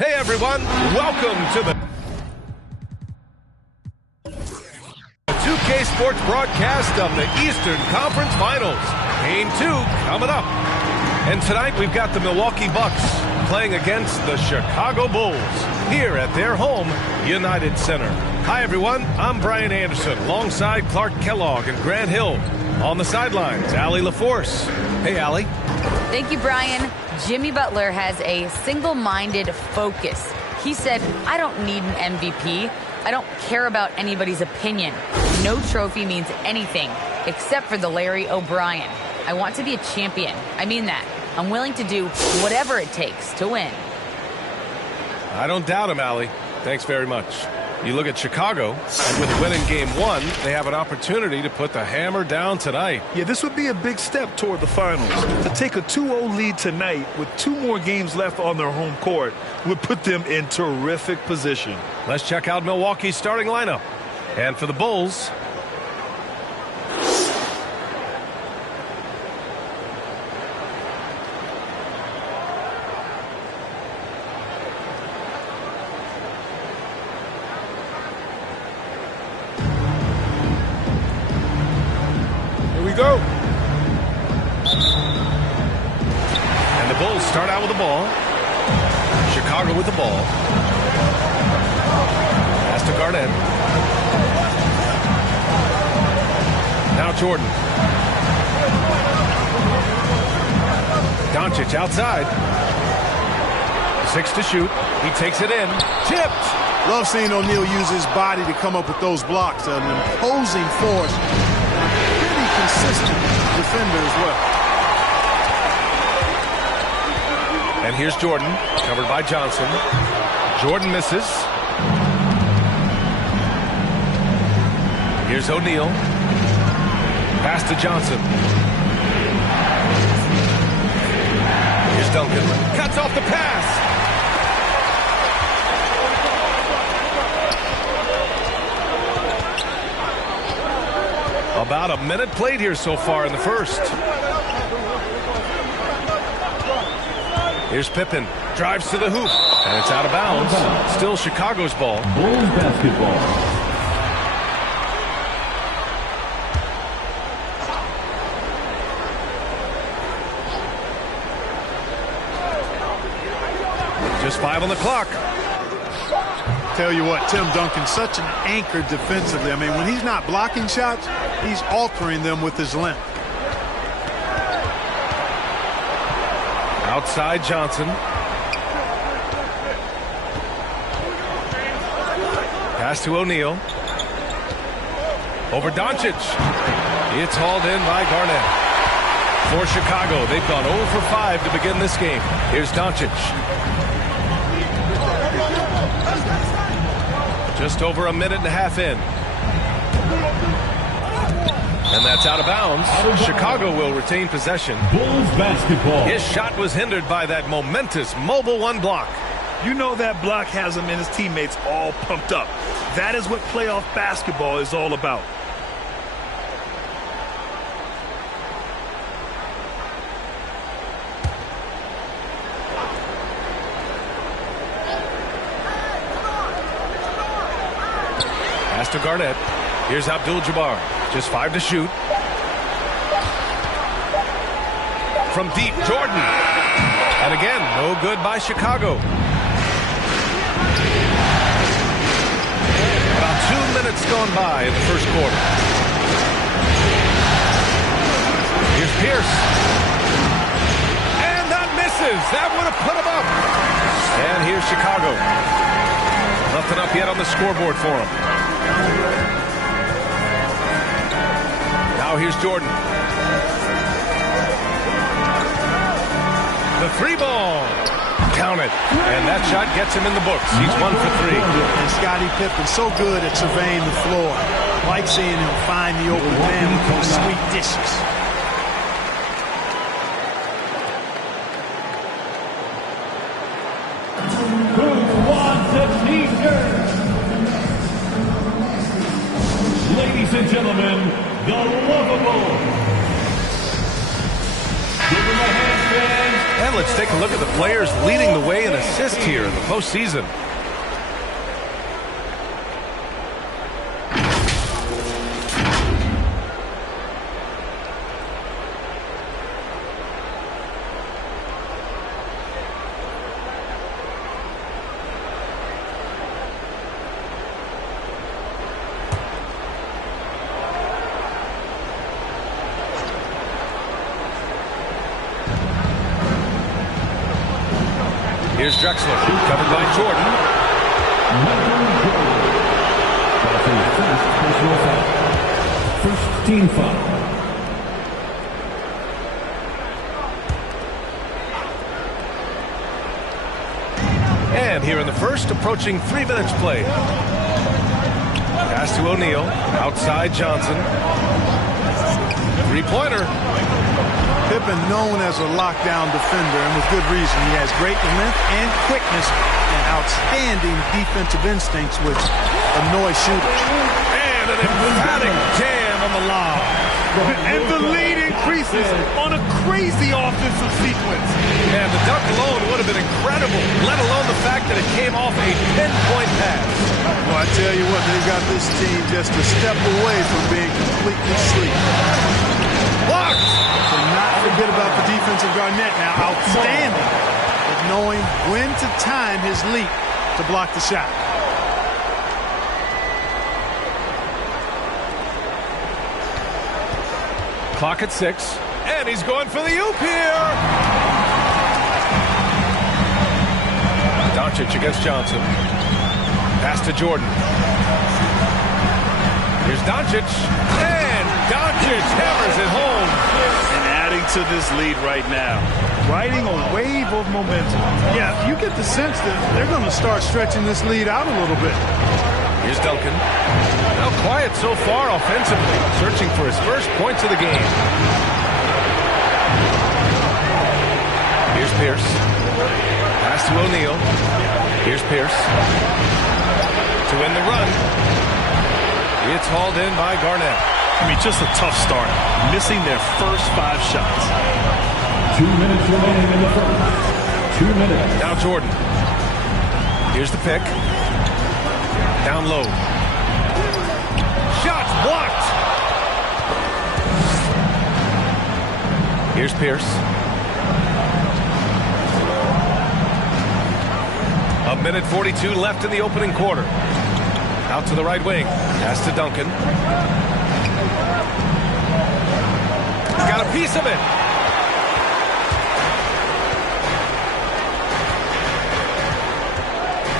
Hey everyone, welcome to the 2K Sports broadcast of the Eastern Conference Finals. Game 2 coming up. And tonight we've got the Milwaukee Bucks playing against the Chicago Bulls here at their home, United Center. Hi everyone, I'm Brian Anderson alongside Clark Kellogg and Grant Hill. On the sidelines, Allie LaForce. Hey Allie. Thank you, Brian. Jimmy Butler has a single-minded focus. He said, I don't need an MVP. I don't care about anybody's opinion. No trophy means anything except for the Larry O'Brien. I want to be a champion. I mean that. I'm willing to do whatever it takes to win. I don't doubt him, Allie. Thanks very much. You look at Chicago, and with winning game 1, they have an opportunity to put the hammer down tonight. Yeah, this would be a big step toward the finals. To take a 2-0 lead tonight with 2 more games left on their home court would put them in terrific position. Let's check out Milwaukee's starting lineup. And for the Bulls, Go. And the Bulls start out with the ball. Chicago with the ball. Pass to Garnett. Now Jordan. Doncic outside. 6 to shoot. He takes it in. Tipped. Love seeing O'Neal use his body to come up with those blocks. An imposing force. Consistent defender as well. And here's Jordan, covered by Johnson. Jordan misses. Here's O'Neal. Pass to Johnson. Here's Duncan. Cuts off the pass. About a minute played here so far in the first. Here's Pippen. Drives to the hoop. And it's out of bounds. Still Chicago's ball. Bulls basketball. Just 5 on the clock. Tell you what, Tim Duncan's such an anchor defensively. I mean, when he's not blocking shots, he's altering them with his length. Outside Johnson. Pass to O'Neal. Over Doncic. It's hauled in by Garnett. For Chicago, they've gone 0 for 5 to begin this game. Here's Doncic. Just over a minute and a half in. And that's out of bounds. Chicago will retain possession. Bulls basketball. His shot was hindered by that momentous mobile 1 block. You know that block has him and his teammates all pumped up. That is what playoff basketball is all about. Pass to Garnett. Here's Abdul-Jabbar. Just 5 to shoot. From deep, Jordan. And again, no good by Chicago. About 2 minutes gone by in the first quarter. Here's Pierce. And that misses. That would have put him up. And here's Chicago. Nothing up yet on the scoreboard for him. Now here's Jordan. The 3 ball. Count it. And that shot gets him in the books. He's 1 for 3. And Scottie Pippen so good at surveying the floor. Like seeing him find the open man with those sweet dishes. Who wants a t-shirt? Ladies and gentlemen, the lovable. Give them a hand, fans. And let's take a look at the players leading the way in assists here in the postseason. Here's Drexler, covered by Jordan. First team foul. And here in the first, approaching 3 minutes played. Pass to O'Neal, outside Johnson. Three-pointer. Pippen known as a lockdown defender, and with good reason. He has great length and quickness and outstanding defensive instincts, which annoy shooters. And an emphatic jam on the lob. And the lead increases on a crazy offensive sequence. And the dunk alone would have been incredible, let alone the fact that it came off a 10-point pass. Well, I tell you what, they've got this team just a step away from being completely asleep. Blocked! Not forget about the defense of Garnett now. Outstanding at knowing when to time his leap to block the shot. Clock at 6. And he's going for the oop here. Doncic against Johnson. Pass to Jordan. Here's Doncic. And Doncic hammers it home. To this lead right now, riding a wave of momentum. Yeah, you get the sense that they're going to start stretching this lead out a little bit. Here's Duncan. Now quiet so far offensively, searching for his first points of the game. Here's Pierce. Pass to O'Neal. Here's Pierce. To win the run. It's hauled in by Garnett. I mean, just a tough start, missing their first 5 shots. 2 minutes remaining in the first. 2 minutes. Now Jordan. Here's the pick. Down low. Shots blocked. Here's Pierce. A minute 42 left in the opening quarter. Out to the right wing. Pass to Duncan. Got a piece of it.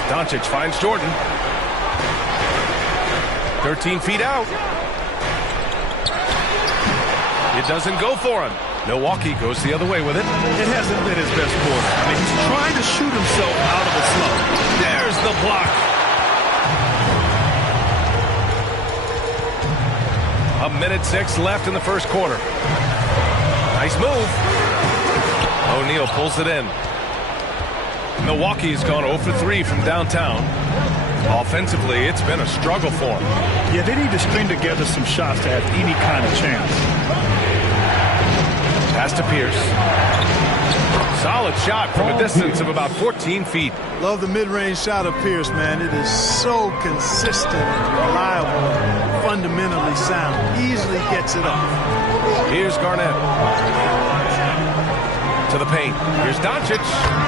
Doncic finds Jordan. 13 feet out. It doesn't go for him. Milwaukee goes the other way with it. It hasn't been his best quarter. I mean, he's trying to shoot himself out of a slump. There's the block. A minute 6 left in the first quarter. Nice move. O'Neal pulls it in. Milwaukee's gone 0 for 3 from downtown. Offensively, it's been a struggle for them. Yeah, they need to string together some shots to have any kind of chance. Pass to Pierce. Solid shot from a distance of about 14 feet. Love the mid-range shot of Pierce, man. It is so consistent and reliable and fundamentally sound. Easily gets it off. Here's Garnett. To the paint. Here's Doncic.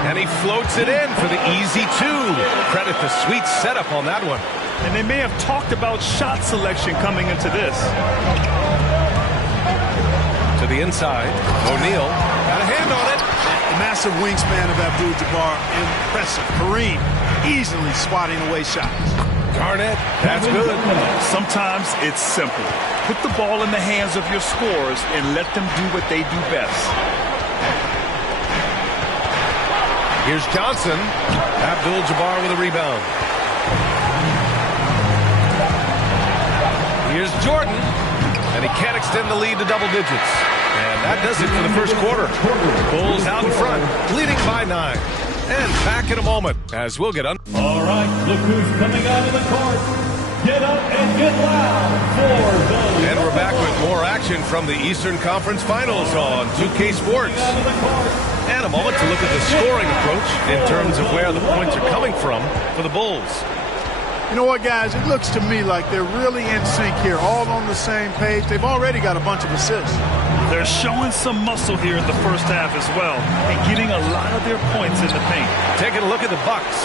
And he floats it in for the easy 2. Credit the sweet setup on that one. And they may have talked about shot selection coming into this. To the inside. O'Neal got a hand on it. The massive wingspan of Abdul-Jabbar, impressive. Kareem easily swatting away shots. Garnett, that's good. Sometimes it's simple. Put the ball in the hands of your scorers and let them do what they do best. Here's Johnson. Abdul-Jabbar with a rebound. Here's Jordan. And he can't extend the lead to double digits. And that does it for the first quarter. Bulls out in front, leading by 9. And back in a moment as we'll get on. All right, look who's coming out of the court. get up and get loud for the... And we're back with more action from the Eastern Conference Finals on 2K Sports. And a moment to look at the scoring approach in terms of where the points are coming from for the Bulls. You know what, guys? It looks to me like they're really in sync here, all on the same page. They've already got a bunch of assists. They're showing some muscle here in the first half as well and getting a lot of their points in the paint. Taking a look at the Bucks.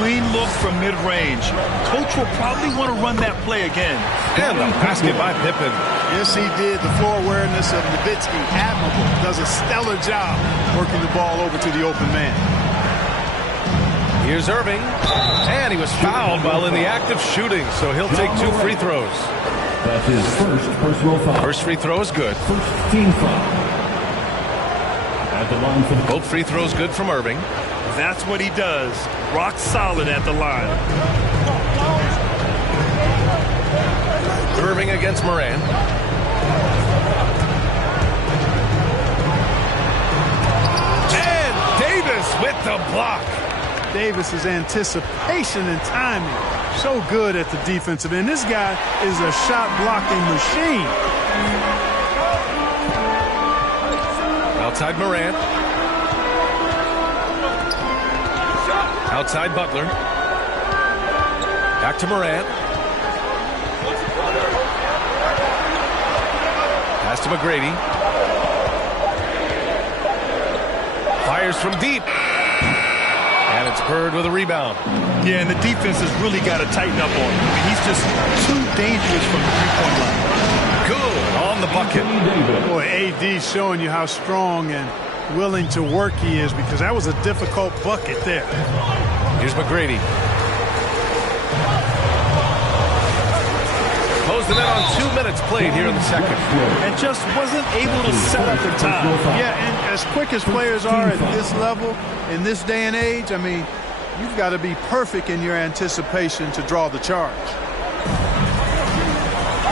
Clean look from mid-range. Coach will probably want to run that play again. And the basket by Pippen. Yes, he did. The floor awareness of Nowitzki, admirable. Does a stellar job working the ball over to the open man. Here's Irving. And he was fouled while in the act of shooting, so he'll take 2 free throws. That's his first personal foul. First free throw is good. First team foul. At the line for the... Both free throws good from Irving. That's what he does. Rock solid at the line. Irving against Moran. And Davis with the block. Davis's anticipation and timing, so good at the defensive end. This guy is a shot-blocking machine. Outside Moran. Outside Butler. Back to Moran. Pass to McGrady. Fires from deep. And it's Bird with a rebound. Yeah, and the defense has really got to tighten up on him. I mean, he's just too dangerous from the three-point line. Good on the bucket. Boy, AD showing you how strong and willing to work he is, because that was a difficult bucket there. Here's McGrady. Closed the net on 2 minutes played here in the second. And just wasn't able to set up in time. Yeah, and as quick as players are at this level, in this day and age, I mean, you've got to be perfect in your anticipation to draw the charge.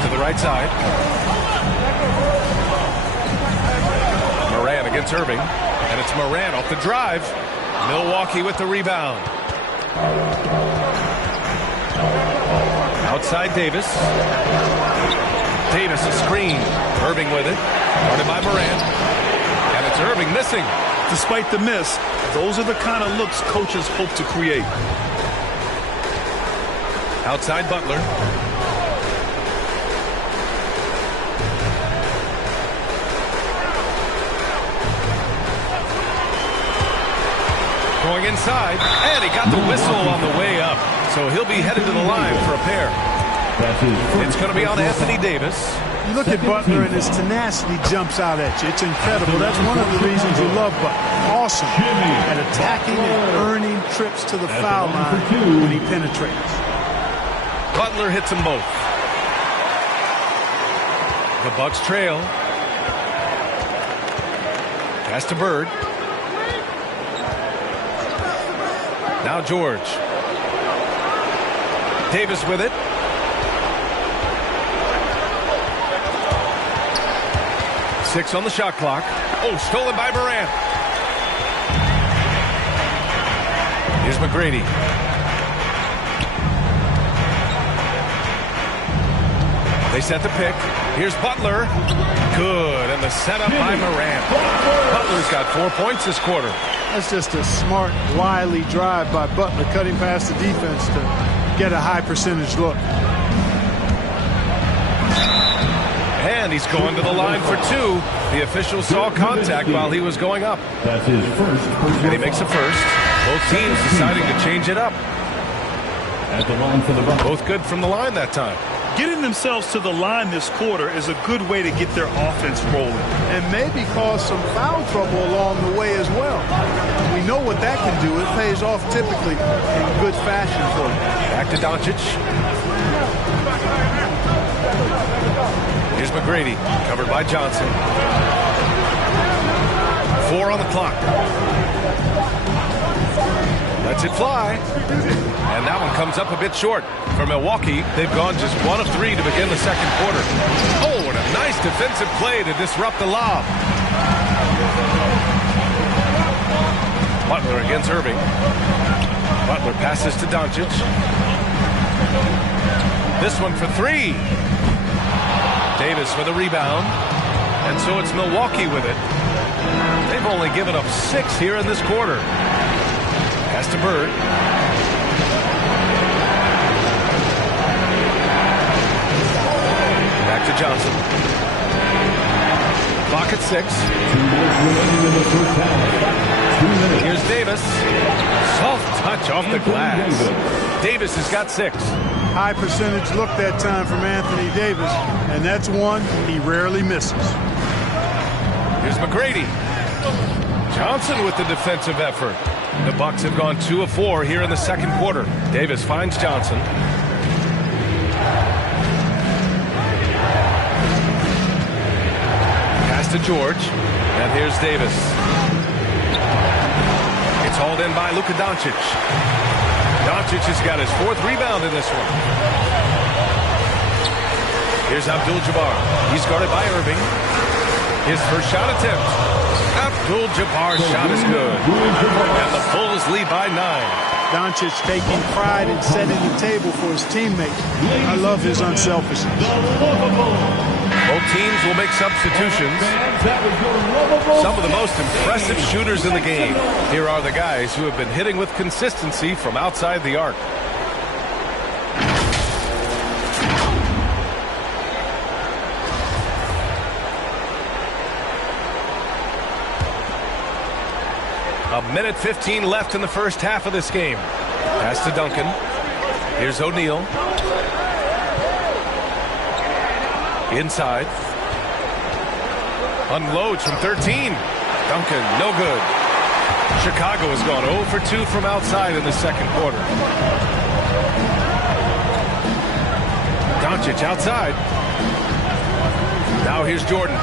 To the right side. Moran against Irving. And it's Moran off the drive. Milwaukee with the rebound. Outside Davis. Davis a screen. Irving with it. Guarded by Moran. And it's Irving missing. Despite the miss, those are the kind of looks coaches hope to create. Outside Butler. Going inside, and he got the whistle on the way up. So he'll be headed to the line for a pair. It's going to be on Anthony Davis. You look at Butler and his tenacity jumps out at you. It's incredible. That's one of the reasons you love Butler. Awesome at attacking and earning trips to the foul line when he penetrates. Butler hits them both. The Bucks trail. Pass to Bird. Now George. Davis with it. Six on the shot clock. Oh, stolen by Moran. Here's McGrady. They set the pick. Here's Butler. Good, and the setup by Moran. Butler's got 4 points this quarter. That's just a smart, wily drive by Butler, cutting past the defense to get a high percentage look. And he's going to the line for 2. The official saw contact while he was going up. That's his first. And he makes a first. Both teams deciding to change it up. At the line for the Bucks. Both good from the line that time. Getting themselves to the line this quarter is a good way to get their offense rolling. And maybe cause some foul trouble along the way as well. We know what that can do. It pays off typically in good fashion for them. Back to Doncic. Here's McGrady, covered by Johnson. 4 on the clock. Lets it fly. And that one comes up a bit short. For Milwaukee, they've gone just 1 of 3 to begin the second quarter. Oh, and a nice defensive play to disrupt the lob. Butler against Irving. Butler passes to Doncic. This one for three. Davis with a rebound. And so it's Milwaukee with it. They've only given up 6 here in this quarter. Pass to Bird. Back to Johnson. Clock at 6. 2 minutes remaining in the first half. 2 minutes. Here's Davis. Soft touch off the glass. Davis has got 6. High percentage look that time from Anthony Davis, and that's one he rarely misses. Here's McGrady. Johnson with the defensive effort. The Bucks have gone 2 of 4 here in the second quarter. Davis finds Johnson. Pass to George. And here's Davis. It's hauled in by Luka Doncic. Doncic has got his 4th rebound in this one. Here's Abdul-Jabbar. He's guarded by Irving. His first shot attempt. Abdul-Jabbar's shot is good. And the Bulls lead by 9. Doncic taking pride in setting the table for his teammates. I love his unselfishness. Both teams will make substitutions. Some of the most impressive shooters in the game. Here are the guys who have been hitting with consistency from outside the arc. A minute 15 left in the first half of this game. Pass to Duncan. Here's O'Neal. Inside. Unloads from 13. Duncan, no good. Chicago has gone 0 for 2 from outside in the second quarter. Doncic outside. Now here's Jordan.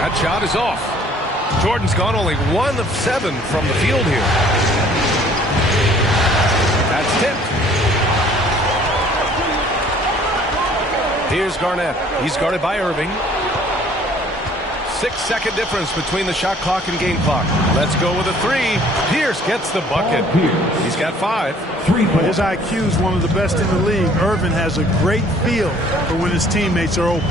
That shot is off. Jordan's gone only 1 of 7 from the field here. That's tipped. Here's Garnett. He's guarded by Irving. 6-second difference between the shot clock and game clock. Let's go with a 3. Pierce gets the bucket. He's got 5. His IQ is one of the best in the league. Irvin has a great feel for when his teammates are open.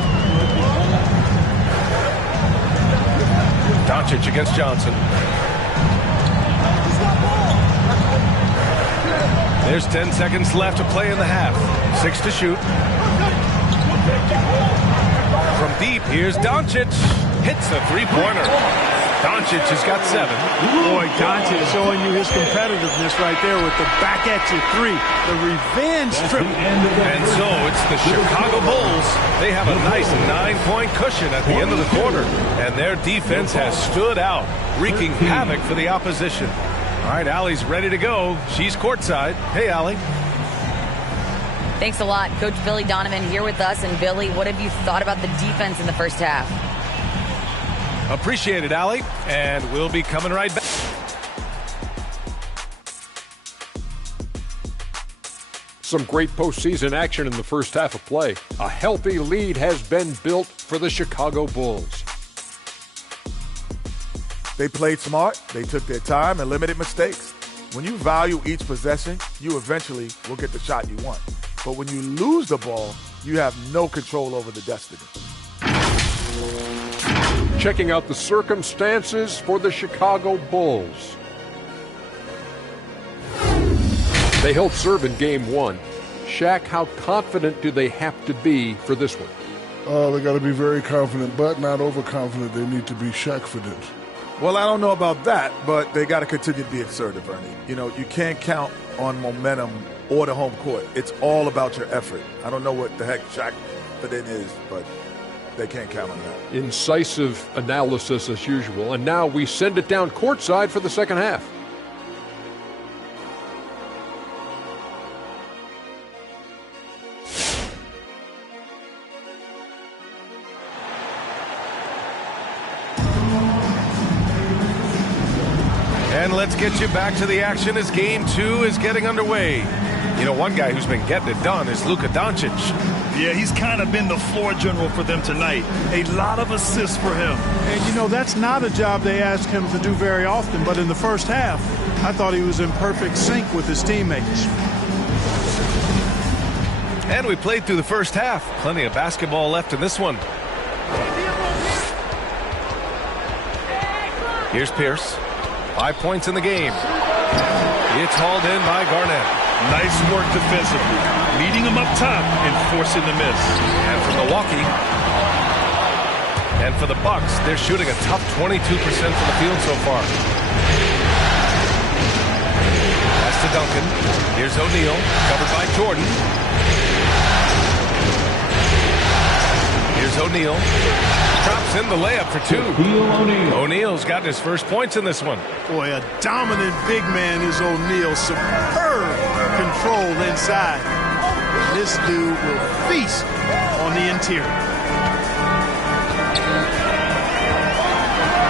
Doncic against Johnson. There's 10 seconds left to play in the half. 6 to shoot. From deep, here's Doncic. Hits the three-pointer. Doncic has got 7. Boy, Doncic showing you his competitiveness right there with the back-at-you 3. The revenge trip. And so it's the Chicago Bulls. They have a nice 9-point cushion at the end of the quarter. And their defense has stood out, wreaking havoc for the opposition. All right, Allie's ready to go. She's courtside. Hey, Allie. Thanks a lot. Coach Billy Donovan here with us. And Billy, what have you thought about the defense in the first half? Appreciate it, Allie. And we'll be coming right back. Some great postseason action in the first half of play. A healthy lead has been built for the Chicago Bulls. They played smart, they took their time and limited mistakes. When you value each possession, you eventually will get the shot you want. But when you lose the ball, you have no control over the destiny. Checking out the circumstances for the Chicago Bulls. They held serve in game 1. Shaq, how confident do they have to be for this one? They got to be very confident, but not overconfident. They need to be Shaq-fident. Well, I don't know about that, but they got to continue to be assertive, Ernie. You know, you can't count on momentum or the home court. It's all about your effort. I don't know what the heck Shaq-fident is, but they can't count on that. Incisive analysis as usual, and now we send it down courtside for the second half. And let's get you back to the action as game 2 is getting underway. You know, one guy who's been getting it done is Luka Doncic. Yeah, he's kind of been the floor general for them tonight. A lot of assists for him. And, you know, that's not a job they ask him to do very often. But in the first half, I thought he was in perfect sync with his teammates. And we played through the first half. Plenty of basketball left in this one. Here's Pierce. 5 points in the game. It's hauled in by Garnett. Nice work defensively, meeting him up top and forcing the miss. And for Milwaukee, and for the Bucks, they're shooting a tough 22% from the field so far. That's to Duncan. Here's O'Neal, covered by Jordan. Here's O'Neal. Drops in the layup for two. O'Neal's gotten his first points in this one. Boy, a dominant big man is O'Neal. Superb control inside. This dude will feast on the interior.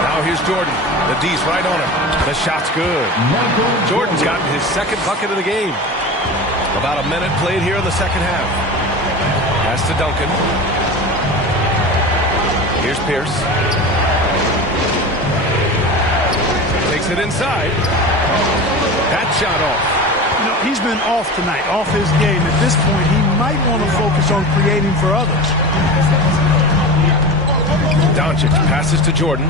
Now here's Jordan. The D's right on him. The shot's good. Jordan's gotten his second bucket of the game. About a minute played here in the second half. Pass to Duncan. Here's Pierce. Takes it inside. That shot off. You know, he's been off tonight, off his game. At this point, he might want to focus on creating for others. Doncic passes to Jordan.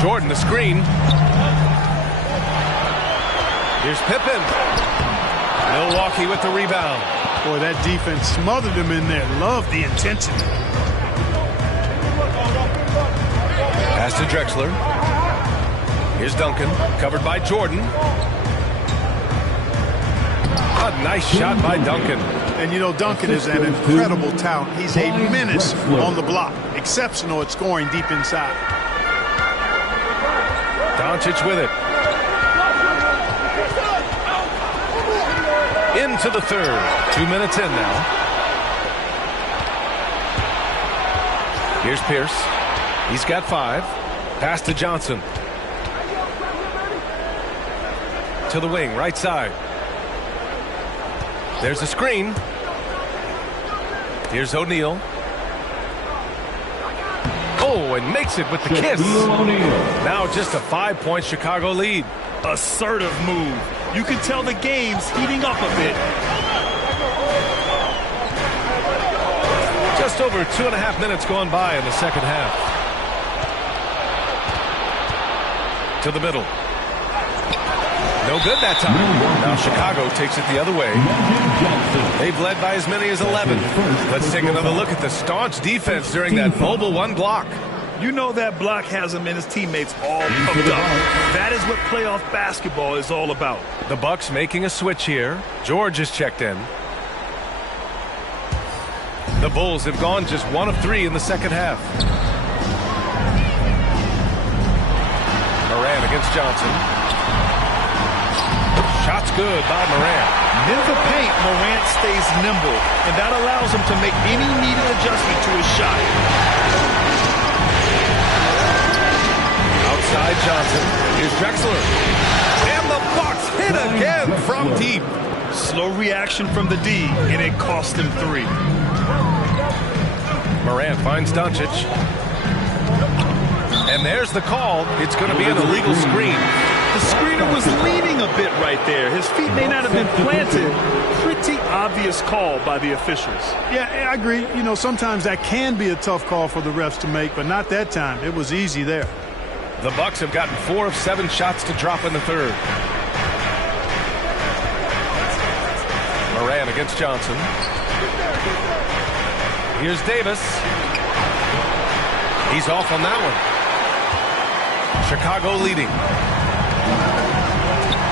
Jordan, the screen. Here's Pippen. Milwaukee with the rebound. Boy, that defense smothered him in there. Love the intensity. Pass to Drexler. Here's Duncan, covered by Jordan. A nice shot by Duncan. And you know, Duncan is an incredible talent. He's a menace on the block. Exceptional at scoring deep inside. Doncic with it. Into the third. 2 minutes in now. Here's Pierce. He's got 5. Pass to Johnson. To the wing, right side. There's a screen. Here's O'Neal. Oh, and makes it with the kiss. Now just a 5-point Chicago lead. Assertive move. You can tell the game's heating up a bit. Just over 2.5 minutes gone by in the second half. To the middle. No good that time. Now Chicago takes it the other way. They've led by as many as 11. Let's take another look at the staunch defense during that mobile one block. You know that block has him and his teammates all pumped up. That is what playoff basketball is all about. The Bucks making a switch here. George is checked in. The Bulls have gone just 1 of 3 in the second half. Moran against Johnson. Shot's good by Moran. In the paint, Morant stays nimble, and that allows him to make any needed adjustment to his shot. Outside Johnson. Here's Drexler. And the Bucks hit again from deep. Slow reaction from the D, and it cost him 3. Moran finds Doncic. And there's the call. It's going to be an illegal screen. The screener was leaning a bit right there. His feet may not have been planted. Pretty obvious call by the officials. Yeah, I agree. You know, sometimes that can be a tough call for the refs to make, but not that time. It was easy there. The Bucks have gotten 4 of 7 shots to drop in the third. Moran against Johnson. Here's Davis. He's off on that one. Chicago leading.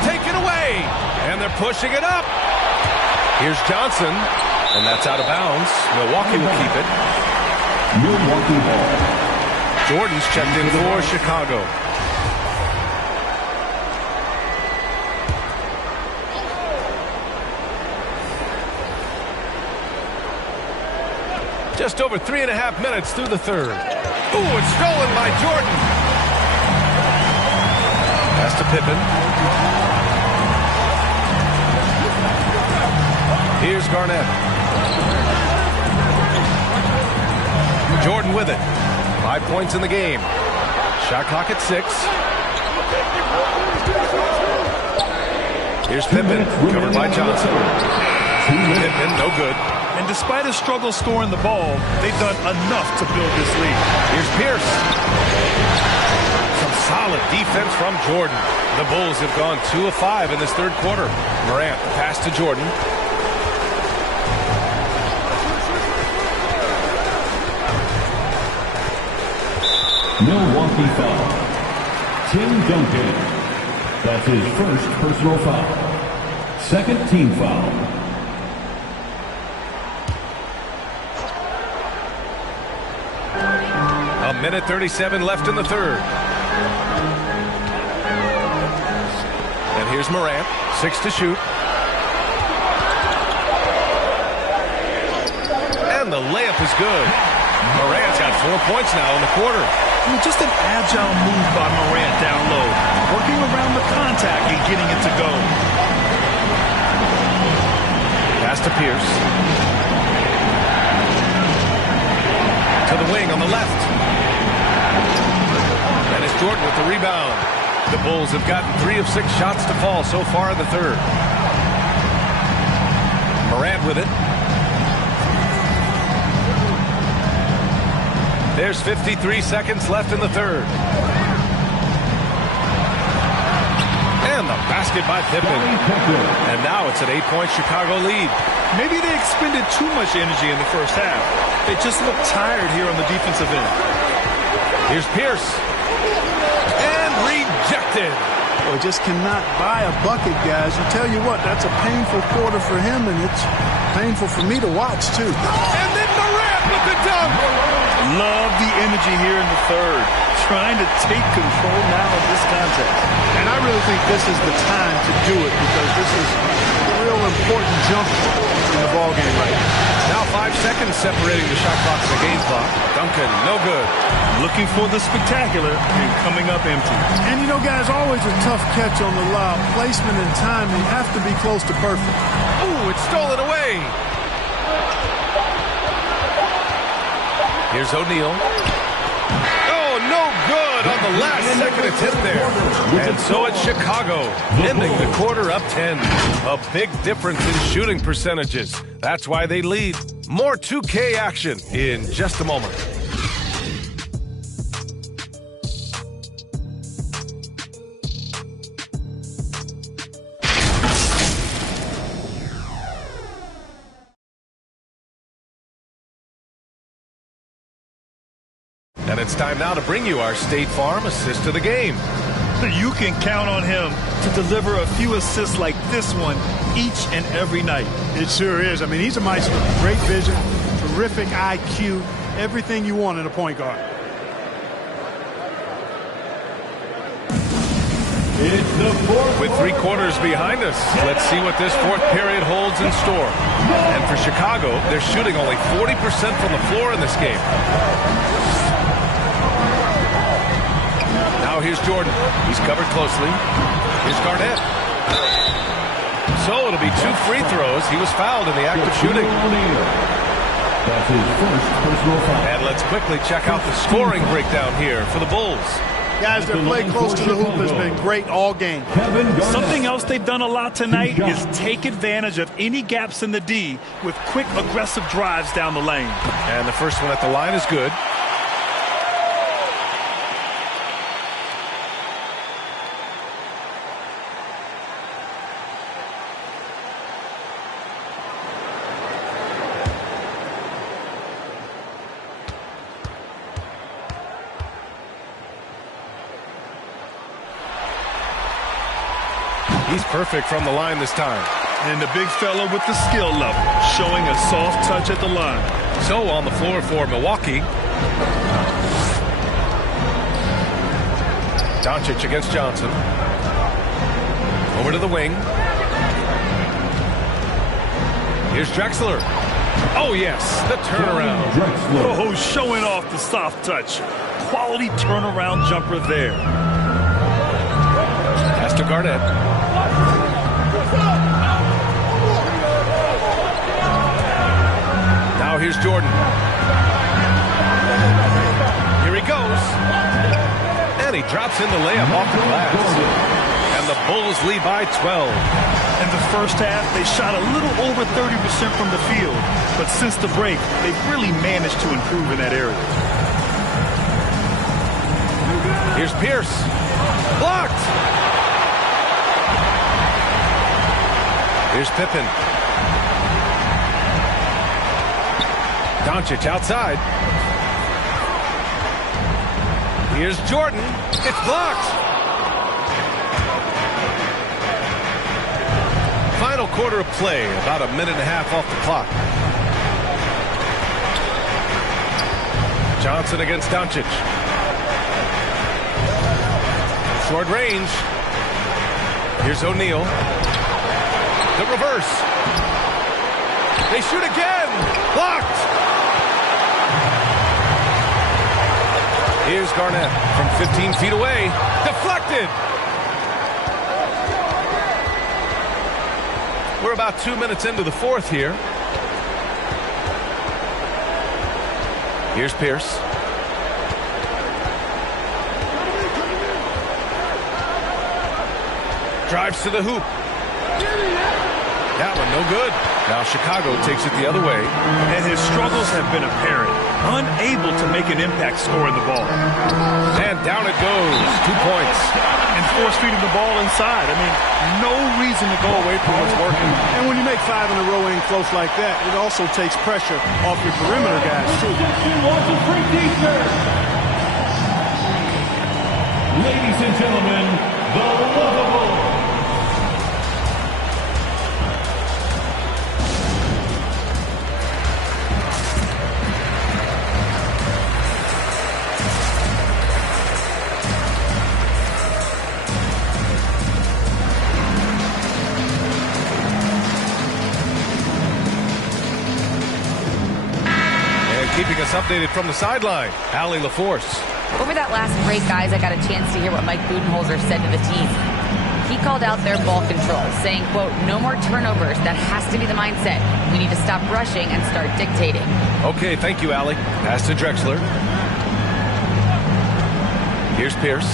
Taken away. And they're pushing it up. Here's Johnson. And that's out of bounds. Milwaukee will keep it. Milwaukee ball. Jordan's checked in for Chicago. Just over 3.5 minutes through the third. Ooh, it's stolen by Jordan. Pass to Pippen. Here's Garnett. Jordan with it. 5 points in the game. Shot clock at 6. Here's Pippen, covered by Johnson. Pippen, no good. And despite his struggle scoring the ball, they've done enough to build this lead. Here's Pierce. Some solid defense from Jordan. The Bulls have gone 2 of 5 in this third quarter. Morant, pass to Jordan. Milwaukee foul. Tim Duncan. That's his first personal foul. Second team foul. A minute 37 left in the third. And here's Morant, 6 to shoot. And the layup is good. Morant's got 4 points now in the quarter. Just an agile move by Morant down low, working around the contact and getting it to go. Pass to Pierce. To the wing on the left. And it's Jordan with the rebound. The Bulls have gotten 3 of 6 shots to fall so far in the third. Morant with it. There's 53 seconds left in the third. And the basket by Pippen. And now it's an 8-point Chicago lead. Maybe they expended too much energy in the first half. They just look tired here on the defensive end. Here's Pierce. And rejected. Boy, just cannot buy a bucket, guys. You tell you what, that's a painful quarter for him, and it's painful for me to watch, too. And then Morant with the dunk. Love the energy here in the third. Trying to take control now of this contest. And I really think this is the time to do it because this is a real important jump in the ballgame right now. Now 5 seconds separating the shot clock and the game clock. Duncan, no good. Looking for the spectacular and coming up empty. And you know, guys, always a tough catch on the lob. Placement and timing have to be close to perfect. Ooh, it's stolen away. Here's O'Neal. Oh, no good on the last second attempt there. And so it's Chicago, ending the quarter up 10. A big difference in shooting percentages. That's why they lead. More 2K action in just a moment. And it's time now to bring you our State Farm assist of the game. You can count on him to deliver a few assists like this one each and every night. It sure is. I mean, he's a maestro. Great vision, terrific IQ, everything you want in a point guard. With 3 quarters behind us, let's see what this fourth period holds in store. And for Chicago, they're shooting only 40% from the floor in this game. Now here's Jordan. He's covered closely. Here's Garnett. So it'll be 2 free throws. He was fouled in the act of shooting. That's his first personal foul. And let's quickly check out the scoring breakdown here for the Bulls. Guys, their play close to the hoop has been great all game. Something else they've done a lot tonight is take advantage of any gaps in the D with quick, aggressive drives down the lane. And the first one at the line is good. He's perfect from the line this time. And the big fella with the skill level, showing a soft touch at the line. So on the floor for Milwaukee. Doncic against Johnson. Over to the wing. Here's Drexler. Oh, yes, the turnaround. Oh, showing off the soft touch. Quality turnaround jumper there. Pass to Garnett. Now here's Jordan. Here he goes. And he drops in the layup off the glass. And the Bulls lead by 12. In the first half, they shot a little over 30% from the field. But since the break, they've really managed to improve in that area. Here's Pierce. Blocked! Here's Pippen. Doncic outside. Here's Jordan. It's blocked. Final quarter of play, about a minute and a half off the clock. Johnson against Doncic. Short range. Here's O'Neal. The reverse. They shoot again. Blocked. Here's Garnett from 15 feet away. Deflected. We're about 2 minutes into the fourth here. Here's Pierce. Drives to the hoop. That one no good. Now Chicago takes it the other way. And his struggles have been apparent. Unable to make an impact scoring the ball. And down it goes. 2 points. And force feeding the ball inside. I mean, no reason to go away from what's working. And when you make 5 in a row in close like that, it also takes pressure off your perimeter guys, too. Ladies and gentlemen, the Lavables. Keeping us updated from the sideline, Allie LaForce. Over that last break, guys, I got a chance to hear what Mike Budenholzer said to the team. He called out their ball control, saying, quote, no more turnovers. That has to be the mindset. We need to stop rushing and start dictating. Okay, thank you, Allie. Pass to Drexler. Here's Pierce.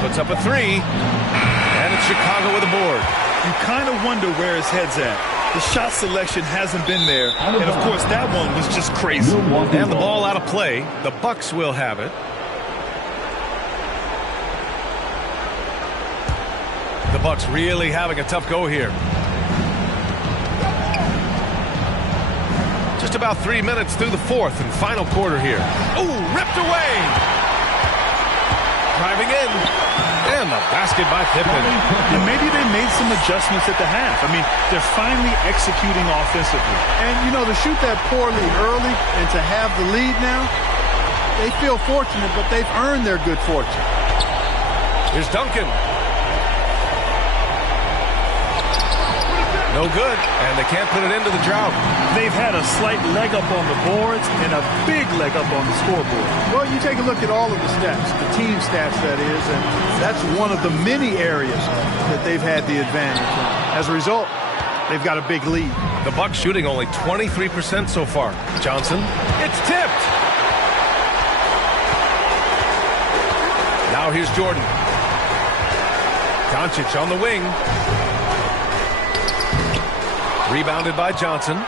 Puts up a three. And it's Chicago with a board. You kind of wonder where his head's at. The shot selection hasn't been there. And, of course, that one was just crazy. And the ball out of play. The Bucks will have it. The Bucks really having a tough go here. Just about 3 minutes through the fourth and final quarter here. Ooh, ripped away. Driving in. And the basket by Pippen. And maybe they made some adjustments at the half. I mean, they're finally executing offensively. And, you know, to shoot that poorly early and to have the lead now, they feel fortunate, but they've earned their good fortune. Here's Duncan. No good, and they can't put it into the drought. They've had a slight leg up on the boards and a big leg up on the scoreboard. Well, you take a look at all of the stats, the team stats, that is, and that's one of the many areas that they've had the advantage in. As a result, they've got a big lead. The Bucks shooting only 23% so far. Johnson, it's tipped. Now here's Jordan. Doncic on the wing. Rebounded by Johnson.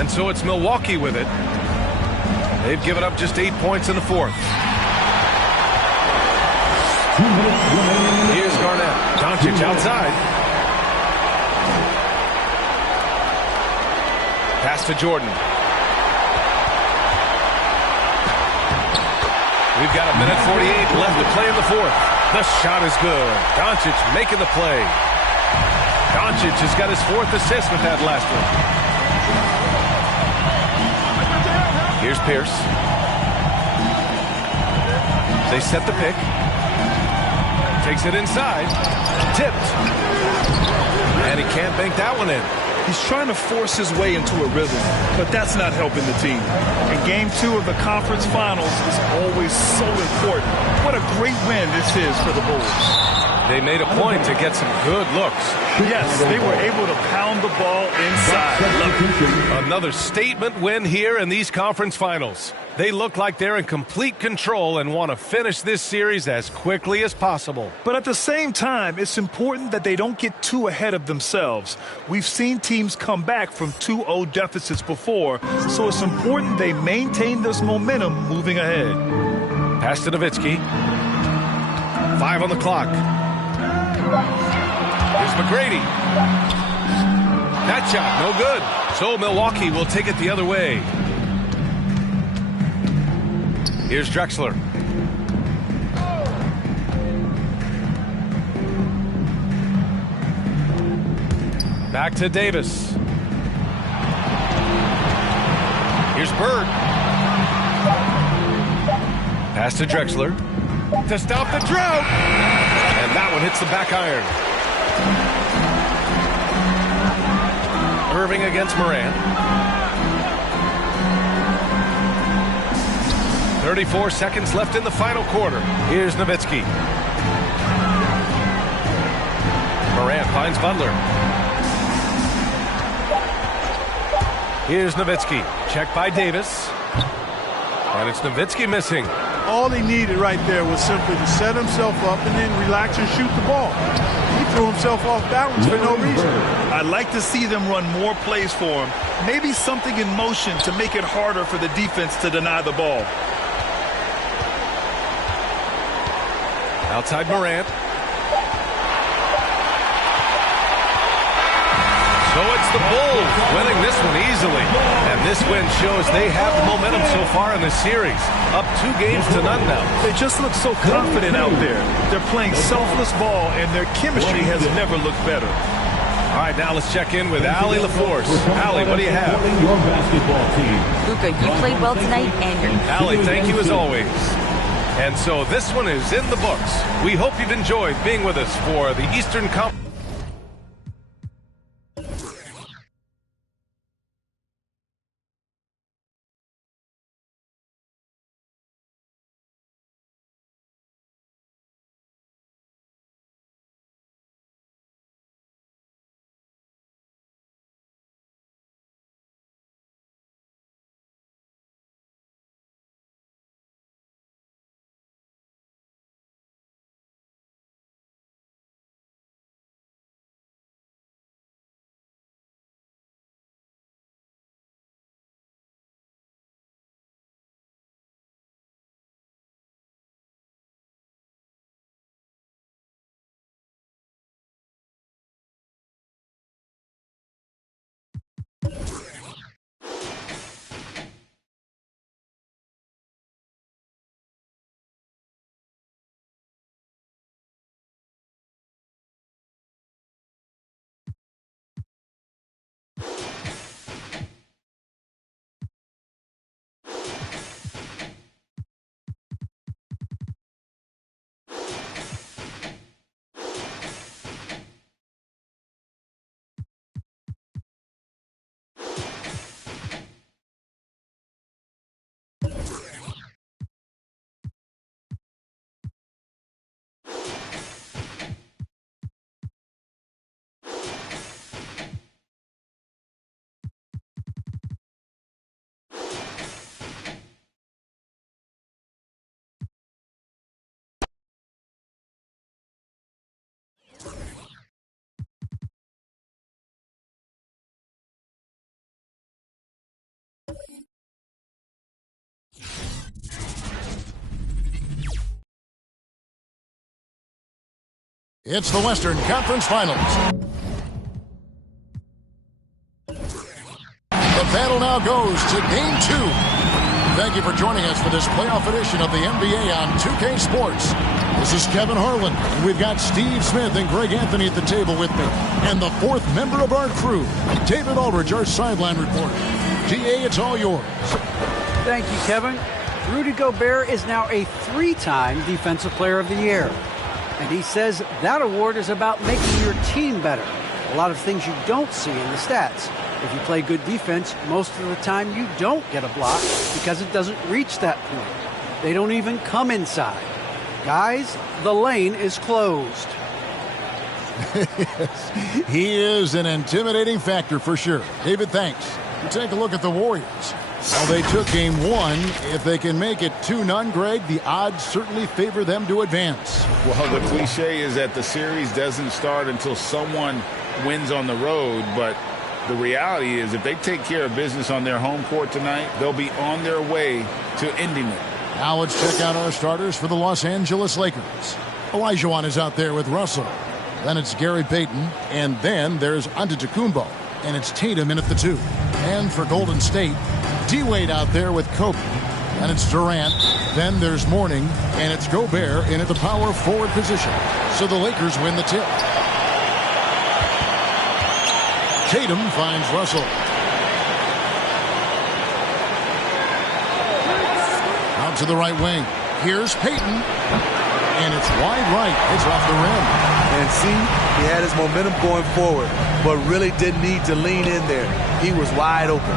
And so it's Milwaukee with it. They've given up just 8 points in the fourth. Here's Garnett. Doncic outside. Pass to Jordan. We've got a minute 48 left to play in the fourth. The shot is good. Doncic making the play. Doncic has got his fourth assist with that last one. Here's Pierce. They set the pick. Takes it inside. Tipped. And he can't bank that one in. He's trying to force his way into a rhythm, but that's not helping the team. And Game 2 of the conference finals is always so important. What a great win this is for the Bulls. They made a point to get some good looks. Yes, they were able to pound the ball inside. Another statement win here in these conference finals. They look like they're in complete control and want to finish this series as quickly as possible. But at the same time, it's important that they don't get too ahead of themselves. We've seen teams come back from 2-0 deficits before, so it's important they maintain this momentum moving ahead. Pass to Nowitzki. 5 on the clock. Here's McGrady. That shot, no good. So Milwaukee will take it the other way. Here's Drexler. Back to Davis. Here's Bird. Pass to Drexler. To stop the drought. And that one hits the back iron. Irving against Morant. 34 seconds left in the final quarter. Here's Nowitzki. Morant finds Butler. Here's Nowitzki. Checked by Davis. And it's Nowitzki missing. All he needed right there was simply to set himself up and then relax and shoot the ball. He threw himself off balance for no reason. I'd like to see them run more plays for him. Maybe something in motion to make it harder for the defense to deny the ball. Outside Morant. So it's the Bulls winning this one easily. And this win shows they have the momentum so far in this series. Up 2 games to none now. They just look so confident out there. They're playing selfless ball, and their chemistry has never looked better. All right, now let's check in with Allie LaForce. Allie, what do you have? Your basketball team. Luka, you played well tonight, and you're... Allie, thank you as always. And so this one is in the books. We hope you've enjoyed being with us for the Eastern Conference. It's the Western Conference Finals. The battle now goes to Game 2. Thank you for joining us for this playoff edition of the NBA on 2K Sports. This is Kevin Harlan. We've got Steve Smith and Greg Anthony at the table with me. And the 4th member of our crew, David Aldridge, our sideline reporter. DA, it's all yours. Thank you, Kevin. Rudy Gobert is now a 3-time Defensive Player of the Year. And he says that award is about making your team better. A lot of things you don't see in the stats. If you play good defense, most of the time you don't get a block because it doesn't reach that point. They don't even come inside. Guys, the lane is closed. Yes, he is an intimidating factor for sure. David, thanks. We take a look at the Warriors. Well, they took game 1. If they can make it 2-0, Greg, the odds certainly favor them to advance. Well, the cliche is that the series doesn't start until someone wins on the road, but the reality is if they take care of business on their home court tonight, they'll be on their way to ending it. Now let's check out our starters for the Los Angeles Lakers. Olajuwon is out there with Russell. Then it's Gary Payton, and then there's Antetokounmpo, and it's Tatum in at the 2. And for Golden State, D-Wade out there with Kobe. And it's Durant. Then there's Mourning, and it's Gobert in at the power forward position. So the Lakers win the tip. Tatum finds Russell. Out to the right wing. Here's Payton. And it's wide right. It's off the rim. And see, he had his momentum going forward, but really didn't need to lean in there. He was wide open.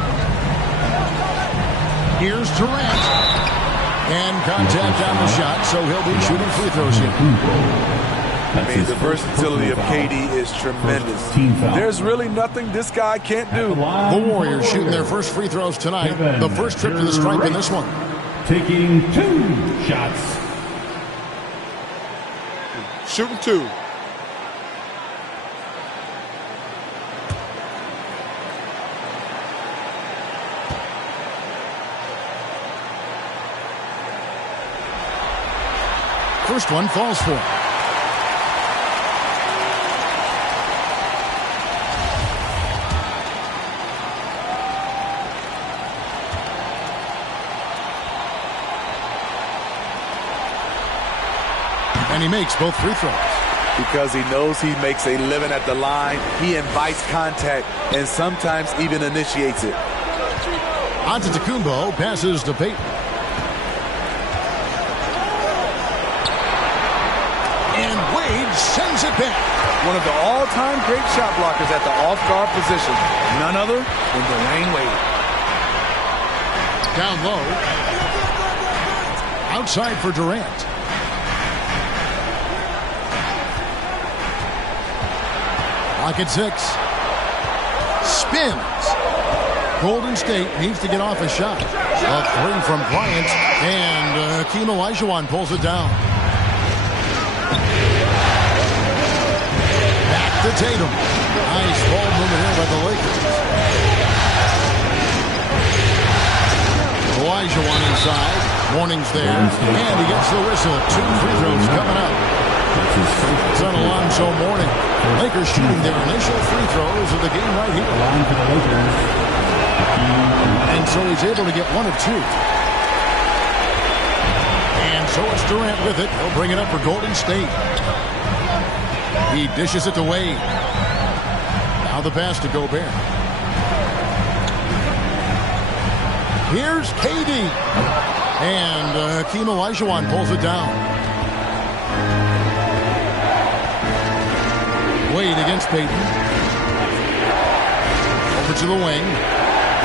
Here's Durant. And contact on the shot, so he'll be shooting free throws here. I mean, the versatility of KD is tremendous. There's really nothing this guy can't do. The Warriors shooting their first free throws tonight. The first trip to the stripe in this one. Taking 2 shots. Shooting 2. First one falls for him. And he makes both free throws. Because he knows he makes a living at the line. He invites contact and sometimes even initiates it. Antetokounmpo passes to Payton. And Wade sends it back. One of the all-time great shot blockers at the off-guard position. None other than Dwayne Wade. Down low. Outside for Durant. Lock at 6. Spins. Golden State needs to get off a shot. A 3 from Bryant. And Hakeem Olajuwon pulls it down. Back to Tatum. Nice ball movement here by the Lakers. Olajuwon inside. Mourning's there. And he gets the whistle. 2 free throws coming up. It's on Alonzo Mourning. Lakers shooting their initial free throws of the game right here. And so he's able to get 1 of 2. And so it's Durant with it. He'll bring it up for Golden State. He dishes it to Wade. Now the pass to Gobert. Here's KD. And Hakeem Olajuwon pulls it down. Wade against Payton. Over to the wing.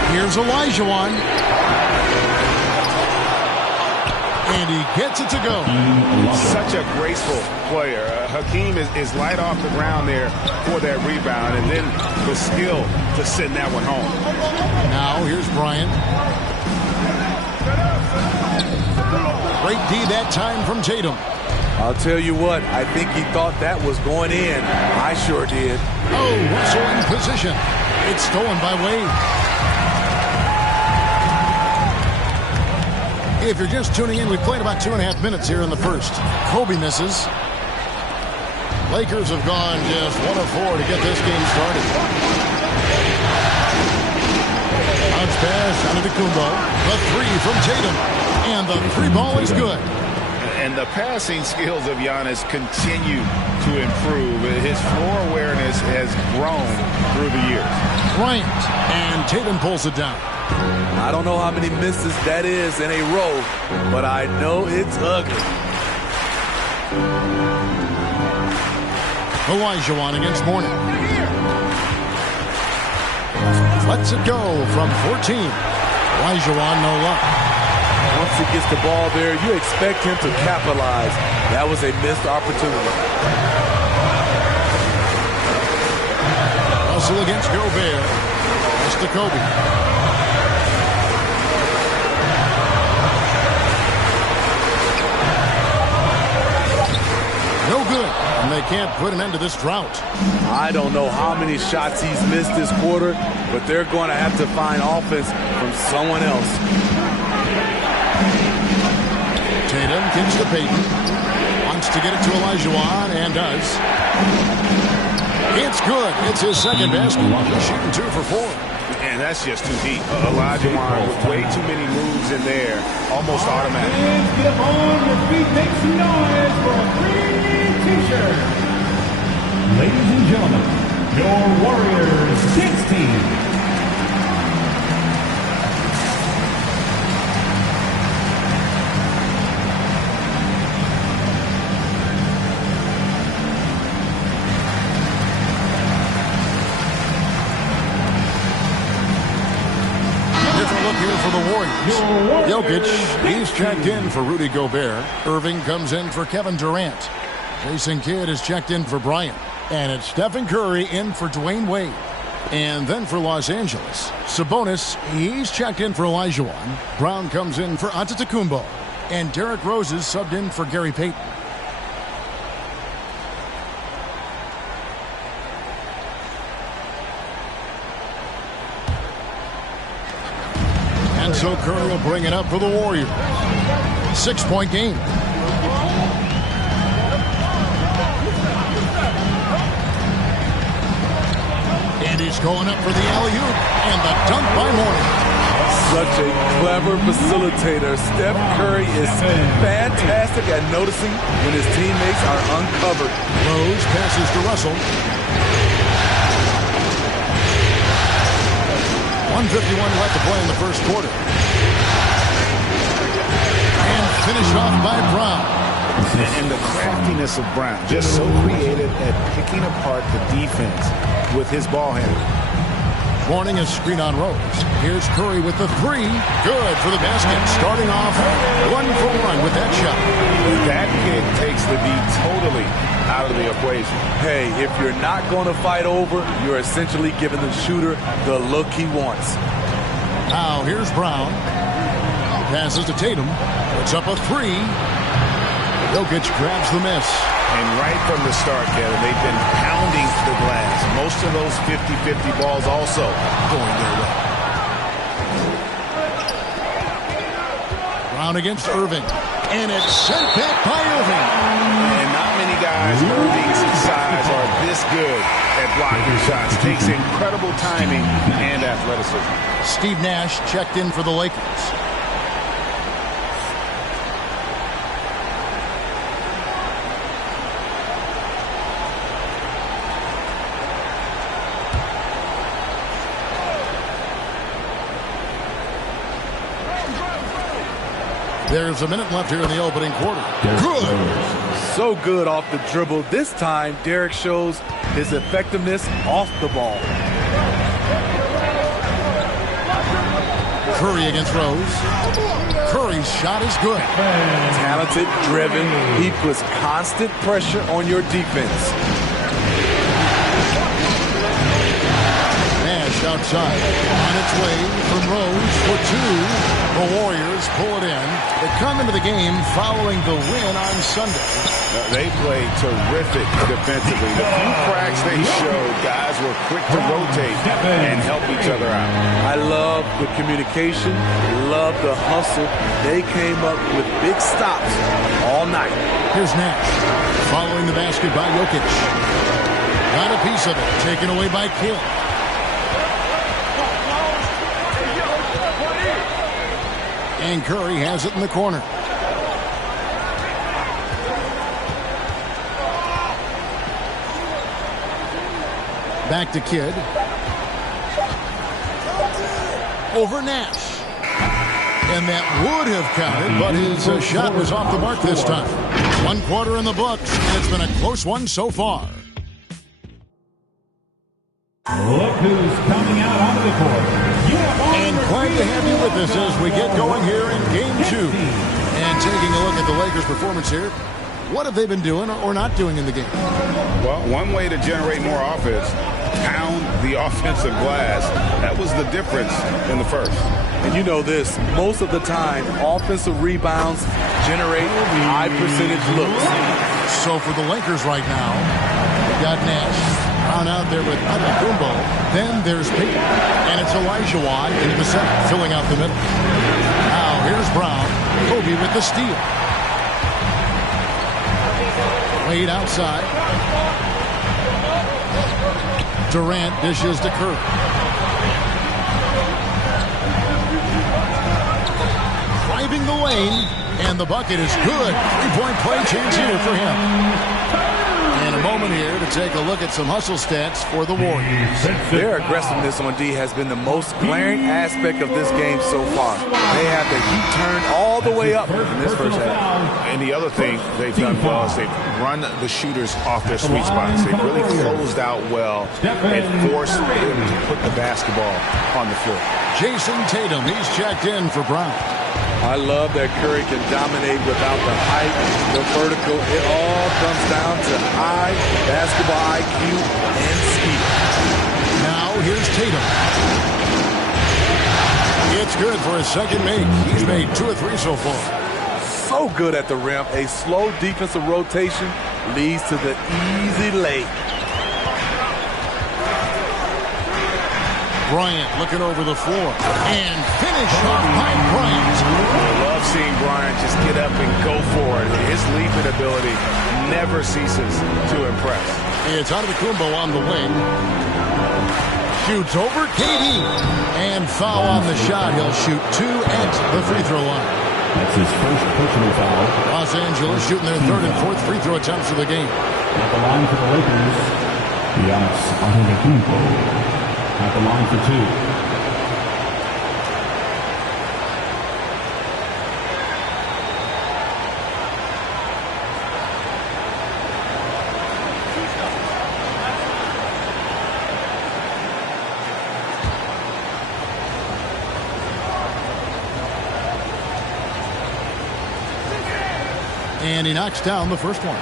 Here's Olajuwon. And he gets it to go. Such a graceful player. Hakeem is light off the ground there for that rebound, and then the skill to send that one home. Now here's Bryant. Great D that time from Tatum. I'll tell you what, I think he thought that was going in. I sure did. Oh, Russell in position. It's stolen by Wade. If you're just tuning in, we've played about 2.5 minutes here in the first. Kobe misses. Lakers have gone just 1 of 4 to get this game started. Bounce pass Antetokounmpo. The 3 from Tatum. And the 3 ball is good. And the passing skills of Giannis continue to improve. His floor awareness has grown through the years. Bryant, and Tatum pulls it down. I don't know how many misses that is in a row, but I know it's ugly. Olajuwon against Mourning. Lets it go from 14. Olajuwon, no luck. Once he gets the ball there, you expect him to capitalize. That was a missed opportunity. Russell against Gobert. That's to Kobe. No good, and they can't put an end to this drought. I don't know how many shots he's missed this quarter, but they're going to have to find offense from someone else. Tatum kicks to Payton. Wants to get it to Olajuwon, and does. It's good. It's his second basket. He's shooting 2 for 4. And that's just too deep. Olajuwon with way too many moves in there. Almost automatic. Let's get up on your feet. Make some noise for a free t-shirt. Ladies and gentlemen, your Warriors Dance Team. For the Warriors. Jokic, he's checked in for Rudy Gobert. Irving comes in for Kevin Durant. Jason Kidd is checked in for Bryant. And it's Stephen Curry in for Dwayne Wade. And then for Los Angeles, Sabonis, he's checked in for Olajuwon. Brown comes in for Antetokounmpo. And Derrick Rose is subbed in for Gary Payton. And so Curry will bring it up for the Warriors. 6-point game. And he's going up for the alley-oop. And the dunk by Mourning. Such a clever facilitator. Steph Curry is fantastic at noticing when his teammates are uncovered. Rose passes to Russell. 1:51 left to play in the first quarter. And finished off by Brown. And the craftiness of Brown, just so creative at picking apart the defense with his ball handling. Mourning a screen on Rose. Here's Curry with the 3. Good for the basket. Starting off 1 for 1 with that shot. That kick takes the D totally out of the equation. Hey, if you're not going to fight over, you're essentially giving the shooter the look he wants. Now here's Brown. Passes to Tatum. Puts up a 3. Jokic grabs the miss. And right from the start, Kevin, they've been pounding the glass. Most of those 50-50 balls also going their way. Brown against Irving. And it's sent back by Irving. And not many guys Irving's size are this good at blocking shots. Takes incredible timing and athleticism. Steve Nash checked in for the Lakers. There's a minute left here in the opening quarter. Good. So good off the dribble. This time, Derrick shows his effectiveness off the ball. Curry against Rose. Curry's shot is good. Talented, driven. He puts constant pressure on your defense. Nash outside. On its way from Rose for 2. The Warriors pull it in. They come into the game following the win on Sunday. They played terrific defensively. The few cracks they showed, guys were quick to rotate and help each other out. I love the communication, love the hustle. They came up with big stops all night. Here's Nash following the basket by Jokic. Got a piece of it, taken away by Kidd. And Curry has it in the corner. Back to Kidd. Over Nash. And that would have counted, but his shot was off the mark this time. 1 quarter in the books, and it's been a close one so far. Look who's coming out onto the court. And glad to have you with us as we get going here in Game 2. And taking a look at the Lakers' performance here. What have they been doing or not doing in the game? Well, one way to generate more offense, pound the offensive glass. That was the difference in the first. And you know this, most of the time, offensive rebounds generate high percentage looks. So for the Lakers right now, we got Nash. Brown out there with Antetokounmpo. Then there's Peyton. And it's Olajuwon into the center, filling out the middle. Now here's Brown. Kobe with the steal. Wade outside. Durant dishes to Curry. Driving the lane. And the bucket is good. Three-point play chance here for him. And a moment here to take a look at some hustle stats for the Warriors. Their aggressiveness on D has been the most glaring aspect of this game so far. They have the heat turned all the way up in this first half. And the other thing they've done well is they've run the shooters off their sweet spots. They've really closed out well and forced them to put the basketball on the floor. Jason Tatum, he's checked in for Brown. I love that Curry can dominate without the height, the vertical. It all comes down to high basketball IQ and speed. Now here's Tatum. It's good for his second make. He's made 2 of 3 so far. So good at the rim. A slow defensive rotation leads to the easy lay. Bryant looking over the floor. And finish off by Bryant. I love seeing Bryant just get up and go for it. His leaping ability never ceases to impress. It's Antetokounmpo on the wing. Shoots over KD. And foul on the shot. He'll shoot 2 at the free throw line. That's his first personal foul. Los Angeles shooting their 3rd and 4th free throw attempts of the game. At the line for the Lakers, Giannis Antetokounmpo. At the line for 2. And he knocks down the first one.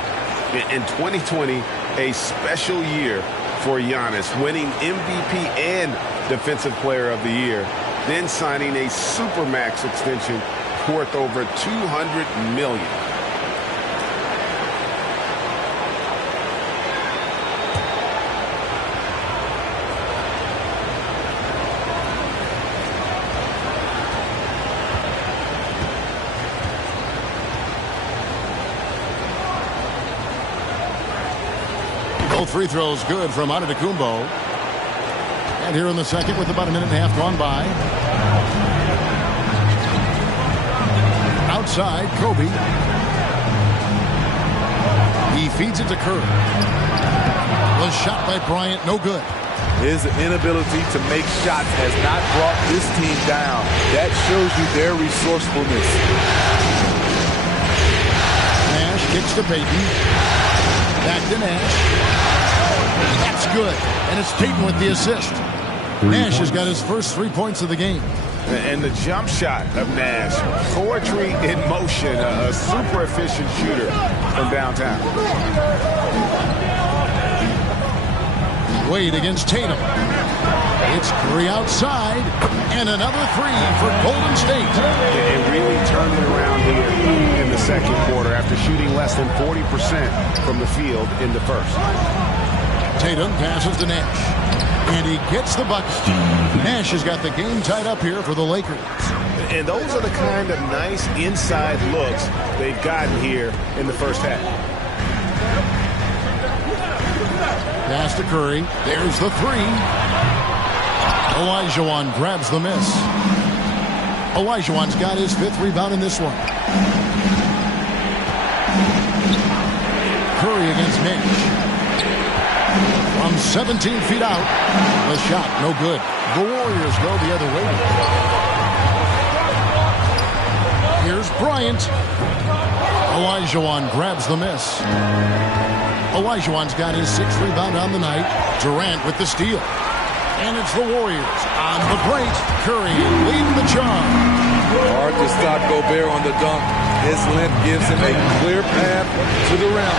In 2020, a special year for Giannis, winning MVP and Defensive Player of the Year, then signing a Supermax extension worth over $200 million. Both free throws good from Antetokounmpo. And here in the second with about a minute and a half gone by. Outside, Kobe. He feeds it to Curry. The shot by Bryant, no good. His inability to make shots has not brought this team down. That shows you their resourcefulness. Nash kicks to Peyton. Back to Nash. That's good. And it's Peyton with the assist. Nash has got his first 3 points of the game. And the jump shot of Nash. Poetry in motion. A super efficient shooter from downtown. Wade against Tatum. It's Curry outside. And another 3 for Golden State. It really turned it around here in the second quarter after shooting less than 40% from the field in the first. Tatum passes to Nash. And he gets the bucket. Nash has got the game tied up here for the Lakers. And those are the kind of nice inside looks they've gotten here in the first half. Pass to Curry. There's the 3. Olajuwon grabs the miss. Olajuwon's got his 5th rebound in this one. Curry against Nash. From 17 feet out. The shot, no good. The Warriors go the other way. Here's Bryant. Olajuwon grabs the miss. Olajuwon's got his 6th rebound on the night. Durant with the steal. And it's the Warriors on the break. Curry leading the charge. Hard to stop Gobert on the dunk. His length gives him a clear path to the rim.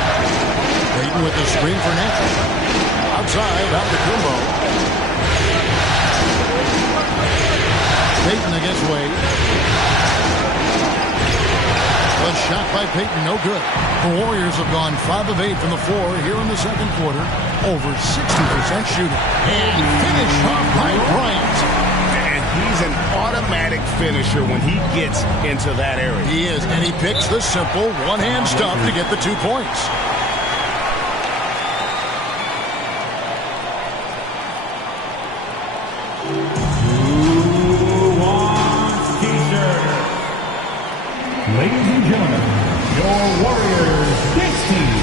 Payton with the screen for Nash. Outside, out to Kumbo. Payton against Wade. A shot by Payton, no good. The Warriors have gone 5 of 8 from the floor here in the second quarter. Over 60% shooting. And finished off by Bryant. And he's an automatic finisher when he gets into that area. He is, and he picks the simple one-hand stuff to get the 2 points. Ladies and gentlemen, your Warriors Knicks team.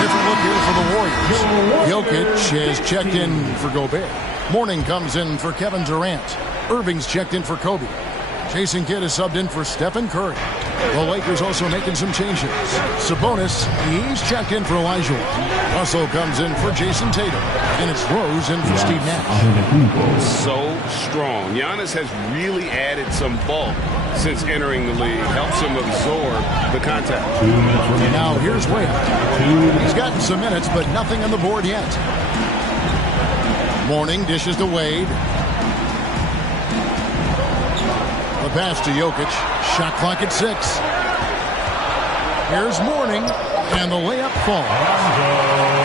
Different look here for the Warriors. Jokic has checked in for Gobert. Mourning comes in for Kevin Durant. Irving's checked in for Kobe. Jason Kidd is subbed in for Stephen Curry. The Lakers also making some changes. Sabonis, he's checked in for Elijah. Russell comes in for Jason Tatum. And it's Rose in for Steve Nash. So strong. Giannis has really added some bulk since entering the league. Helps him absorb the contact. Now here's Wade. He's gotten some minutes, but nothing on the board yet. Mourning dishes to Wade. The pass to Jokic. Shot clock at 6. Here's Mourning, and the layup falls.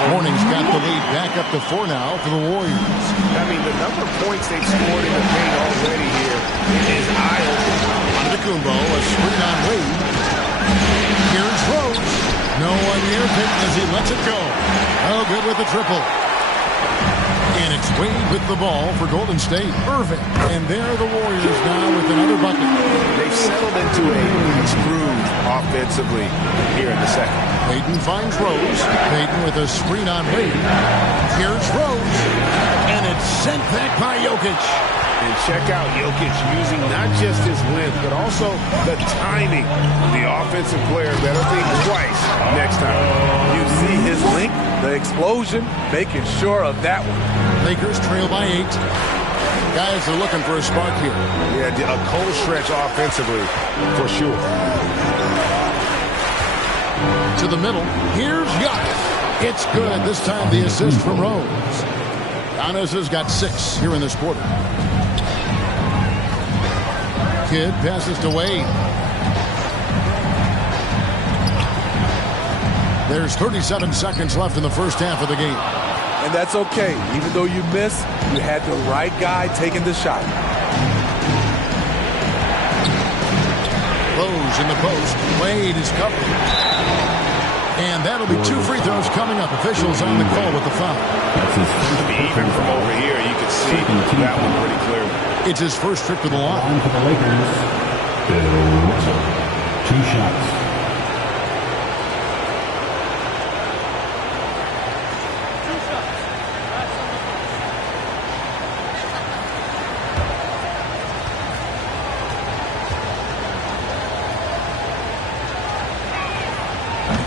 Mourning's got the lead back up to 4 now for the Warriors. I mean, the number of points they've scored in the paint already here is eye-opening. Antetokounmpo, a screen on Wade. Here's Rose. No one near Payton as he lets it go. Oh, good with the triple. And it's Wade with the ball for Golden State. Irving. And there are the Warriors now with another bucket. They've settled into a nice groove offensively here in the second. Payton finds Rose. Payton with a screen on Wade. Here's Rose. And it's sent back by Jokic. And check out Jokic using not just his length, but also the timing. The offensive player better think twice next time. You see his length, the explosion, making sure of that one. Lakers trail by 8. Guys are looking for a spark here. Yeah, a cold stretch offensively, for sure. To the middle. Here's Giannis. It's good. This time the assist from Rose. Giannis has got 6 here in this quarter. Kidd passes to Wade. There's 37 seconds left in the first half of the game. And that's okay. Even though you missed, you had the right guy taking the shot. Rose in the post. Wade is covered. And that'll be 2 free throws coming up. Officials on the call with the foul. Even from over here, you can see that one pretty clearly. It's his first trip to the line. On for the Lakers, Bill Russell. 2 shots.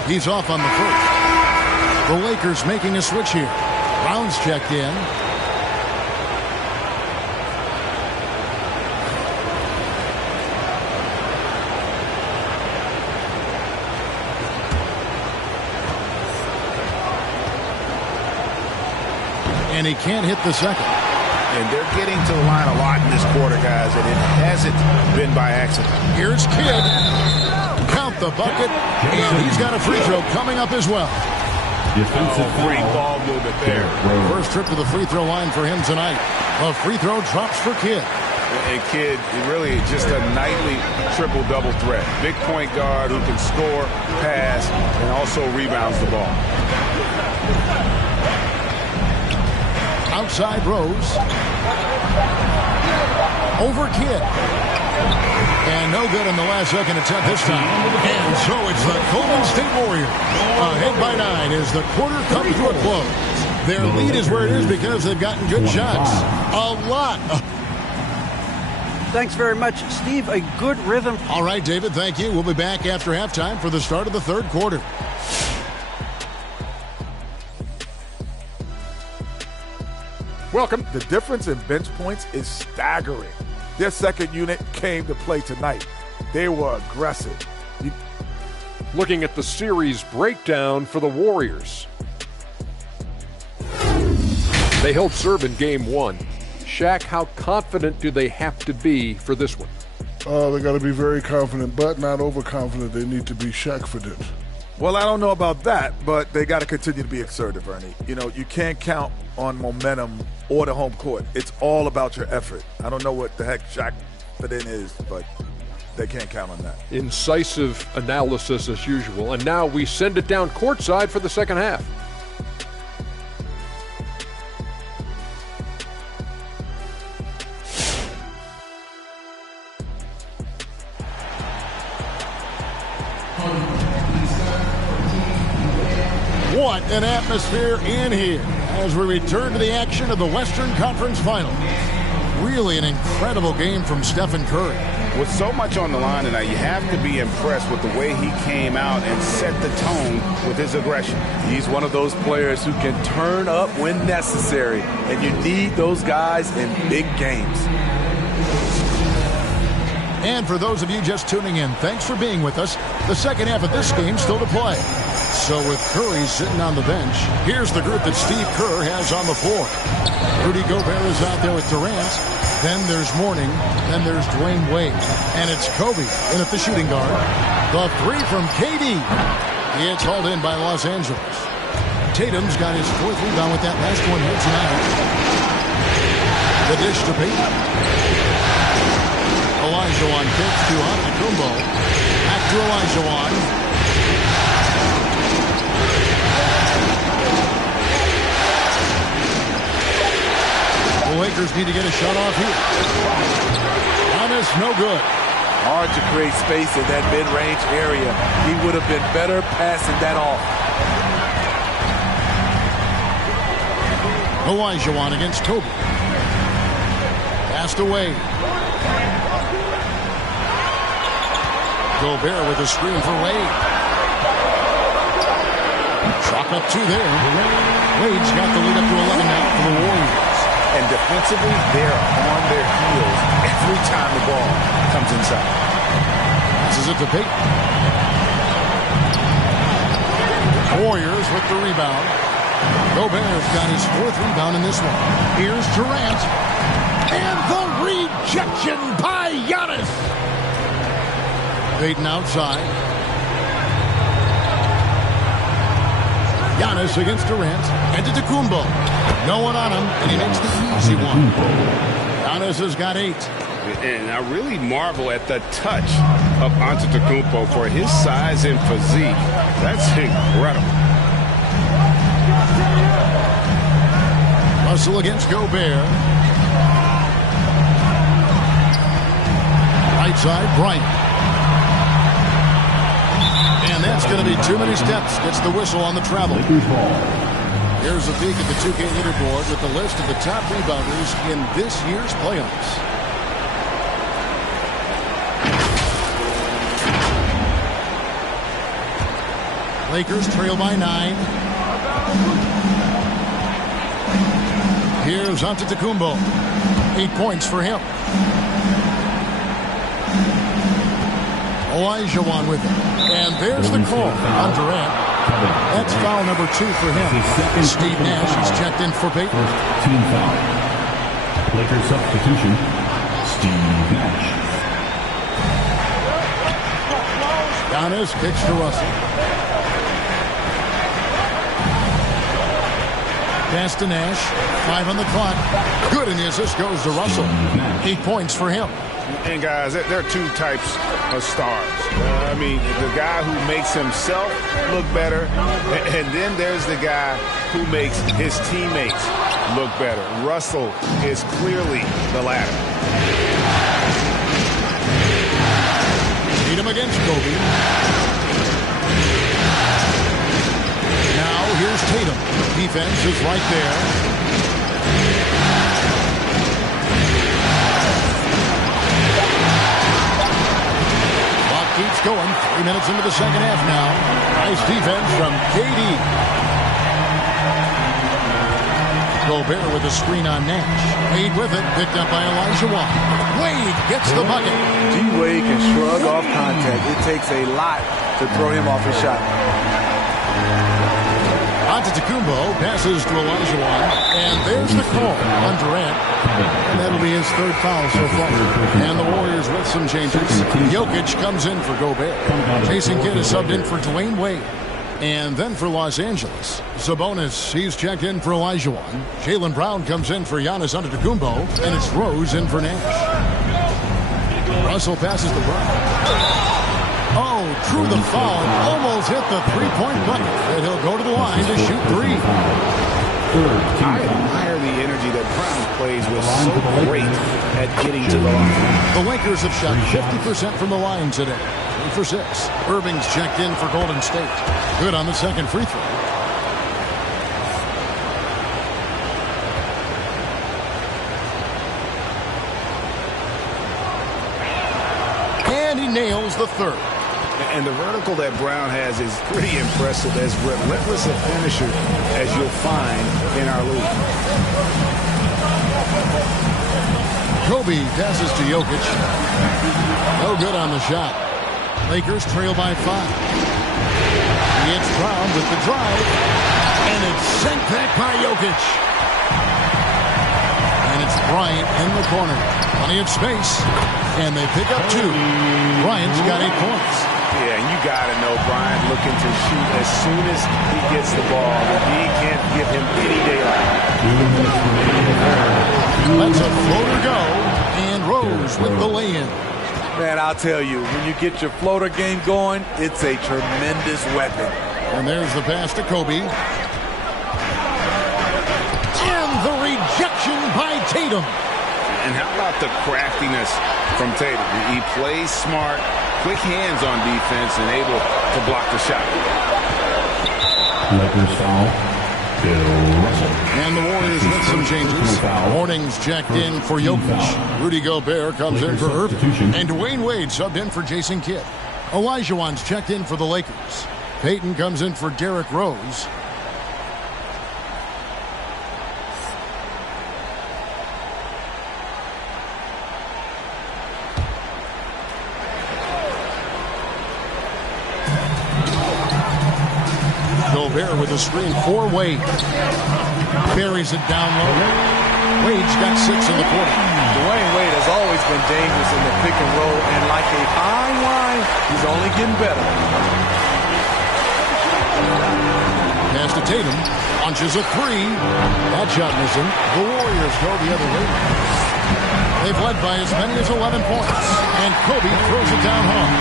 He's off on the first. The Lakers making a switch here. Brown's checked in. And he can't hit the second. And they're getting to the line a lot in this quarter, guys, and it hasn't been by accident. Here's Kidd. Count the bucket, and he's got a free throw coming up as well. Great ball movement there. First trip to the free throw line for him tonight. A free throw drops for Kidd. And Kidd, really just a nightly triple-double threat. Big point guard who can score, pass, and also rebounds the ball. Outside Rose. Over Kidd. And no good on the last second attempt this time. And so it's the Golden State Warriors ahead by 9 as the quarter comes to a close. Their lead is where it is because they've gotten good shots. A lot. Thanks very much, Steve. A good rhythm. All right, David, thank you. We'll be back after halftime for the start of the third quarter. Welcome. The difference in bench points is staggering. Their second unit came to play tonight. They were aggressive. Looking at the series breakdown for the Warriors. They held serve in game 1. Shaq, how confident do they have to be for this one? They got to be very confident, but not overconfident. They need to be Shaq-fident. Well, I don't know about that, but they got to continue to be assertive, Ernie. You know, you can't count on momentum or the home court. It's all about your effort. I don't know what the heck Shaq-fident is, but they can't count on that. Incisive analysis as usual. And now we send it down courtside for the second half. What an atmosphere in here as we return to the action of the Western Conference Final. Really an incredible game from Stephen Curry. With so much on the line tonight, you have to be impressed with the way he came out and set the tone with his aggression. He's one of those players who can turn up when necessary, and you need those guys in big games. And for those of you just tuning in, thanks for being with us. The second half of this game still to play. So with Curry sitting on the bench, here's the group that Steve Kerr has on the floor. Rudy Gobert is out there with Durant. Then there's Mourning. Then there's Dwayne Wade. And it's Kobe in at the shooting guard. The three from KD. It's hauled in by Los Angeles. Tatum's got his fourth rebound with that last one here tonight. The dish to Payton. Olajuwon kicks to Antetokounmpo. Back to Olajuwon. The Lakers need to get a shot off here. Giannis, no good. Hard to create space in that mid-range area. He would have been better passing that off. Olajuwon against Kobe. Passed away. Gobert with a screen for Wade. Chalk up two there. Wade's got the lead up to 11 now for the Warriors. And defensively, they're on their heels every time the ball comes inside. This is it to Payton. Warriors with the rebound. Gobert's got his fourth rebound in this one. Here's Durant. And the rejection by Giannis. Payton outside. Giannis against Durant. Antetokounmpo. No one on him, and he makes the easy one. Giannis has got 8. And I really marvel at the touch of Antetokounmpo for his size and physique. That's incredible. Russell against Gobert. Right side, Bryant. And that's going to be too many steps. Gets the whistle on the travel. Here's a peek at the 2K leaderboard with the list of the top rebounders in this year's playoffs. Lakers trail by 9. Here's Antetokounmpo. 8 points for him. Olajuwon with it. And there's the call on Durant. That's foul number 2 for him. Steve Nash is checked in for Payton. First team foul. Lakers substitution, Steve Nash. Giannis kicks to Russell. Pass to Nash. 5 on the clock. Good, and the assist goes to Russell. 8 points for him. And guys, there are 2 types of stars. I mean, the guy who makes himself look better, and then there's the guy who makes his teammates look better. Russell is clearly the latter. Tatum against Kobe. Now here's Tatum. Defense is right there. Keeps going. 3 minutes into the second half now. Nice defense from KD. Gobert with a screen on Nash. Wade with it, picked up by Elijah Wan. Wade gets the bucket. D-Wade can shrug off contact. It takes a lot to throw him off his shot. Antetokounmpo passes to Elijah Wan, and there's the call on Durant. And that'll be his third foul so far. And the Warriors with some changes. Jokic comes in for Gobert. Jason Kidd is subbed in for Dwayne Wade. And then for Los Angeles, Sabonis, he's checked in for Elijah Wan. Jaylen Brown comes in for Giannis Antetokounmpo, and it's Rose in for Nash. Russell passes to Brown. Oh, drew the foul, almost hit the three-point bucket, and he'll go to the line to shoot three. I admire the energy that Brown plays with, so great at getting to the line. The Lakers have shot 50% from the line today. 3 for 6. Irving's checked in for Golden State. Good on the second free throw. And he nails the third. And the vertical that Brown has is pretty impressive, as relentless a finisher as you'll find in our league. Kobe passes to Jokic. No good on the shot. Lakers trail by 5. It's Brown with the drive. And it's sent back by Jokic. And it's Bryant in the corner. Plenty of space. And they pick up 2. Bryant's got 8 points. Yeah, and you got to know Bryant looking to shoot as soon as he gets the ball. The D can't give him any daylight. Let's a floater go. And Rose with the lay-in. Man, I'll tell you, when you get your floater game going, it's a tremendous weapon. And there's the pass to Kobe. And the rejection by Tatum. And how about the craftiness from Tatum? He plays smart, quick hands on defense, and able to block the shot. Lakers foul. Bill Russell. And the Warriors with some changes. Hornings checked in for Jokic. Rudy Gobert comes in for Irving. And Dwayne Wade subbed in for Jason Kidd. Elijah Wan's checked in for the Lakers. Payton comes in for Derrick Rose. Gobert with a screen for Wade. Buries it down low. Wade's got 6 in the quarter. Dwayne Wade has always been dangerous in the pick and roll, and like a fine wine, he's only getting better. Pass to Tatum. Launches a 3. That shot missing. The Warriors go the other way. They've led by as many as 11 points. And Kobe throws it down home.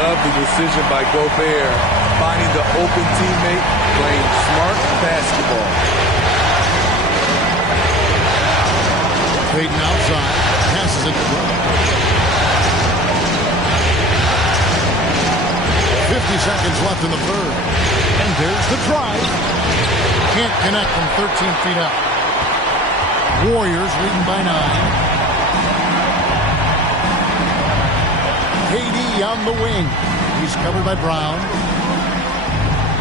Love the decision by Gobert. Finding the open teammate, playing smart basketball. Payton outside. Passes it to Brown. 50 seconds left in the third. And there's the drive. Can't connect from 13 feet out. Warriors leading by 9. KD on the wing. He's covered by Brown.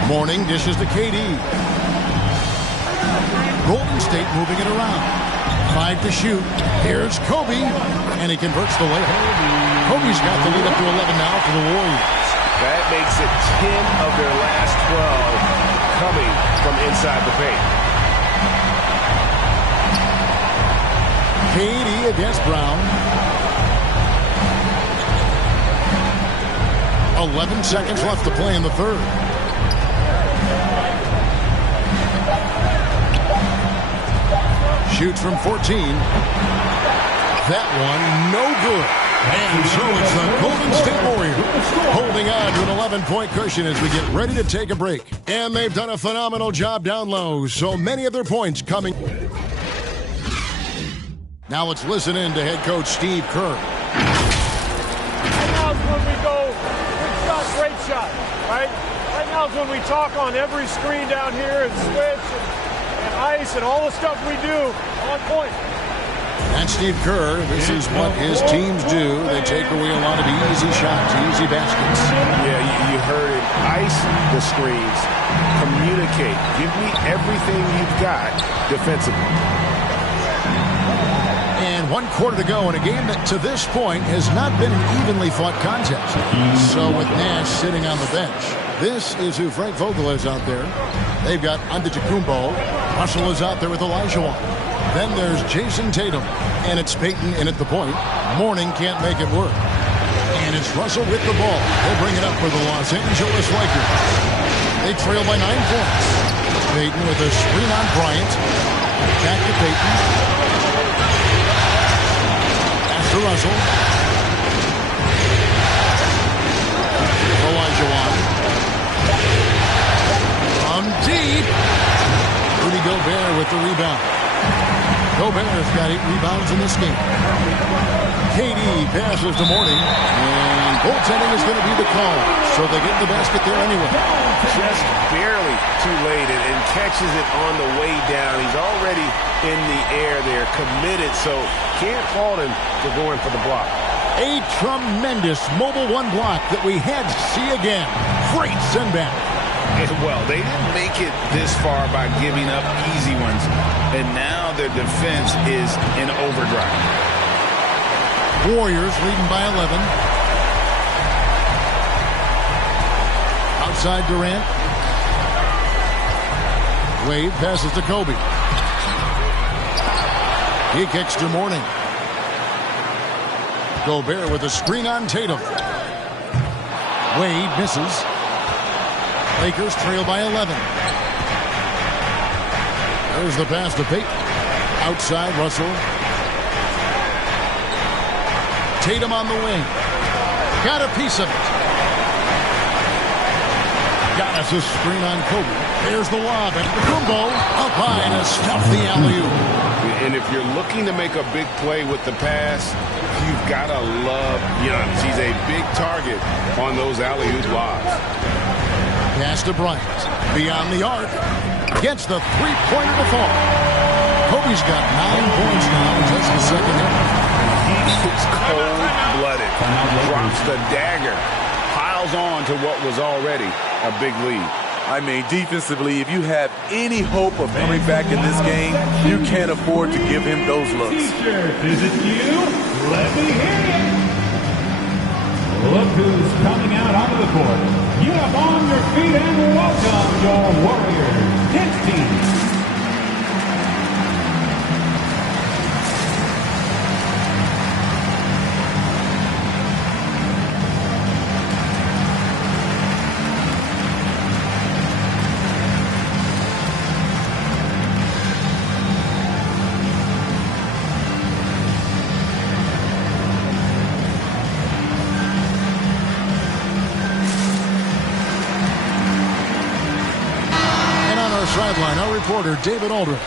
Mourning dishes to KD. Golden State moving it around. 5 to shoot. Here's Kobe. And he converts the layup. Kobe's got the lead up to 11 now for the Warriors. That makes it 10 of their last 12 coming from inside the paint. KD against Brown. 11 seconds left to play in the third. Shoots from 14. That one, no good. And so it's the Golden State Warriors holding on to an 11-point cushion as we get ready to take a break. And they've done a phenomenal job down low, so many of their points coming. Now let's listen in to head coach Steve Kerr. Right now is when we go, good shot, great shot, right? Right now is when we talk on every screen down here and switch and ice and all the stuff we do on point. And Steve Kerr, this is what his teams do. They take away a lot of easy shots, easy baskets. Yeah, you heard it. ice the screens, communicate. Give me everything you've got defensively. And 1 quarter to go in a game that to this point has not been an evenly fought contest. So with Nash sitting on the bench, this is who Frank Vogel is out there. They've got Antetokounmpo. Russell is out there with Olajuwon. Then there's Jason Tatum. And it's Payton in at the point. Mourning can't make it work. And it's Russell with the ball. He'll bring it up for the Los Angeles Lakers. They trail by 9 points. Payton with a screen on Bryant. Back to Payton. Pass to Russell. Olajuwon. From deep. Rudy Gobert with the rebound. Gobert's got 8 rebounds in this game. KD passes to Mourning, and goaltending is going to be the call. So they get the basket there anyway. Just barely too late and catches it on the way down. He's already in the air there, committed, so can't fault him for going for the block. A tremendous Mobile One block that we had to see again. Great send back. Well, they didn't make it this far by giving up easy ones, and now their defense is in overdrive. Warriors leading by 11. Outside Durant. Wade passes to Kobe. He kicks to Mourning. Gobert with a screen on Tatum. Wade misses. Lakers trail by 11. There's the pass to Payton. Outside Russell. Tatum on the wing. Got a piece of it. Got us a screen on Kobe. There's the lob. And Kumbo up high to stuff the alley-oop. And if you're looking to make a big play with the pass, you've got to love Giannis. He's a big target on those alley-oop lobs. Pass to Bryant. Beyond the arc. Gets the three-pointer to fall. Kobe's got 9 points now in just the second half. He's cold-blooded. Drops the dagger. Piles on to what was already a big lead. I mean, defensively, if you have any hope of coming back in this game, you can't afford to give him those looks. Is it you? Let me hear it. Look who's coming out onto the court. Get up on your feet and welcome your Warriors Kicks team. Sideline, our reporter, David Aldridge.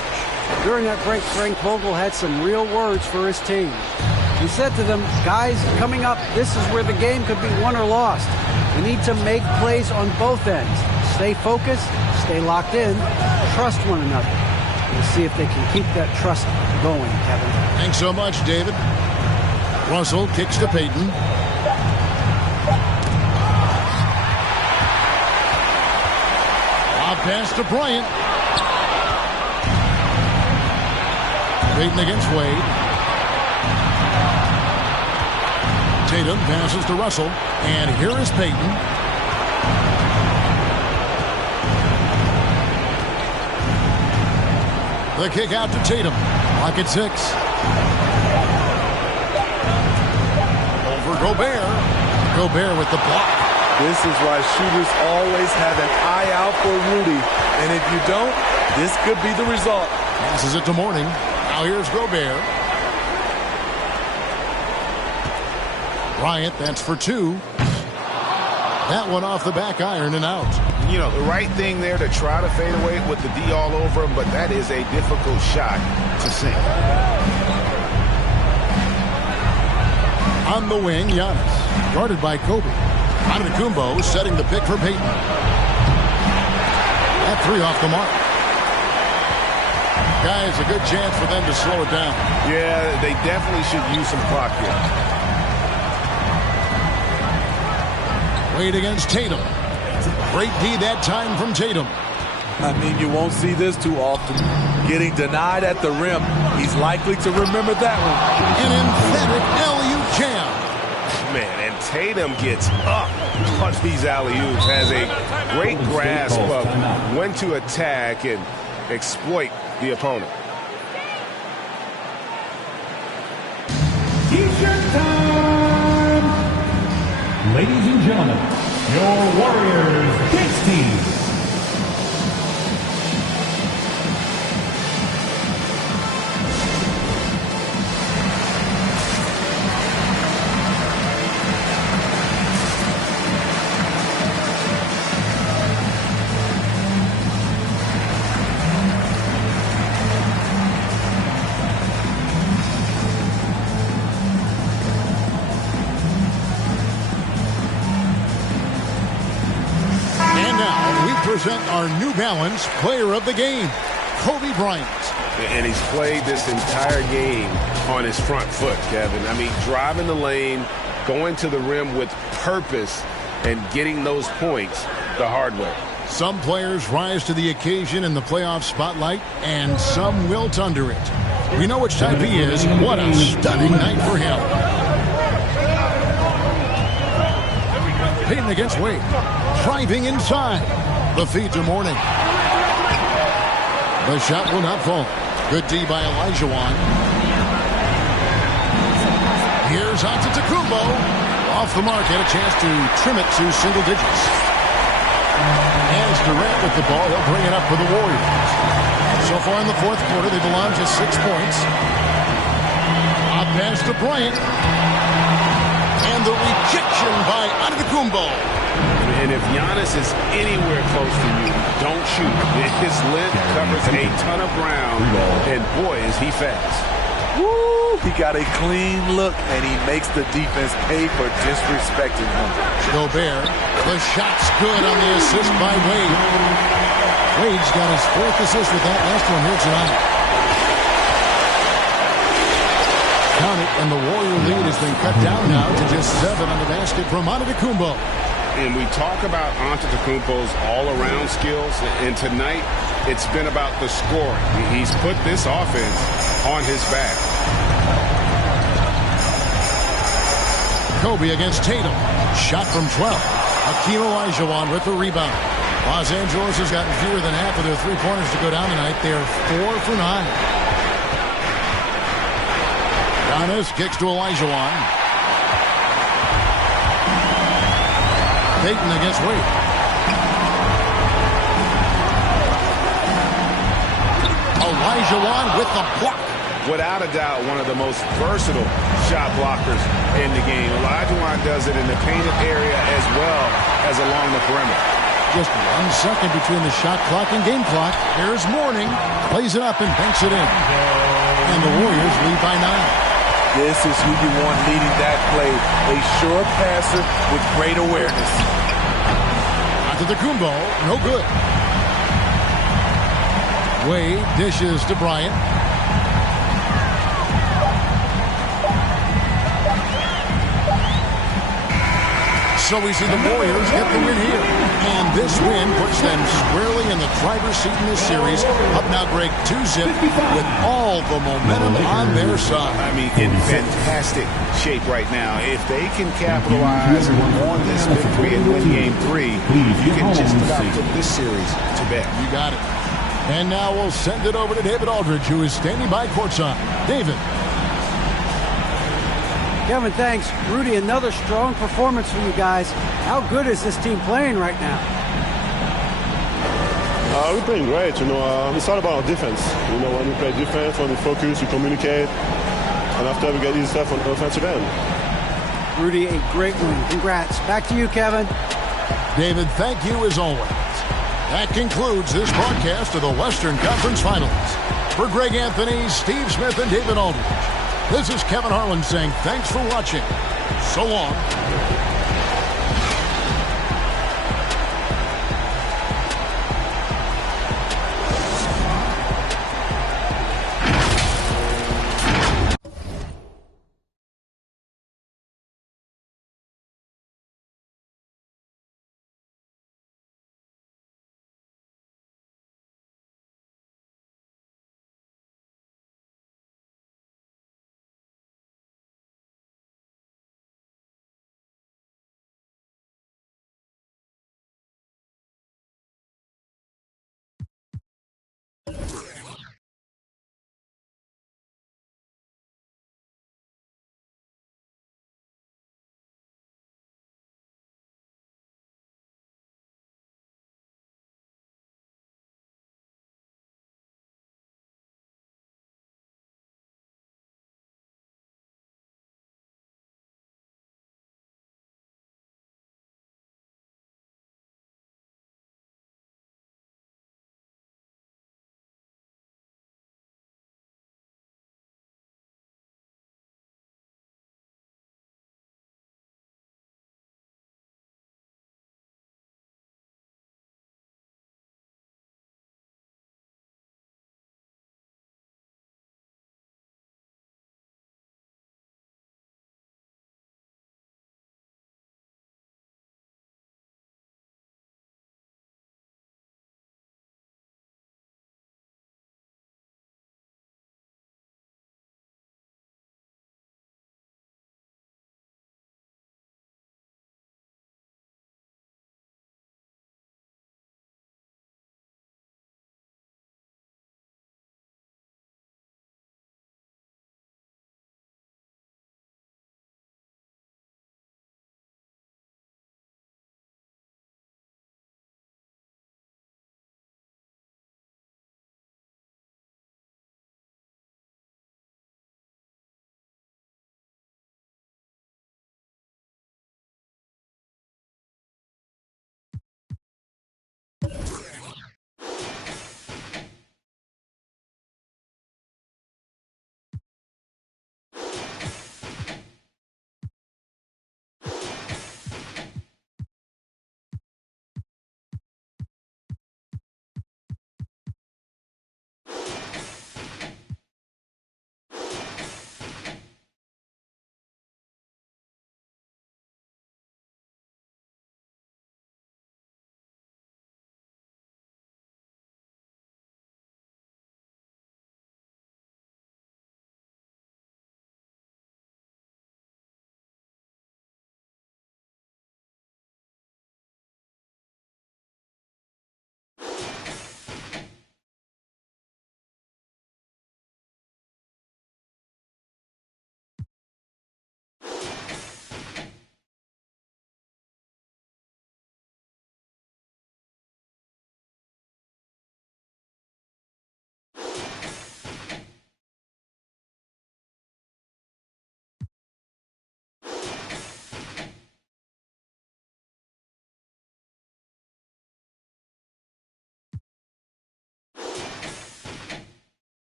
During that break, Frank Vogel had some real words for his team. He said to them, guys, coming up, this is where the game could be won or lost. We need to make plays on both ends. Stay focused, stay locked in, trust one another. We'll see if they can keep that trust going, Kevin. Thanks so much, David. Russell kicks to Payton. Pass to Bryant. Payton against Wade. Tatum passes to Russell. And here is Payton. The kick out to Tatum. Clock at 6. Over Gobert. Gobert with the block. This is why shooters always have an eye out for Rudy. And if you don't, this could be the result. Passes it to Mourning. Now here's Gobert. Bryant, that's for 2. That one off the back iron and out. You know, the right thing there to try to fade away with the D all over him, but that is a difficult shot to sink. On the wing, Giannis. Guarded by Kobe. Antetokounmpo setting the pick for Payton. That 3 off the mark. Guys, a good chance for them to slow it down. Yeah, they definitely should use some clock here. Wade against Tatum. Great D that time from Tatum. I mean, you won't see this too often. Getting denied at the rim. He's likely to remember that one. An emphatic alley-oop jam. Man, and Tatum gets up on these alley-oops, has a great grasp of when to attack and exploit the opponent. T-shirt time! Ladies and gentlemen, your Warriors Kicks team. Present our New Balance Player of the Game, Kobe Bryant. And he's played this entire game on his front foot, Kevin. I mean, driving the lane, going to the rim with purpose, and getting those points the hard way. Some players rise to the occasion in the playoff spotlight, and some wilt under it. We know which type he is. What a stunning night for him. Payton against Wade. Driving inside. The feed to Mourning. The shot will not fall. Good D by Olajuwon. Here's Antetokounmpo. Off the mark, had a chance to trim it to single digits. And it's Durant with the ball. He'll bring it up for the Warriors. So far in the fourth quarter, they've allowed just 6 points. A pass to Bryant. And the rejection by Antetokounmpo. And if Giannis is anywhere close to you, don't shoot. His length covers a ton of ground, and boy, is he fast. Woo! He got a clean look, and he makes the defense pay for disrespecting him. Gobert, the shot's good on the assist by Wade. Wade's got his 4th assist with that last one here tonight. Count it, and the Warrior lead has been cut down now to just 7 on the basket from Antetokounmpo. And we talk about Antetokounmpo's all-around skills, and tonight it's been about the scoring. He's put this offense on his back. Kobe against Tatum. Shot from 12. Hakeem Olajuwon with the rebound. Los Angeles has gotten fewer than half of their three-pointers to go down tonight. They're 4 for 9. Giannis kicks to Olajuwon. Payton against Wade. Olajuwon with the block. Without a doubt, one of the most versatile shot blockers in the game. Olajuwon does it in the painted area as well as along the perimeter. Just 1 second between the shot clock and game clock. Here's Mourning. Plays it up and banks it in. And the Warriors lead by 9. This is who you want leading that play. A sure passer with great awareness. Antetokounmpo, no good. Wade dishes to Bryant. So we see the Warriors get the win here. And this win puts them squarely in the driver's seat in this series. Up now, Greg, 2-zip with all the momentum on their side. I mean, in fantastic shape right now. If they can capitalize on this victory and win Game 3, you can just about put this series to bed. You got it. And now we'll send it over to David Aldridge, who is standing by courtside. David. Kevin, thanks. Rudy, another strong performance from you guys. How good is this team playing right now? We're playing great. It's all about our defense. When we play defense, when we focus, we communicate, and after we get easy stuff on the offensive end. Rudy, a great win. Congrats. Back to you, Kevin. David, thank you as always. That concludes this broadcast of the Western Conference Finals. For Greg Anthony, Steve Smith, and David Aldridge, this is Kevin Harlan saying thanks for watching. So long.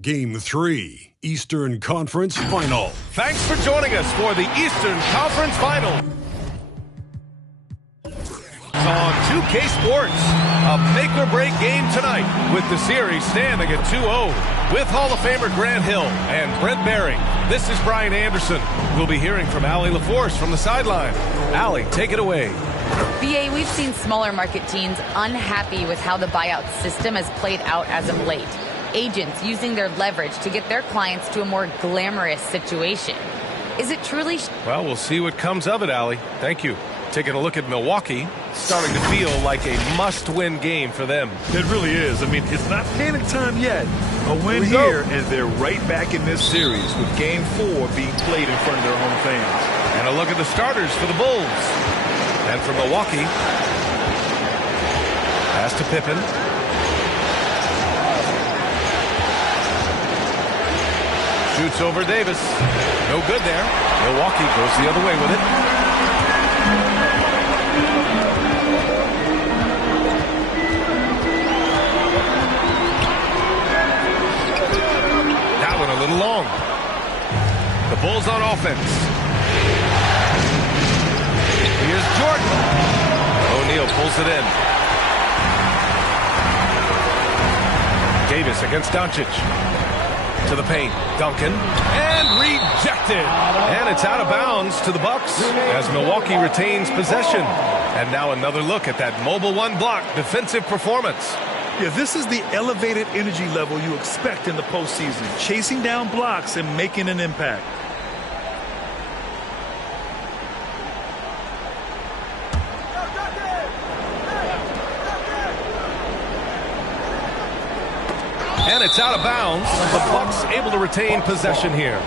Game 3, Eastern Conference Final. Thanks for joining us for the Eastern Conference Final. It's on 2K Sports. A make-or-break game tonight with the series standing at 2-0 with Hall of Famer Grant Hill and Brent Barry. This is Brian Anderson. We'll be hearing from Allie LaForce from the sideline. Allie, take it away. BA, we've seen smaller market teams unhappy with how the buyout system has played out as of late. Agents using their leverage to get their clients to a more glamorous situation. Is it truly... Well, we'll see what comes of it, Allie. Thank you. Taking a look at Milwaukee, starting to feel like a must-win game for them. It really is. I mean, it's not panic time yet. A win here, and they're right back in this series with Game 4 being played in front of their home fans. And a look at the starters for the Bulls. And for Milwaukee, pass to Pippen. Shoots over Davis. No good there. Milwaukee goes the other way with it. That one a little long. The Bulls on offense. Here's Jordan. O'Neal pulls it in. Davis against Doncic. To the paint. Duncan. And rejected. And it's out of bounds to the Bucks as Milwaukee retains possession. And now another look at that mobile one block defensive performance. Yeah, this is the elevated energy level you expect in the postseason. Chasing down blocks and making an impact. And it's out of bounds. The Bucks able to retain possession here.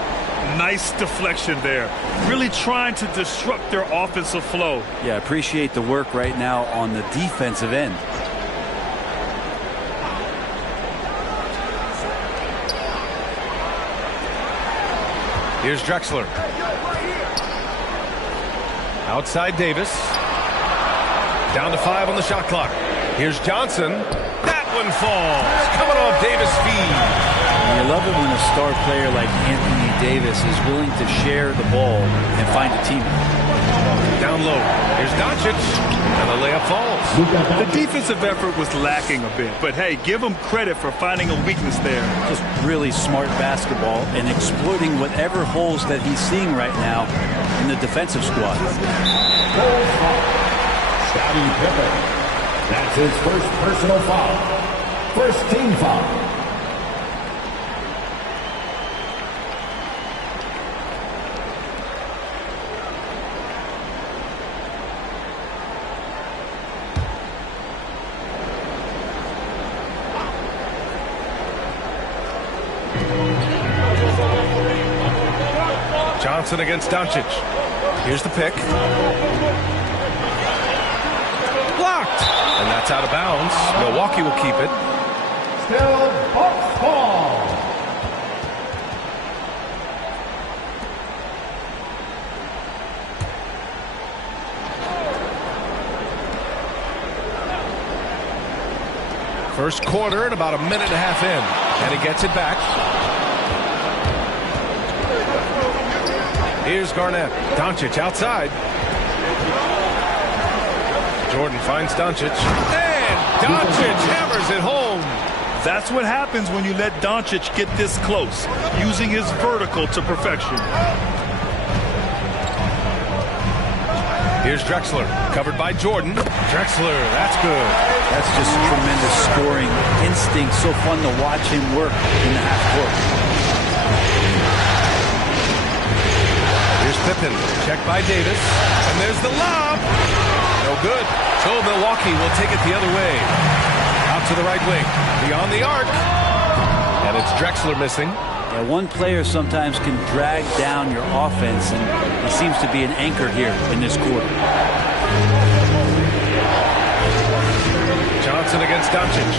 Nice deflection there. Really trying to disrupt their offensive flow. Yeah, appreciate the work right now on the defensive end. Here's Drexler. Outside Davis. Down to 5 on the shot clock. Here's Johnson. That one falls. Coming off Davis' feed. You love it when a star player like Anthony Davis is willing to share the ball and find a teammate. Down low. Here's Doncic. And the layup falls. The defensive effort was lacking a bit. But, hey, give him credit for finding a weakness there. Just really smart basketball and exploiting whatever holes that he's seeing right now in the defensive squad. Scottie Pippen. That's his first personal foul. First team foul. Johnson against Doncic. Here's the pick. Blocked. And that's out of bounds. Milwaukee will keep it. Still Bucks ball. First quarter and about a minute and a half in. And he gets it back. Here's Garnett. Doncic outside. Jordan finds Doncic. And Doncic hammers it home. That's what happens when you let Doncic get this close, using his vertical to perfection. Here's Drexler, covered by Jordan. Drexler, that's good. That's just tremendous scoring instinct. So fun to watch him work in the half court. Here's Pippen, checked by Davis. And there's the lob. No good. So Milwaukee will take it the other way. Out to the right wing. Beyond the arc. And it's Drexler missing. Yeah, one player sometimes can drag down your offense, and he seems to be an anchor here in this quarter. Johnson against Doncic.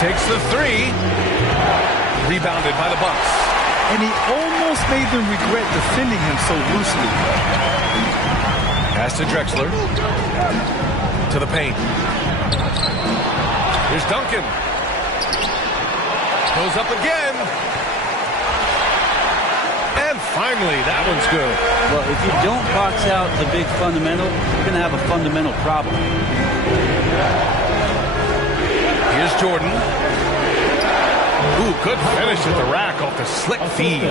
Takes the three. Rebounded by the Bucks. And he almost made them regret defending him so loosely. Pass to Drexler. To the paint. Here's Duncan. Goes up again. And finally, that one's good. Well, if you don't box out the big fundamental, you're going to have a fundamental problem. Here's Jordan. Ooh, good finish at the rack off the slick feed.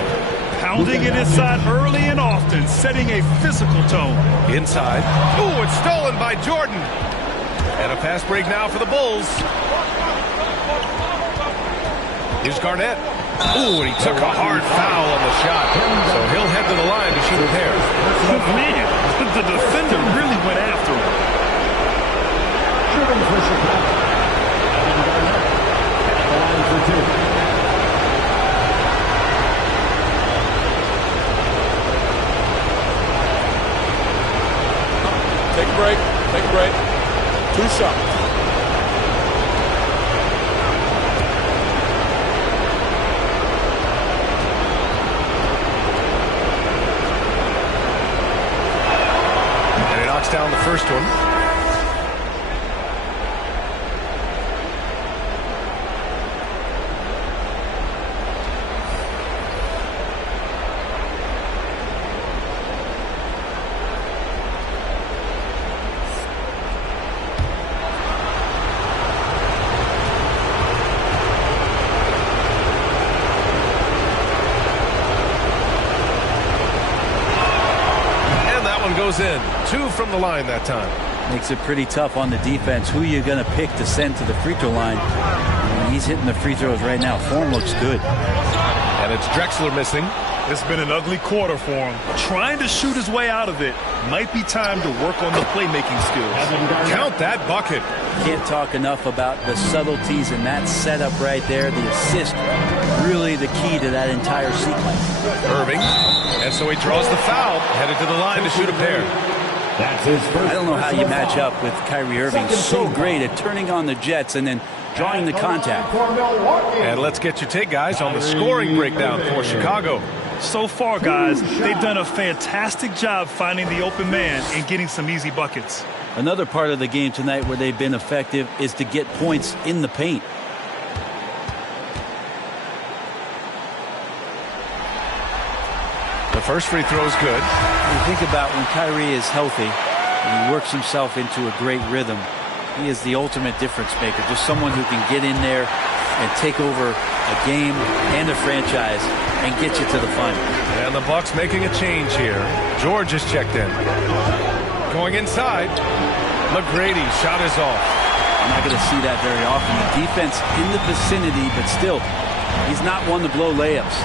Pounding it inside early and often, setting a physical tone. Inside. Ooh, it's stolen by Jordan. And a fast break now for the Bulls. Here's Garnett. Ooh, and he took a hard foul on the shot. So he'll head to the line to shoot a pair. But man, the defender really went after him. Shooting for Chicago. Kevin Garnett at the line for two. Take a break. Take a break. 2 shots. And he knocks down the first one. Goes in. 2 from the line that time. Makes it pretty tough on the defense. Who are you going to pick to send to the free throw line? I mean, he's hitting the free throws right now. Form looks good. And it's Drexler missing. It's been an ugly quarter for him. Trying to shoot his way out of it. Might be time to work on the playmaking skills. Count that bucket. Can't talk enough about the subtleties in that setup right there. The assist, really the key to that entire sequence. Irving. And so he draws the foul. Headed to the line to shoot a pair. That's his first. I don't know how you match up with Kyrie Irving. So great at turning on the Jets and then drawing the contact. And let's get your take, guys, on the scoring breakdown for Chicago. So far, guys, they've done a fantastic job finding the open man and getting some easy buckets. Another part of the game tonight where they've been effective is to get points in the paint. The first free throw is good. You think about when Kyrie is healthy and he works himself into a great rhythm. He is the ultimate difference maker. Just someone who can get in there and take over a game and a franchise and get you to the final. And the Bucks making a change here. George is checked in. Going inside. McGrady shot is off. I'm not going to see that very often. The defense in the vicinity, but still, he's not one to blow layups.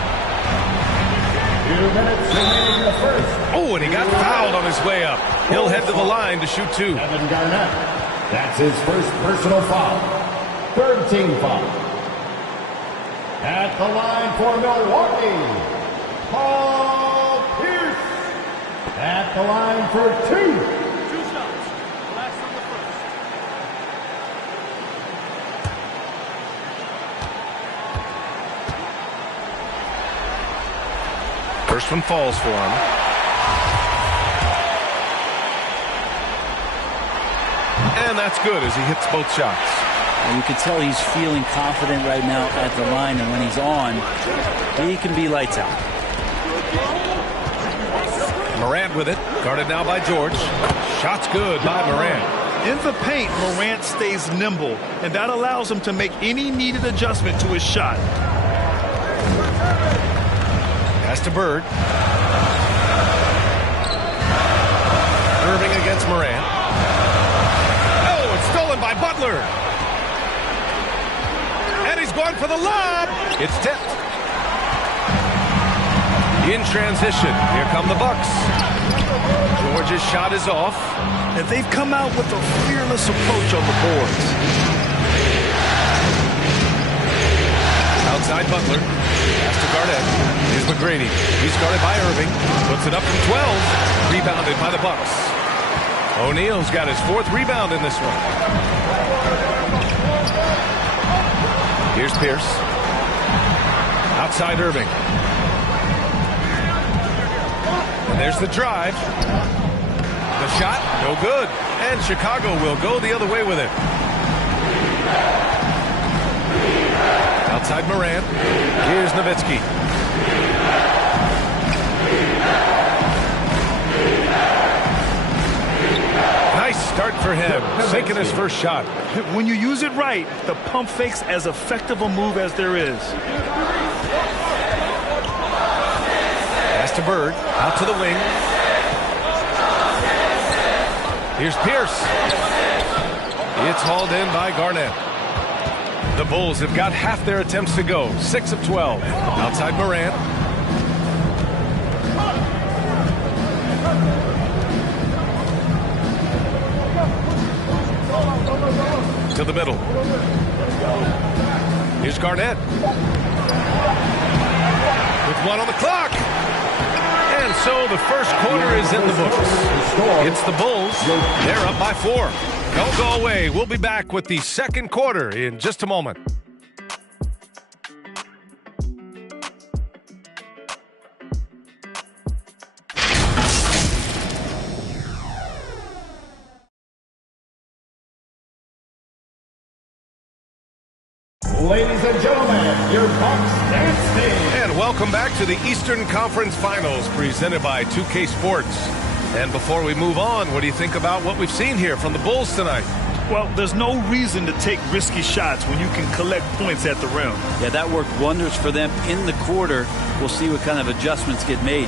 2 minutes remaining in the first. Oh, and he got fouled on his way up. He'll head to the line to shoot 2. Kevin Garnett. That's his first personal foul. 3rd team foul. At the line for Milwaukee, Paul Pierce. At the line for 2. 2 shots. Last on the first. First one falls for him. And that's good as he hits both shots. And you can tell he's feeling confident right now at the line, and when he's on, he can be lights out. Morant with it, guarded now by George. Shot's good by Morant. In the paint, Morant stays nimble, and that allows him to make any needed adjustment to his shot. Pass to Bird. Irving against Morant. Oh, it's stolen by Butler. And he's going for the lob. It's tipped. In transition, here come the Bucks. George's shot is off. And they've come out with a fearless approach on the boards. Outside Butler. Pass to Garnett. Here's McGrady. He's guarded by Irving. Puts it up from 12. Rebounded by the Bucks. O'Neal's got his 4th rebound in this one. Here's Pierce. Outside Irving. And there's the drive. The shot, no good. And Chicago will go the other way with it. Outside Morant. Here's Nowitzki. Nice start for him. Sinking his first shot. When you use it right, the pump fake's as effective a move as there is. Pass to Bird. Out to the wing. Here's Pierce. It's hauled in by Garnett. The Bulls have got half their attempts to go. 6 of 12. Outside Morant. To the middle. Here's Garnett. With 1 on the clock. And so the first quarter is in the books. It's the Bulls. They're up by 4. Don't go away. We'll be back with the second quarter in just a moment. Ladies and gentlemen, your Bucks dance team. And welcome back to the Eastern Conference Finals presented by 2K Sports. And before we move on, what do you think about what we've seen here from the Bulls tonight? Well, there's no reason to take risky shots when you can collect points at the rim. Yeah, that worked wonders for them in the quarter. We'll see what kind of adjustments get made.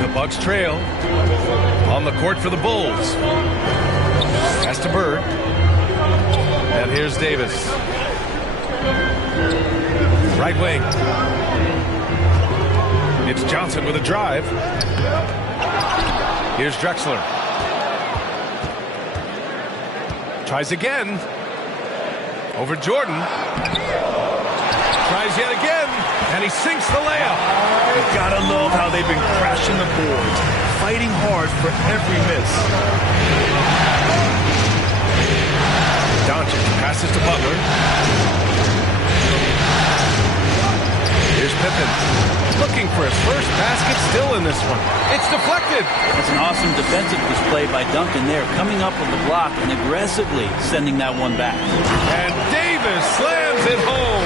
The Bucks trail on the court for the Bulls. Pass to Bird. And here's Davis. Right wing. It's Johnson with a drive. Here's Drexler. Tries again. Over Jordan. Tries yet again. And he sinks the layup. You gotta love how they've been crashing the boards, fighting hard for every miss. Doncic passes to Butler. Here's Pippen. Looking for his first basket, still in this one. It's deflected. That's an awesome defensive display by Duncan there, coming up with the block and aggressively sending that one back. And Davis slams it home.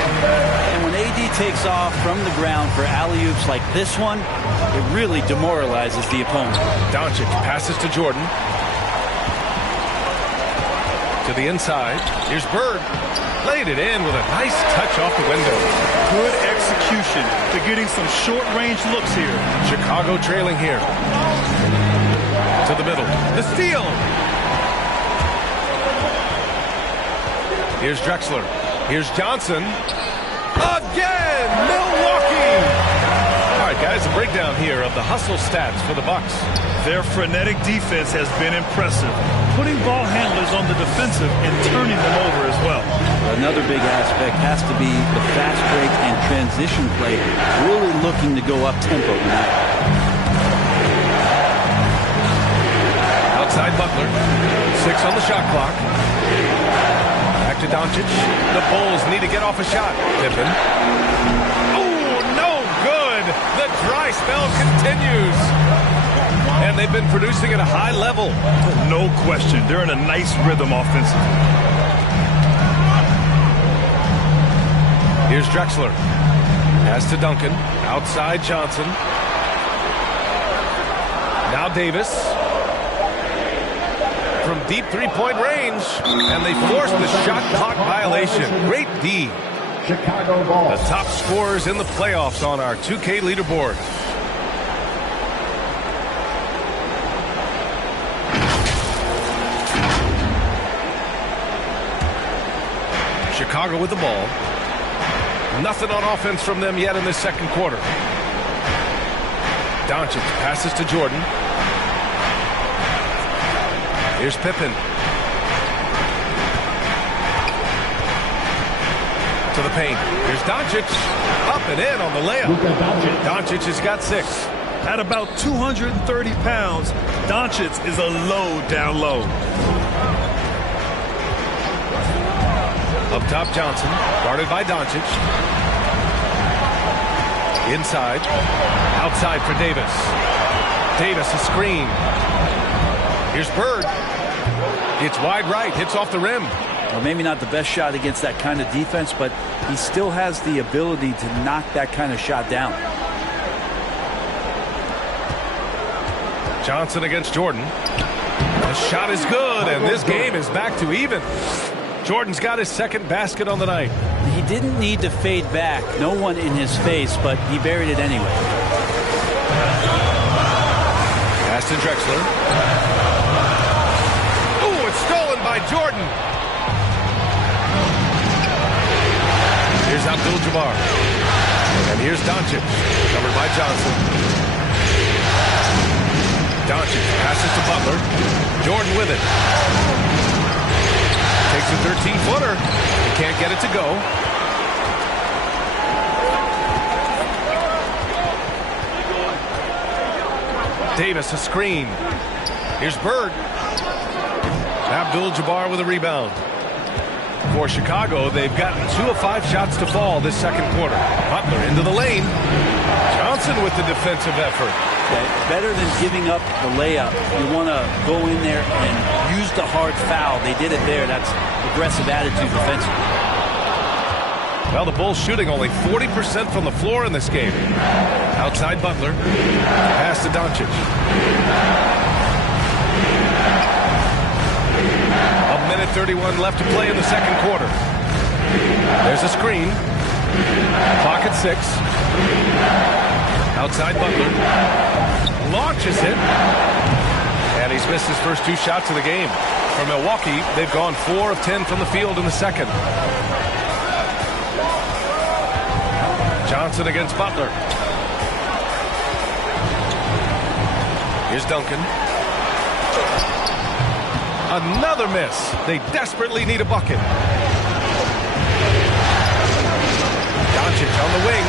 And when AD takes off from the ground for alley-oops like this one, it really demoralizes the opponent. Doncic passes to Jordan. To the inside. Here's Bird. Laid it in with a nice touch off the window. Good execution. They're getting some short-range looks here. Chicago trailing here. To the middle. The steal. Here's Drexler. Here's Johnson. Again! Milwaukee! All right, guys, a breakdown here of the hustle stats for the Bucks. Their frenetic defense has been impressive, putting ball handlers on the defensive and turning them over as well. Another big aspect has to be the fast break and transition play, really looking to go up-tempo tonight. Outside Butler, 6 on the shot clock. Back to Doncic. The Bulls need to get off a shot. Pippen. Oh, no good. The dry spell continues. And they've been producing at a high level. No question. They're in a nice rhythm offensively. Here's Drexler. Pass to Duncan. Outside Johnson. Now Davis. From deep three-point range. And they forced the shot clock violation. Great D. Chicago ball. The top scorers in the playoffs on our 2K leaderboard. Chicago with the ball. Nothing on offense from them yet in this second quarter. Doncic passes to Jordan. Here's Pippen. To the paint. Here's Doncic. Up and in on the layup. Doncic has got 6. At about 230 pounds, Doncic is a load down low. Up top, Johnson, guarded by Doncic. Inside, outside for Davis. Davis, a screen. Here's Bird. It's wide right, hits off the rim. Well, maybe not the best shot against that kind of defense, but he still has the ability to knock that kind of shot down. Johnson against Jordan. The shot is good, and this game is back to even. Jordan's got his second basket on the night. He didn't need to fade back. No one in his face, but he buried it anyway. Pass to Drexler. Ooh, it's stolen by Jordan. Here's Abdul-Jabbar. And here's Doncic. Covered by Johnson. Doncic passes to Butler. Jordan with it. Takes a 13-footer. He can't get it to go. Davis, a screen. Here's Bird. Abdul-Jabbar with a rebound. For Chicago, they've gotten 2 of 5 shots to fall this second quarter. Butler into the lane. Johnson with the defensive effort. Okay. Better than giving up the layup, you want to go in there and use the hard foul. They did it there. That's aggressive attitude defensively. Well, the Bulls shooting only 40% from the floor in this game. Outside Butler. Pass to Doncic. A minute 31 left to play in the second quarter. There's a screen. Clock at 6. Outside Butler. Launches it. And he's missed his first 2 shots of the game. For Milwaukee, they've gone 4 of 10 from the field in the second. Johnson against Butler. Here's Duncan. Another miss. They desperately need a bucket. Doncic on the wing.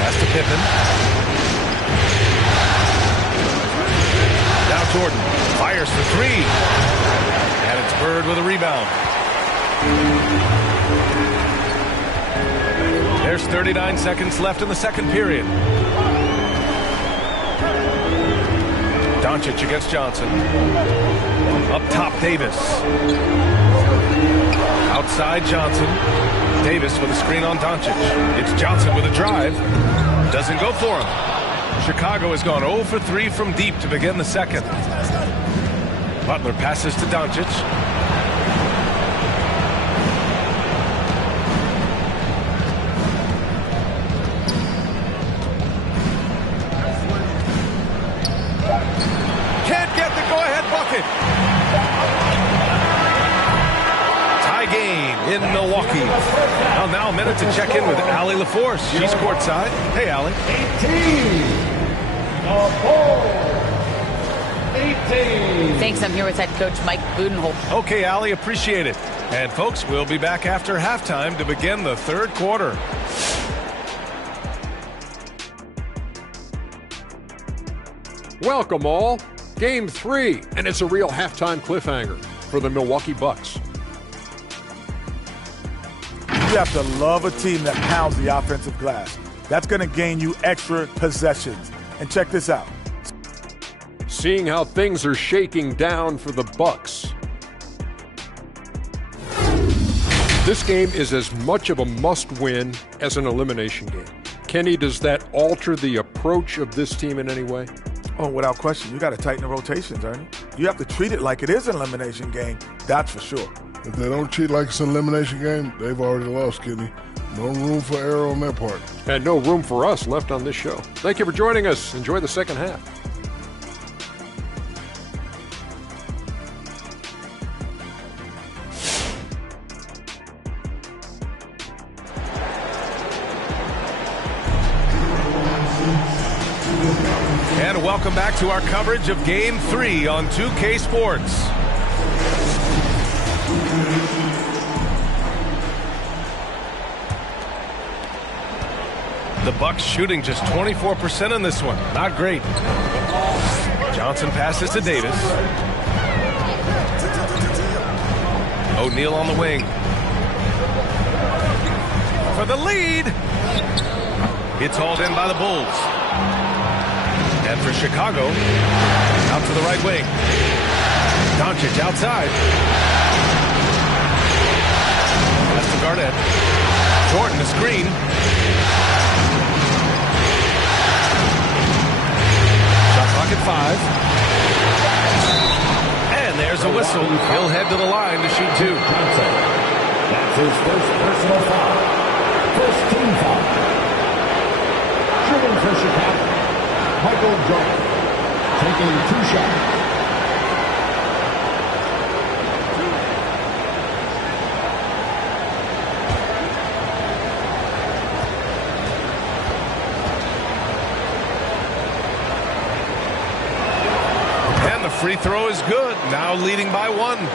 Pass to Pippen. Now Jordan fires for 3. And it's Bird with a rebound. There's 39 seconds left in the second period. Doncic against Johnson. Up top, Davis. Outside Johnson. Davis with a screen on Doncic. It's Johnson with a drive. Doesn't go for him. Chicago has gone 0 for 3 from deep to begin the second. Butler passes to Doncic. Can't get the go-ahead bucket. Tie game in Milwaukee. Well, now a minute to check in with Allie LaForce. She's courtside. Hey, Allie. 18. Thanks. I'm here with head coach Mike Budenholzer. Okay, Allie, appreciate it. And folks, we'll be back after halftime to begin the third quarter. Welcome all. Game 3, and it's a real halftime cliffhanger for the Milwaukee Bucks. You have to love a team that pounds the offensive glass. That's going to gain you extra possessions. And check this out. Seeing how things are shaking down for the Bucks. This game is as much of a must-win as an elimination game. Kenny, does that alter the approach of this team in any way? Oh, without question. You got to tighten the rotations, Ernie. You have to treat it like it is an elimination game. That's for sure. If they don't treat like it's an elimination game, they've already lost, Kenny. No room for error on that part. And no room for us left on this show. Thank you for joining us. Enjoy the second half. And welcome back to our coverage of Game 3 on 2K Sports. The Bucks shooting just 24% in this one. Not great. Johnson passes to Davis. O'Neal on the wing. For the lead. It's hauled in by the Bulls. And for Chicago, Out to the right wing. Doncic outside. That's to Garnett. Jordan, the screen. Shot clock at 5. And there's a whistle. He'll head to the line to shoot 2. That's his first personal foul. First team foul. Shooting for Chicago, Michael Jordan. Taking 2 shots. And the free throw is good. Now leading by 1.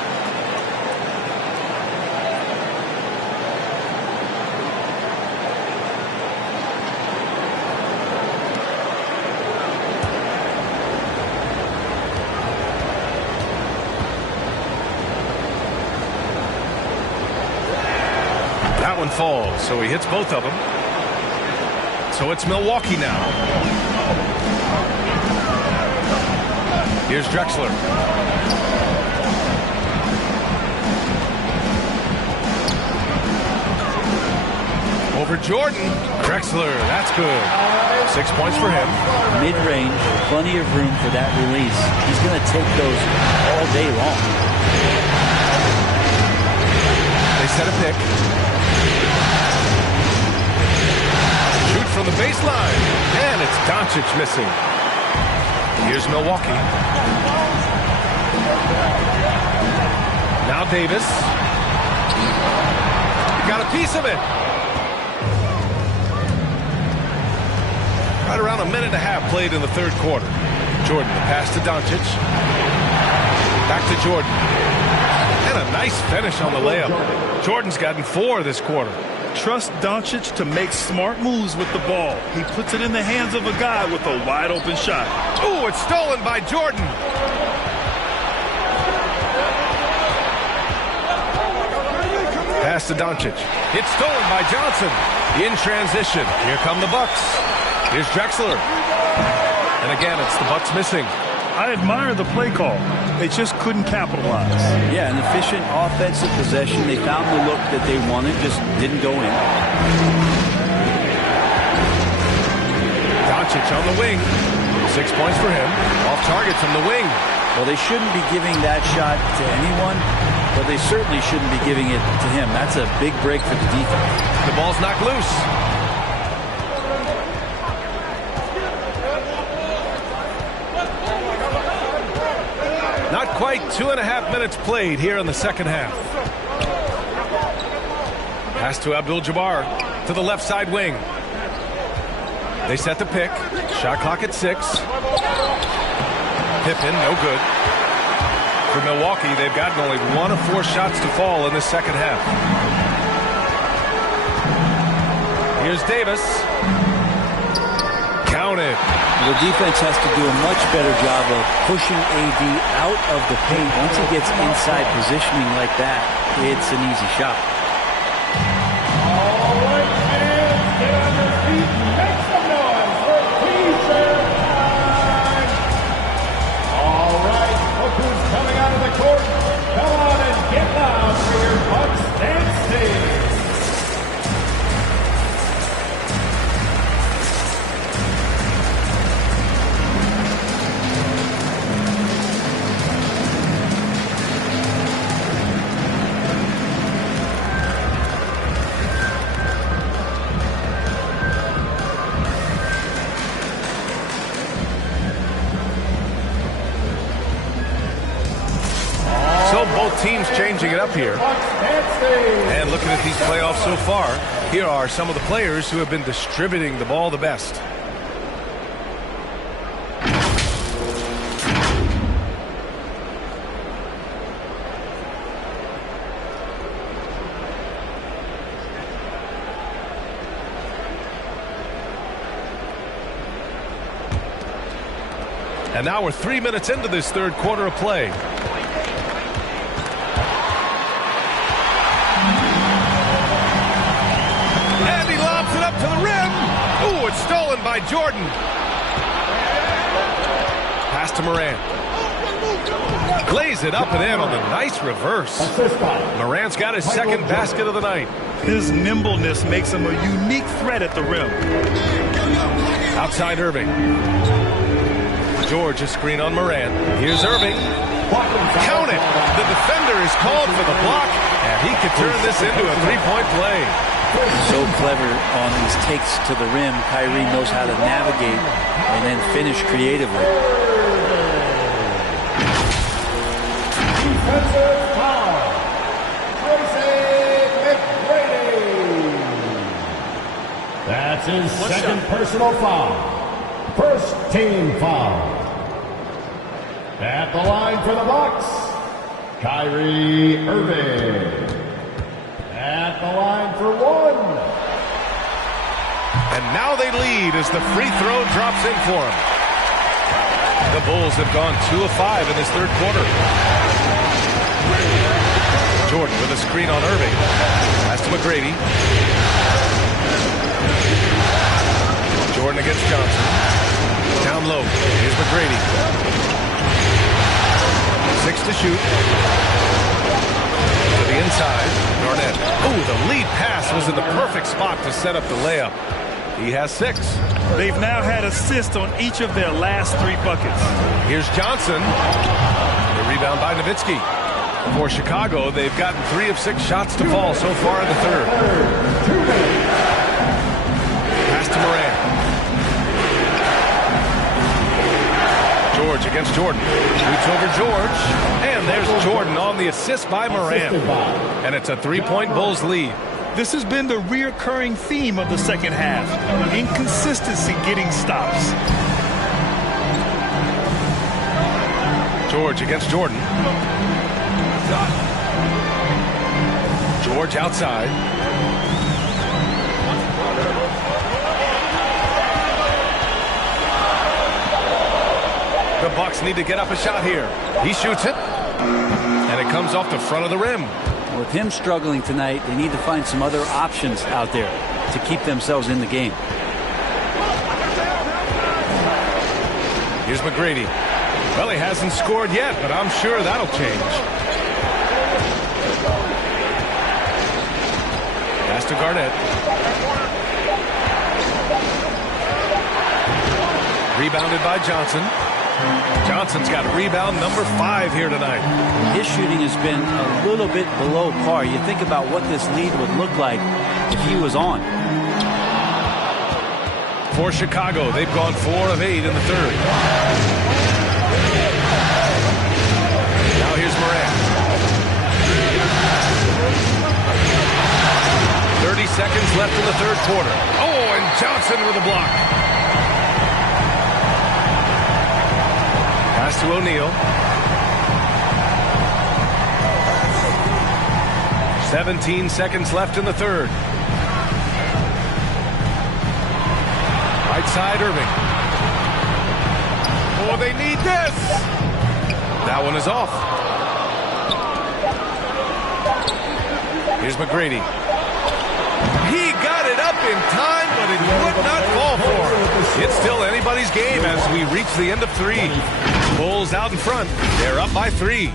That one falls, so he hits both of them. So it's Milwaukee now. Here's Drexler. Over Jordan. Drexler, that's good. 6 points for him. Mid-range, plenty of room for that release. He's going to take those all day long. They set a pick. Shoot from the baseline. And it's Doncic missing. Here's Milwaukee. Now Davis. Got a piece of it. Right around a minute and a half played in the third quarter. Jordan, the pass to Doncic. Back to Jordan. And a nice finish on the layup. Jordan's gotten 4 this quarter. Trust Doncic to make smart moves with the ball. He puts it in the hands of a guy with a wide open shot. Ooh, it's stolen by Jordan. Pass to Doncic. It's stolen by Johnson. In transition. Here come the Bucks. Here's Drexler. And again, it's the Bucks missing. I admire the play call. They just couldn't capitalize. Yeah, an efficient offensive possession. They found the look that they wanted, just didn't go in. Doncic on the wing. 6 points for him. Off target from the wing. Well, they shouldn't be giving that shot to anyone, but they certainly shouldn't be giving it to him. That's a big break for the defense. The ball's knocked loose. Not quite 2.5 minutes played here in the second half. Pass to Abdul-Jabbar to the left side wing. They set the pick. Shot clock at 6. Pippen, no good. For Milwaukee, they've gotten only 1 of 4 shots to fall in the second half. Here's Davis. Counted. The defense has to do a much better job of pushing AD out of the paint. Once he gets inside positioning like that, it's an easy shot. All right, fans, get on your feet and make some noise for T-shirt time. All right, look who's coming out of the court. Come on and get loud for your Bucks dance team. Teams changing it up here. And looking at these playoffs so far, here are some of the players who have been distributing the ball the best. And now we're 3 minutes into this third quarter of play. To the rim. Ooh, it's stolen by Jordan. Pass to Morant. Glaze it up and in on the nice reverse. Morant's got his second basket of the night. His nimbleness makes him a unique threat at the rim. Outside Irving. George, a screen on Morant. Here's Irving. Count it. The defender is called for the block, and he could turn this into a three-point play. So clever on these takes to the rim. Kyrie knows how to navigate and then finish creatively. Defensive foul. Tracy McGrady. That's his second personal foul. First team foul. At the line for the Bucks, Kyrie Irving. At the line for one. And now they lead as the free throw drops in for him. The Bulls have gone 2 of 5 in this third quarter. Jordan with a screen on Irving. Pass to McGrady. Jordan against Johnson. Down low. Here's McGrady. 6 to shoot. To the inside. Garnett. Oh, the lead pass was in the perfect spot to set up the layup. He has 6. They've now had assists on each of their last 3 buckets. Here's Johnson. The rebound by Nowitzki. For Chicago, they've gotten 3 of 6 shots to fall so far in the third. Pass to Morant. George against Jordan. Shoots over George. And there's Jordan on the assist by Morant. And it's a 3-point Bulls lead. This has been the reoccurring theme of the second half. Inconsistency getting stops. George against Jordan. George outside. The Bucks need to get up a shot here. He shoots it. And it comes off the front of the rim. With him struggling tonight, they need to find some other options out there to keep themselves in the game. Here's McGrady. Well, he hasn't scored yet, but I'm sure that'll change. Pass to Garnett. Rebounded by Johnson. Johnson's got rebound number 5 here tonight. His shooting has been a little bit below par. You think about what this lead would look like if he was on. For Chicago, they've gone 4 of 8 in the third. Now here's Morant. 30 seconds left in the third quarter. Oh, and Johnson with a block. Pass to O'Neal. 17 seconds left in the third. Right side, Irving. Oh, they need this. That one is off. Here's McGrady. He got it up in time, but it would not fall for him. It's still anybody's game as we reach the end of 3. Bulls out in front. They're up by 3.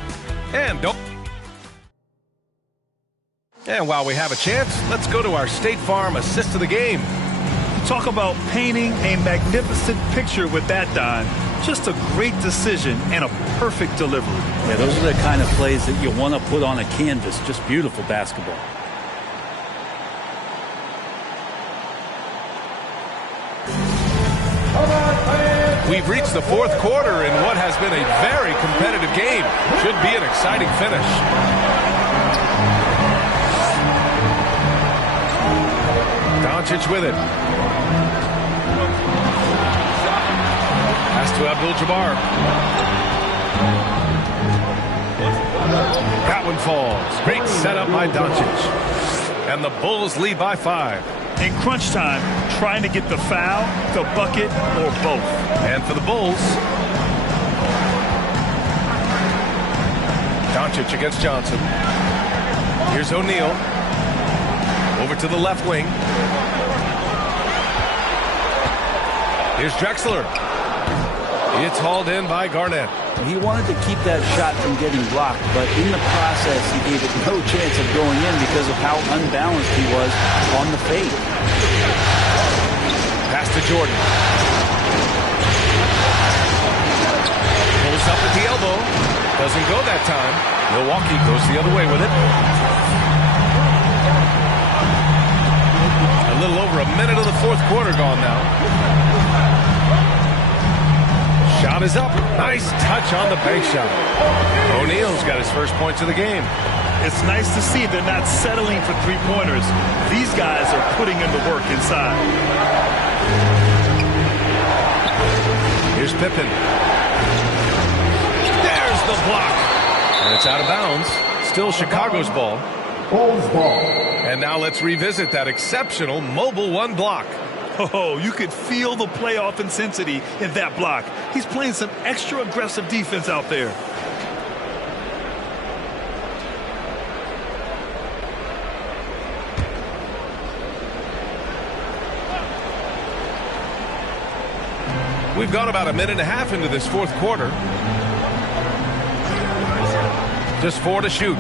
And while we have a chance, let's go to our State Farm assist of the game. Talk about painting a magnificent picture with that, Don. Just a great decision and a perfect delivery. Yeah, those are the kind of plays that you want to put on a canvas. Just beautiful basketball. We've reached the fourth quarter in what has been a very competitive game. Should be an exciting finish. Doncic with it. Pass to Abdul-Jabbar. That one falls. Great setup by Doncic. And the Bulls lead by 5. In crunch time, trying to get the foul, the bucket, or both. And for the Bulls, Doncic against Johnson. Here's O'Neal. Over to the left wing. Here's Drexler. It's hauled in by Garnett. He wanted to keep that shot from getting blocked, but in the process, he gave it no chance of going in because of how unbalanced he was on the fade. Pass to Jordan. Pulls up at the elbow. Doesn't go that time. Milwaukee goes the other way with it. A little over a minute of the fourth quarter gone now. Shot is up. Nice touch on the bank shot. O'Neal's got his first points of the game. It's nice to see they're not settling for three-pointers. These guys are putting in the work inside. Here's Pippen. There's the block. And it's out of bounds. Still Chicago's ball. Bulls ball. And now let's revisit that exceptional mobile one block. Oh, you could feel the playoff intensity in that block. He's playing some extra aggressive defense out there. We've gone about a minute and a half into this fourth quarter. Just 4 to shoot.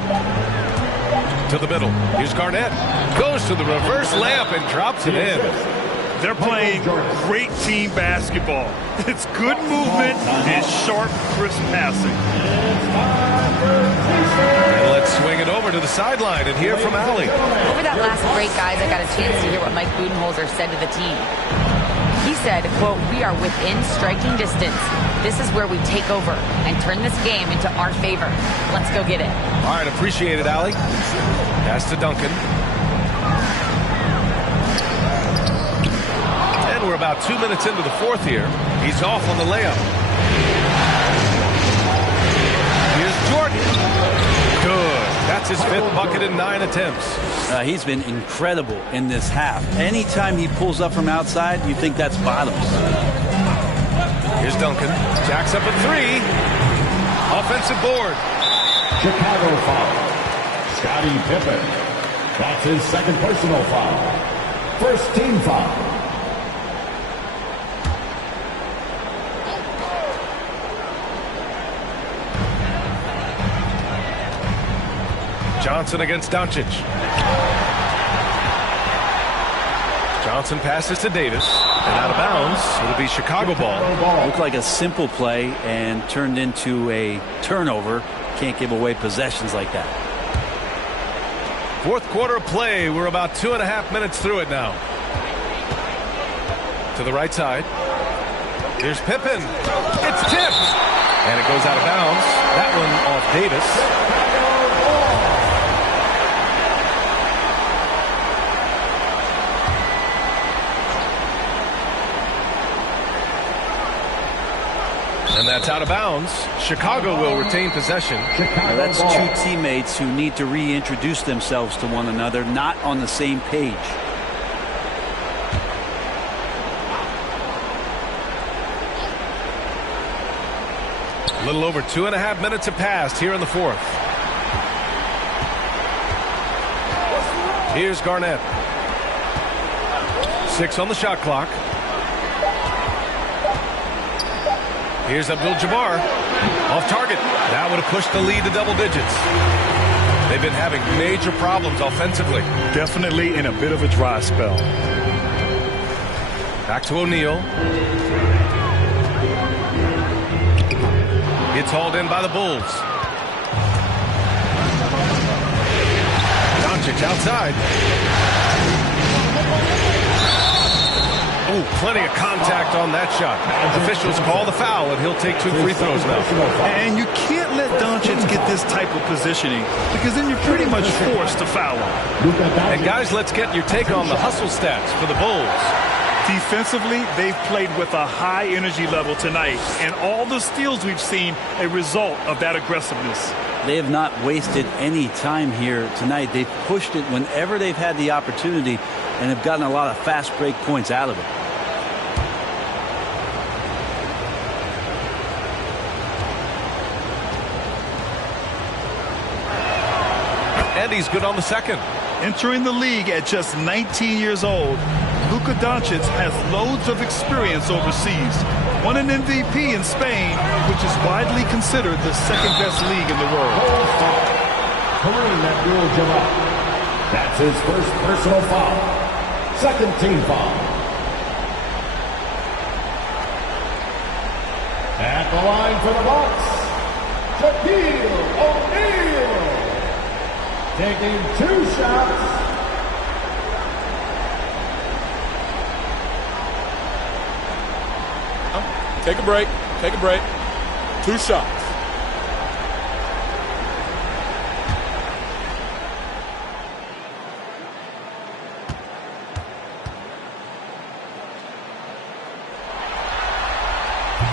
To the middle. Here's Garnett. Goes to the reverse layup and drops it in. They're playing great team basketball. It's good movement and sharp, crisp passing. And let's swing it over to the sideline and hear from Allie. Over that last break, guys, I got a chance to hear what Mike Budenholzer said to the team. He said, quote, "We are within striking distance. This is where we take over and turn this game into our favor. Let's go get it." All right, appreciate it, Allie. Pass to Duncan. And we're about 2 minutes into the fourth here. He's off on the layup. Here's Jordan. Good. That's his 5th bucket in 9 attempts. He's been incredible in this half. Anytime he pulls up from outside, you think that's bottoms. Here's Duncan. Jacks up a 3. Offensive board. Chicago foul. Scottie Pippen. That's his 2nd personal foul. 1st team foul. Johnson against Doncic. Johnson passes to Davis. And out of bounds. It'll be Chicago ball. Looked like a simple play and turned into a turnover. Can't give away possessions like that. Fourth quarter of play. We're about 2.5 minutes through it now. To the right side. Here's Pippen. It's tipped. And it goes out of bounds. That one off Davis. And that's out of bounds. Chicago will retain possession. Now that's 2 teammates who need to reintroduce themselves to one another, not on the same page. A little over 2.5 minutes have passed here in the fourth. Here's Garnett. 6 on the shot clock. Here's Abdul-Jabbar. Off target. That would have pushed the lead to double digits. They've been having major problems offensively. Definitely in a bit of a dry spell. Back to O'Neal. It's hauled in by the Bulls. Doncic outside. Oh, plenty of contact on that shot. Officials call the foul, and he'll take 2 free throws now. And you can't let Doncic get this type of positioning because then you're pretty much forced to foul him. And guys, let's get your take on the hustle stats for the Bulls. Defensively, they've played with a high energy level tonight, and all the steals we've seen a result of that aggressiveness. They have not wasted any time here tonight. They've pushed it whenever they've had the opportunity and have gotten a lot of fast break points out of it. And he's good on the second. Entering the league at just 19 years old, Luka Doncic has loads of experience overseas. Won an MVP in Spain, which is widely considered the second-best league in the world. Kareem Abdul-Jabbar. That's his first personal foul. Second team foul. At the line for the Bucks, Shaquille O'Neal. Taking 2 shots. Take a break. Take a break. 2 shots.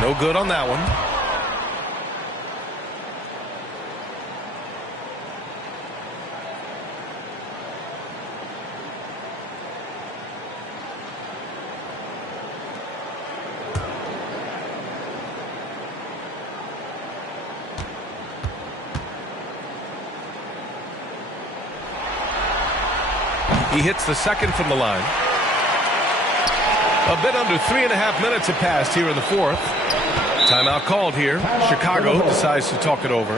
No good on that one. He hits the second from the line. A bit under 3.5 minutes have passed here in the fourth. Timeout called here. Chicago decides to talk it over.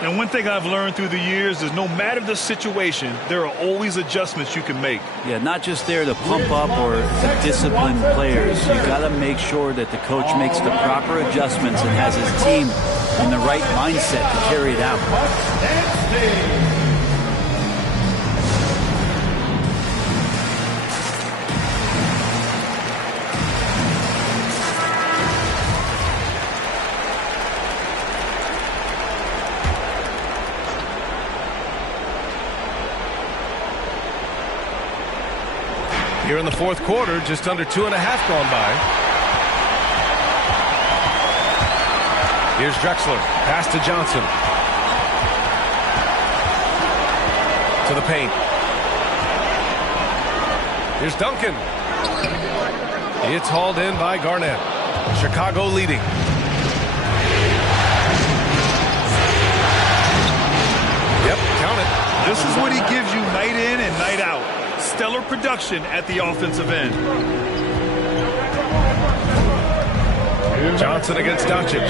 And one thing I've learned through the years is no matter the situation, there are always adjustments you can make. Yeah, not just there to pump up or to discipline players. You got to make sure that the coach makes the proper adjustments and has his team in the right mindset to carry it out. Here in the fourth quarter, just under 2.5 gone by. Here's Drexler. Pass to Johnson. To the paint. Here's Duncan. It's hauled in by Garnett. Chicago leading. Yep, count it. This is what he gives you night in and night out. Stellar production at the offensive end. Johnson against Doncic.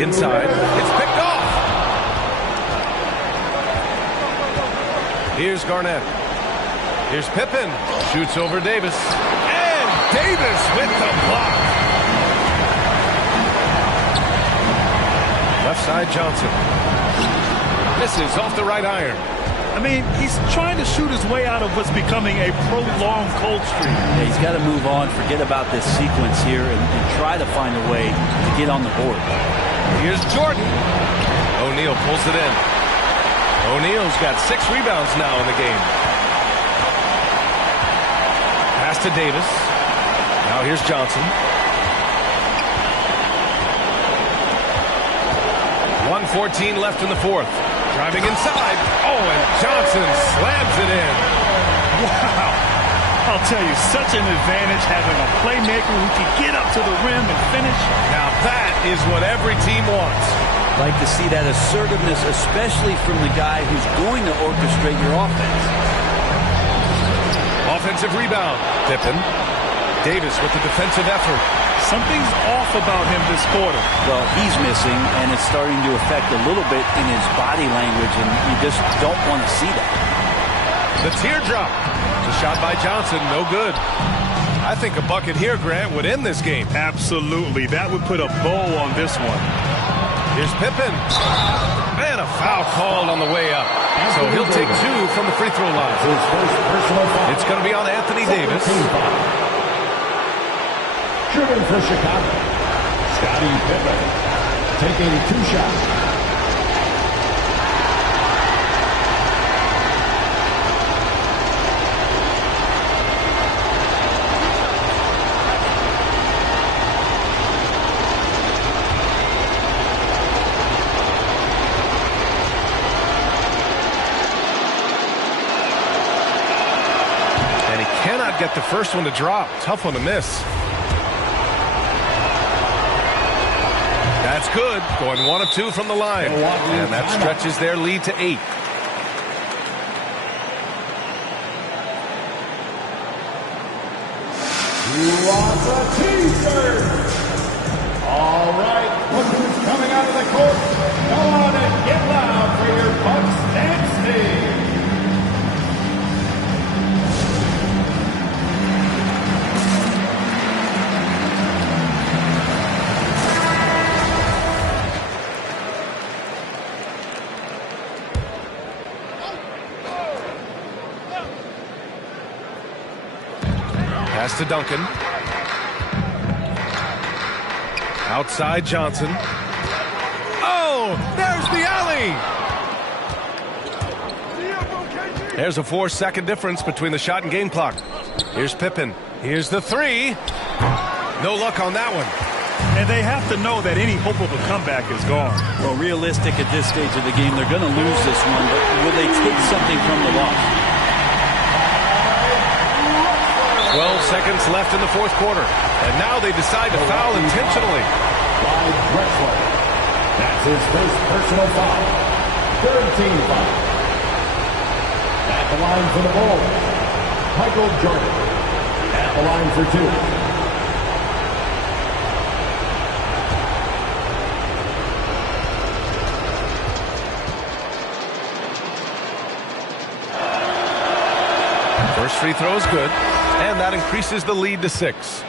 Inside. It's picked off. Here's Garnett. Here's Pippen. Shoots over Davis. And Davis with the block. Left side Johnson. Misses off the right iron. I mean, he's trying to shoot his way out of what's becoming a prolonged cold streak. Yeah, he's got to move on, forget about this sequence here, and try to find a way to get on the board. Here's Jordan. O'Neal pulls it in. O'Neal's got 6 rebounds now in the game. Pass to Davis. Now here's Johnson. 1:14 left in the fourth. Driving inside. Oh, and Johnson slams it in. Wow. I'll tell you, such an advantage having a playmaker who can get up to the rim and finish. Now that is what every team wants. Like to see that assertiveness, especially from the guy who's going to orchestrate your offense. Offensive rebound. Pippen. Davis with the defensive effort. Something's off about him this quarter. Well, he's missing, and it's starting to affect a little bit in his body language, and you just don't want to see that. The teardrop. The shot by Johnson, no good. I think a bucket here, Grant, would end this game. Absolutely. That would put a bow on this one. Here's Pippen. And a foul called on the way up. So he'll take 2 from the free throw line. It's going to be on Anthony Davis. Shooting for Chicago, Scottie Pippen, taking 2 shots. And he cannot get the first one to drop. Tough one to miss. That's good. Going 1 of 2 from the line. And that stretches their lead to 8. Who wants a t-shirt? court. Go on and get loud for your Bucks and Steve. Pass to Duncan. Outside Johnson. Oh, there's the alley. There's a 4-second difference between the shot and game clock. Here's Pippen. Here's the three. No luck on that one. And they have to know that any hope of a comeback is gone. Well, realistic at this stage of the game, they're going to lose this one, but will they take something from the loss? 12 seconds left in the fourth quarter. And now they decide to foul intentionally. Clyde Drexler. That's his first personal foul. Third team foul. At the line for the Bulls, Michael Jordan. At the line for two. First free throw is good. And that increases the lead to 6.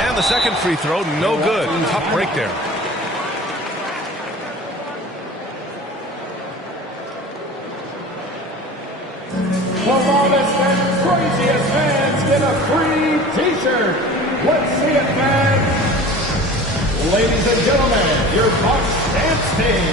And the second free throw, no good. Tough break there. The loudest and craziest fans get a free t-shirt. Let's see it, fans. Ladies and gentlemen, your Bucks dance team.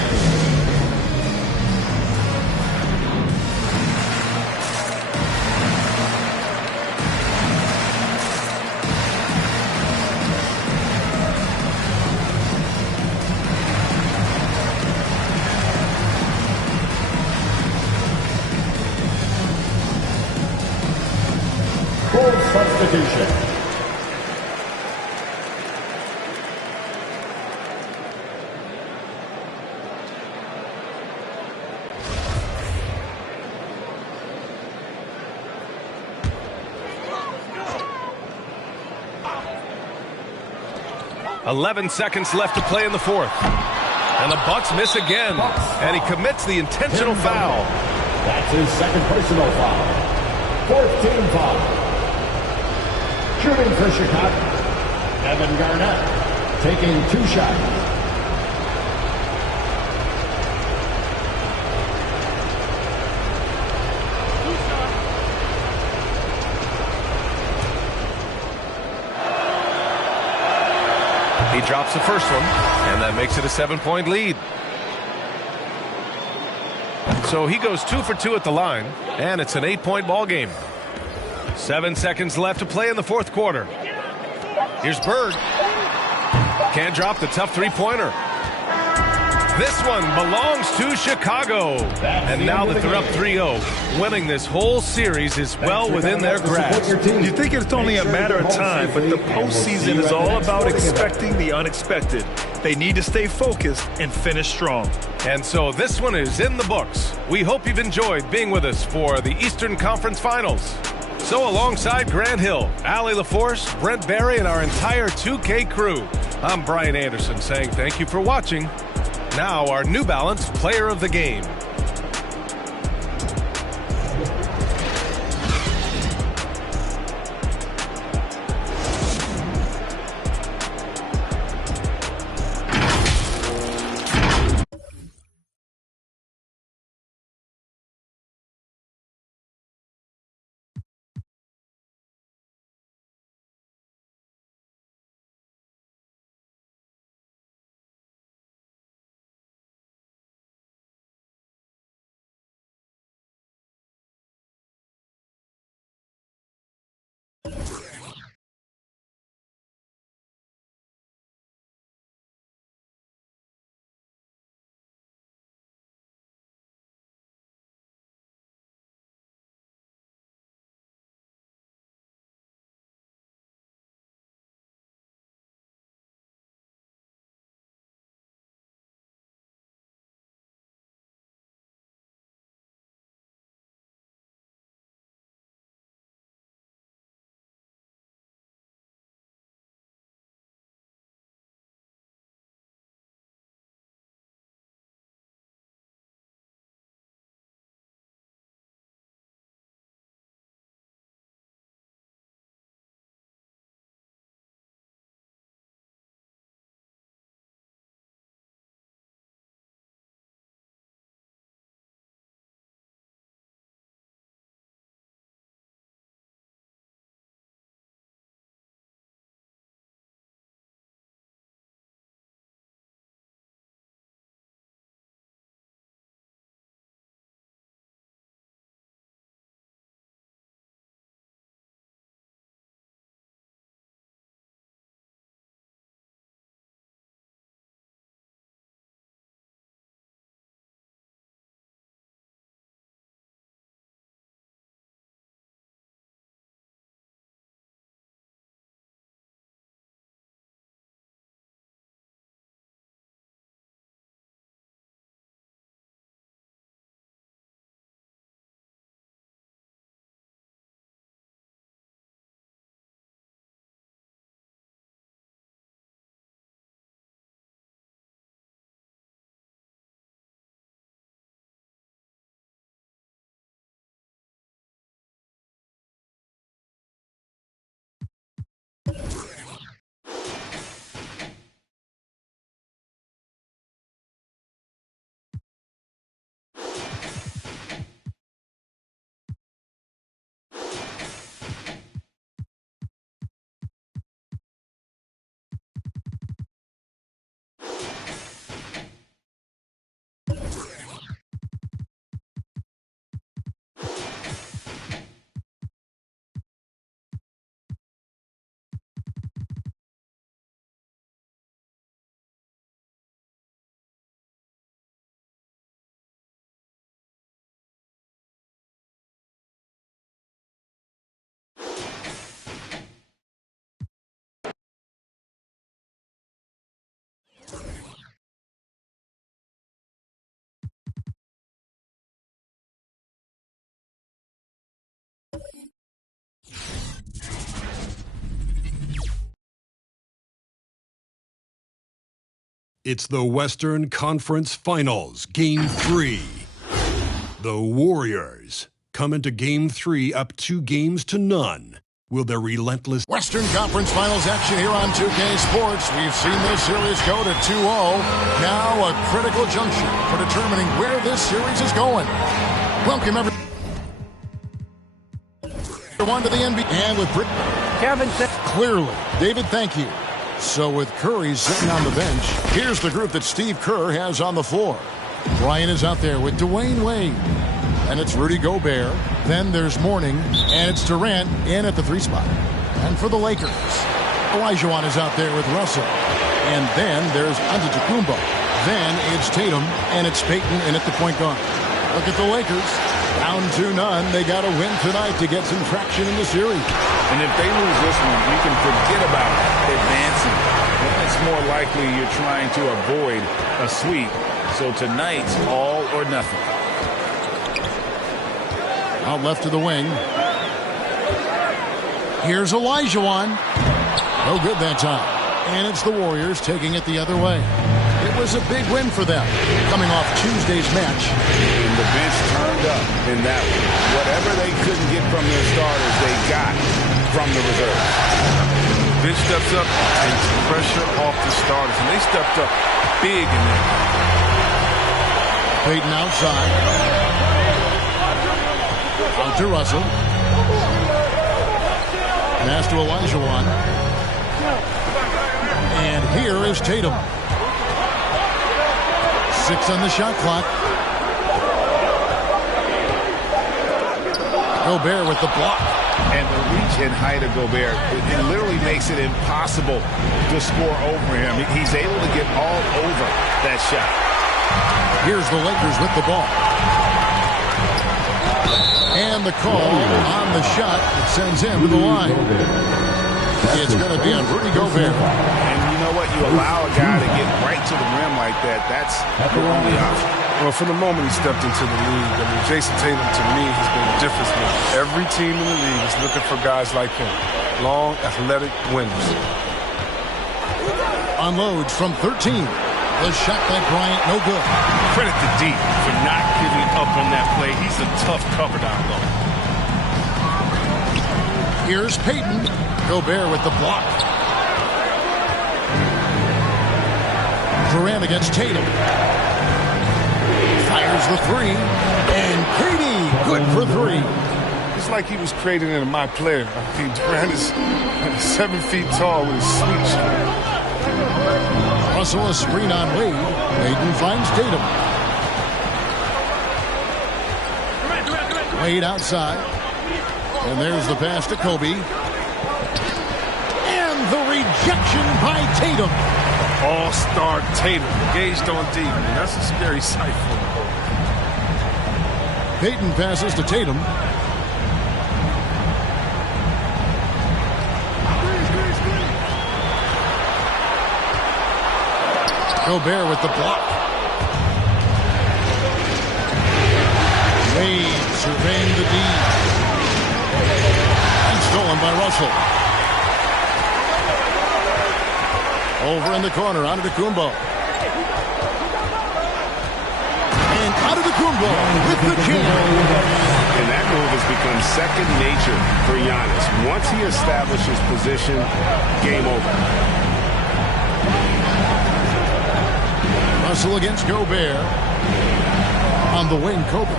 Full substitution. .11 seconds left to play in the fourth. And the Bucks miss again. And he commits the intentional foul. That's his second personal foul. Fourth team foul. Shooting for Chicago, Evan Garnett taking 2 shots. He drops the first one, and that makes it a 7-point lead. So he goes 2 for 2 at the line, and it's an 8-point ball game. 7 seconds left to play in the fourth quarter. Here's Bird. Can't drop the tough three-pointer. This one belongs to Chicago. And now that they're up 3-0, winning this whole series is well within their grasp. You think it's only a matter of time, but the postseason is all about expecting the unexpected. They need to stay focused and finish strong. And so this one is in the books. We hope you've enjoyed being with us for the Eastern Conference Finals. So alongside Grant Hill, Allie LaForce, Brent Barry, and our entire 2K crew, I'm Brian Anderson saying thank you for watching. Now our New Balance Player of the Game. It's the Western Conference Finals, Game 3. The Warriors come into Game 3 up 2-0. Will their relentless Western Conference Finals action here on 2K Sports. We've seen this series go to 2-0. Now a critical juncture for determining where this series is going. Welcome everyone to the NBA. And with Kevin said clearly, David, thank you. So with Curry sitting on the bench, here's the group that Steve Kerr has on the floor. Bryant is out there with Dwayne Wade. And it's Rudy Gobert. Then there's Mourning, and it's Durant in at the 3 spot. And for the Lakers, Olajuwon is out there with Russell. And then there's Antetokounmpo. Then it's Tatum, and it's Payton in at the point guard. Look at the Lakers. Down 2-0. They got to win tonight to get some traction in the series. And if they lose this one, you can forget about advancing. It's more likely you're trying to avoid a sweep. So tonight's all or nothing. Out left to the wing. Here's Olajuwon. No good that time. And it's the Warriors taking it the other way. It was a big win for them, coming off Tuesday's match. And the bench turned up in that one. Whatever they couldn't get from their starters, they got from the reserves. Bench steps up and takes pressure off the starters, and they stepped up big in that. Payton outside. Out to Russell. Pass to Olajuwon. And here is Tatum. 6 on the shot clock. Gobert with the block. And the reach and height of Gobert, it literally makes it impossible to score over him. He's able to get all over that shot. Here's the Lakers with the ball. And the call on the shot that sends him to the line. It's going to be on Rudy Gobert. And you know what? You allow a guy to get right to the rim like that. That's the only option. Well, from the moment he stepped into the league, I mean, Jason Tatum, to me, has been a difference maker. Every team in the league is looking for guys like him. Long, athletic winners. Unloads from 13. The shot by Bryant, no good. Credit to D for not giving up on that play. He's a tough cover down low. Here's Payton. Gobert with the block. Durant against Tatum. Fires the 3. And KD, good for 3. It's like he was created into my player. I mean, Durant is 7 feet tall with his sweet shot. Russell a screen on Wade. Payton finds Tatum. Wade outside. And there's the pass to Kobe. And the rejection by Tatum. All-star Tatum engaged on D. I mean, that's a scary sight for him. Payton passes to Tatum. Gobert with the block. Wade surveying the D. And stolen by Russell. Over in the corner, Antetokounmpo. And Antetokounmpo with the jam. And that move has become second nature for Giannis. Once he establishes position, game over. Russell against Gobert. On the wing, Kobe.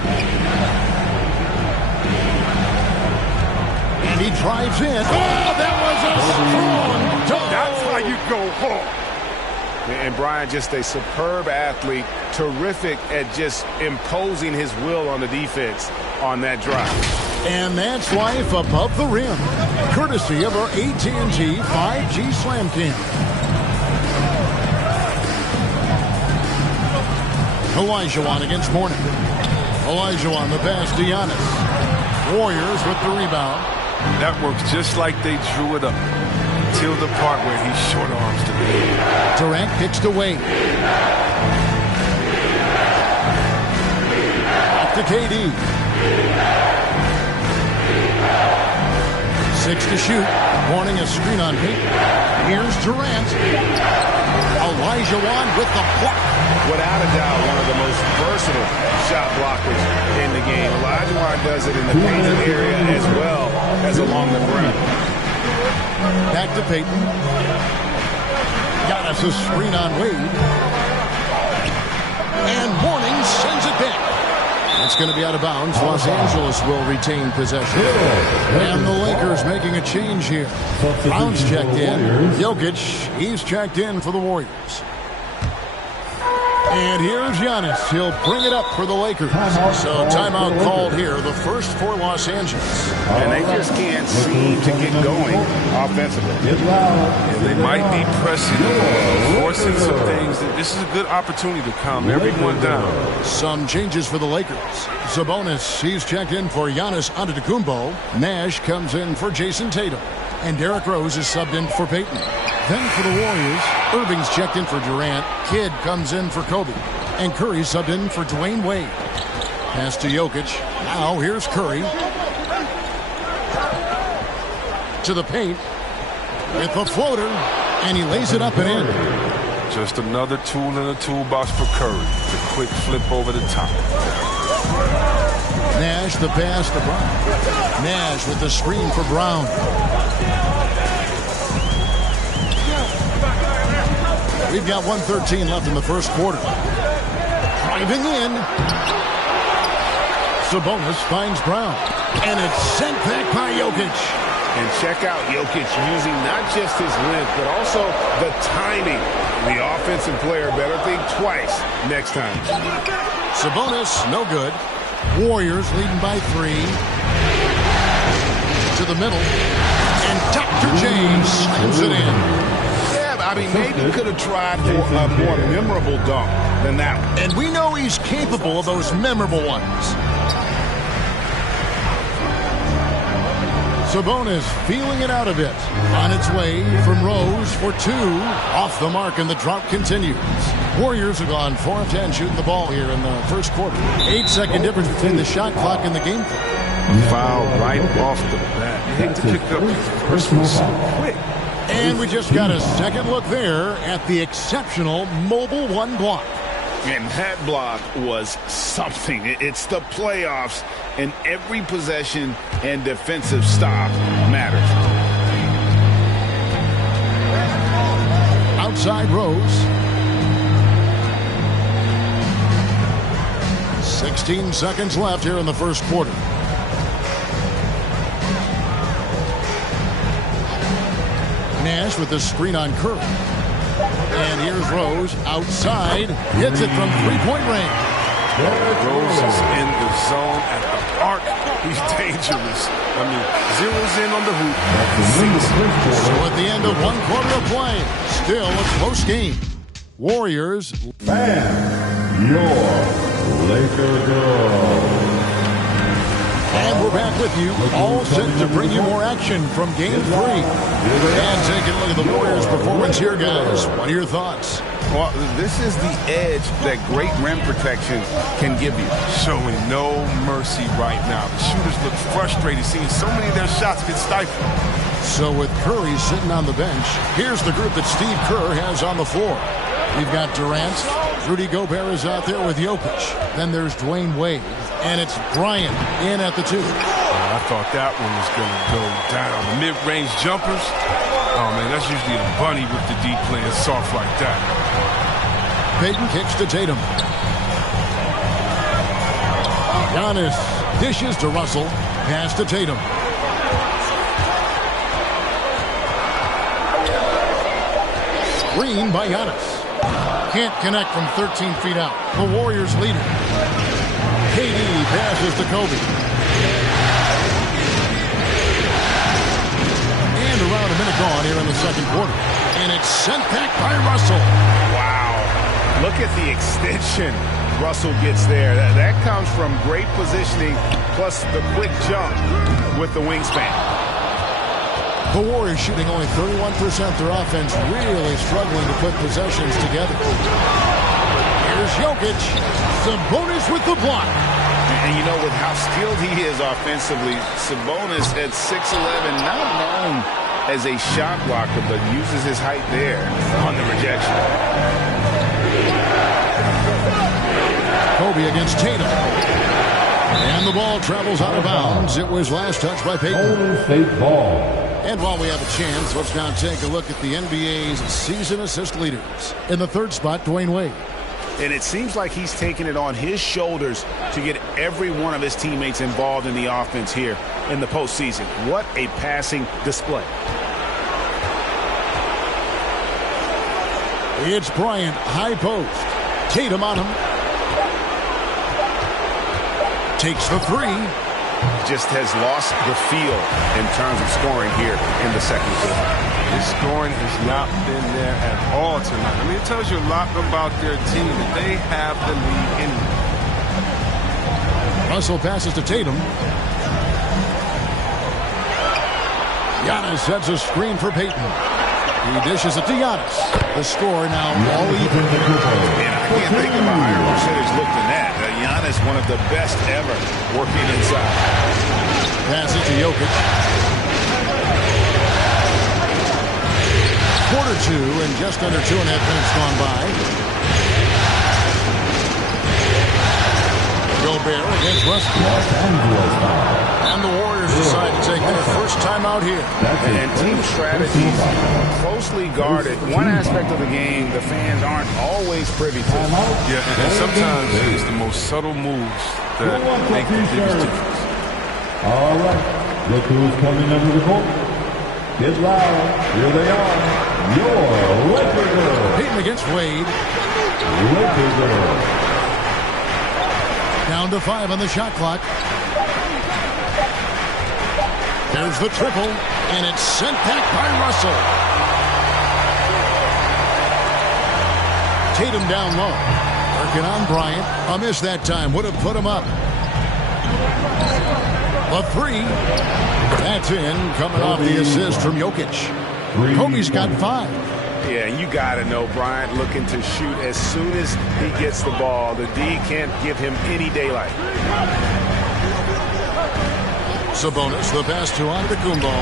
And he drives in. Oh, that was a strong dunk. That's how you go hard. And Brian, just a superb athlete. Terrific at just imposing his will on the defense on that drive. And that's life above the rim. Courtesy of our AT&T 5G Slam Cam. Olajuwon against Mourning. Olajuwon the pass to Giannis. Warriors with the rebound. That works just like they drew it up. Until the part where he short arms to me. Durant kicks to Wade. Up to KD. 6 to shoot. Mourning a screen on Payton. Here's Durant. Olajuwon with the block. Without a doubt, one of the most versatile shot blockers in the game. Olajuwon does it in the painted area as well as along the rim. Back to Payton. Giannis a screen on Wade. And Mourning sends it back. It's going to be out of bounds. Los Angeles will retain possession. And the Lakers making a change here. Brown's checked in. Jokic, he's checked in for the Warriors. And here's Giannis. He'll bring it up for the Lakers. So timeout called here, the first for Los Angeles. And they just can't seem to get going offensively. They might be pressing the ball, forcing some things. This is a good opportunity to calm everyone down. Some changes for the Lakers. Sabonis, he's checked in for Giannis Antetokounmpo. Nash comes in for Jason Tatum. And Derrick Rose is subbed in for Payton. Then for the Warriors, Irving's checked in for Durant. Kidd comes in for Kobe. And Curry subbed in for Dwayne Wade. Pass to Jokic. Now here's Curry. To the paint. With the floater. And he lays it up and in. Just another tool in the toolbox for Curry. The quick flip over the top. Nash the pass to Brown. Nash with the screen for Brown. We've got 1:13 left in the first quarter. Driving in. Sabonis finds Brown. And it's sent back by Jokic. And check out Jokic using not just his length, but also the timing. The offensive player better think twice next time. Sabonis, no good. Warriors leading by 3. To the middle. And Dr. J slams it in. I mean, maybe could have tried for a more memorable dunk than that one. And we know he's capable of those memorable ones. Sabonis feeling it out a bit. On its way from Rose for 2. Off the mark, and the drought continues. Warriors have gone 4 of 10 shooting the ball here in the first quarter. 8-second difference between the shot clock and the game clock. Foul right off the bat. You hate to pick up the first one so quick. And we just got a second look there at the exceptional Mobile One block. And that block was something. It's the playoffs, and every possession and defensive stop matters. Outside Rose. 16 seconds left here in the first quarter. Nash with the screen on Curry. And here's Rose outside. Hits it from three-point range. Rose is in the zone at the arc. He's dangerous. I mean, zeroes in on the hoop. So at the end of 1 quarter of play, still a close game. Warriors. And your Laker girl. And we're back with you, all set to bring you more action from Game 3. And taking a look at the Warriors' performance here, guys. What are your thoughts? Well, this is the edge that great rim protection can give you. Showing no mercy right now. The shooters look frustrated, seeing so many of their shots get stifled. So with Curry sitting on the bench, here's the group that Steve Kerr has on the floor. We've got Durant. Rudy Gobert is out there with Jokic. Then there's Dwayne Wade. And it's Bryant in at the 2. I thought that one was going to go down. The mid-range jumpers, oh, man, that's usually a bunny with the deep playing soft like that. Payton kicks to Tatum. Giannis dishes to Russell. Pass to Tatum. Screen by Giannis. Can't connect from 13 feet out. The Warriors lead it. KD passes to Kobe. And around a minute gone here in the second quarter. And it's sent back by Russell. Wow. Look at the extension Russell gets there. That comes from great positioning plus the quick jump with the wingspan. The Warriors shooting only 31%. Their offense really struggling to put possessions together. Here's Jokic. Sabonis with the block. And you know, with how skilled he is offensively, Sabonis at 6'11", not known as a shot blocker, but uses his height there on the rejection. Kobe against Tatum. And the ball travels out of bounds. It was last touched by Payton. Golden State ball. And while we have a chance, let's now take a look at the NBA's season assist leaders. In the third spot, Dwayne Wade. And it seems like he's taking it on his shoulders to get every one of his teammates involved in the offense here in the postseason. What a passing display. It's Bryant, high post. Tatum on him. Takes the three. Just has lost the feel in terms of scoring here in the second quarter. His scoring has not been there at all tonight. I mean, it tells you a lot about their team that they have the lead in. Russell passes to Tatum. Giannis sets a screen for Payton. He dishes it to Giannis. The score now all even. And I can't think of a higher percentage look than that. Giannis, one of the best ever working inside. Pass it to Jokic. Quarter two and just under 2.5 minutes gone by. Gobert against Russell. And the Warriors decide to take their first time out here. And team strategies closely guarded. One aspect of the game the fans aren't always privy to. Yeah, and sometimes it's the most subtle moves that make the biggest difference. All right, look who's coming under the court. Get loud. Here they are. Your Laker girl. Payton against Wade. Laker girl. Down to 5 on the shot clock. There's the triple, and it's sent back by Russell. Tatum down low. Working on Bryant. A miss that time. Would have put him up. A three. That's in. Coming off the assist from Jokic. Kobe's got 5. Yeah, you got to know Bryant looking to shoot as soon as he gets the ball. The D can't give him any daylight. Sabonis, the pass to Antetokounmpo.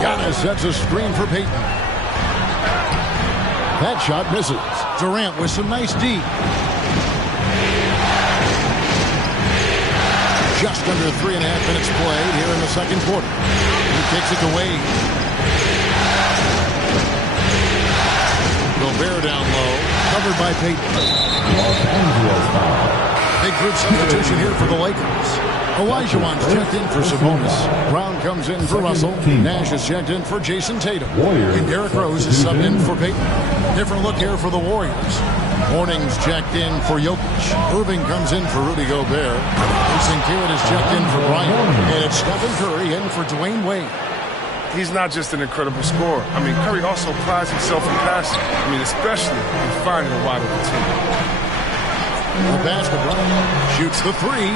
Giannis sets a screen for Payton. That shot misses. Durant with some nice D. Just under 3.5 minutes played here in the second quarter. He kicks it to Wade. Gobert down low, covered by Payton. Los Angeles foul. Big group substitution here for the Lakers. Olajuwon's checked in for Sabonis. Brown comes in for Russell. Nash is checked in for Jason Tatum. And Derrick Rose is subbed in for Payton. Different look here for the Warriors. Horning's checked in for Jokic. Irving comes in for Rudy Gobert. Jason Kidd is checked in for Bryant. And it's Stephen Curry in for Dwayne Wade. He's not just an incredible scorer. I mean, Curry also prides himself in passing. I mean, especially in finding a wide open team. The pass to Bryant. Shoots the three.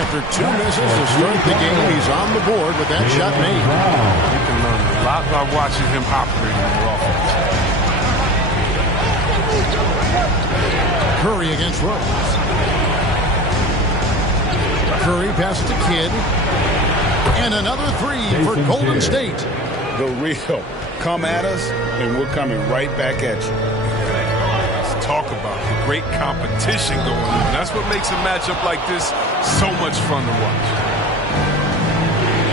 After 2 misses to start the game, he's on the board with that shot made. You can learn a lot by watching him operate in the offense. Curry against Rose. Curry passes to Kidd. And another three for Golden State. The real come at us, and we're coming right back at you. Let's talk about the great competition going on. That's what makes a matchup like this so much fun to watch.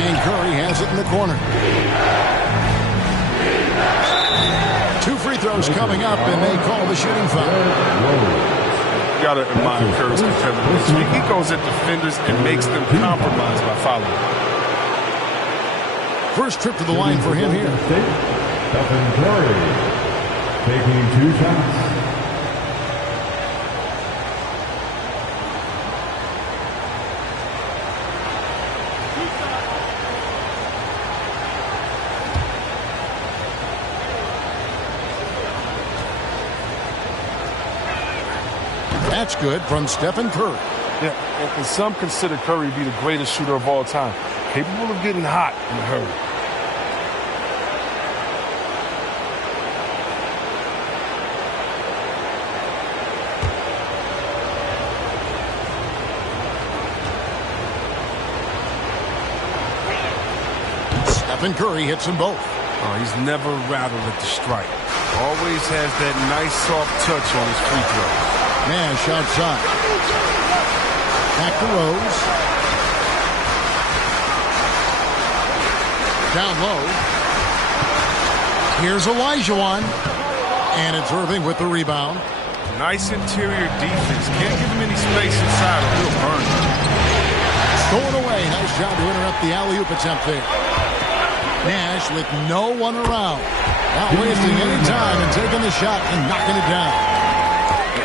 And Curry has it in the corner. 2 free throws coming up, and they call the shooting foul. You got to admire Curry's competitiveness. He goes at defenders and makes them compromise by following. First trip to the line for him here. Stephen Curry taking 2 shots. That's good from Stephen Curry. Yeah, and some consider Curry to be the greatest shooter of all time, capable of getting hot in a hurry. Stephen Curry hits them both. Oh, he's never rattled at the strike. Always has that nice soft touch on his free throws. Nash outside. Back to Rose. Down low. Here's Olajuwon. And it's Irving with the rebound. Nice interior defense. Can't give him any space inside or he'll burn him. Going away. Nice job to interrupt the alley-oop attempt there. Nash with no one around. Not wasting any time and taking the shot and knocking it down.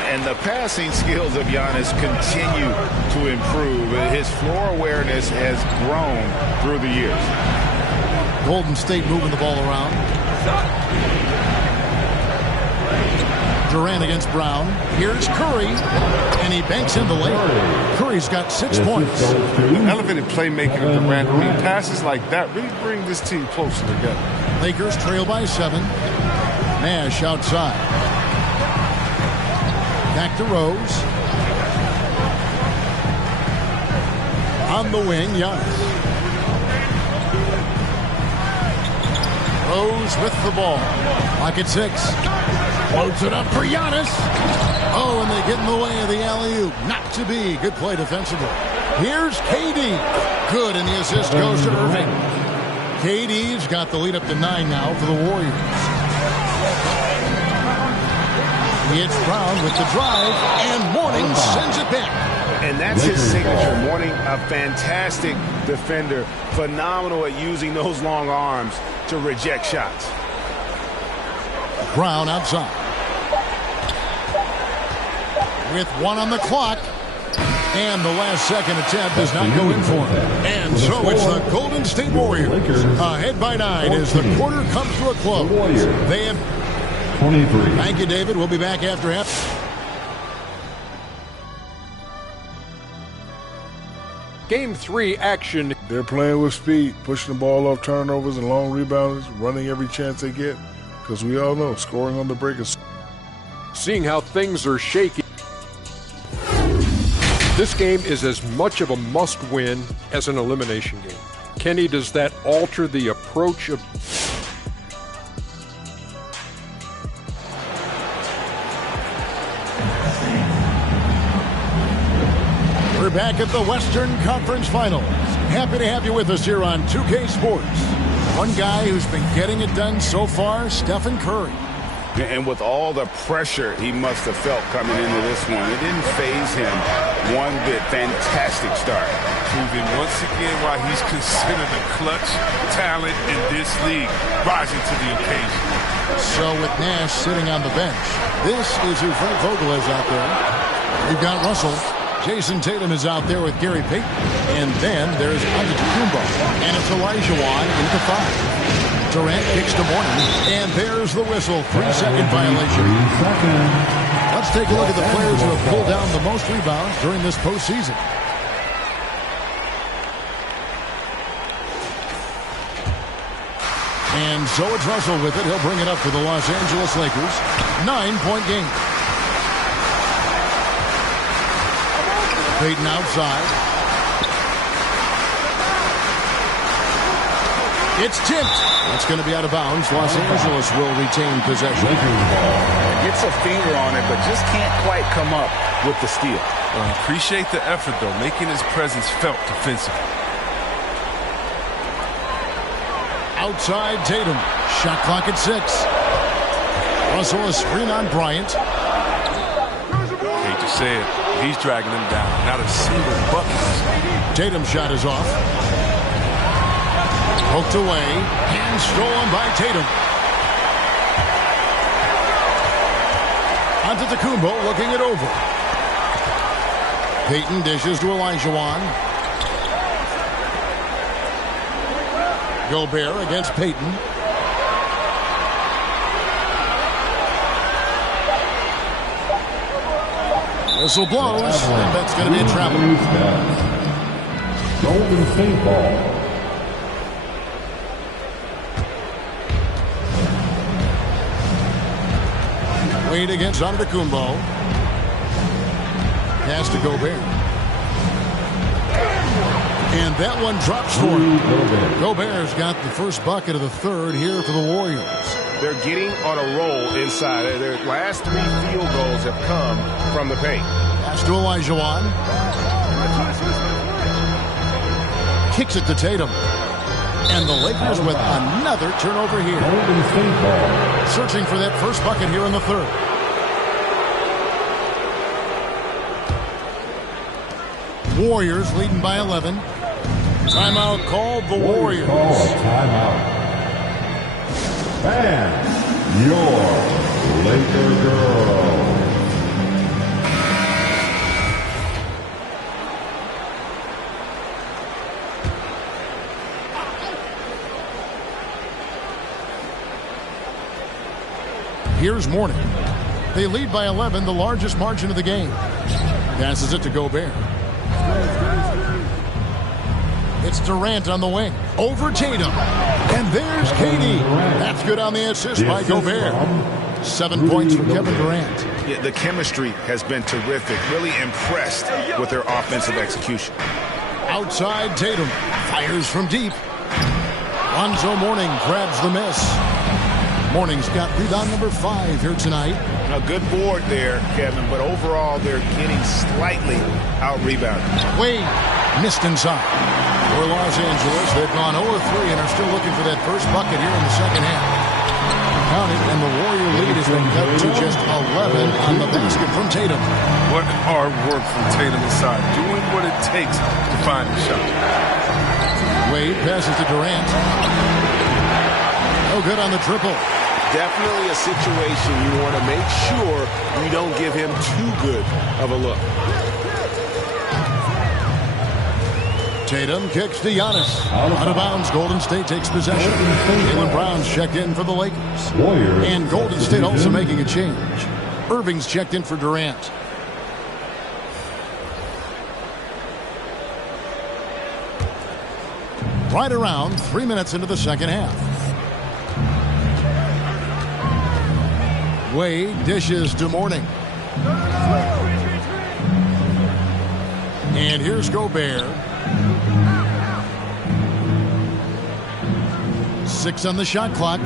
And the passing skills of Giannis continue to improve. His floor awareness has grown through the years. Golden State moving the ball around. Durant against Brown. Here's Curry. And he banks in the lane. Curry's got 6 points. The elevated playmaking of Durant. I mean, passes like that really bring this team closer together. Lakers trail by 7. Nash outside. Back to Rose. On the wing, Giannis. Rose with the ball. Lock at 6. Loads it up for Giannis. Oh, and they get in the way of the alley-oop. Not to be. Good play defensively. Here's KD. Good, and the assist goes to Irving. KD's got the lead up to 9 now for the Warriors. It's Brown with the drive, and Mourning sends it back. And that's his signature. Mourning, a fantastic defender. Phenomenal at using those long arms to reject shots. Brown outside. With 1 on the clock. And the last second attempt does not go in for him. And so it's the Golden State Warriors ahead by 9 as the quarter comes to a close. They have 23. Thank you, David. We'll be back after half. Game 3 action. They're playing with speed, pushing the ball off turnovers and long rebounds, running every chance they get. Because we all know scoring on the break is... Seeing how things are shaking. This game is as much of a must-win as an elimination game. Kenny, does that alter the approach of... We're back at the Western Conference Finals. Happy to have you with us here on 2K Sports. One guy who's been getting it done so far, Stephen Curry. And with all the pressure he must have felt coming into this one, it didn't faze him one bit. Fantastic start. Proving once again why he's considered a clutch talent in this league, rising to the occasion. So with Nash sitting on the bench, this is who Frank Vogel is out there. We've got Russell. Jason Tatum is out there with Gary Payton. And then there's Antetokounmpo. And it's Olajuwon into 5. Durant kicks to Mourning. And there's the whistle. 3-second violation. Let's take a look at the players who have pulled down the most rebounds during this postseason. And so it's Russell with it. He'll bring it up for the Los Angeles Lakers. 9-point game. Payton outside. It's tipped. That's going to be out of bounds. Los Angeles will retain possession. Gets a finger on it, but just can't quite come up with the steal. Appreciate the effort, though, making his presence felt defensively. Outside Tatum. Shot clock at 6. Russell a screen on Bryant. Hate to say it, he's dragging him down. Not a single bucket. Tatum's shot is off. Poked away. And stolen by Tatum. Antetokounmpo looking it over. Payton dishes to Olajuwon. Gobert against Payton. Whistle blows, and that's going to be a travel. Golden State ball. Wade against Antetokounmpo. Pass to Gobert. And that one drops for him. Gobert's got the first bucket of the third here for the Warriors. They're getting on a roll inside. Their last 3 field goals have come from the paint. Pass to Olajuwon. Kicks it to Tatum. And the Lakers with another turnover here. Searching for that first bucket here in the third. Warriors leading by 11. Timeout called the Warriors. Timeout. And your Laker girl. Here's Mourning. They lead by 11, the largest margin of the game. Passes it to Gobert. It's Durant on the wing. Over Tatum. And there's Katie. That's good on the assist by Gobert. 7 points for Kevin Durant. Yeah, the chemistry has been terrific. Really impressed with their offensive execution. Outside Tatum. Fires from deep. Lonzo Mourning grabs the miss. Mourning's got rebound number 5 here tonight. A good board there, Kevin, but overall they're getting slightly out-rebounded. Wade missed inside. For Los Angeles, they've gone 0-3 and are still looking for that first bucket here in the second half. Counting, and the Warrior lead has been cut to just 11 on the basket from Tatum. What hard work from Tatum inside, doing what it takes to find a shot. Wade passes to Durant. No good on the triple. Definitely a situation you want to make sure you don't give him too good of a look. Tatum kicks to Giannis. Out of bounds, Golden State takes possession. Jaylen Brown's checked in for the Lakers. And Golden State also making a change. Irving's checked in for Durant. Right around 3 minutes into the second half. Wade dishes to Mourning. And here's Gobert. 6 on the shot clock.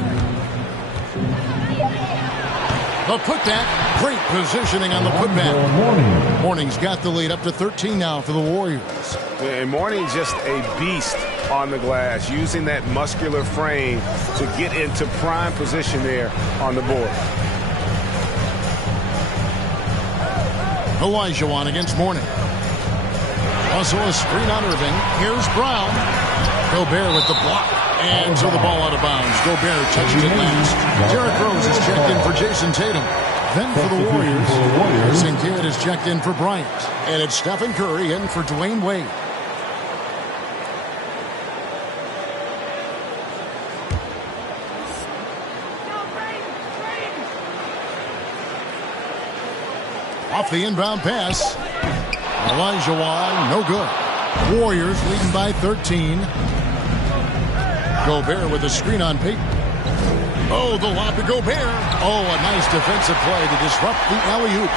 The putback. Great positioning on the putback. Mourning's got the lead up to 13 now for the Warriors. And Mourning's just a beast on the glass, using that muscular frame to get into prime position there on the board. Olajuwon against Mourning. Also a screen on Irving. Here's Brown. Gobert with the block. And so the ball out of bounds. Gobert touches it last. Derrick Rose is checked in for Jason Tatum. Then for the Warriors, Jason Kidd is checked in for Bryant. And it's Stephen Curry in for Dwayne Wade. Off the inbound pass. Olajuwon, no good. Warriors leading by 13. Gobert with a screen on Payton. Oh, the lob to Gobert. Oh, a nice defensive play to disrupt the alley-oop.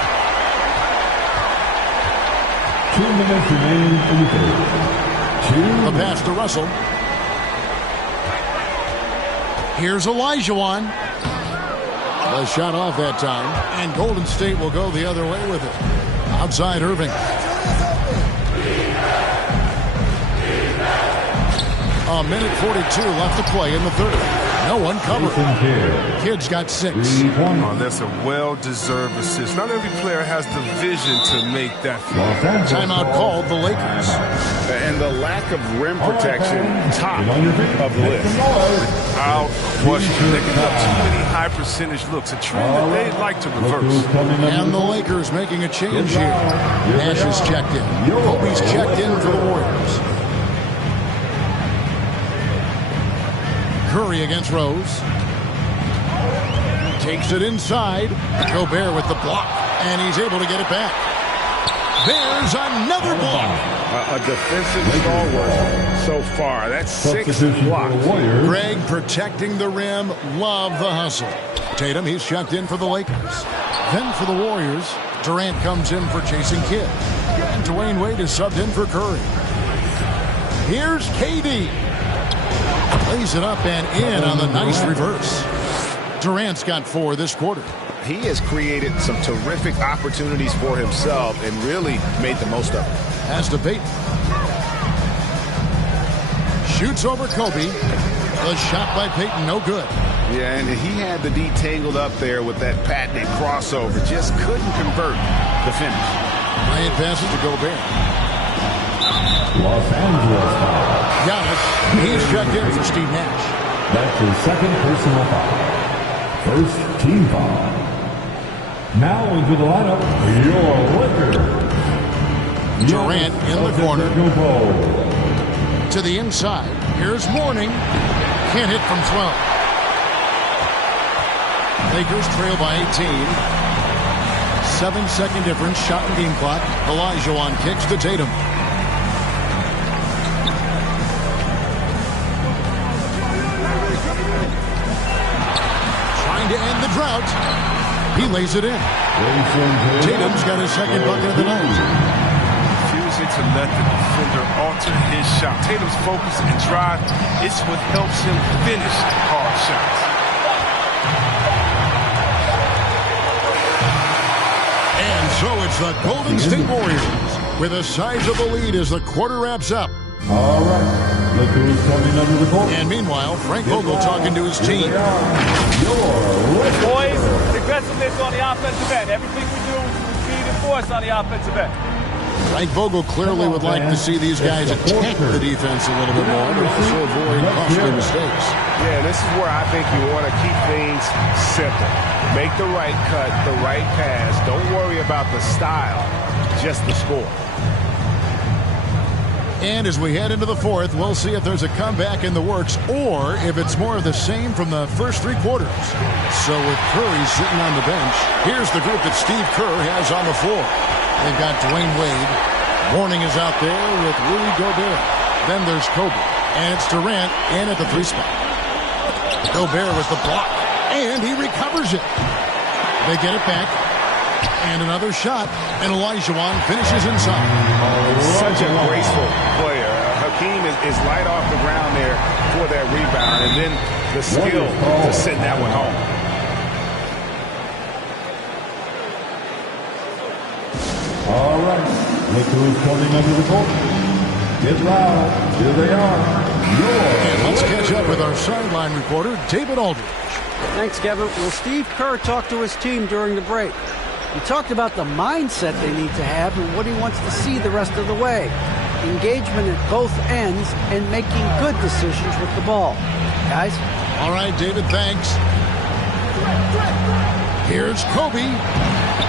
2 minutes remaining in the third. The pass to Russell. Here's Olajuwon. The shot off that time, and Golden State will go the other way with it. Outside Irving. A minute 42 left to play in the third. No one covered. Kidd's got 6. Oh, that's a well-deserved assist. Not every player has the vision to make that field. Timeout called the Lakers. And the lack of rim protection, top of the list. Without question, they give up too many high-percentage looks. A trend that they'd like to reverse. And the Lakers making a change here. Nash is checked in. Kobe's checked in for the Warriors. Curry against Rose. Takes it inside. Gobert with the block. And he's able to get it back. There's another block. A defensive stalwart so far. That's 6 blocks. Greg protecting the rim. Love the hustle. Tatum, he's checked in for the Lakers. Then for the Warriors, Durant comes in for Jason Kidd. And Dwayne Wade is subbed in for Curry. Here's KD. Lays it up and in on the nice reverse. Durant's got 4 this quarter. He has created some terrific opportunities for himself and really made the most of it. Pass to Payton. Shoots over Kobe. The shot by Payton, no good. Yeah, and he had the D tangled up there with that patented crossover. Just couldn't convert the finish. Bryant passes to Gobert. Los Angeles foul. Giannis, he's checked in for Steve Nash. That's his second personal foul. First team foul. Now into the lineup, your Lakers. Durant in the corner. To the inside. Here's Mourning. Can't hit from 12. Lakers trail by 18. 7-second difference. Shot and game clock. Olajuwon kicks to Tatum. Trying to end the drought. He lays it in. Tatum's got his second bucket of the night. Refusing to let the defender alter his shot. Tatum's focus and drive, it's what helps him finish hard shots. And so it's the Golden State Warriors with a sizable lead as the quarter wraps up. All right. Look who's coming under the court. And meanwhile, Frank Vogel talking to his team. Boys, aggressiveness on the offensive end. Everything we do, we speed and force on the offensive end. Frank Vogel clearly would like to see these guys attack the defense a little bit more, but also avoid costly mistakes. Yeah, this is where I think you want to keep things simple. Make the right cut, the right pass. Don't worry about the style, just the score. And as we head into the fourth, we'll see if there's a comeback in the works or if it's more of the same from the first 3 quarters. So with Curry sitting on the bench, here's the group that Steve Kerr has on the floor. They've got Dwayne Wade. Mourning is out there with Rudy Gobert. Then there's Kobe. And it's Durant in at the 3 spot. Gobert with the block. And he recovers it. They get it back. And another shot. And Olajuwon finishes inside. Such a graceful player. Hakeem is light off the ground there for that rebound. And then the skill to send that one home. All right. Look who's coming under the court. Get loud. Here they are. And let's catch up with our sideline reporter, David Aldridge. Thanks, Kevin. Well, Steve Kerr talked to his team during the break. He talked about the mindset they need to have and what he wants to see the rest of the way. Engagement at both ends and making good decisions with the ball. Guys? All right, David, thanks. Here's Kobe.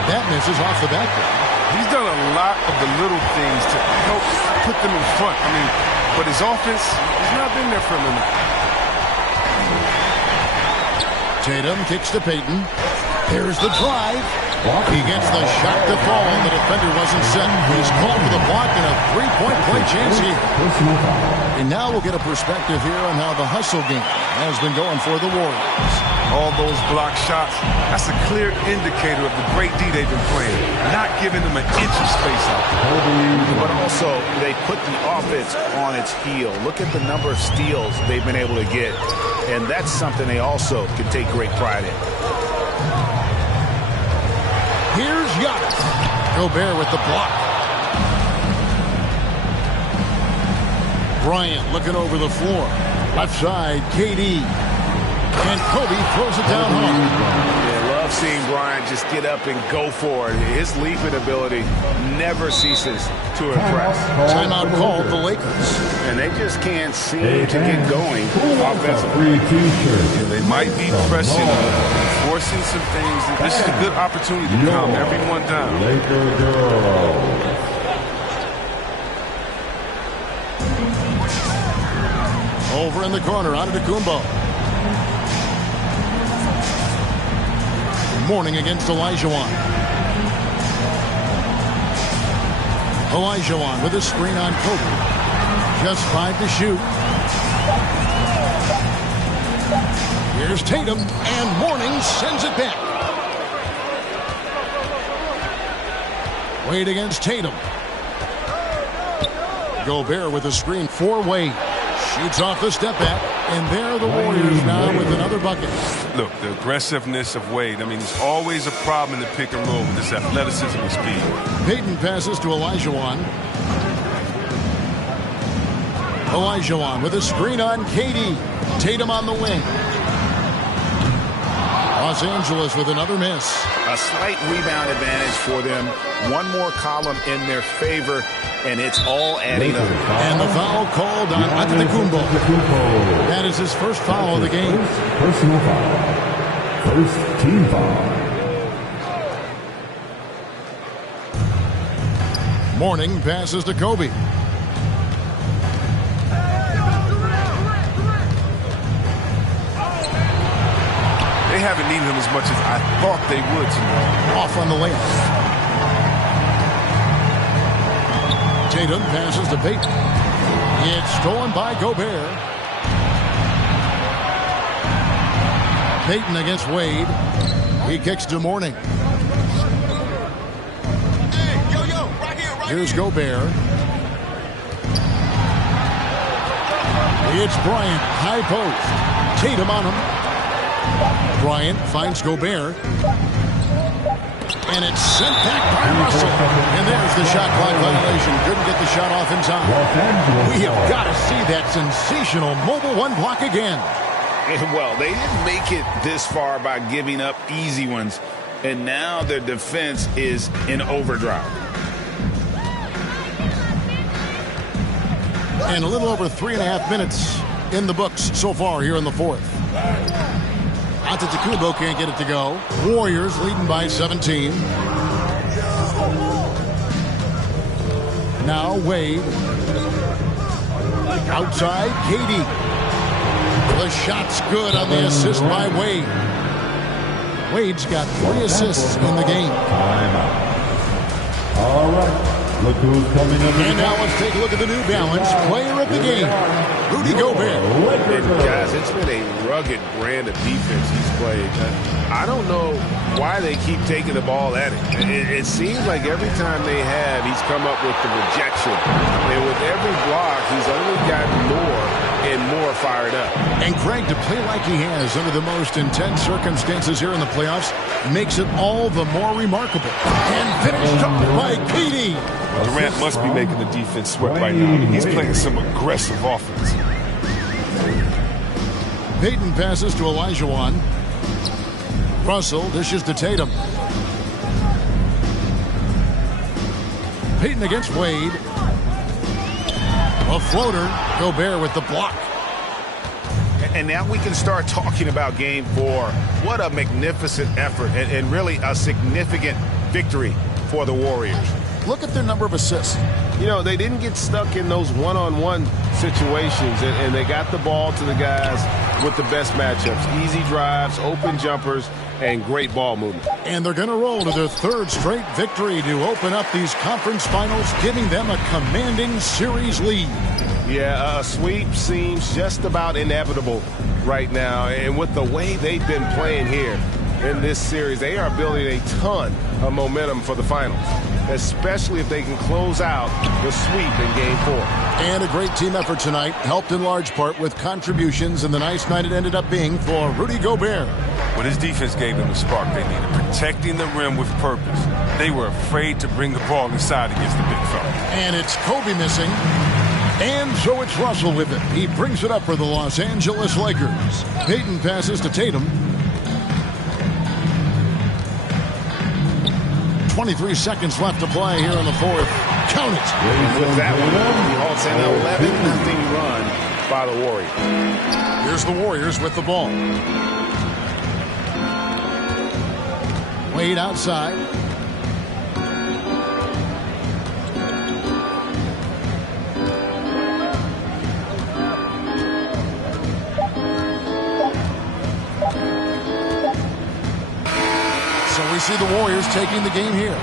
That misses off the backboard. He's done a lot of the little things to help put them in front. But his offense has not been there for him enough. Tatum kicks to Payton. Here's the drive. He gets the shot to fall, and the defender wasn't set. He's called for the block and a 3-point play chance here. And now we'll get a perspective here on how the hustle game has been going for the Warriors. All those block shots, that's a clear indicator of the great D they've been playing, not giving them an inch of space out there. But also, they put the offense on its heel. Look at the number of steals they've been able to get, and that's something they also can take great pride in. Here's Giannis. Gobert with the block. Bryant looking over the floor. Left side, KD. And Kobe throws it down home. Yeah, love seeing Bryant just get up and go for it. His leaping ability never ceases to impress. Timeout called the Lakers. And they just can't seem to get going offensively. Yeah, they might be pressing, forcing some things. This is a good opportunity to calm everyone down. Over in the corner, Antetokounmpo. Mourning against Olajuwon. Olajuwon with a screen on Kobe. Just 5 to shoot. Here's Tatum, and Mourning sends it back. Wade against Tatum. Gobert with a screen for Wade. Shoots off the step back, and there are the Warriors now with another bucket. Look, the aggressiveness of Wade. I mean, there's always a problem in the pick and roll with this athleticism and speed. Payton passes to Olajuwon. Olajuwon with a screen on KD. Tatum on the wing. Los Angeles with another miss. A slight rebound advantage for them. One more column in their favor, and it's all adding up. And the foul called on Antetokounmpo. That is his first foul of the game. Personal foul. First team foul. Mourning passes to Kobe. They haven't needed him as much as I thought they would tonight. Off on the layup. Tatum passes to Payton. It's stolen by Gobert. Payton against Wade. He kicks to Mourning. Here's Gobert. It's Bryant. High post. Tatum on him. Bryant finds Gobert. And it's sent back by Russell. And there's the shot clock violation. Couldn't get the shot off in time. We have got to see that sensational mobile one block again. Well, they didn't make it this far by giving up easy ones. And now their defense is in overdrive. And a little over 3.5 minutes in the books so far here in the fourth. Antetokounmpo can't get it to go. Warriors leading by 17. Now Wade. Outside, KD. The shot's good on the assist by Wade. Wade's got 3 assists in the game. Timeout. All right. Look who's coming in. And now let's take a look at the New Balance player of the game, Rudy Gobert. And guys, it's been a rugged brand of defense he's played. I don't know why they keep taking the ball at him. It seems like every time they have, he's come up with the rejection. And with every block, he's only gotten more and more fired up. And Craig, to play like he has under the most intense circumstances here in the playoffs makes it all the more remarkable. And finished up by KD. Durant must be making the defense sweat right now. He's playing some aggressive offense. Payton passes to Olajuwon. Russell dishes to Tatum. Payton against Wade. A floater. Gobert with the block. And now we can start talking about Game 4. What a magnificent effort and really a significant victory for the Warriors. Look at their number of assists. You know, they didn't get stuck in those one-on-one situations, and they got the ball to the guys with the best matchups. Easy drives, open jumpers, and great ball movement. And they're going to roll to their 3rd straight victory to open up these conference finals, giving them a commanding series lead. Yeah, a sweep seems just about inevitable right now. And with the way they've been playing here in this series, they are building a ton of momentum for the finals, especially if they can close out the sweep in Game 4. And a great team effort tonight, helped in large part with contributions, and the nice night it ended up being for Rudy Gobert. But his defense gave them the spark they needed, protecting the rim with purpose. They were afraid to bring the ball inside against the big fella. And it's Kobe missing. And so it's Russell with it. He brings it up for the Los Angeles Lakers. Payton passes to Tatum. 23 seconds left to play here in the fourth. Count it. With that one, it's an 11-0 run by the Warriors. Here's the Warriors with the ball. Wade outside. So we see the Warriors taking the game here.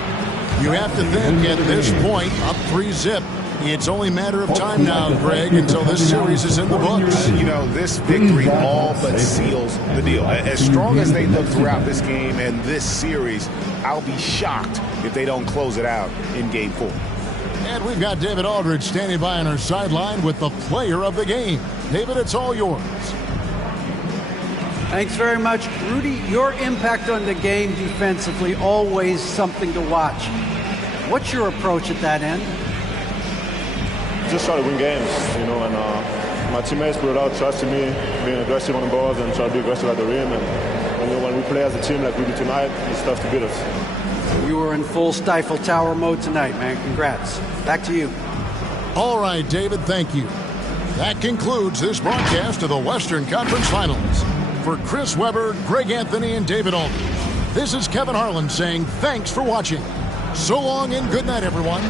You have to think at this point, up 3-0. It's only a matter of time now, Greg, until this series is in the books. You know, this victory all but seals the deal. As strong as they look throughout this game and this series, I'll be shocked if they don't close it out in Game 4. And we've got David Aldridge standing by on our sideline with the player of the game. David, it's all yours. Thanks very much. Rudy, your impact on the game defensively, always something to watch. What's your approach at that end? Just try to win games, and my teammates put out trust in me, being aggressive on the balls and trying to be aggressive at the rim. And when we play as a team like we do tonight, it's tough to beat us. You were in full Stifle Tower mode tonight, man. Congrats. Back to you. All right, David, thank you. That concludes this broadcast of the Western Conference Finals. For Chris Webber, Greg Anthony, and David Aldridge, this is Kevin Harlan saying thanks for watching. So long and good night, everyone.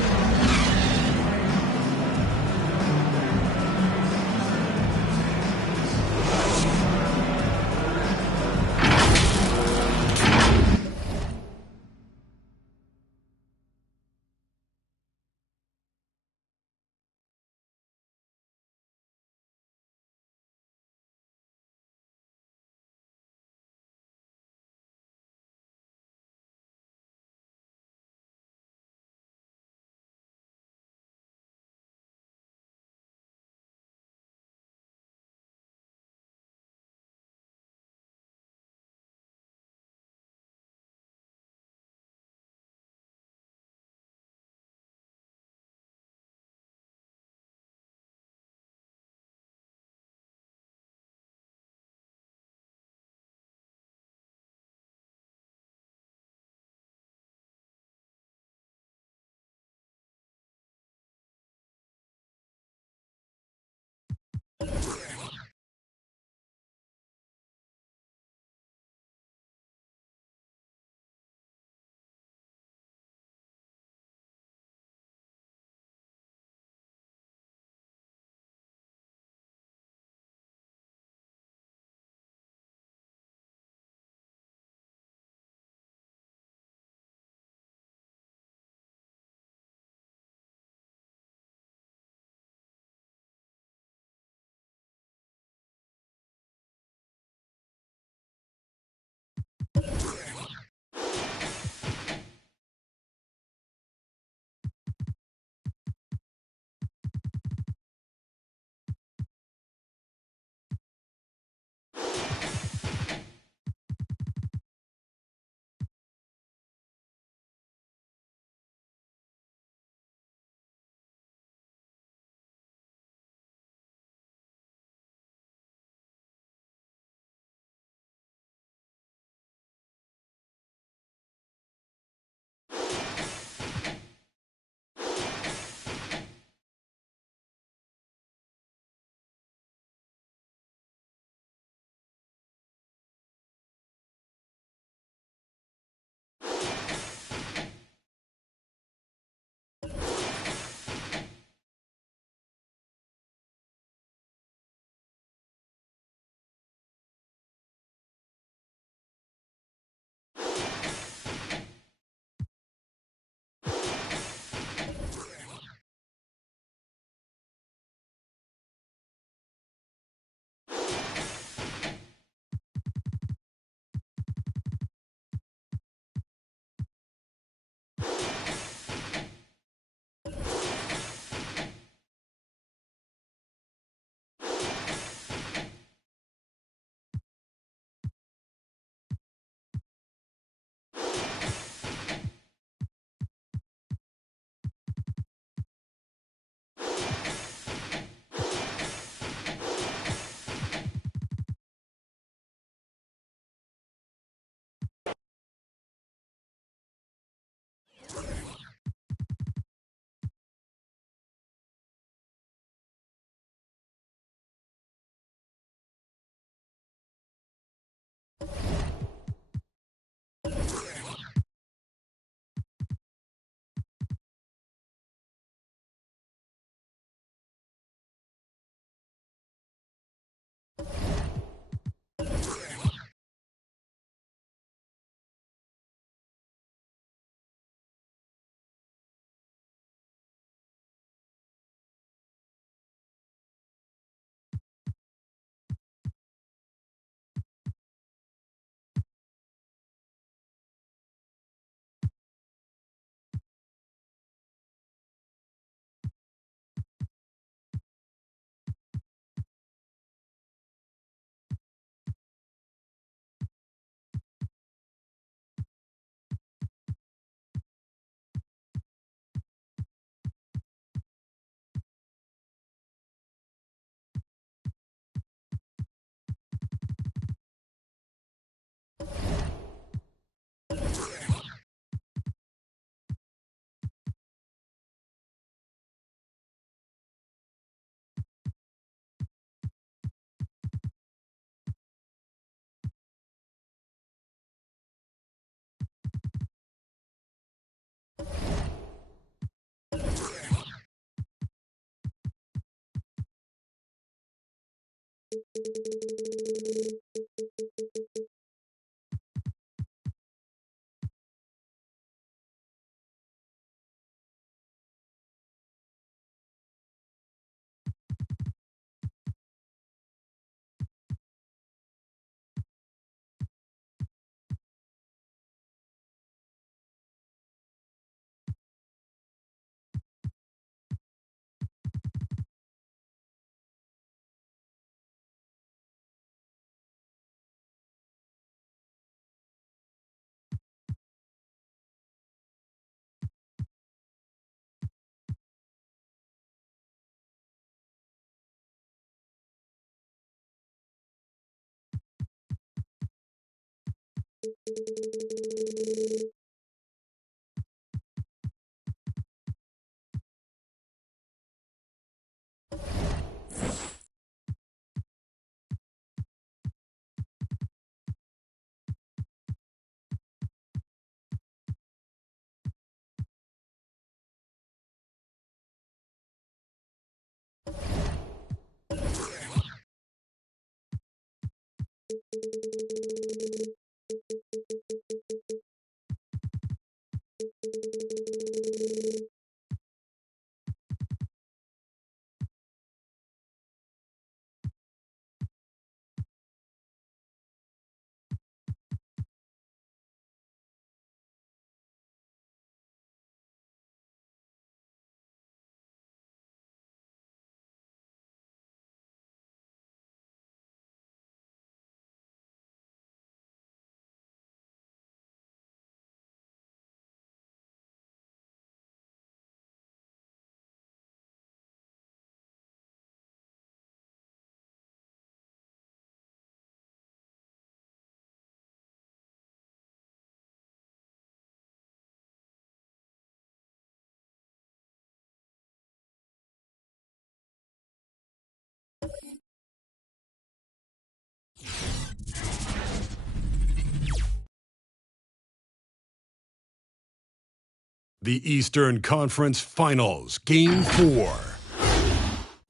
The Eastern Conference Finals, Game 4.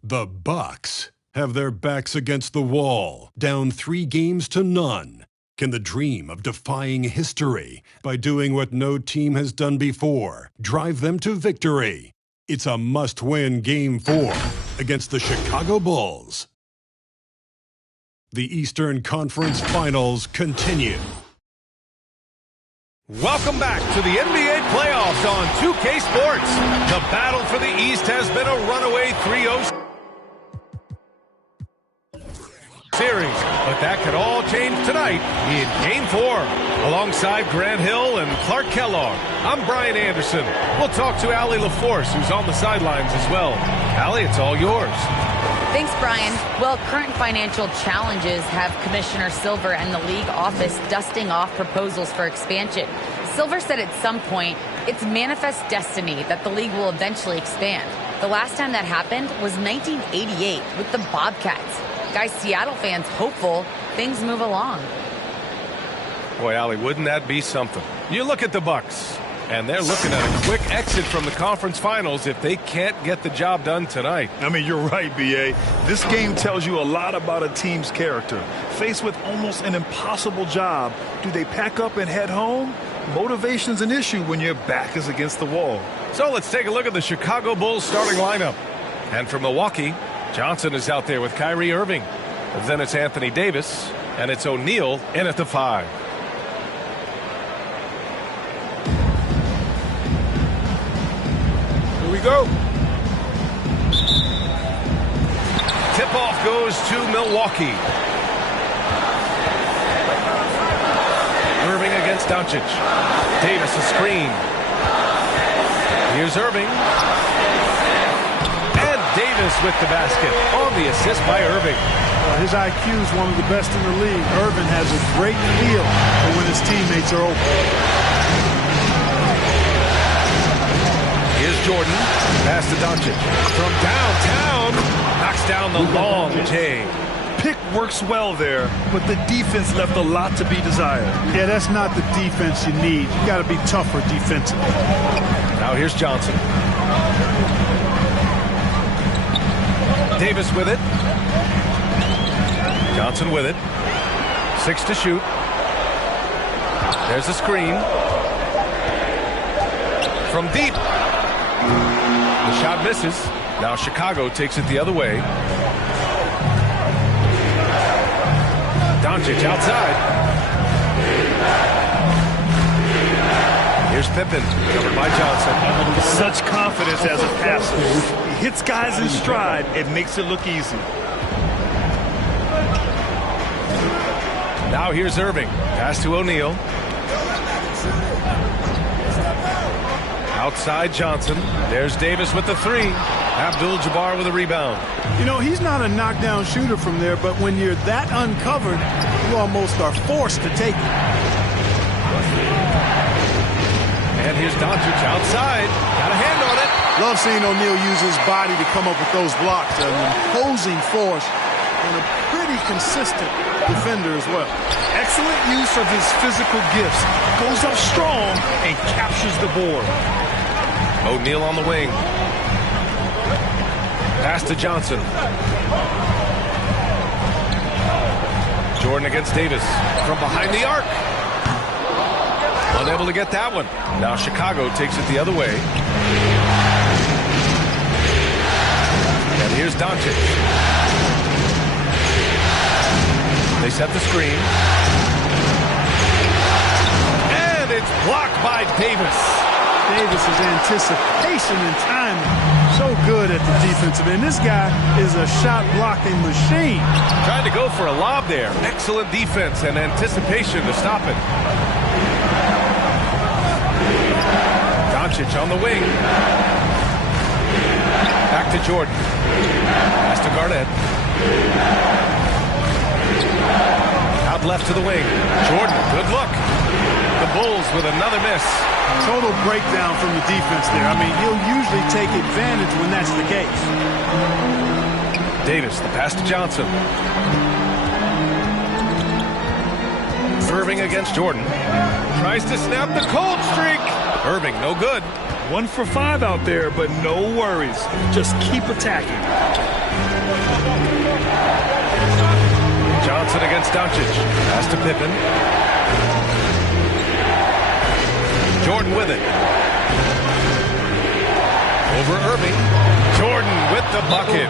The Bucks have their backs against the wall, down 3-0. Can the dream of defying history by doing what no team has done before drive them to victory? It's a must-win Game 4 against the Chicago Bulls. The Eastern Conference Finals continue. Welcome back to the NBA playoffs on 2K Sports. The battle for the East has been a runaway 3-0 series, but that could all change tonight in Game 4. Alongside Grant Hill and Clark Kellogg, I'm Brian Anderson. We'll talk to Allie LaForce, who's on the sidelines as well. Allie, it's all yours. Thanks, Brian. Well, current financial challenges have Commissioner Silver and the league office dusting off proposals for expansion. Silver said at some point, it's manifest destiny that the league will eventually expand. The last time that happened was 1988 with the Bobcats. Guys, Seattle fans hopeful things move along. Boy, Allie, wouldn't that be something? You look at the Bucks, and they're looking at a quick exit from the conference finals if they can't get the job done tonight. I mean, you're right, B.A. This game tells you a lot about a team's character. Faced with almost an impossible job, do they pack up and head home? Motivation's an issue when your back is against the wall. So let's take a look at the Chicago Bulls starting lineup. And from Milwaukee, Johnson is out there with Kyrie Irving. Then it's Anthony Davis, and it's O'Neal in at the 5. Here we go. Tip-off goes to Milwaukee. Irving against Doncic. Davis a screen. Here's Irving. And Davis with the basket on the assist by Irving. His IQ is one of the best in the league. Irving has a great feel for when his teammates are open. Here's Jordan. Pass to Doncic. From downtown. Knocks down the long J. Pick works well there, but the defense left a lot to be desired. Yeah, that's not the defense you need. You got to be tougher defensively. Now here's Johnson. Davis with it. Johnson with it. 6 to shoot. There's a screen. From deep. The shot misses. Now Chicago takes it the other way. Doncic outside. Here's Pippen, covered by Johnson. Such confidence as a passer. He hits guys in stride. It makes it look easy. Now here's Irving. Pass to O'Neal. Outside Johnson. There's Davis with the 3. Abdul-Jabbar with a rebound. You know, he's not a knockdown shooter from there, but when you're that uncovered, you almost are forced to take it. And here's Doncic outside. Got a hand on it. Love seeing O'Neal use his body to come up with those blocks. An imposing force and a pretty consistent defender as well. Excellent use of his physical gifts. Goes up strong and captures the board. O'Neal on the wing. Pass to Johnson. Jordan against Davis from behind the arc. Unable to get that one. Now Chicago takes it the other way. And here's Doncic. They set the screen. And it's blocked by Davis. Davis's anticipation and timing, so good at the defensive end. This guy is a shot-blocking machine. Trying to go for a lob there. Excellent defense and anticipation to stop it. Doncic on the wing. Back to Jordan. Pass to Garnett. Out left to the wing. Jordan, good look. The Bulls with another miss. Total breakdown from the defense there. I mean, he'll usually take advantage when that's the case. Davis, the pass to Johnson. Irving against Jordan. Tries to snap the cold streak. Irving, no good. 1 for 5 out there, but no worries. Just keep attacking. Johnson against Doncic. Pass to Pippen. Jordan with it. Over Irving. Jordan with the bucket.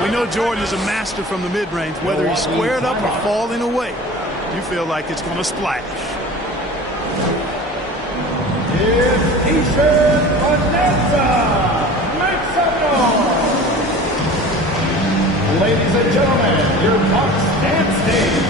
We know Jordan is a master from the mid-range. Whether he's squared up or falling away, you feel like it's going to splash. It's Eastern Bonanza. Make some noise. Ladies and gentlemen, your Bucks dance team.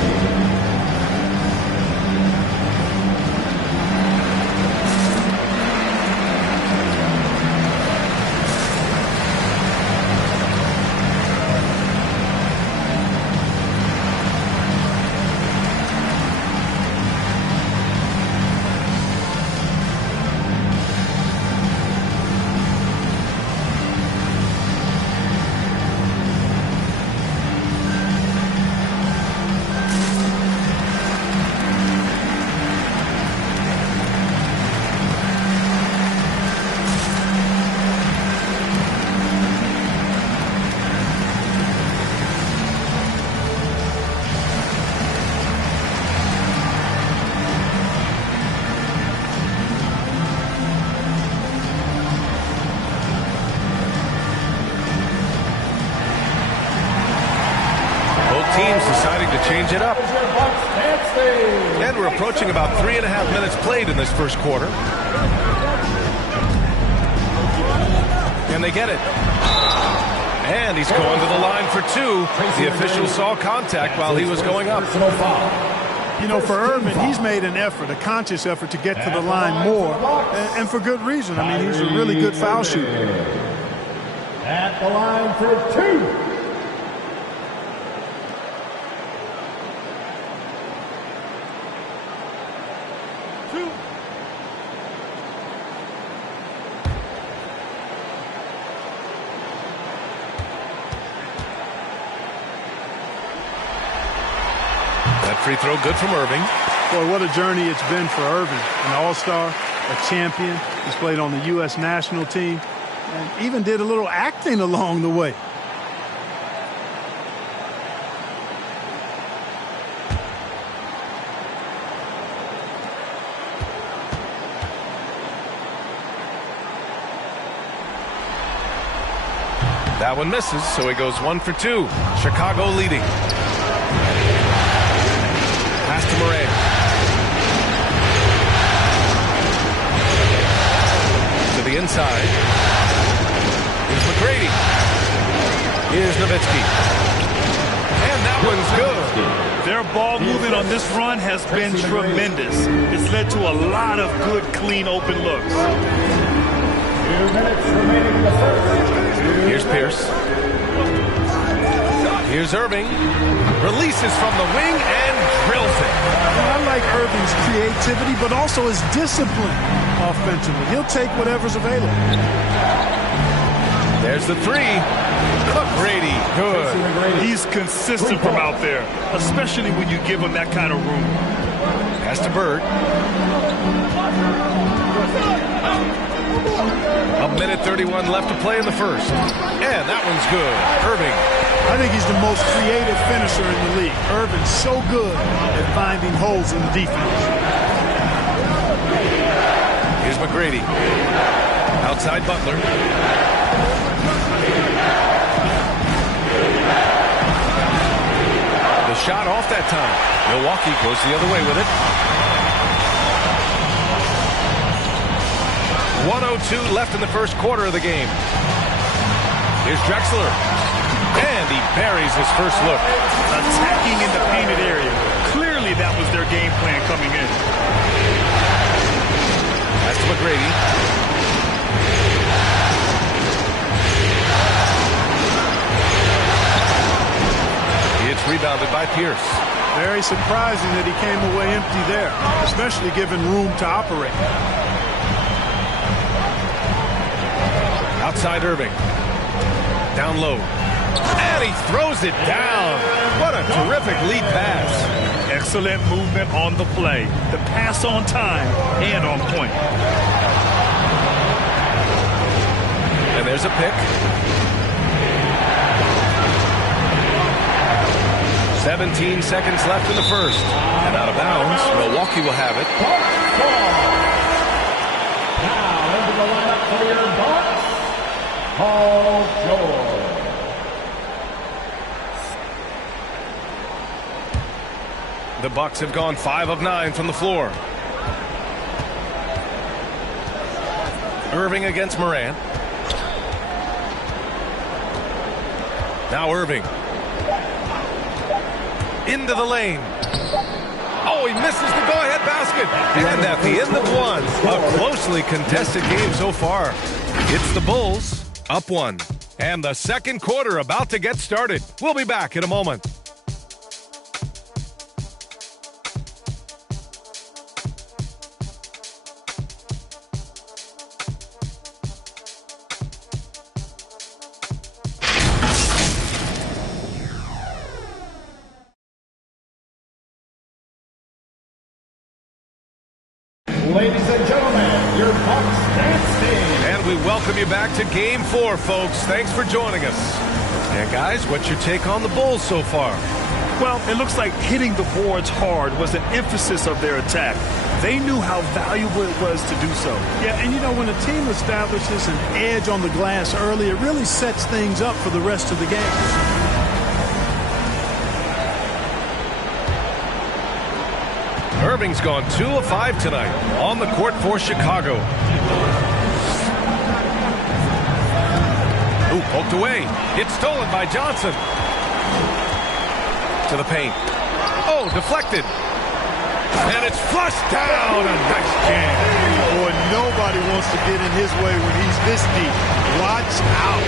Teams deciding to change it up. And we're approaching about 3.5 minutes played in this first quarter. And they get it. And he's going to the line for 2. The official saw contact while he was going up. You know, for Irving, he's made an effort, a conscious effort to get to the line more, and for good reason. I mean, he's a really good foul shooter. At the line for 2. Free throw good from Irving. Boy, what a journey it's been for Irving. An all-star, a champion. He's played on the U.S. national team and even did a little acting along the way. That one misses, so he goes 1 for 2. Chicago leading. Pass to Murray. To the inside. Here's McGrady. Here's Nowitzki. And that one's good. Their ball movement on this run has been tremendous. It's led to a lot of good, clean, open looks. 2 minutes remaining in the first. Here's Pierce. Here's Irving. Releases from the wing and drills it. I like Irving's creativity, but also his discipline offensively. He'll take whatever's available. There's the 3. McGrady, good. He's consistent from out there, especially when you give him that kind of room. Pass to Bird. minute 31 left to play in the first. And that one's good. Irving. I think he's the most creative finisher in the league. Irving's so good at finding holes in the defense. Here's McGrady. Outside Butler. The shot off that time. Milwaukee goes the other way with it. 1:02 left in the first quarter of the game. Here's Drexler. And he buries his first look. Attacking in the painted area. Clearly that was their game plan coming in. That's McGrady. It's rebounded by Pierce. Very surprising that he came away empty there, especially given room to operate. Outside Irving. Down low. And he throws it down. What a terrific lead pass. Excellent movement on the play. The pass on time and on point. And there's a pick. 17 seconds left in the first. And out of bounds, Milwaukee will have it. Now into the lineup for your Bucks, Paul George. The Bucks have gone 5 of 9 from the floor. Irving against Morant. Now Irving. Into the lane. Oh, he misses the go-ahead basket. And at the end of one, a closely contested game so far. It's the Bulls up 1. And the second quarter about to get started. We'll be back in a moment. Ladies and gentlemen, your Bucks dancing. And we welcome you back to Game 4, folks. Thanks for joining us. And guys, what's your take on the Bulls so far? Well, it looks like hitting the boards hard was an emphasis of their attack. They knew how valuable it was to do so. Yeah, and you know, when a team establishes an edge on the glass early, it really sets things up for the rest of the game. Irving's gone 2 of 5 tonight on the court for Chicago. Ooh, poked away. It's stolen by Johnson. To the paint. Oh, deflected. And it's flushed down. A nice jam. Boy, nobody wants to get in his way when he's this deep. Watch out.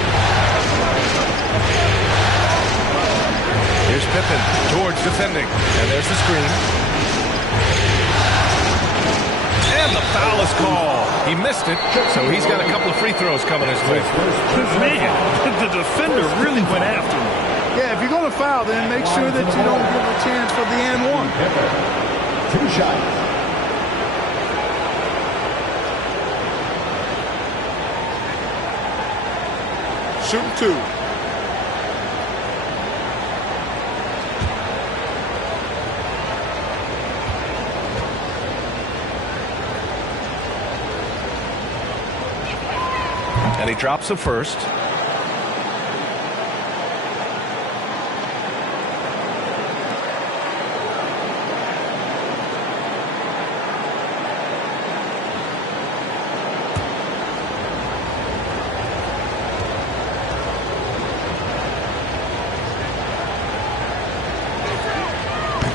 Here's Pippen. George defending. And there's the screen. And the foul is called. He missed it, so he's got a couple of free throws coming his way. Man, the defender really went after him. Yeah, if you're going to foul, then make sure that you don't give a chance for the and one. 2 shots. Shoot 2. And he drops the first.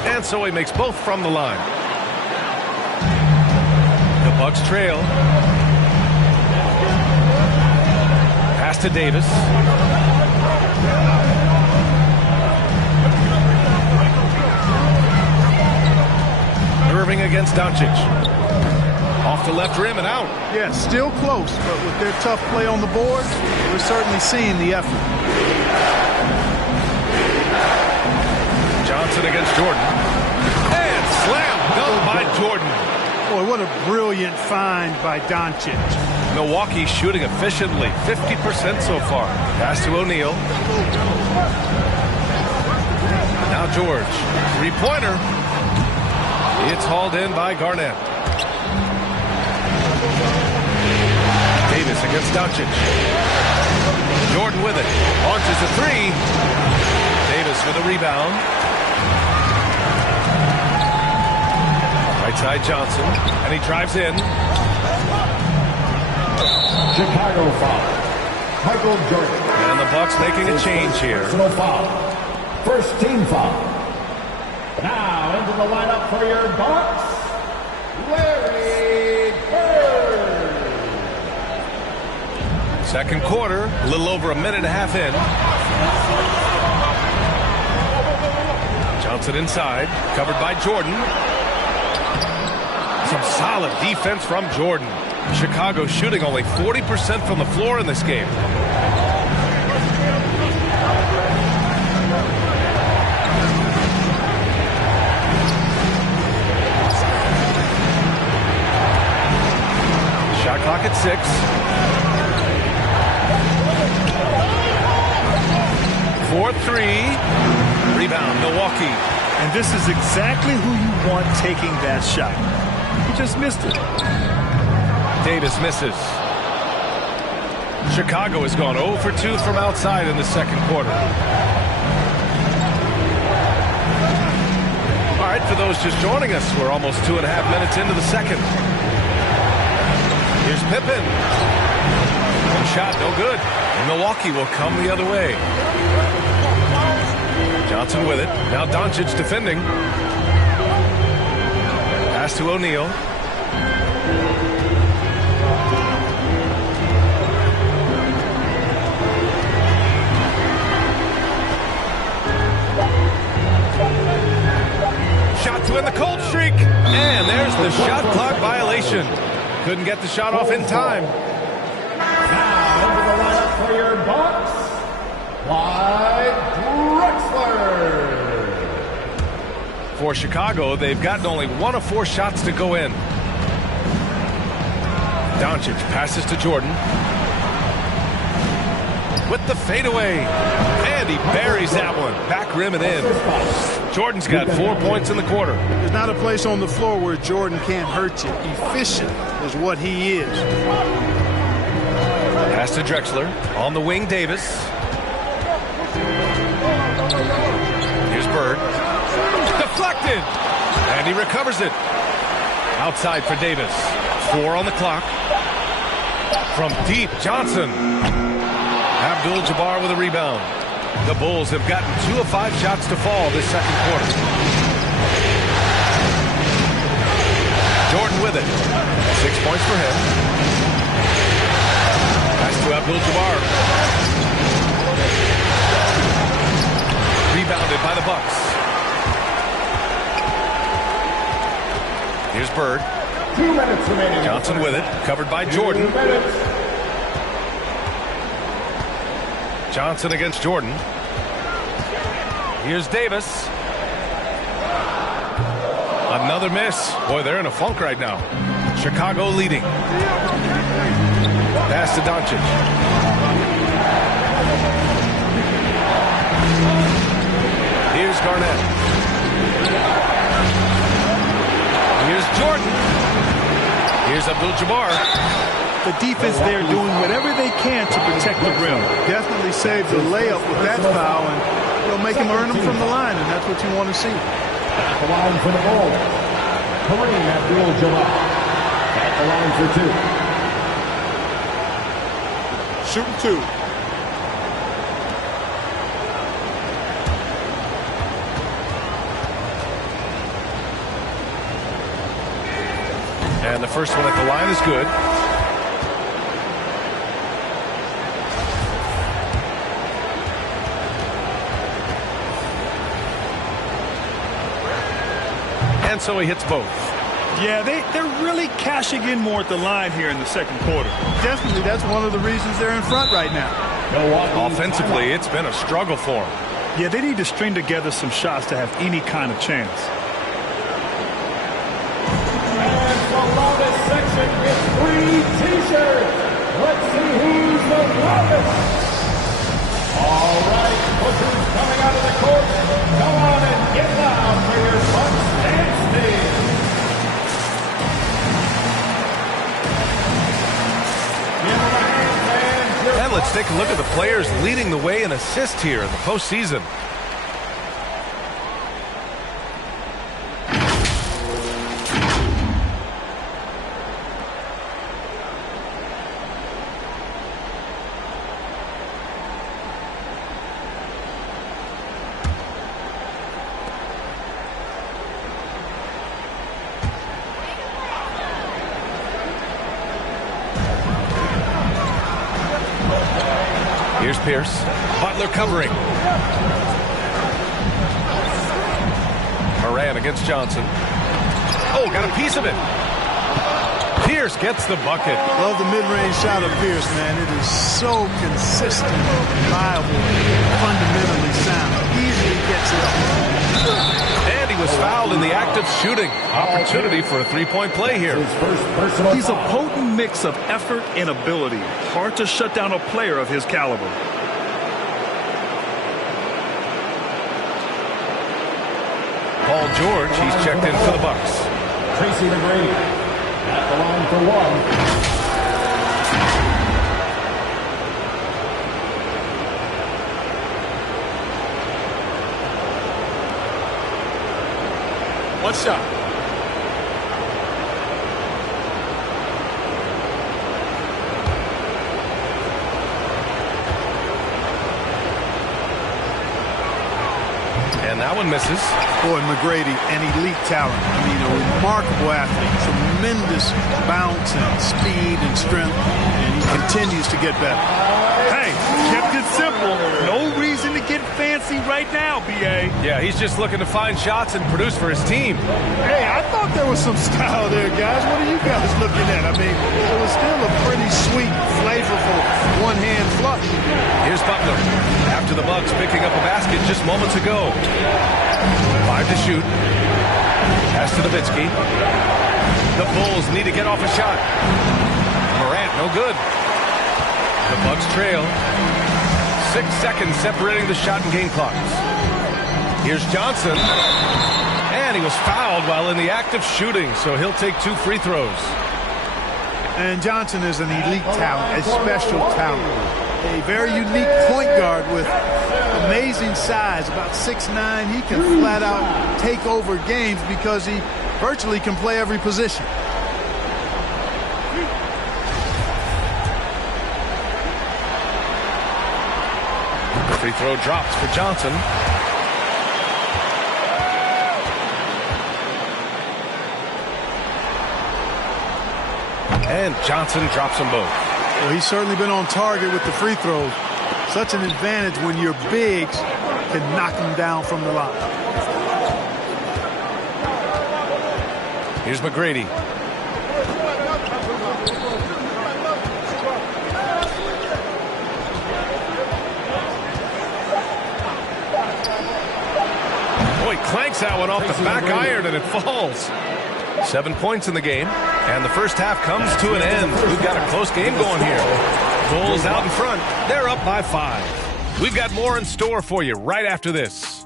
And so he makes both from the line. The Bucks trail. Pass to Davis. Irving against Doncic. Off the left rim and out. Yeah, still close, but with their tough play on the board, we're certainly seeing the effort. Johnson against Jordan. And slam dunk by Jordan. Boy, what a brilliant find by Doncic. Milwaukee shooting efficiently, 50% so far. Pass to O'Neal. Now George, three-pointer. It's hauled in by Garnett. Davis against Doncic. Jordan with it. Launches a three. Davis with a rebound. Right side Johnson. And he drives in. Chicago foul. Michael Jordan. And the Bucks making a change here. Personal foul. First team foul. Now into the lineup for your Bucks, Larry Bird. Second quarter, a little over a minute and a half in. Johnson inside, covered by Jordan. Some solid defense from Jordan. Chicago shooting only 40% from the floor in this game. Shot clock at 6. 4-3. Rebound, Milwaukee. And this is exactly who you want taking that shot. He just missed it. Davis misses. Chicago has gone 0 for 2 from outside in the second quarter. All right, for those just joining us, we're almost 2.5 minutes into the second. Here's Pippen. One shot, no good. Milwaukee will come the other way. Johnson with it. Now Doncic defending. Pass to O'Neal. Shot to end the cold streak. And there's the shot clock violation. Couldn't get the shot off in time. Now into the lineup for your Bucks, Clyde Drexler. For Chicago, they've gotten only 1 of 4 shots to go in. Doncic passes to Jordan. With the fadeaway. And he buries that one. Back rim and in. Jordan's got 4 points in the quarter. There's not a place on the floor where Jordan can't hurt you. Efficient is what he is. Pass to Drexler. On the wing, Davis. Here's Bird. Deflected. And he recovers it. Outside for Davis. 4 on the clock. From deep, Johnson. Abdul-Jabbar with a rebound. The Bulls have gotten 2 of 5 shots to fall this second quarter. Jordan with it. 6 points for him. Pass to Abdul-Jabbar. Rebounded by the Bucks. Here's Bird. 2 minutes remaining. Johnson with it. Covered by Jordan. 2 minutes. Johnson against Jordan. Here's Davis. Another miss. Boy, they're in a funk right now. Chicago leading. Pass to Doncic. Here's Garnett. Here's Jordan. Here's Abdul-Jabbar. The defense there doing whatever they can to protect the rim. Definitely saved the layup with that foul, and make him earn them from the line, and that's what you want to see. At the line for the Bulls, Kareem Abdul-Jabbar. At the line for 2. Shooting 2. And the first one at the line is good. And so he hits both. Yeah, they're really cashing in more at the line here in the second quarter. Definitely, that's one of the reasons they're in front right now. Offensively, it's been a struggle for them. Yeah, they need to string together some shots to have any kind of chance. And from this section, it's 3 T-shirts. let's take a look at the players leading the way in assists here in the postseason. Here's Pierce. Butler covering. Moran against Johnson. Oh, got a piece of it. Pierce gets the bucket. Love the mid-range shot of Pierce, man. It is so consistent, reliable, fundamentally sound. Easily gets it up. And he was fouled in the act of shooting. Opportunity for a three-point play here. He's a potent mix of effort and ability. Hard to shut down a player of his caliber. Paul George, he's checked in for the Bucks. Tracy McGrady at the line for one. One shot. And that one misses. Boy, McGrady, an elite talent. I mean, a remarkable athlete. Tremendous bounce and speed and strength. And he continues to get better. Hey, kept it simple. No reason to get fancy right now, B.A. Yeah, he's just looking to find shots and produce for his team. Hey, I thought there was some style there, guys. What are you guys looking at? I mean, it was still a pretty sweet, flavorful one-hand flush. Here's Butler. After the Bucks picking up a basket just moments ago. 5 to shoot. Pass to Nowitzki. The Bulls need to get off a shot. Morant, no good. The Bucks trail. 6 seconds separating the shot and game clocks. Here's Johnson. And he was fouled while in the act of shooting, so he'll take 2 free throws. And Johnson is an elite talent, a special talent. A very unique point guard with amazing size, about 6'9". He can flat out take over games because he virtually can play every position. Free throw drops for Johnson. And Johnson drops them both. Well, he's certainly been on target with the free throws. Such an advantage when your bigs can knock them down from the line. Here's McGrady. Boy, clanks that one off the back iron and it falls. 7 points in the game, and the first half comes to an end. We've got a close game going here. Bulls out in front. They're up by 5. We've got more in store for you right after this.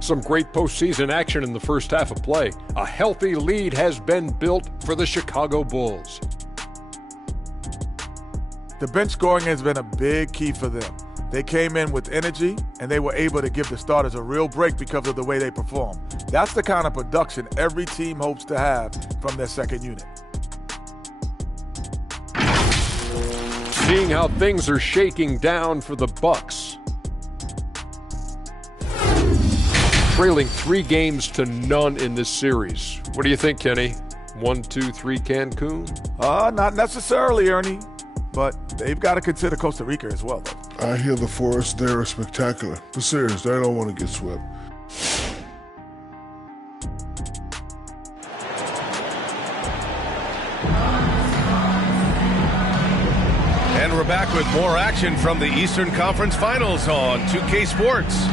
Some great postseason action in the first half of play. A healthy lead has been built for the Chicago Bulls. The bench scoring has been a big key for them. They came in with energy, and they were able to give the starters a real break because of the way they perform. That's the kind of production every team hopes to have from their second unit. Seeing how things are shaking down for the Bucks. Trailing 3 games to none in this series. What do you think, Kenny? 1-2-3 Cancun? Not necessarily, Ernie. But they've got to consider Costa Rica as well, though. I hear the forests there are spectacular. But serious, they don't want to get swept. And we're back with more action from the Eastern Conference Finals on 2K Sports.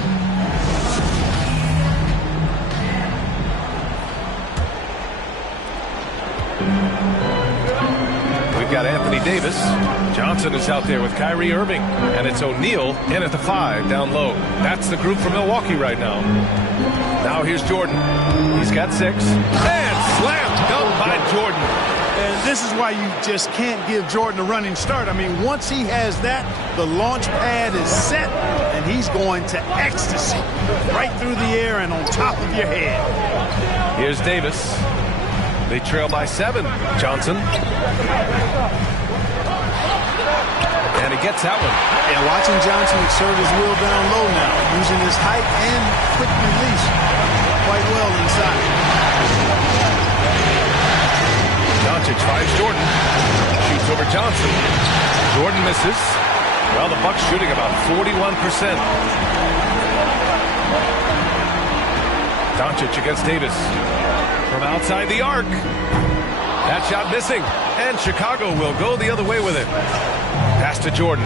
We've got Anthony Davis. Johnson is out there with Kyrie Irving. And it's O'Neal in at the 5 down low. That's the group from Milwaukee right now. Now here's Jordan. He's got 6. And Slam dunk by Jordan. And this is why you just can't give Jordan a running start. I mean, once he has that, the launch pad is set, and he's going to ecstasy right through the air and on top of your head. Here's Davis. They trail by 7. Johnson. And he gets that one. And watching Johnson exert his will down low now, using his height and quick release quite well inside. Doncic finds Jordan. Shoots over Johnson. Jordan misses. Well, the Bucks shooting about 41%. Doncic against Davis. From outside the arc. That shot missing. And Chicago will go the other way with it. Pass to Jordan.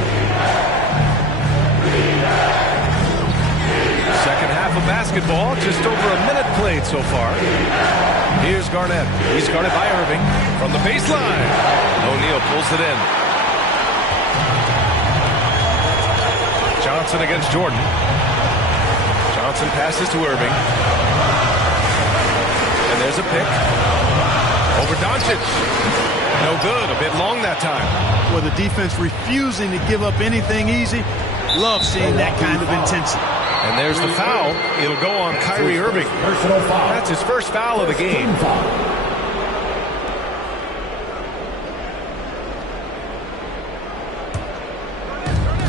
Second half of basketball. Just over a minute played so far. Here's Garnett. He's guarded by Irving. From the baseline. O'Neal pulls it in. Johnson against Jordan. Johnson passes to Irving. And there's a pick. Over Doncic. No good. A bit long that time. Well, the defense refusing to give up anything easy. Love seeing that kind of intensity. And there's the foul. It'll go on Kyrie Irving. That's his first foul of the game.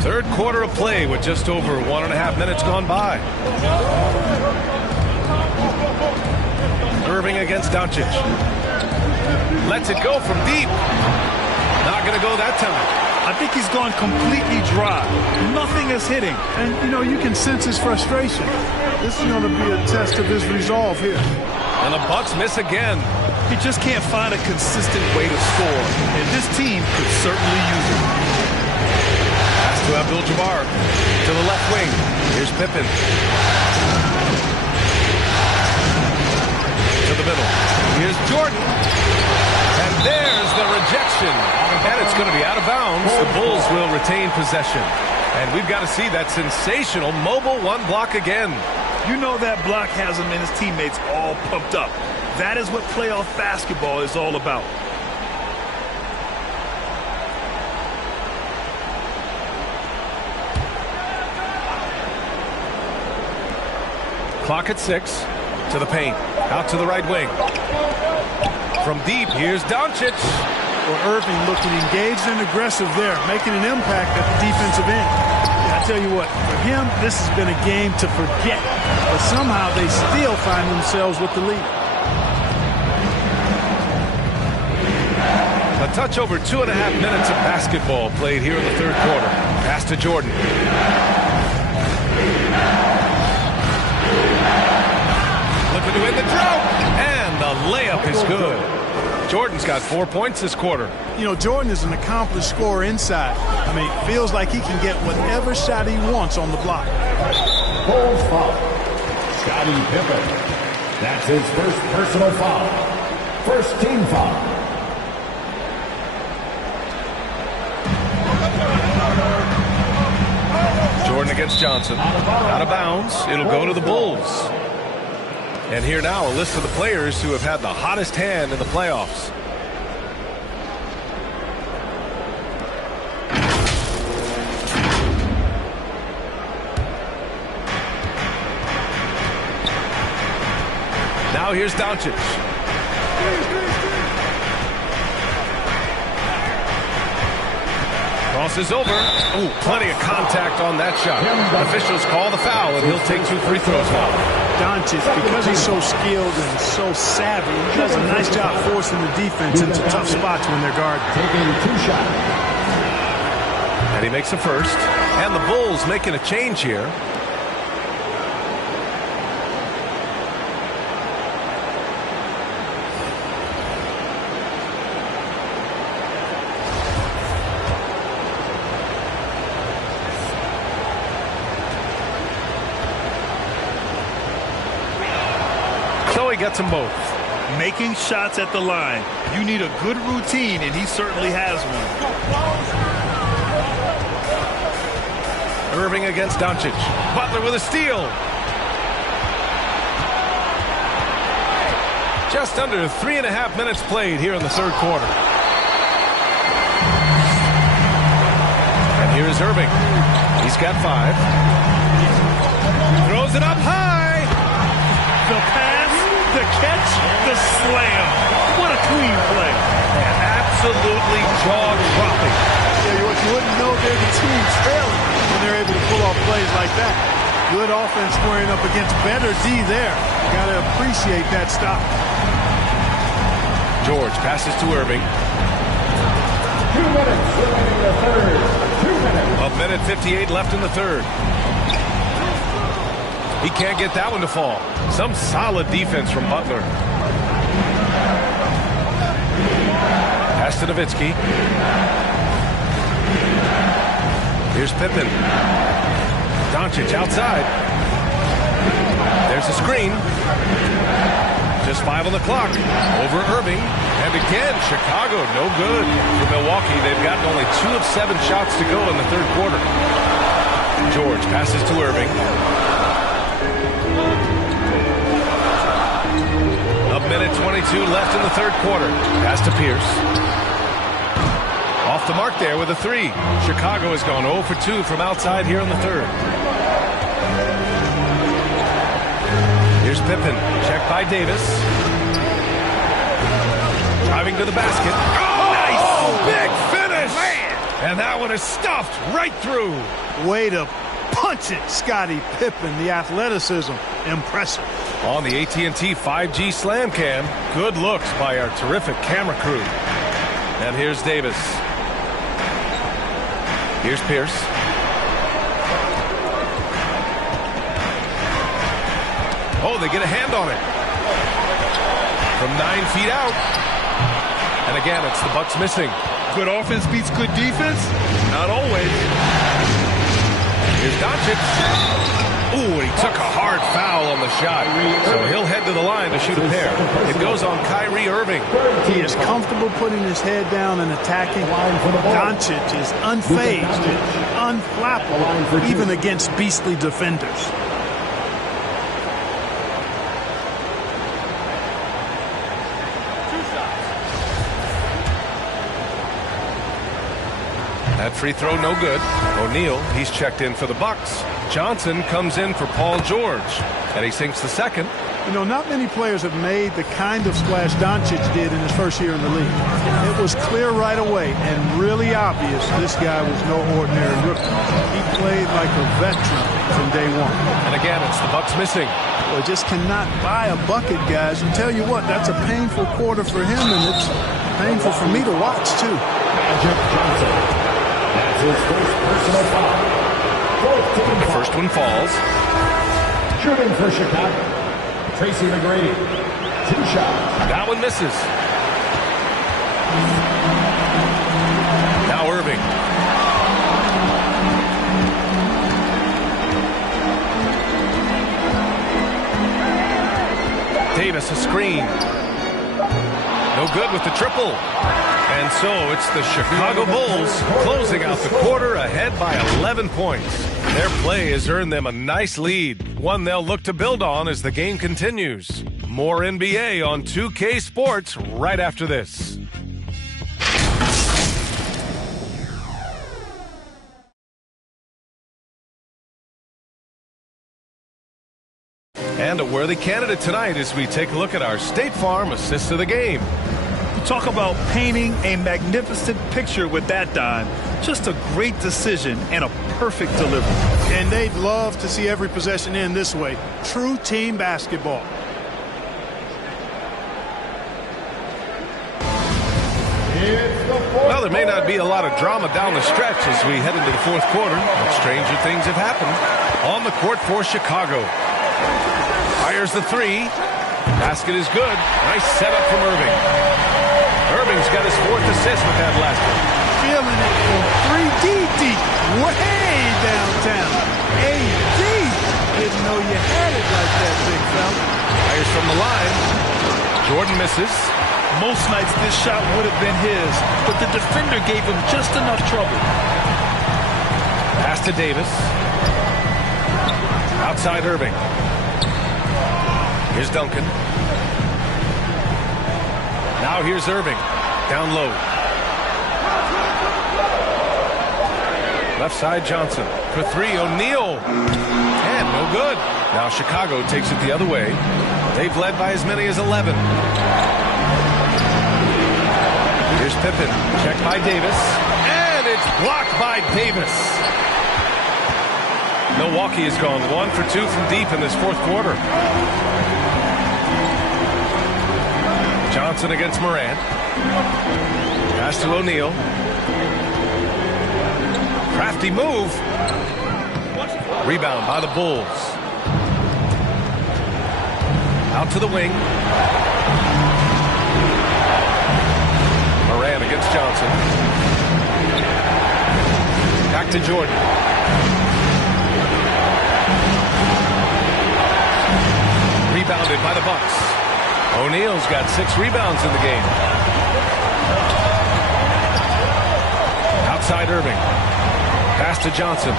Third quarter of play with just over 1.5 minutes gone by. Irving against Doncic. Lets it go from deep. Not going to go that time. I think he's gone completely dry. Nothing is hitting. And, you know, you can sense his frustration. This is going to be a test of his resolve here. And the Bucks miss again. He just can't find a consistent way to score. And this team could certainly use it. Pass to Abdul-Jabbar. To the left wing. Here's Pippen. To the middle. Here's Jordan. And there's the rejection. And it's going to be out of bounds. The Bulls will retain possession. And we've got to see that sensational mobile one block again. You know that block has him and his teammates all pumped up. That is what playoff basketball is all about. Clock at 6. To the paint. Out to the right wing. From deep, here's Doncic. Well, Irving looking engaged and aggressive there, making an impact at the defensive end. I tell you what, for him, this has been a game to forget. But somehow they still find themselves with the lead. A touch over 2.5 minutes of basketball played here in the third quarter. Pass to Jordan. Looking to win the drought. And the layup is good. Jordan's got 4 points this quarter. You know, Jordan is an accomplished scorer inside. I mean, feels like he can get whatever shot he wants on the block. Bulls foul. Scottie Pippen. That's his first personal foul. First team foul. Jordan against Johnson. Out of bounds. It'll go to the Bulls. And here now, a list of the players who have had the hottest hand in the playoffs. Now here's Doncic. Crosses over. Ooh, plenty of contact on that shot. Officials call the foul, and he'll take 2 free throws now. Doncic, because he's so skilled and so savvy, he does a nice job forcing the defense into tough spots when they're guarded. Taking 2 shots. And he makes a first. And the Bulls making a change here. Gets them both. Making shots at the line. You need a good routine, and he certainly has one. Irving against Doncic. Butler with a steal. Just under 3.5 minutes played here in the third quarter. And here's Irving. He's got 5. Throws it up high. The pass, the catch, the slam. What a clean play. And absolutely jaw-dropping. Yeah, you wouldn't know they're the team trailing when they're able to pull off plays like that. Good offense squaring up against better D there. Got to appreciate that stop. George passes to Irving. 2 minutes remaining in the third. 2 minutes. 1:58 left in the third. He can't get that one to fall. Some solid defense from Butler. Pass to Nowitzki. Here's Pippen. Doncic outside. There's a screen. Just 5 on the clock. Over Irving. And again, Chicago, no good. For Milwaukee, they've gotten only 2 of 7 shots to go in the third quarter. George passes to Irving. 1:22 left in the third quarter. Pass to Pierce. Off the mark there with a 3. Chicago has gone 0 for 2 from outside here in the third. Here's Pippen. Checked by Davis. Driving to the basket. Oh, nice! Big finish! Man. And that one is stuffed right through. Way to punch it, Scottie Pippen. The athleticism, impressive. On the AT&T 5G Slam Cam, good looks by our terrific camera crew. And here's Davis. Here's Pierce. Oh, they get a hand on it. From 9 feet out. And again, it's the Bucks missing. Good offense beats good defense? Not always. Here's Doncic. Ooh, he took a hard foul on the shot. So he'll head to the line to shoot a pair. It goes on Kyrie Irving. He is comfortable putting his head down and attacking. Doncic is unfazed and unflappable, even against beastly defenders. That free throw no good. O'Neal, he's checked in for the Bucks. Johnson comes in for Paul George, and he sinks the second. You know, not many players have made the kind of splash Doncic did in his first year in the league. It was clear right away and really obvious this guy was no ordinary rookie. He played like a veteran from day one. And again, it's the Bucks missing. Well, just cannot buy a bucket, guys. And tell you what, that's a painful quarter for him, and it's painful for me to watch, too. Magic Johnson. That's his first personal foul. The first one falls. Shooting for Chicago, Tracy McGrady. 2 shots. That one misses. Now Irving. Davis a screen. No good with the triple. And so it's the Chicago Bulls closing out the quarter ahead by 11 points. Their play has earned them a nice lead, one they'll look to build on as the game continues. More NBA on 2K Sports right after this. And a worthy candidate tonight as we take a look at our State Farm assist of the game. Talk about painting a magnificent picture with that dime. Just a great decision and a perfect delivery. And they'd love to see every possession end this way. True team basketball. Well, there may not be a lot of drama down the stretch as we head into the fourth quarter, but stranger things have happened. On the court for Chicago. Fires the 3. Basket is good. Nice setup from Irving. Irving's got his 4th assist with that last one. Feeling it from 3D deep, way downtown. AD didn't know you had it like that, big fella. Fires from the line. Jordan misses. Most nights this shot would have been his, but the defender gave him just enough trouble. Pass to Davis. Outside Irving. Here's Duncan. Now here's Irving. Down low. Left side Johnson. For three, O'Neal. And no good. Now Chicago takes it the other way. They've led by as many as 11. Here's Pippen. Checked by Davis. And it's blocked by Davis. Milwaukee has gone 1 for 2 from deep in this fourth quarter. Johnson against Morant. Pass to O'Neal. Crafty move. Rebound by the Bulls. Out to the wing. Morant against Johnson. Back to Jordan. Rebounded by the Bucks. O'Neal's got 6 rebounds in the game. Outside Irving. Pass to Johnson.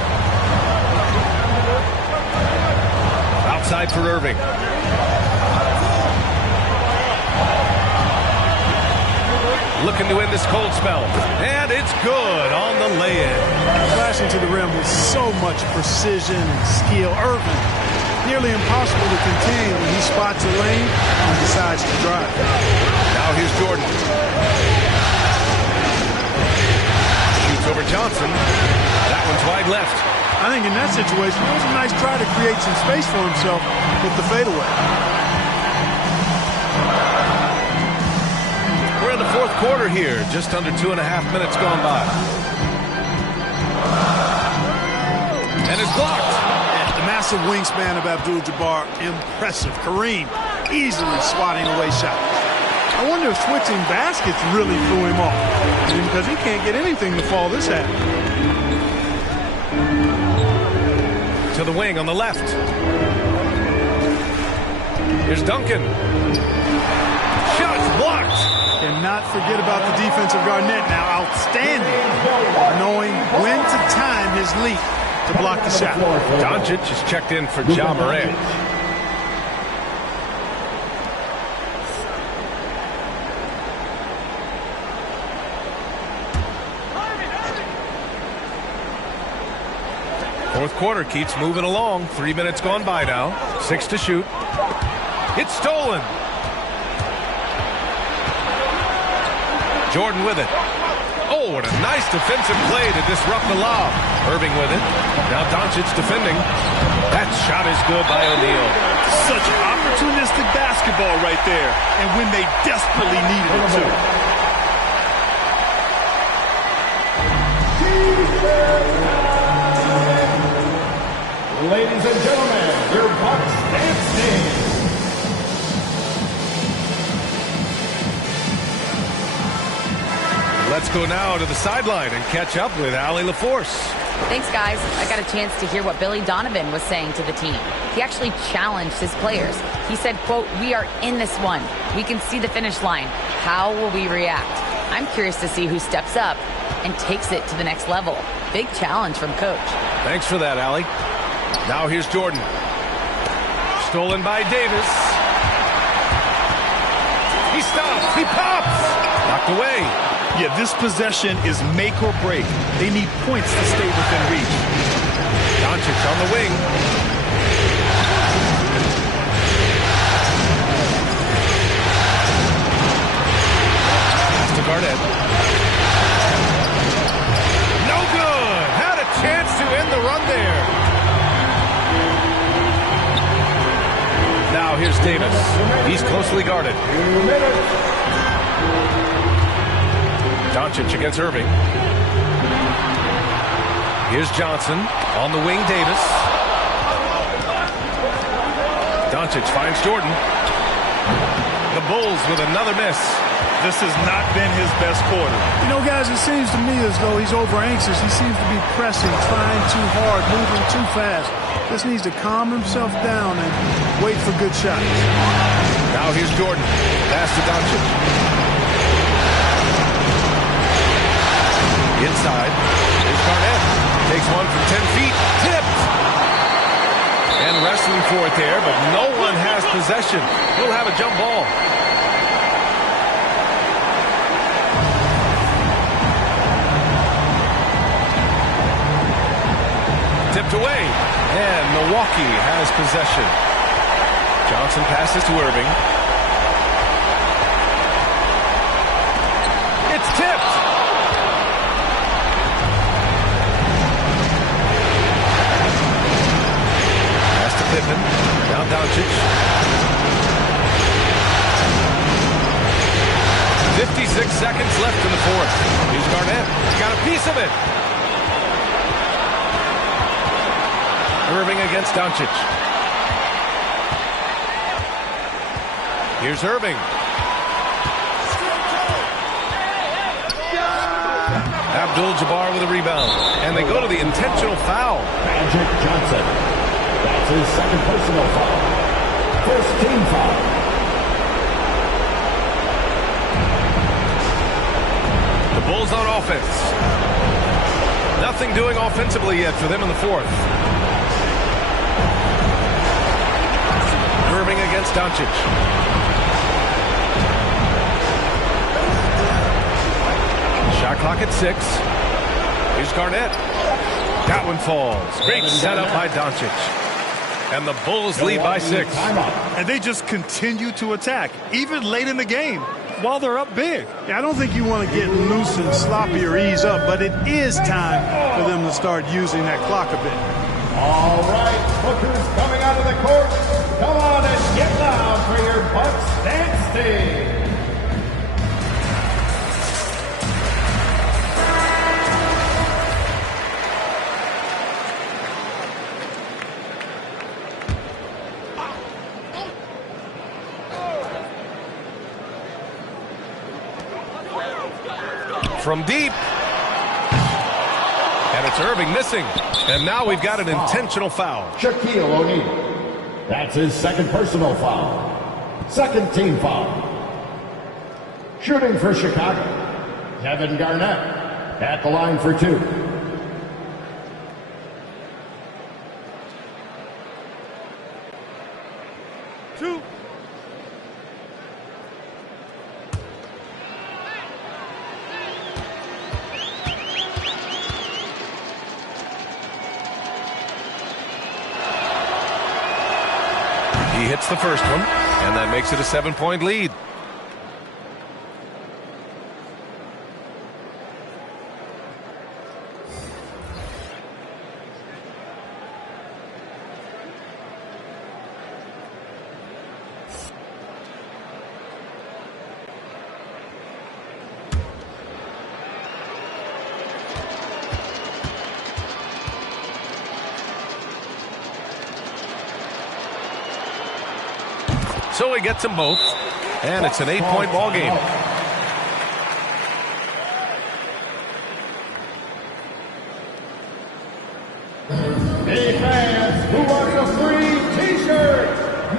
Outside for Irving. Looking to end this cold spell. And it's good on the lay-in. Flashing to the rim with so much precision and skill. Irving, nearly impossible to contain when he spots a lane and decides to drive. Now here's Jordan. Shoots over Johnson. That one's wide left. I think in that situation, it was a nice try to create some space for himself with the fadeaway. We're in the fourth quarter here. Just under 2.5 minutes gone by. And it's blocked. The massive wingspan of Abdul-Jabbar, impressive. Kareem easily swatting away shots. I wonder if switching baskets really threw him off, because he can't get anything to fall this half. To the wing on the left. Here's Duncan. Shots blocked. Cannot forget about the defense of Garnett now. Outstanding. Knowing when to time his leap to block the shot. Doncic is checked in for Ja Morant. Fourth quarter keeps moving along. 3 minutes gone by now. 6 to shoot. It's stolen. Jordan with it. Oh, what a nice defensive play to disrupt the lob. Irving with it. Now Doncic defending. That shot is good by O'Neal. Such opportunistic basketball right there. And when they desperately needed it too. Ladies and gentlemen, your Bucks dance team. Let's go now to the sideline and catch up with Allie LaForce. Thanks, guys. I got a chance to hear what Billy Donovan was saying to the team. He actually challenged his players. He said, quote, "We are in this one. We can see the finish line. How will we react?" I'm curious to see who steps up and takes it to the next level. Big challenge from Coach. Thanks for that, Allie. Now here's Jordan. Stolen by Davis. He stops. He pops. Knocked away. Yeah, this possession is make or break. They need points to stay within reach. Doncic on the wing. Pass to Garnett. No good. Had a chance to end the run there. Now here's Davis. He's closely guarded. Doncic against Irving. Here's Johnson. On the wing, Davis. Doncic finds Jordan. The Bulls with another miss. This has not been his best quarter. You know, guys, it seems to me as though he's over anxious. He seems to be pressing, trying too hard, moving too fast. Just needs to calm himself down and wait for good shots. Now here's Jordan. Pass to Doncic. Inside. Here's Garnett. Takes one from 10 feet. Tipped. And wrestling for it there, but no one has possession. He'll have a jump ball. Milwaukee has possession. Johnson passes to Irving. It's tipped. Pass to Pippen. Now Doncic. 56 seconds left in the fourth. Here's Garnett. He's got a piece of it. Irving against Doncic. Here's Irving. Abdul-Jabbar with a rebound. And they go to the intentional foul. Magic Johnson. That's his second personal foul. First team foul. The Bulls on offense. Nothing doing offensively yet for them in the fourth. Irving against Doncic. Shot clock at 6. Here's Garnett. That one falls. Great setup by Doncic. And the Bulls lead by 6. And they just continue to attack, even late in the game, while they're up big. Yeah, I don't think you want to get loose and sloppy or ease up, but it is time for them to start using that clock a bit. All right, Booker's coming out of the court. Come on and get loud for your Bucks dance team. From deep. And it's Irving missing. And now we've got an intentional foul. Shaquille O'Neal. That's his second personal foul. Second team foul. Shooting for Chicago, Kevin Garnett at the line for 2. He hits the first one, and that makes it a 7-point lead. So he gets them both, and it's an 8-point ball game. Hey fans, who wants a free t-shirt?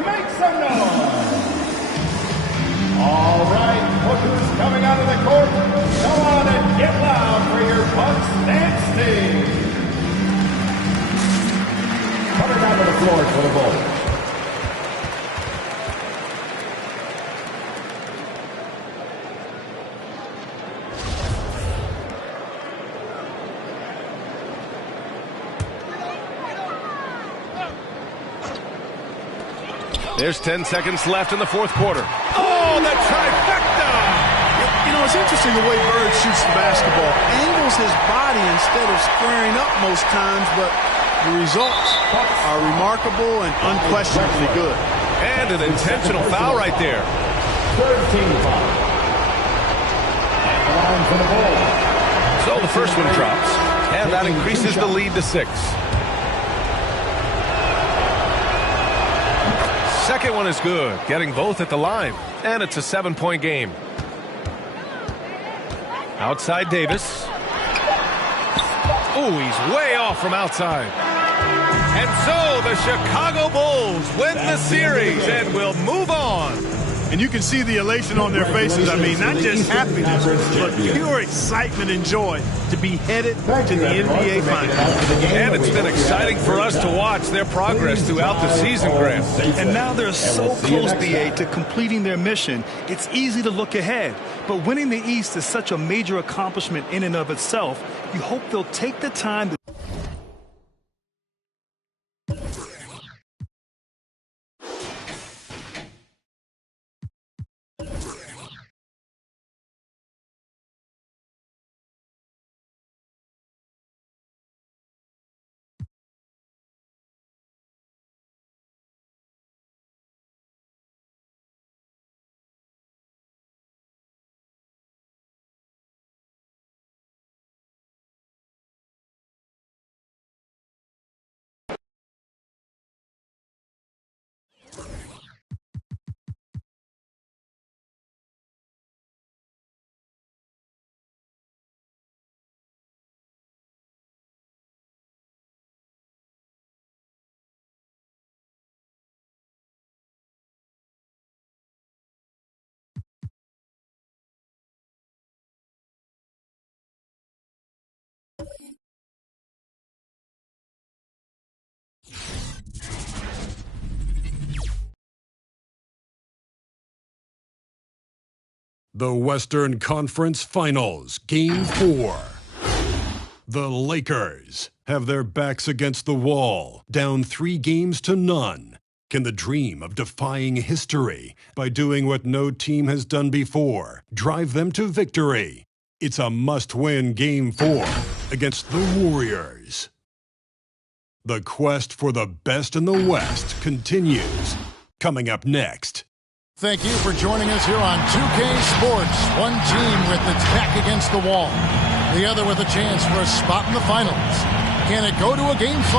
Make some noise! All right, look who's coming out of the court. Come on and get loud for your Bucks dance team. Coming down to the floor for the Bulls. There's 10 seconds left in the fourth quarter. Oh, the trifecta! You know, it's interesting the way Bird shoots the basketball. Angles his body instead of squaring up most times, but the results are remarkable and unquestionably good. And an intentional foul right there. Third team foul. At the line for the Bulls. So the first one drops, and that increases the lead to 6. Second one is good, getting both at the line, and it's a 7-point game. Outside Davis. Oh, he's way off from outside. And so the Chicago Bulls win the series and will move on. And you can see the elation on their faces. I mean, not just happiness, but pure excitement and joy to be headed to the NBA Finals. And it's been exciting for us to watch their progress throughout the season, Graham. And now they're so close, BA, to completing their mission. It's easy to look ahead. But winning the East is such a major accomplishment in and of itself. You hope they'll take the time to The Western Conference Finals, Game 4. The Lakers have their backs against the wall, down 3-0. Can the dream of defying history by doing what no team has done before drive them to victory? It's a must-win Game 4 against the Warriors. The quest for the best in the West continues. Coming up next. Thank you for joining us here on 2K Sports. One team with its back against the wall, the other with a chance for a spot in the finals. Can it go to a Game 5?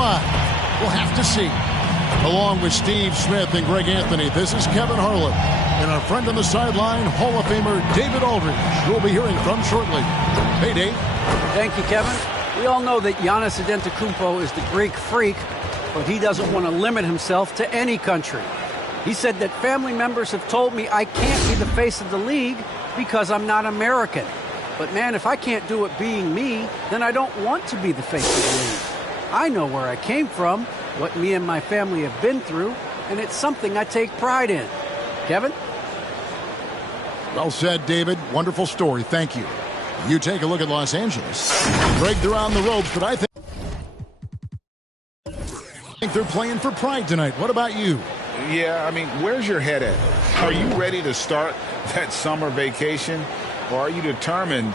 We'll have to see. Along with Steve Smith and Greg Anthony, this is Kevin Harlan. And our friend on the sideline, Hall of Famer David Aldridge, who we'll be hearing from shortly. Hey, Dave. Thank you, Kevin. We all know that Giannis Antetokounmpo is the Greek freak, but he doesn't want to limit himself to any country. He said that family members have told me I can't be the face of the league because I'm not American. But man, if I can't do it being me, then I don't want to be the face of the league. I know where I came from, what me and my family have been through, and it's something I take pride in. Kevin? Well said, David. Wonderful story. Thank you. You take a look at Los Angeles. Greg, they're on the ropes, but I think they're playing for pride tonight. What about you? Yeah, I mean, where's your head at? Are you ready to start that summer vacation, or are you determined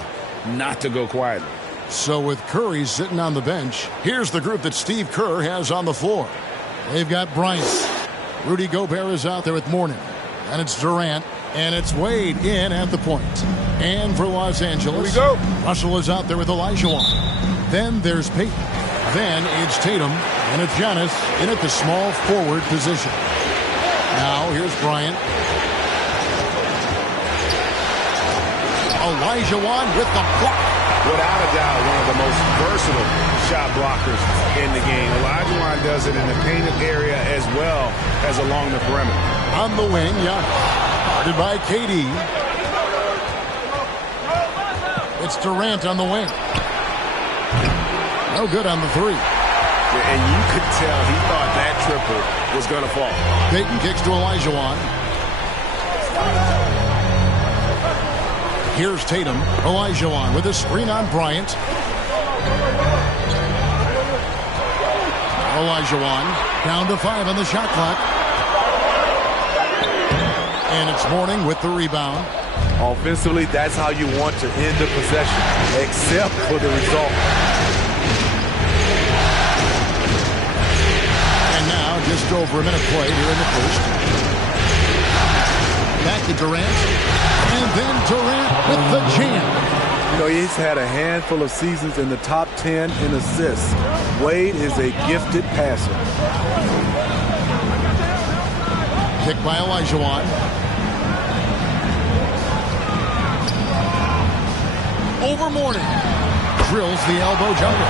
not to go quietly? So with Curry sitting on the bench, here's the group that Steve Kerr has on the floor. They've got Bryant. Rudy Gobert is out there with Mourning. And it's Durant. And it's Wade in at the point. And for Los Angeles, here we go. Russell is out there with Olajuwon. Then there's Peyton. Then it's Tatum. And it's Giannis in at the small forward position. Now here's Bryant. Olajuwon with the block. Without a doubt, one of the most versatile shot blockers in the game. Olajuwon does it in the painted area as well as along the perimeter. On the wing, Giannis. Guarded by KD. It's Durant on the wing. No good on the three. Yeah, and you could tell he thought that triple was going to fall. Peyton kicks to Olajuwon. Here's Tatum. Olajuwon with a screen on Bryant. Olajuwon down to 5 on the shot clock. And it's Mourning with the rebound. Offensively, that's how you want to end the possession, except for the result. And now, just over a minute played here in the first. Back to Durant. And then Durant with the jam. You know, he's had a handful of seasons in the top 10 in assists. Wade is a gifted passer. Kick by Olajuwon. Over Mourning. Drills the elbow jumper.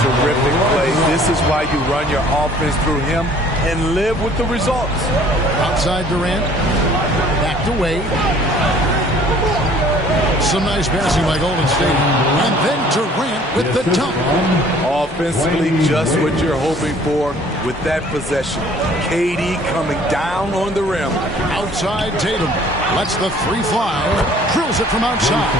Terrific play. This is why you run your offense through him and live with the results. Outside Durant. Back to Wade. Some nice passing by Golden State. And then Durant with the dunk. Offensively, just what you're hoping for with that possession. KD coming down on the rim. Outside Tatum. Lets the three fly. Drills it from outside.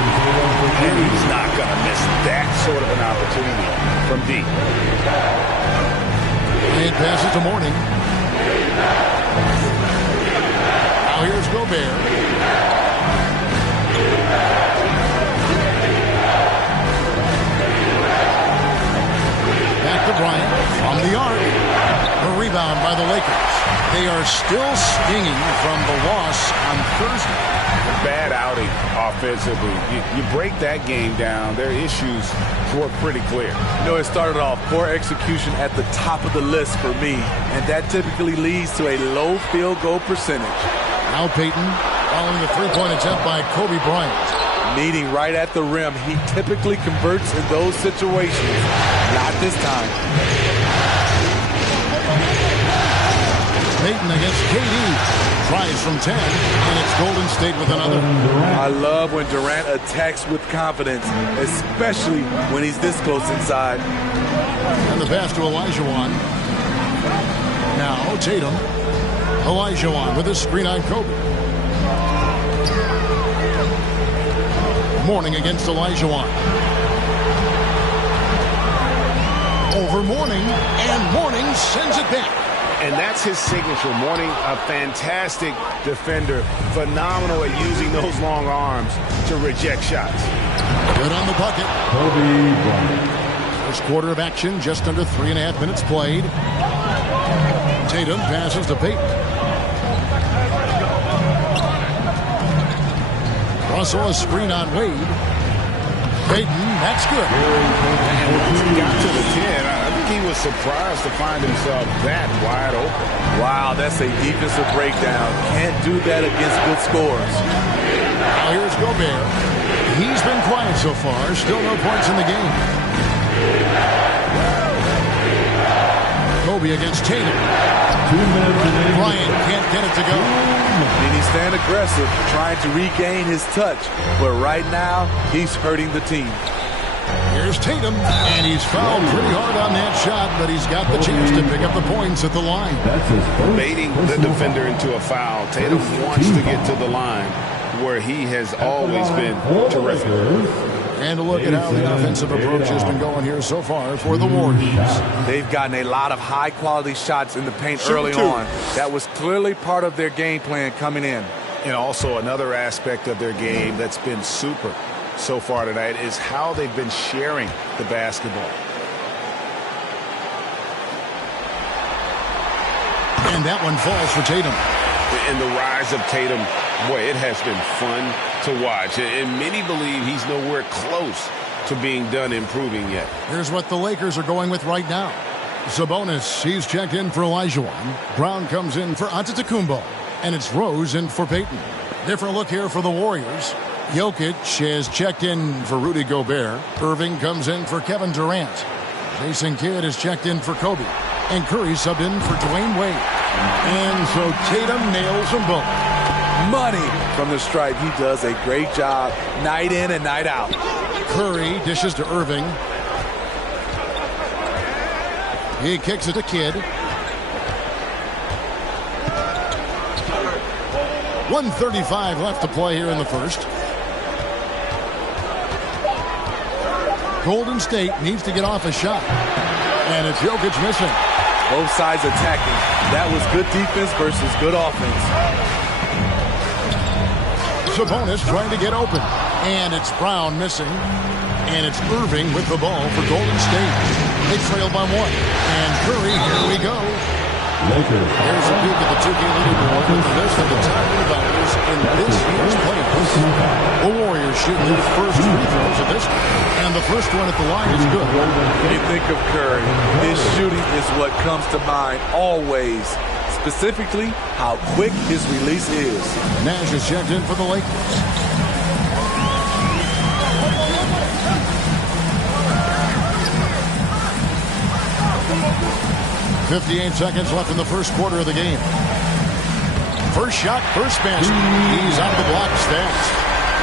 And he's not going to miss that sort of an opportunity from deep. And passes to Mourning. Now here's Gobert. Back to Bryant from the arc. A rebound by the Lakers. They are still stinging from the loss on Thursday. Bad outing offensively. You break that game down, their issues were pretty clear. You know, it started off poor execution at the top of the list for me, and that typically leads to a low field goal percentage. Now Peyton following the three-point attempt by Kobe Bryant. Meeting right at the rim. He typically converts in those situations. Not this time. Peyton against KD. Tries from 10, and it's Golden State with another. I love when Durant attacks with confidence, especially when he's this close inside. And the pass to Olajuwon. Now Tatum. Olajuwon with a screen on Kobe. Mourning against Olajuwon. Over Mourning, and Mourning sends it back. And that's his signature. Mourning, a fantastic defender, phenomenal at using those long arms to reject shots. Good on the bucket. Kobe Bryant. First quarter of action, just under 3.5 minutes played. Tatum passes to Payton. Russell, a screen on Wade. Payton, that's good. And once he got to the 10, I think he was surprised to find himself that wide open. Wow, that's a defensive breakdown. Can't do that against good scores. Now here's Gobert. He's been quiet so far. Still no points in the game. Kobe against Tatum. Bryant can't get it to go. And he's staying aggressive, trying to regain his touch. But right now, he's hurting the team. Here's Tatum, and he's fouled pretty hard on that shot, but he's got the chance to pick up the points at the line. Baiting the defender into a foul. Tatum wants to get to the line where he has always been terrific. And a look at how the offensive approach has been going here so far for the Warriors. They've gotten a lot of high-quality shots in the paint early on. That was clearly part of their game plan coming in. And also another aspect of their game that's been super so far tonight is how they've been sharing the basketball. And that one falls for Tatum. And the rise of Tatum, boy, it has been fun to watch. And many believe he's nowhere close to being done improving yet. Here's what the Lakers are going with right now. Sabonis, he's checked in for Olajuwon. Brown comes in for Antetokounmpo. And it's Rose in for Payton. Different look here for the Warriors. Jokic has checked in for Rudy Gobert. Irving comes in for Kevin Durant. Jason Kidd is checked in for Kobe. And Curry subbed in for Dwayne Wade. And so Tatum nails them both. Money from the stripe. He does a great job night in and night out. Curry dishes to Irving. He kicks it to Kidd. 1:35 left to play here in the first. Golden State needs to get off a shot. And it's Jokic missing. Both sides attacking. That was good defense versus good offense. Sabonis trying to get open. And it's Brown missing. And it's Irving with the ball for Golden State. They trail by one. And Curry, here we go. Here's a peek at the 2K leaderboard with the list of the top rebounders in this year's playoffs. The Warriors shooting their first free throws of this, and the first one at the line is good. When you think of Curry, his shooting is what comes to mind always. Specifically, how quick his release is. Nash is checked in for the Lakers. .58 seconds left in the first quarter of the game. First shot, first basket. He's out of the blocks fast.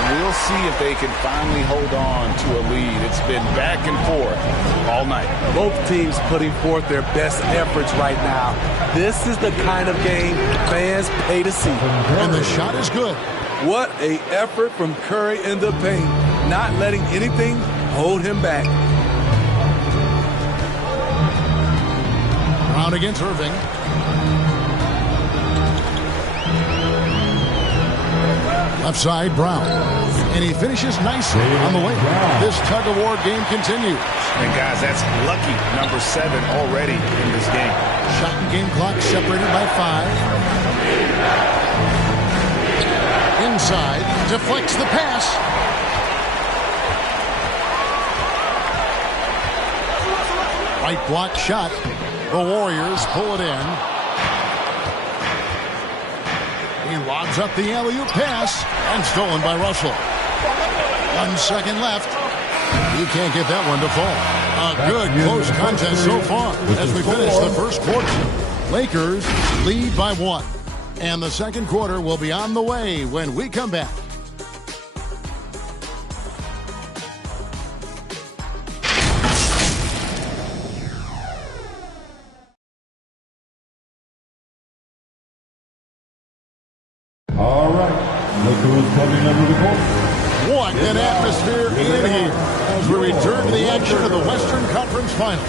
We'll see if they can finally hold on to a lead. It's been back and forth all night. Both teams putting forth their best efforts right now. This is the kind of game fans pay to see. And the shot is good. What an effort from Curry in the paint. Not letting anything hold him back. Brown against Irving. Left side, Brown. And he finishes nicely on the way. This tug-of-war game continues. And guys, that's lucky number 7 already in this game. Shot and game clock separated by 5. Inside, deflects the pass. Right block shot. The Warriors pull it in. He lobs up the alley-oop pass and stolen by Russell. 1 second left. He can't get that one to fall. A good close contest so far as we finish the first quarter. Lakers lead by 1. And the second quarter will be on the way when we come back. All right, look who's coming under the court. What an atmosphere in here as we return to the action of the Western Conference Final.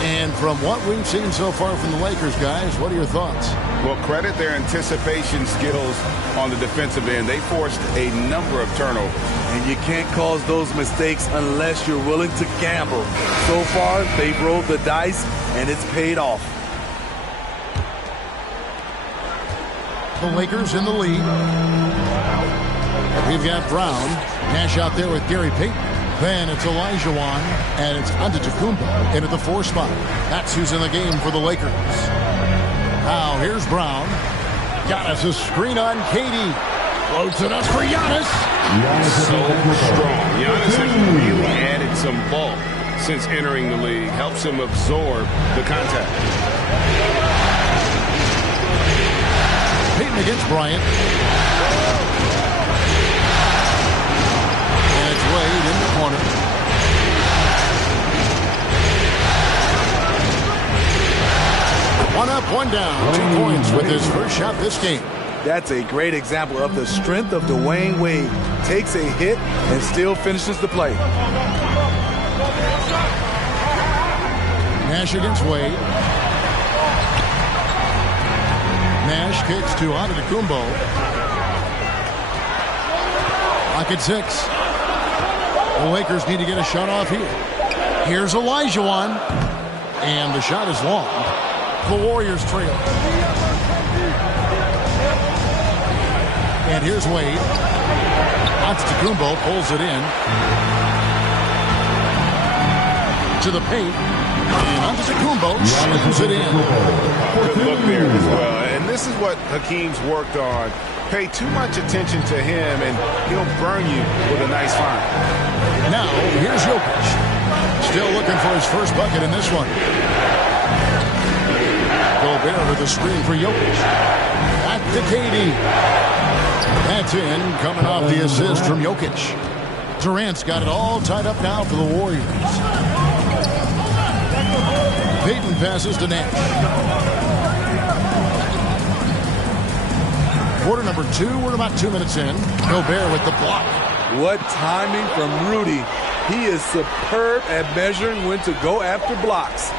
And from what we've seen so far from the Lakers, guys, what are your thoughts? Well, credit their anticipation skills on the defensive end. They forced a number of turnovers. And you can't cause those mistakes unless you're willing to gamble. So far, they've rolled the dice, and it's paid off. The Lakers in the lead. We've got Brown. Nash out there with Gary Payton. Then it's Olajuwon, and it's Antetokounmpo in at the 4 spot. That's who's in the game for the Lakers. Now here's Brown. Giannis' screen on KD. Floats it up for Giannis. So strong. Giannis has really added some bulk since entering the league. Helps him absorb the contact. Payton against Bryant. And it's Wade in the corner. One up, one down. 2 points with his first shot this game. That's a great example of the strength of Dwayne Wade. Takes a hit and still finishes the play. Nash against Wade. Nash kicks to Antetokounmpo. Lock at 6. The Lakers need to get a shot off here. Here's Olajuwon. And the shot is long. The Warriors trail. And here's Wade. Antetokounmpo pulls it in. To the paint. And Antetokounmpo slams it in. Good look there as well. And this is what Hakeem's worked on. Pay too much attention to him, and he'll burn you with a nice find. Now, here's Jokic. Still looking for his first bucket in this one. Gobert with the screen for Jokic. Back to KD. That's in, coming off the assist from Jokic. Durant's got it all tied up now for the Warriors. Payton passes to Nash. Quarter number 2, we're about 2 minutes in. Gobert with the block. What timing from Rudy. He is superb at measuring when to go after blocks.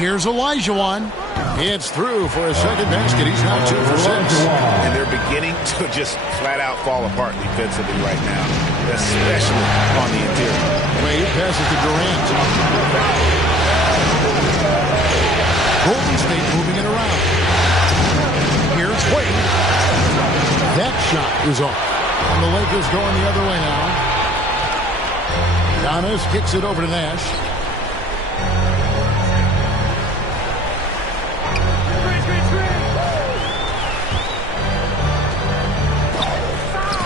Here's Olajuwon. It's through for a second basket. He's now 2 for 6. And they're beginning to just flat out fall apart defensively right now, especially on the interior. Wade passes to Durant. Golden State moving it around. Here's Wade. That shot is off. And the Lakers going the other way now. Giannis kicks it over to Nash.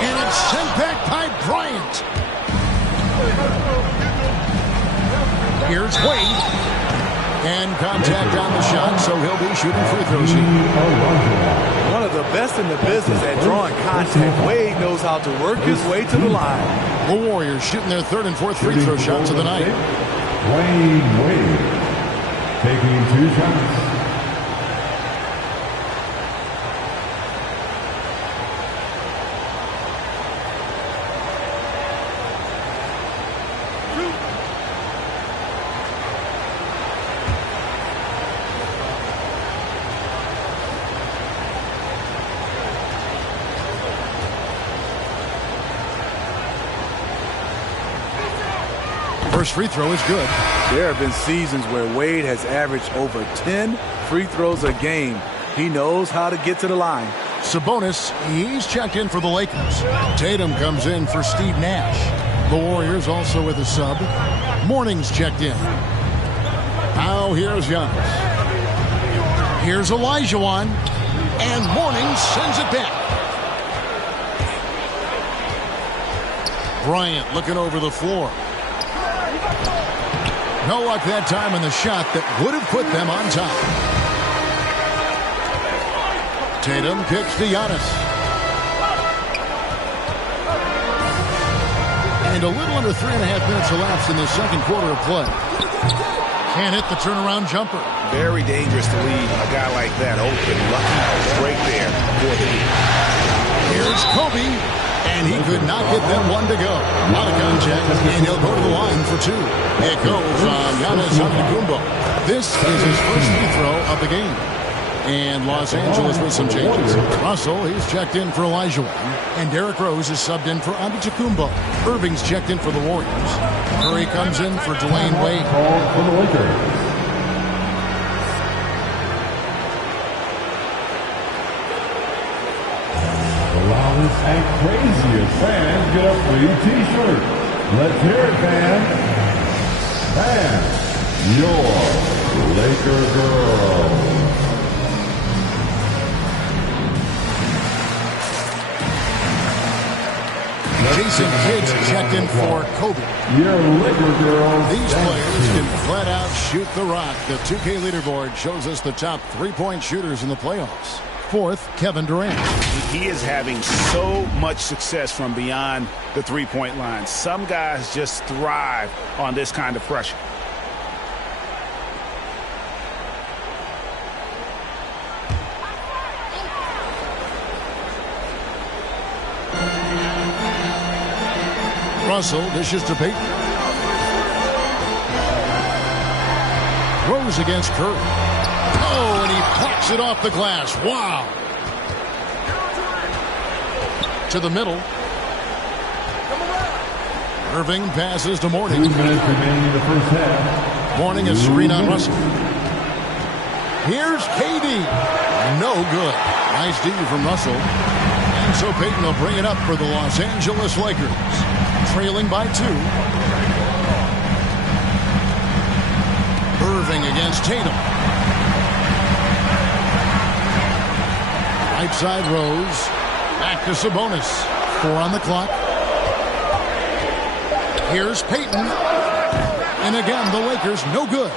And it's sent back by Bryant. Here's Wade. And contact on the shot, so he'll be shooting free throws here. One of the best in the business at drawing contact. Wade knows how to work his way to the line. The Warriors shooting their 3rd and 4th free throw shots of the night. Wade taking 2 shots. First free throw is good. There have been seasons where Wade has averaged over 10 free throws a game. He knows how to get to the line. Sabonis, he's checked in for the Lakers. Tatum comes in for Steve Nash. The Warriors also with a sub. Morning's checked in. Now here's Giannis. Here's Olajuwon. And Morning sends it back. Bryant looking over the floor. No luck that time in the shot that would have put them on top. Tatum kicks to Giannis. And a little under 3.5 minutes elapsed in the second quarter of play. Can't hit the turnaround jumper. Very dangerous to leave a guy like that open. Lucky break there for the lead. Here's Kobe. And he could cannot get them one to go. Not a contact, and he'll go to the line for two. It goes on Giannis Antetokounmpo. This is his first free throw of the game. And Los Angeles with some changes. Russell, he's checked in for Elijah Wan. And Derrick Rose is subbed in for Antetokounmpo. Irving's checked in for the Warriors. Curry comes in for Dwayne Wade. For the Lakers. The loudest and craziest fans get a free T-shirt. Let's hear it, fans. Fans, your Laker girl. Jason Kidd's checked in for Kobe. Your Laker girls. These players can flat out shoot the rock. The 2K leaderboard shows us the top three-point shooters in the playoffs. Fourth, Kevin Durant. He is having so much success from beyond the three-point line. Some guys just thrive on this kind of pressure. Russell dishes to Payton. Rose against Curry. Oh, and he pops it off the glass. Wow. To the middle. Irving passes to Mourning. 2 minutes remaining in the first half. Mourning a screen on Russell. Here's KD. No good. Nice D from Russell. And so Payton will bring it up for the Los Angeles Lakers. Trailing by 2. Irving against Tatum. Right side Rose. Back to Sabonis. 4 on the clock. Here's Payton. And again, the Lakers no good.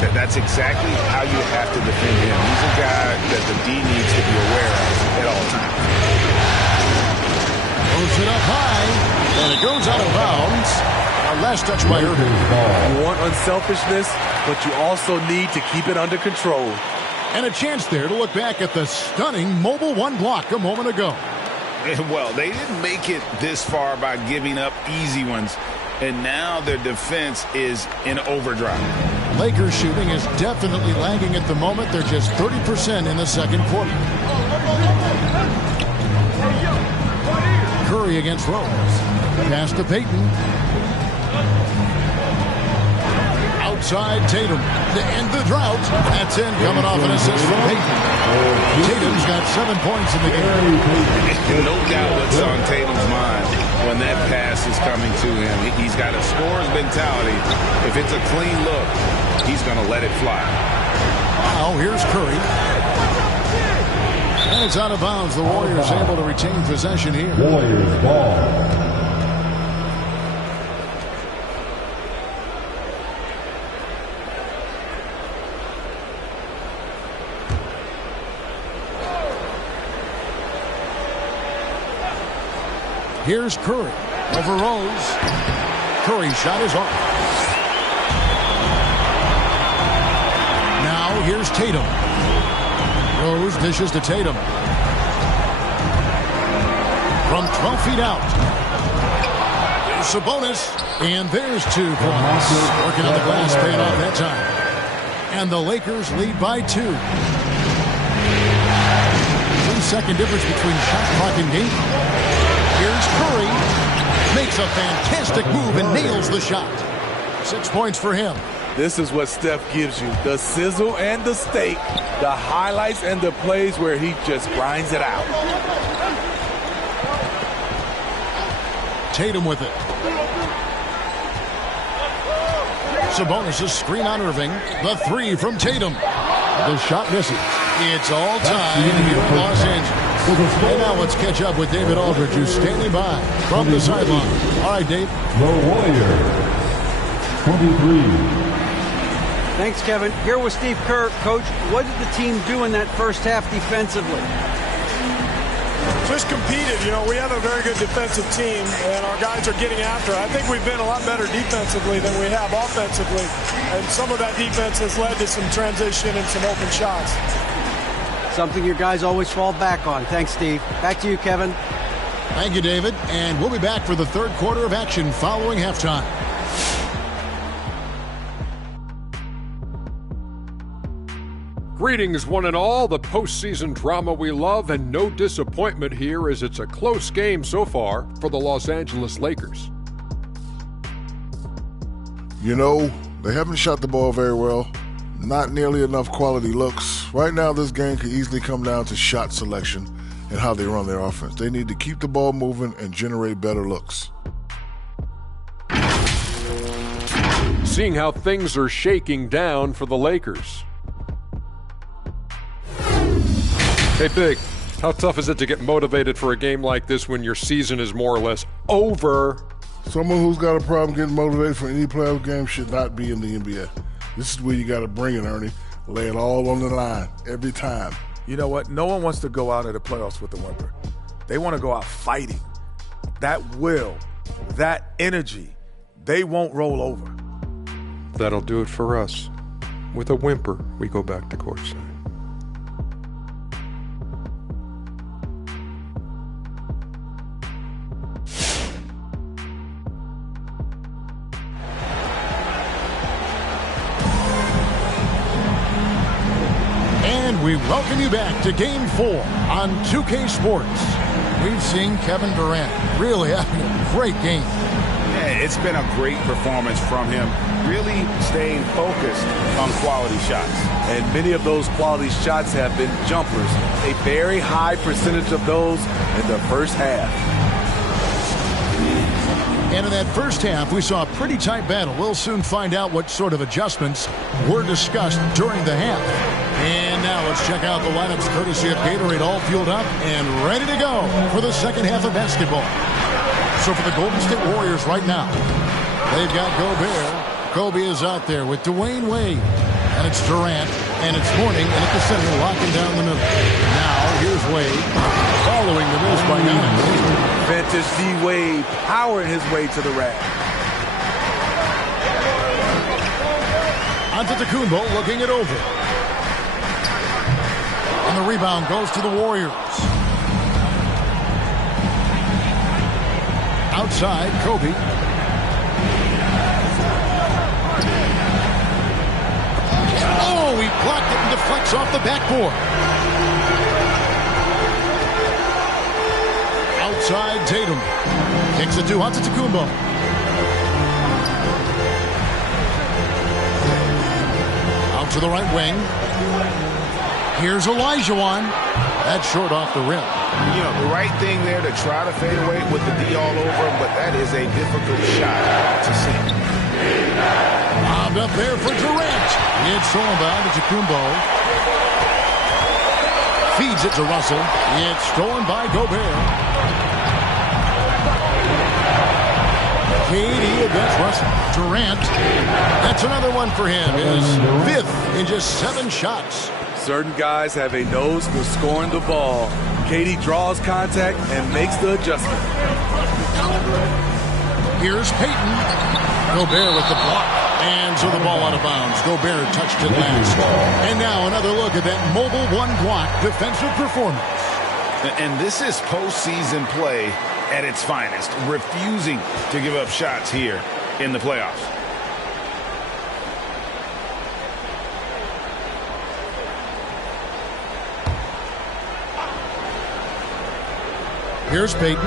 That's exactly how you have to defend him. He's a guy that the D needs to be aware of at all times. Throws it up high. And it goes out of bounds. A last touch by Irving. You want unselfishness, but you also need to keep it under control. And a chance there to look back at the stunning Mobile One block a moment ago. Well, they didn't make it this far by giving up easy ones. And now their defense is in overdrive. Lakers shooting is definitely lagging at the moment. They're just 30% in the second quarter. Curry against Rose. Pass to Payton. Outside Tatum to end the drought. That's in, coming off an assist from Payton. Tatum's got 7 points in the game. No doubt what's on Tatum's mind when that pass is coming to him. He's got a scorer's mentality. If it's a clean look, he's going to let it fly. Now here's Curry. And it's out of bounds. The Warriors able to retain possession here. Warriors ball. Here's Curry over Rose. Curry's shot is off. Now here's Tatum. Rose dishes to Tatum. From 12 feet out. There's Sabonis. And there's 2 points. Working on the glass, paying off that time. And the Lakers lead by 2. 3-second difference between shot clock and game. Here's Curry. Makes a fantastic move and nails the shot. 6 points for him. This is what Steph gives you. The sizzle and the steak. The highlights and the plays where he just grinds it out. Tatum with it. Sabonis' screen on Irving. The 3 from Tatum. The shot misses. It's all tied here in Los Angeles. And now let's catch up with David Aldridge, who's standing by from the sideline. All right, Dave. The Warriors, 23. Thanks, Kevin. Here with Steve Kerr. Coach, what did the team do in that first half defensively? Just competed. You know, we have a very good defensive team, and our guys are getting after it. I think we've been a lot better defensively than we have offensively, and some of that defense has led to some transition and some open shots. Something your guys always fall back on. Thanks, Steve. Back to you, Kevin. Thank you, David. And we'll be back for the third quarter of action following halftime. Greetings, one and all. The postseason drama we love, and no disappointment here as it's a close game so far for the Los Angeles Lakers. You know, they haven't shot the ball very well. Not nearly enough quality looks. Right now, this game could easily come down to shot selection and how they run their offense. They need to keep the ball moving and generate better looks. Seeing how things are shaking down for the Lakers. Hey, Big, how tough is it to get motivated for a game like this when your season is more or less over? Someone who's got a problem getting motivated for any playoff game should not be in the NBA. This is where you got to bring it, Ernie. Lay it all on the line every time. You know what? No one wants to go out of the playoffs with a whimper. They want to go out fighting. That will, that energy, they won't roll over. That'll do it for us. With a whimper, we go back to courtside. We welcome you back to Game 4 on 2K Sports. We've seen Kevin Durant really having a great game. Yeah, it's been a great performance from him, really staying focused on quality shots. And many of those quality shots have been jumpers. A very high percentage of those in the first half. And in that first half, we saw a pretty tight battle. We'll soon find out what sort of adjustments were discussed during the half. And now let's check out the lineups courtesy of Gatorade, all fueled up and ready to go for the second half of basketball. So for the Golden State Warriors right now, they've got Gobert. Kobe is out there with Dwayne Wade. And it's Durant. And it's Mourning. And at the center, locking down the middle. Now, here's Wade. Following the miss by Giannis. Vintage D-Wade powering his way to the rack. Antetokounmpo looking it over. And the rebound goes to the Warriors. Outside, Kobe. Oh, he blocked it and deflects off the backboard. Outside, Tatum. Kicks it to Antetokounmpo. Out to the right wing. Here's Olajuwon. That's short off the rim. You know, the right thing there to try to fade away with the D all over him, but that is a difficult shot to see. Bombed up there for Durant. It's stolen by Antetokounmpo. Feeds it to Russell. It's stolen by Gobert. KD against Russell. Durant. That's another one for him. His fifth in just 7 shots. Certain guys have a nose for scoring the ball. KD draws contact and makes the adjustment. Here's Payton. Gobert with the block. And so the ball out of bounds. Gobert touched it last. And now another look at that mobile one-block defensive performance. And this is postseason play at its finest. Refusing to give up shots here in the playoffs. Here's Payton.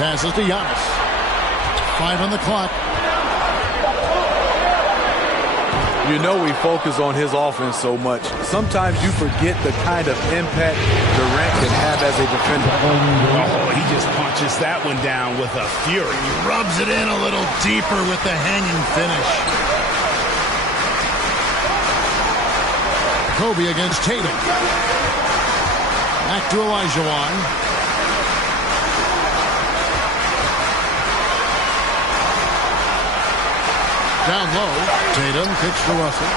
Passes to Giannis. 5 on the clock. You know we focus on his offense so much. Sometimes you forget the kind of impact Durant can have as a defender. Oh, he just punches that one down with a fury. He rubs it in a little deeper with the hanging finish. Kobe against Tatum. Back to Olajuwon. Down low. Tatum kicks to Russell.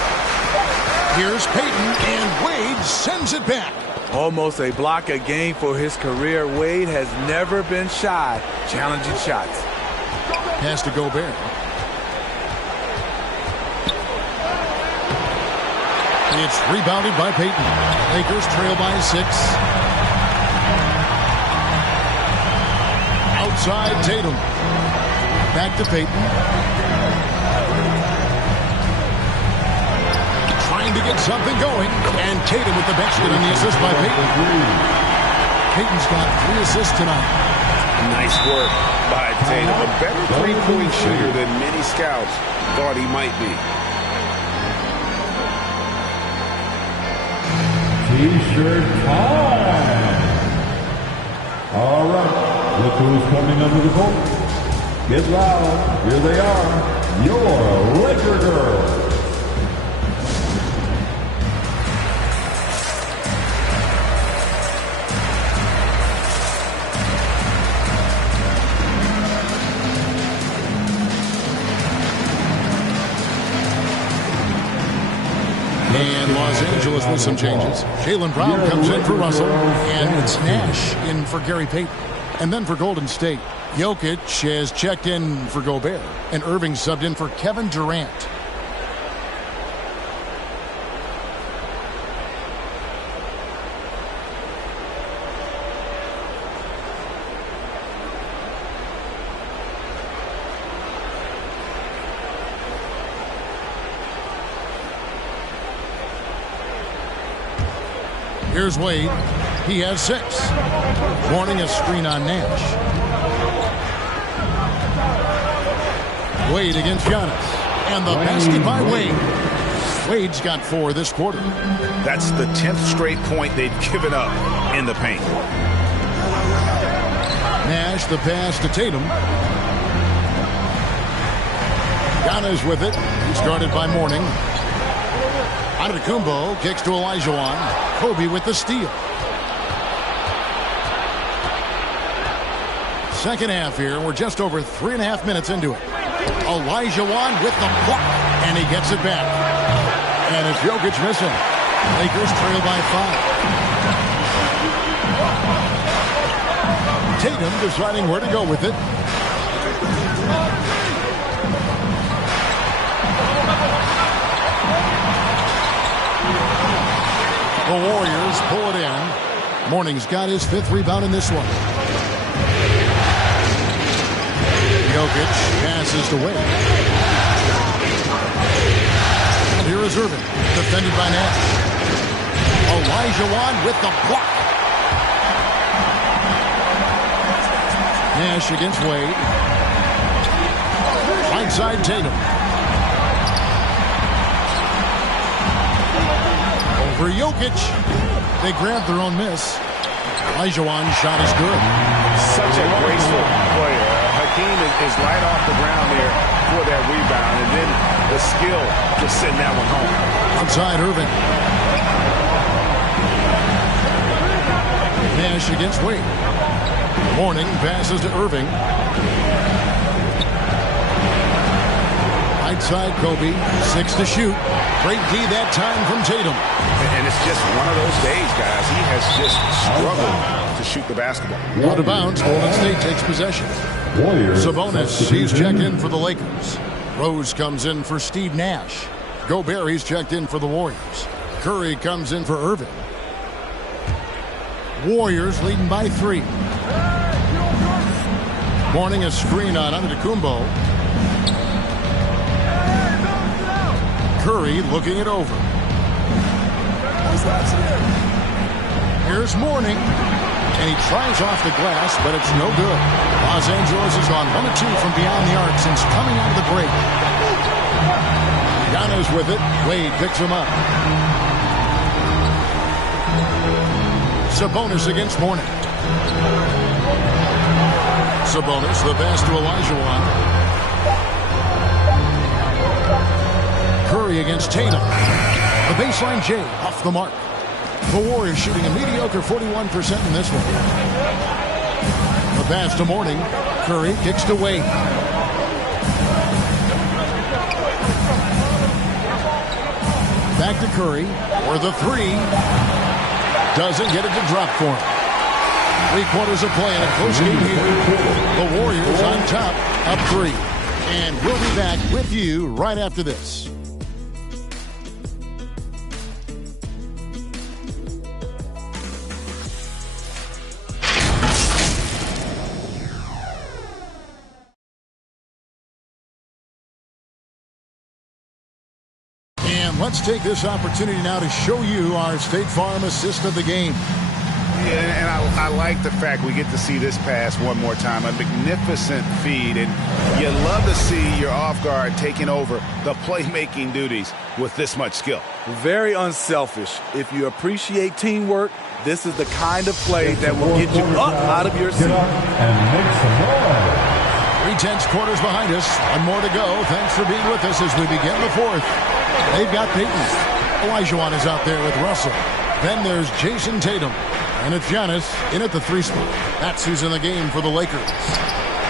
Here's Payton, and Wade sends it back. Almost a block a game for his career. Wade has never been shy challenging shots. Pass to Gobert. It's rebounded by Payton. Lakers trail by 6. Outside Tatum. Back to Payton. Trying to get something going. And Tatum with the basket on the assist by Payton. Payton's got 3 assists tonight. Nice work by Tatum. A better three-point shooter than many scouts thought he might be. T-shirt time. All right, look who's coming under the court. Get loud. Here they are, your Laker girls. And Los Angeles with some changes. Jaylen Brown comes in for Russell, and it's Nash in for Gary Payton. And then for Golden State, Jokic has checked in for Gobert, and Irving subbed in for Kevin Durant. Here's Wade. He has 6. Warning a screen on Nash. Wade against Giannis. And the basket by Wade. Wade's got 4 this quarter. That's the 10th straight point they've given up in the paint. Nash the pass to Tatum. Giannis with it. He's guarded by Mourning. Antetokounmpo kicks to Olajuwon. Kobe with the steal. Second half here. We're just over 3.5 minutes into it. Olajuwon with the block, and he gets it back. And it's Jokic missing. Lakers trail by 5. Tatum deciding where to go with it. The Warriors pull it in. Mourning's got his 5th rebound in this one. Jokic passes to Wade. And here is Irving, defended by Nash. Olajuwon with the block. Nash against Wade. Right side Tatum. For Jokic, they grabbed their own miss. Olajuwon's shot is good. Such a graceful player. Hakeem is light off the ground there for that rebound, and then the skill to send that one home. Outside Irving. Nash against Wade. Mourning passes to Irving. Right side Kobe, 6 to shoot. Great D that time from Tatum. And it's just one of those days, guys. He has just struggled to shoot the basketball. Out of bounds, Golden State takes possession. Sabonis, he's checked in for the Lakers. Rose comes in for Steve Nash. Gobert, he's checked in for the Warriors. Curry comes in for Irving. Warriors leading by 3. Mourning a screen on Antetokounmpo. Curry looking it over. Here's Mourning. And he tries off the glass, but it's no good. Los Angeles has gone 1 of 2 from beyond the arc since coming out of the break. Giannis with it. Wade picks him up. Sabonis against Mourning. Sabonis, the pass to Olajuwon. Curry against Tatum. The baseline J off the mark. The Warriors shooting a mediocre 41% in this one. The pass to Mourning. Curry kicks to Wade. Back to Curry for the 3. Doesn't get it to drop for him. 3/4 of play in a close game here. The Warriors on top, up 3. And we'll be back with you right after this. let's take this opportunity now to show you our State Farm assist of the game. Yeah, and I like the fact we get to see this pass one more time. A magnificent feed, and you love to see your off guard taking over the playmaking duties with this much skill. Very unselfish. If you appreciate teamwork, this is the kind of play that will get you up out of your seat. 3 quarters behind us. One more to go. Thanks for being with us as we begin the fourth. They've got Peyton. Olajuwon is out there with Russell. Then there's Jason Tatum. And it's Giannis in at the 3 spot. That's who's in the game for the Lakers.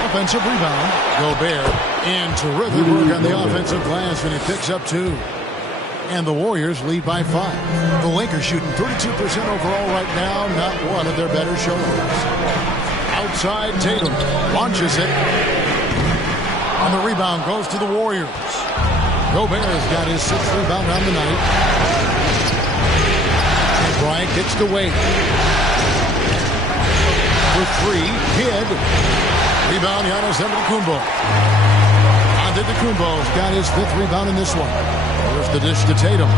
Offensive rebound. Gobert. And terrific work on the offensive glass, and he picks up 2. And the Warriors lead by 5. The Lakers shooting 32% overall right now. Not one of their better showings. Outside, Tatum launches it. And the rebound goes to the Warriors. Gobert has got his 6th rebound on the night. And Bryant gets to Wade. For 3, Kidd. Rebound, Giannis Antetokounmpo. Antetokounmpo's got his 5th rebound in this one. There's the dish to Tatum.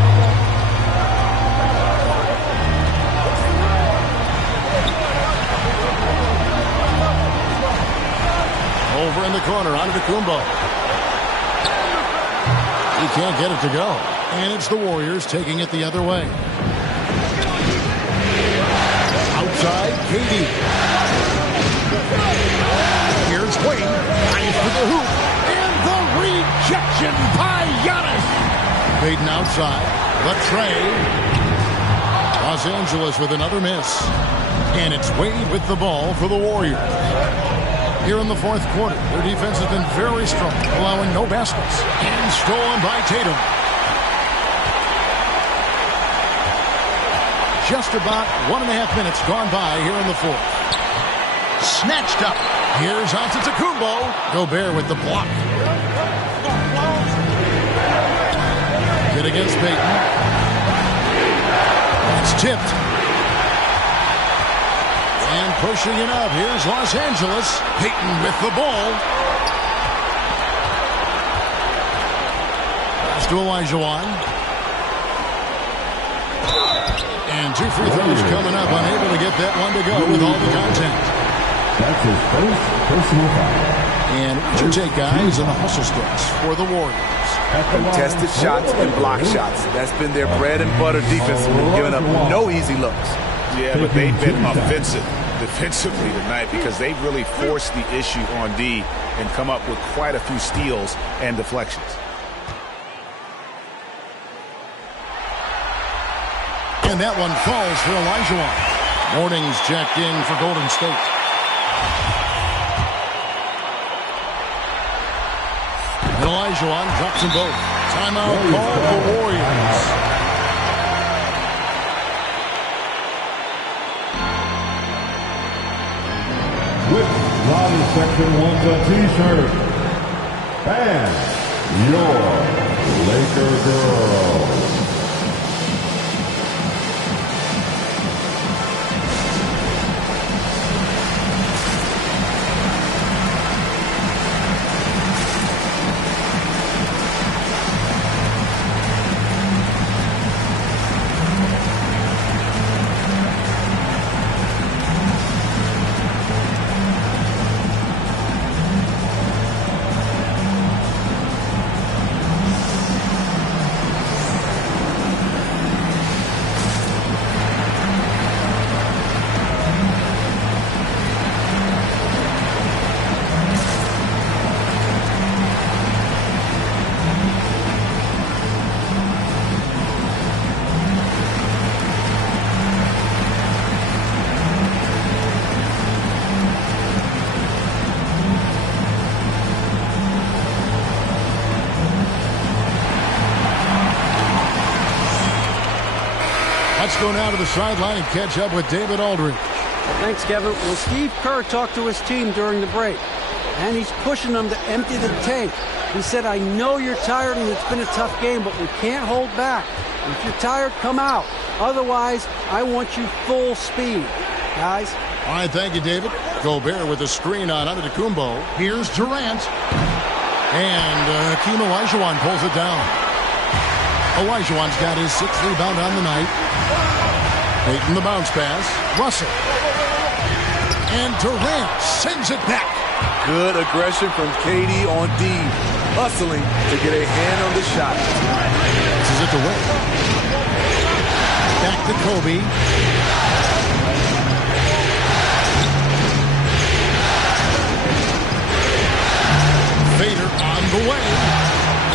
Over in the corner, Antetokounmpo. He can't get it to go. And it's the Warriors taking it the other way. Outside, KD. Here's Wade. Nice for the hoop. And the rejection by Giannis. Payton outside. The tray. Los Angeles with another miss. And it's Wade with the ball for the Warriors. Here in the 4th quarter, their defense has been very strong, allowing no baskets. And stolen by Tatum. Just about 1.5 minutes gone by here in the 4th. Snatched up. Here's Antetokounmpo. Gobert with the block. Hit against Peyton. It's tipped. And pushing it up. Here's Los Angeles. Peyton with the ball. Pass to Olajuwon. And 2 free throws coming up. Unable to get that one to go with all the contact. That's his first personal foul. And what's your take, guys, on the hustle stretch for the Warriors? Contested shots and block shots. That's been their bread and butter defensively, giving up no easy looks. Yeah, but they've been offensive defensively tonight because they've really forced the issue on D and come up with quite a few steals and deflections. And that one falls for Olajuwon. Morning's checked in for Golden State. And Olajuwon drops them both. Timeout call for Warriors. With Lobby Section wants a t-shirt. And your Laker girl. Let's go now to the sideline and catch up with David Aldridge. Thanks, Kevin. Well, Steve Kerr talked to his team during the break, and he's pushing them to empty the tank. He said, I know you're tired and it's been a tough game, but we can't hold back. If you're tired, come out. Otherwise, I want you full speed. Guys? All right, thank you, David. Gobert with a screen on Antetokounmpo. Here's Durant. And Hakeem Olajuwon pulls it down. Olajuwon's got his 6th rebound on the night. Payton the bounce pass. Russell. And Durant sends it back. Good aggression from KD on D. Hustling to get a hand on the shot. This is it to Wade. Back to Kobe. Vader on the way.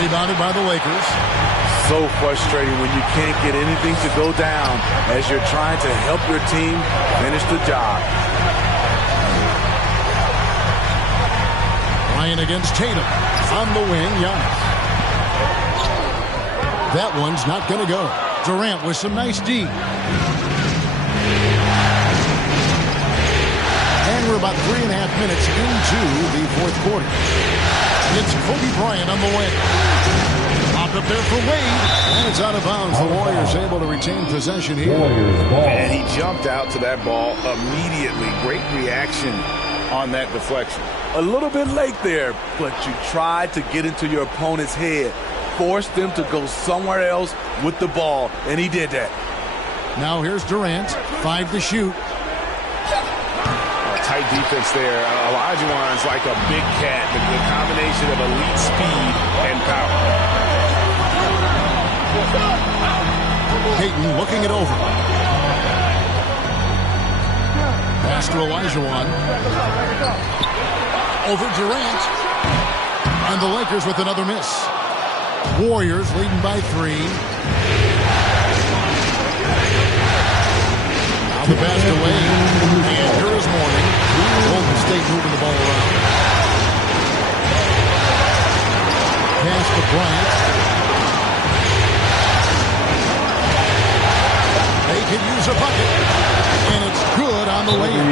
Rebounded by the Lakers. So frustrating when you can't get anything to go down as you're trying to help your team finish the job. Ryan against Tatum. On the wing, Giannis. That one's not going to go. Durant with some nice D. And we're about 3.5 minutes into the fourth quarter. It's Kobe Bryant on the wing. Popped up there for Wade. And it's out of bounds. The Warriors able to retain possession here. And he jumped out to that ball immediately. Great reaction on that deflection. A little bit late there, but you tried to get into your opponent's head. Force them to go somewhere else with the ball, and he did that. Now here's Durant. 5 to shoot. Tight defense there. Olajuwon's like a big cat. The combination of elite speed and power. Payton looking it over. Pass to Olajuwon. Over Durant. And the Lakers with another miss. Warriors leading by 3. Now the pass to Wade. And here is Mourning. Golden State moving the ball around. Pass to Bryant. They could use a bucket. And it's good on the layup.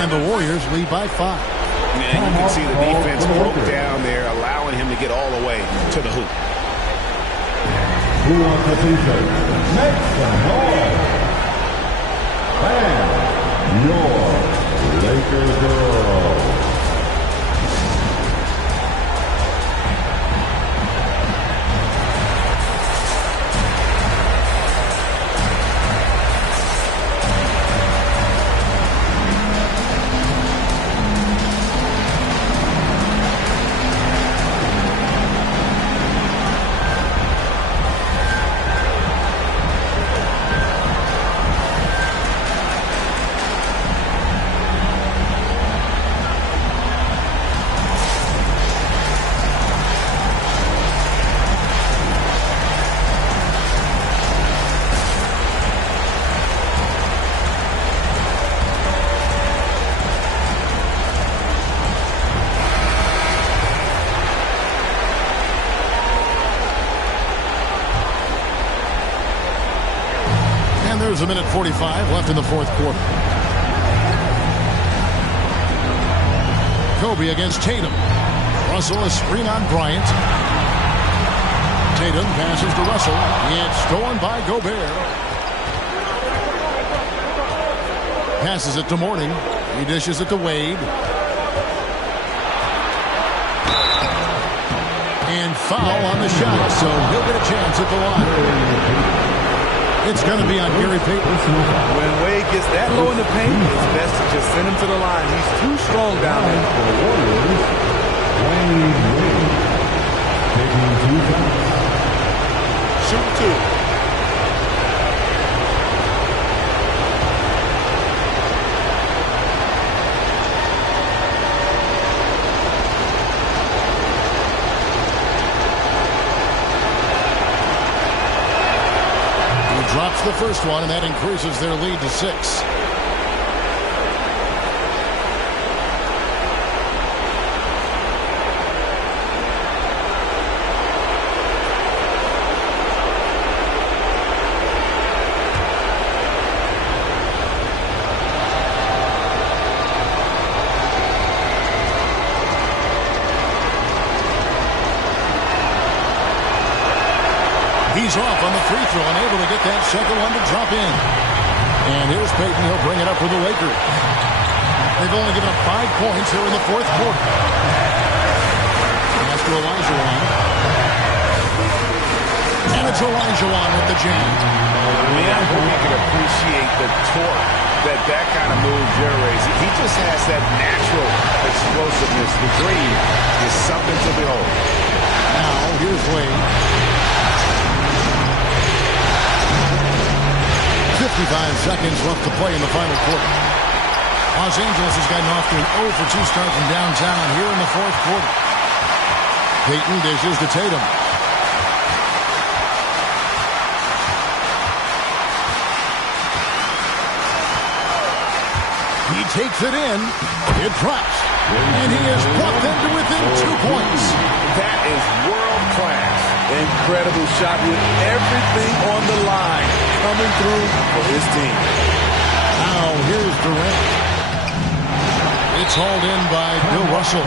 And the Warriors lead by 5. And you can see the defense broke down there, allowing him to get all the way to the hoop. Who wants the t-shirt? Make some noise. And your Lakers girls. There's a minute 45 left in the fourth quarter. Kobe against Tatum. Russell a screen on Bryant. Tatum passes to Russell. It's stolen by Gobert. Passes it to Mourning. He dishes it to Wade. And foul on the shot, so he'll get a chance at the line. It's going to be on Gary Payton. When Wade gets that low in the paint, it's best to just send him to the line. He's too strong down there. Shoot 2. Drops the first one, and that increases their lead to 6. He's off on the free throw and able to get that second one to drop in. And here's Payton. He'll bring it up for the Lakers. They've only given up 5 points here in the fourth quarter. Pass to Olajuwon. And it's Olajuwon with the jam. I mean, I hope you can appreciate the torque that kind of move generates. He just has that natural explosiveness. The dream is something to behold. Now, here's Wade. 55 seconds left to play in the final quarter. Los Angeles has gotten off to an 0 for 2 start from downtown here in the fourth quarter. Payton dishes to Tatum. He takes it in. It drops. And he has brought them to within 2 points. That is world class. Incredible shot with everything on the line coming through for his team. Now here's Durant. It's hauled in by Bill Russell.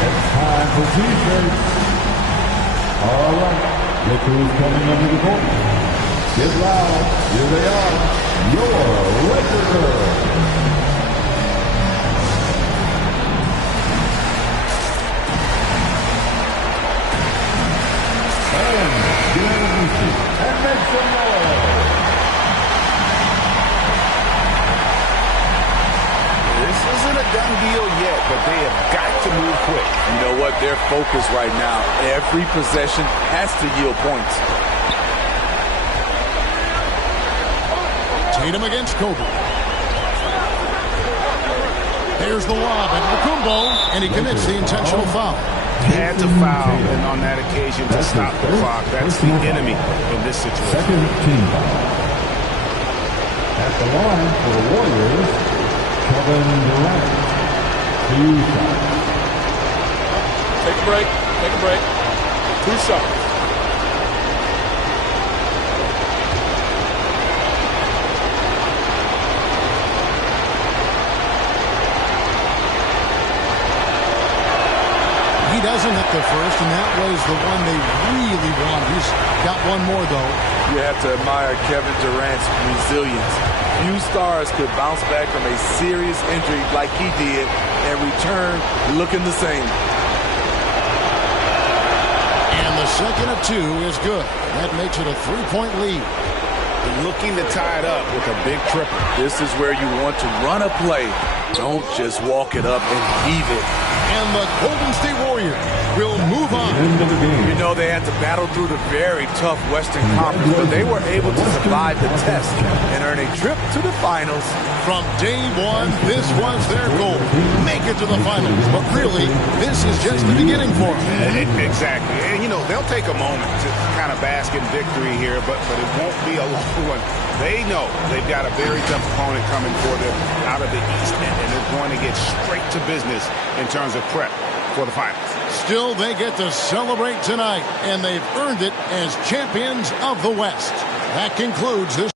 It's time for T-shirts. All right, look who's coming under the court. Get loud. Here they are, your Laker girls. And make some noise. This isn't a done deal yet, but they have got to move quick. You know what? They're focused right now. Every possession has to yield points. Tatum against Kobe. There's the lob at Kumbo, and he commits the intentional foul. Had to foul, and on that occasion to stop the clock. That's the enemy in this situation. Second team foul. At the line for the Warriors, Kevin Durant. 2 shots. Take a break. Take a break. 2 shots. He doesn't hit the first, and that was the one they really wanted. He's got one more, though. You have to admire Kevin Durant's resilience. Few stars could bounce back from a serious injury like he did and return looking the same. And the second of 2 is good. That makes it a 3-point lead. Looking to tie it up with a big triple. This is where you want to run a play. Don't just walk it up and heave it. And the Golden State Warriors will move on. You know, they had to battle through the very tough Western Conference, but they were able to survive the test and earn a trip to the finals. From day one, this was their goal. Make it to the finals. But really, this is just the beginning for them. Exactly. And, you know, they'll take a moment to kind of bask in victory here, but it won't be a long one. They know they've got a very tough opponent coming for them out of the East, and they're going to get straight to business in terms of prep for the finals. Still, they get to celebrate tonight, and they've earned it as champions of the West. That concludes this.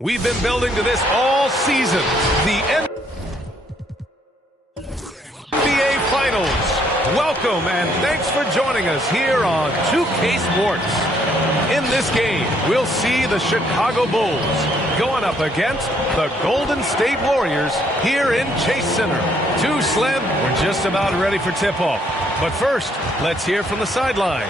We've been building to this all season. The NBA Finals. Welcome and thanks for joining us here on 2K Sports. In this game, we'll see the Chicago Bulls going up against the Golden State Warriors here in Chase Center. Too Slim, we're just about ready for tip-off. But first, let's hear from the sideline.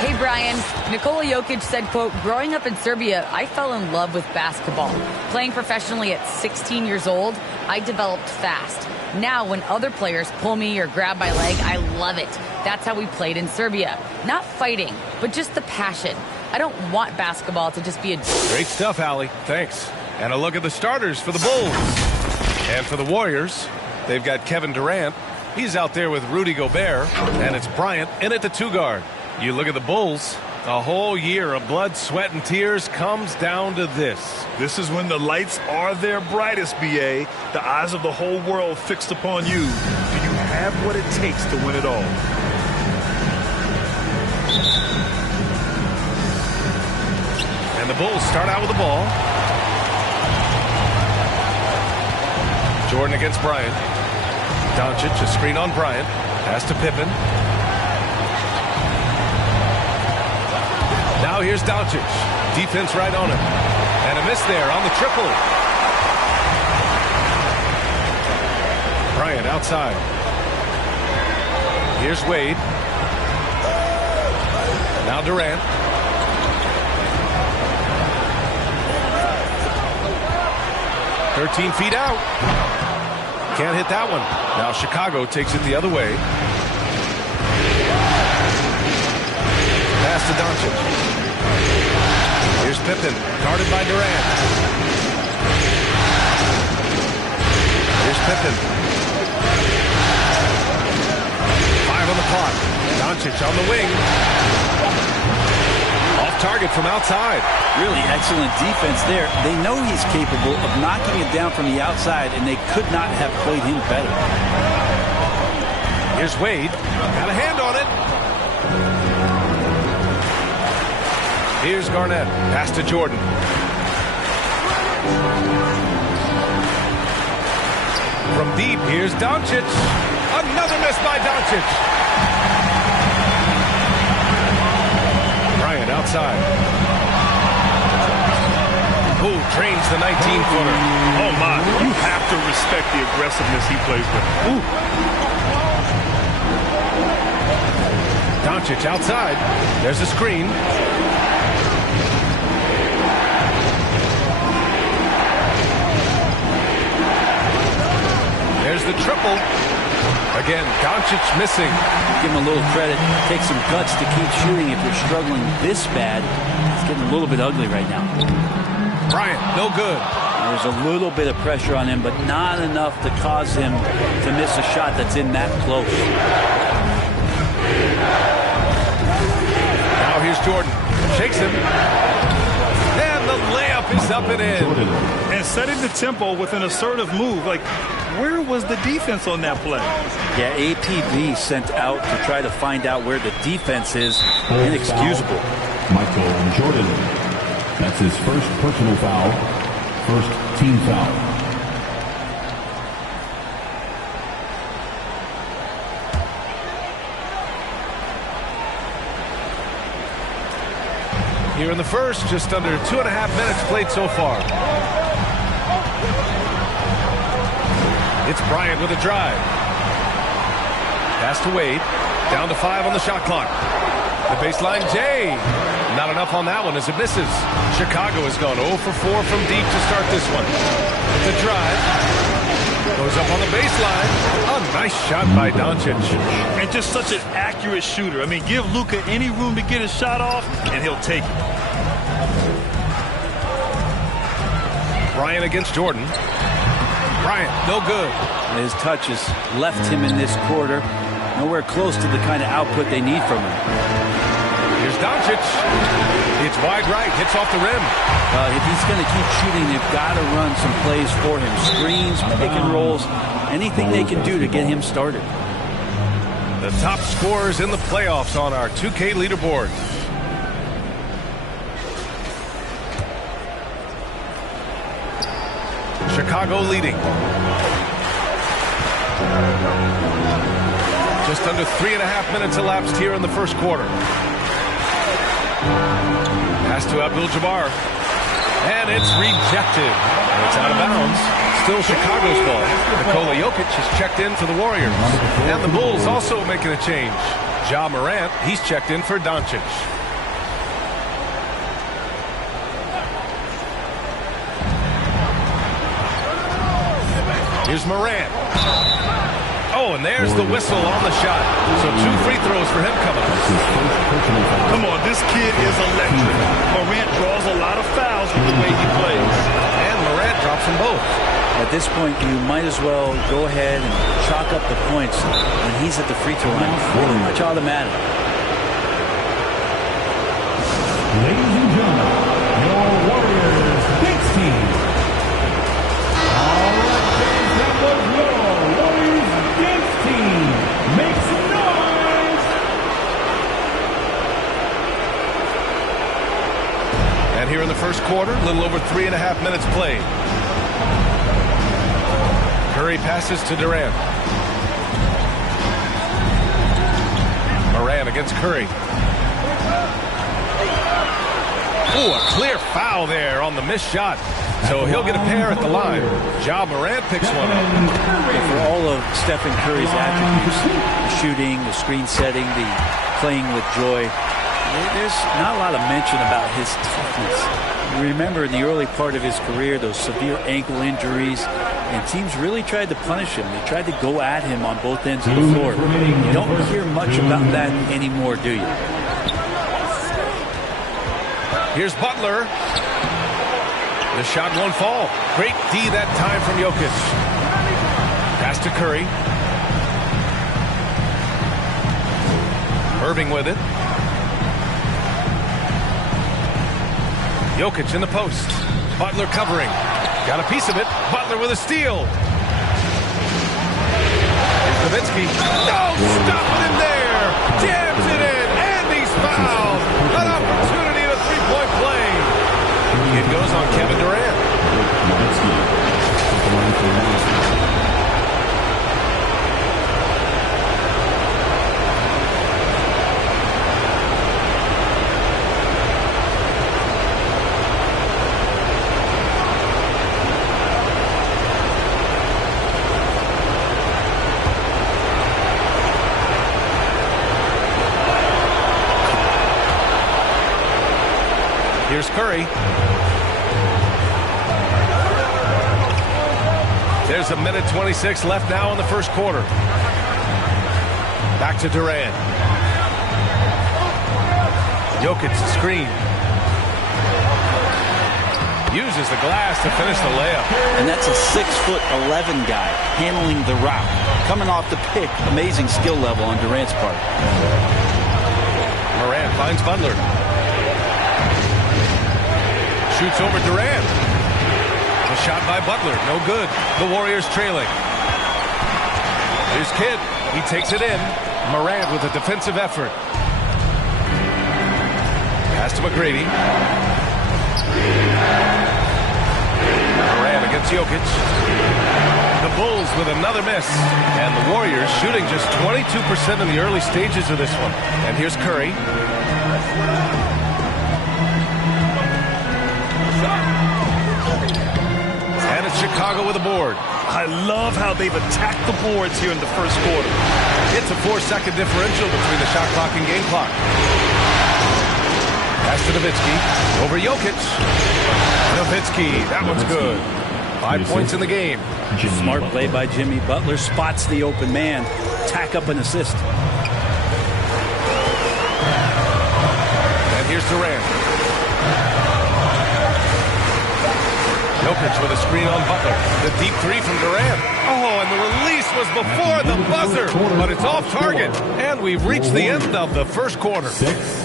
Hey, Brian. Nikola Jokic said, quote, growing up in Serbia, I fell in love with basketball. Playing professionally at 16 years old, I developed fast. Now, when other players pull me or grab my leg, I love it. That's how we played in Serbia. Not fighting, but just the passion. I don't want basketball to just be a... Great stuff, Allie. Thanks. And a look at the starters for the Bulls. And for the Warriors, they've got Kevin Durant. He's out there with Rudy Gobert. And it's Bryant in at the 2 guard. You look at the Bulls, a whole year of blood, sweat, and tears comes down to this. This is when the lights are their brightest, B.A. The eyes of the whole world fixed upon you. Do you have what it takes to win it all? And the Bulls start out with the ball. Jordan against Bryant. Doncic, a screen on Bryant. Pass to Pippen. Now here's Doncic. Defense right on him. And a miss there on the triple. Bryant outside. Here's Wade. Now Durant. "13 feet out. Can't hit that one. Now Chicago takes it the other way. Pass to Doncic. Here's Pippen, guarded by Durant. Here's Pippen. 5 on the clock. Doncic on the wing. Off target from outside. Really excellent defense there. They know he's capable of knocking it down from the outside, and they could not have played him better. Here's Wade. Got a hand on it. Here's Garnett. Pass to Jordan. From deep, here's Doncic. Another miss by Doncic. Bryant outside. Who drains the 19-footer. Oh, my. You have to respect the aggressiveness he plays with. Ooh. Doncic outside. There's a screen. There's the triple. Again, Doncic missing. Give him a little credit. Take some guts to keep shooting if you're struggling this bad. It's getting a little bit ugly right now. Bryant, no good. There's a little bit of pressure on him, but not enough to cause him to miss a shot that's in that close. Now here's Jordan. Shakes him. And the layup is up and in. And setting the tempo with an assertive move. Like, where was the defense on that play? Yeah, APB sent out to try to find out where the defense is. Inexcusable. Michael Jordan. That's his first personal foul. First team foul. Here in the first, just under 2.5 minutes played so far. It's Bryant with a drive. Pass to Wade. Down to 5 on the shot clock. The baseline, Jay. Not enough on that one as it misses. Chicago has gone 0 for 4 from deep to start this one. The drive. Goes up on the baseline. A nice shot by Doncic. And just such an accurate shooter. I mean, give Luka any room to get his shot off, and he'll take it. Bryant against Jordan. Bryant, no good. His touches left him in this quarter. Nowhere close to the kind of output they need from him. Here's Doncic. It's wide right, hits off the rim. If he's going to keep shooting, they've got to run some plays for him. Screens, pick and rolls, anything they can do to get him started. The top scorers in the playoffs on our 2K leaderboard. Chicago leading. Just under 3.5 minutes elapsed here in the first quarter. Pass to Abdul-Jabbar. And it's rejected. It's out of bounds. Still Chicago's ball. Nikola Jokic has checked in for the Warriors. And the Bulls also making a change. Ja Morant, he's checked in for Doncic. Here's Morant. Oh, and there's the whistle on the shot. So 2 free throws for him coming up. Come on, this kid is electric. Morant draws a lot of fouls with the way he plays. And Morant drops them both. At this point, you might as well go ahead and chalk up the points when he's at the free throw line. Pretty much automatic. Ladies and gentlemen, your Warriors Knicks team. All right, fans, that was your Warriors Knicks team. Make some noise! And here in the first quarter, a little over 3.5 minutes played. Curry passes to Durant. Morant against Curry. Oh, a clear foul there on the missed shot. So he'll get a pair at the line. Ja Morant picks one up. For all of Stephen Curry's attributes, the shooting, the screen setting, the playing with joy, there's not a lot of mention about his toughness. You remember in the early part of his career, those severe ankle injuries, and teams really tried to punish him. They tried to go at him on both ends of the floor. You don't hear much about that anymore, do you? Here's Butler. The shot won't fall. Great D that time from Jokic. Pass to Curry. Irving with it. Jokic in the post. Butler covering. Got a piece of it. Butler with a steal. Here's Nowitzki. No, stop it in there. Jams it in. And he's fouled. An opportunity to three-point play. It goes on Kevin Durant. Here's Curry. There's a minute 26 left now in the first quarter. Back to Durant. Jokic screen. Uses the glass to finish the layup. And that's a 6'11" guy handling the route. Coming off the pick, amazing skill level on Durant's part. Morant finds Butler. Shoots over Durant. A shot by Butler, no good. The Warriors trailing. Here's Kidd. He takes it in. Morant with a defensive effort. Pass to McGrady. Morant against Jokic. The Bulls with another miss. And the Warriors shooting just 22% in the early stages of this one. And here's Curry. And it's Chicago with a board. I love how they've attacked the boards here in the first quarter. It's a 4-second differential between the shot clock and game clock. Pass to Nowitzki. Over Jokic. Nowitzki, that one's good. 5 points in the game. Smart play by Jimmy Butler. Spots the open man. Tack up an assist. And here's Durant. Jokic with a screen on Butler. The deep three from Durant. Oh, and the release was before the buzzer, but it's off target. And we've reached the end of the first quarter.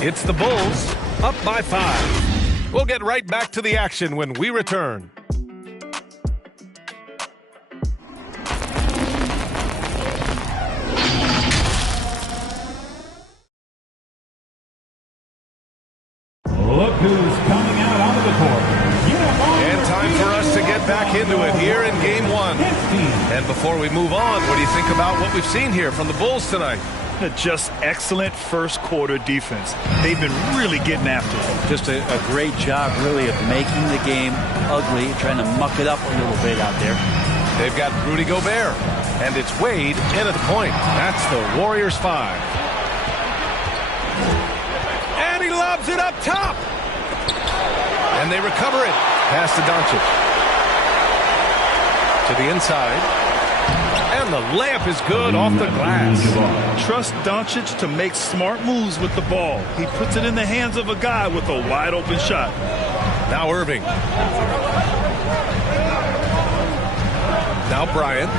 It's the Bulls up by 5. We'll get right back to the action when we return. who's coming out onto the court. And time for us to get back into it here in Game 1. And before we move on, what do you think about what we've seen here from the Bulls tonight? Just excellent first quarter defense. They've been really getting after it. Just a great job, really, of making the game ugly, trying to muck it up a little bit out there. They've got Rudy Gobert, and it's Wade in at the point. That's the Warriors 5. And he lobs it up top. And they recover it. Pass to Doncic. To the inside. And the layup is good off the glass. Trust Doncic to make smart moves with the ball. He puts it in the hands of a guy with a wide open shot. Now Irving. Now Bryant.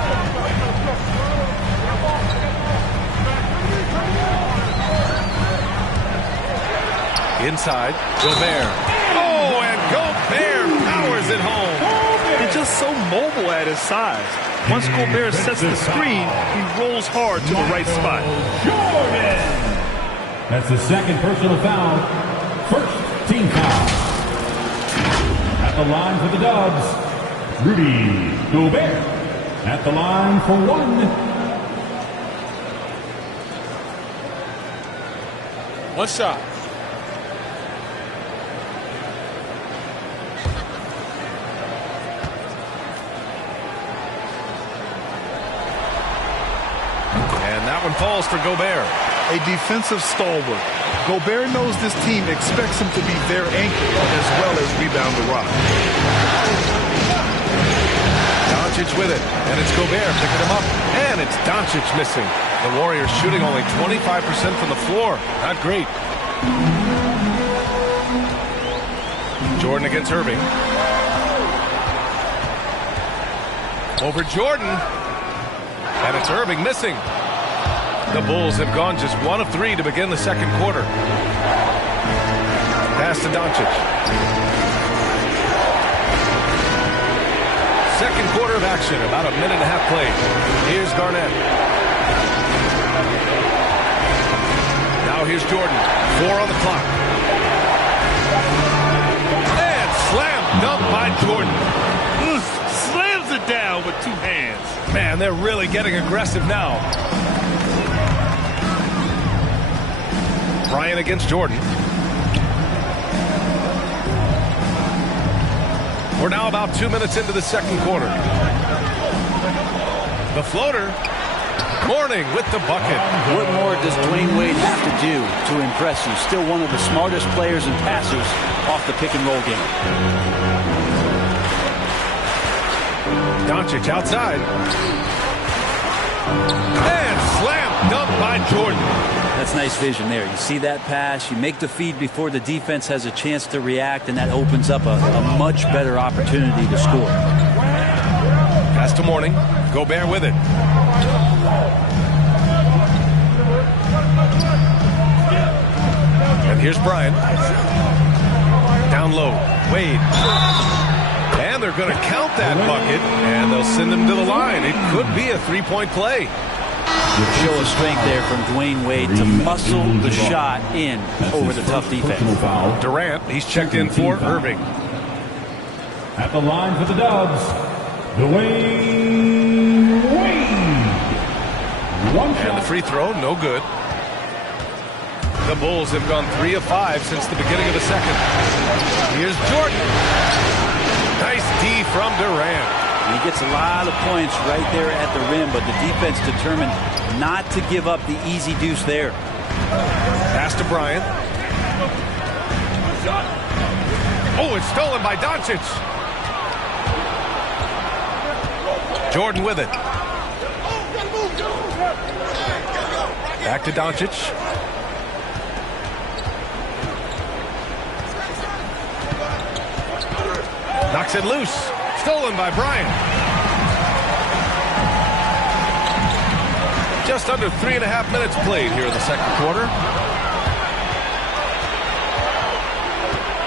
Inside, Gobert. Oh, and Gobert powers it home. He's just so mobile at his size. Once Gobert sets the screen, he rolls hard to the right spot. Jordan! That's the second personal foul. First team foul. At the line for the Dubs, Rudy Gobert. At the line for one. One shot. That one falls for Gobert. A defensive stalwart. Gobert knows this team expects him to be their anchor as well as rebound the rock. Doncic with it, and it's Gobert picking him up, and it's Doncic missing. The Warriors shooting only 25% from the floor. Not great. Jordan against Irving. Over Jordan, and it's Irving missing. The Bulls have gone just 1 of 3 to begin the second quarter. Pass to Doncic. Second quarter of action, about a minute and a half played. Here's Garnett. Now here's Jordan. 4 on the clock. And slam dunk by Jordan. Slams it down with 2 hands. Man, they're really getting aggressive now. Bryant against Jordan. We're now about 2 minutes into the second quarter. The floater. Mourning with the bucket. What more does Dwayne Wade have to do to impress you? Still one of the smartest players and passers off the pick and roll game. Doncic outside. And slam dunk by Jordan. That's nice vision there. You see that pass, you make the feed before the defense has a chance to react, and that opens up a much better opportunity to score. Pass to Mourning. Gobert with it. And here's Bryant. Down low. Wade. And they're going to count that bucket, and they'll send him to the line. It could be a three-point play. Show of strength there from Dwayne Wade to muscle the shot in over the tough defense. Durant, he's checked in for Irving. At the line for the Dubs, Dwayne Wade. And the free throw, no good. The Bulls have gone 3 of 5 since the beginning of the second. Here's Jordan. Nice D from Durant. He gets a lot of points right there at the rim, but the defense determined not to give up the easy deuce there. Pass to Bryant. Oh, it's stolen by Doncic. Jordan with it. Back to Doncic. Knocks it loose. Stolen by Bryant. Just under 3.5 minutes played here in the second quarter.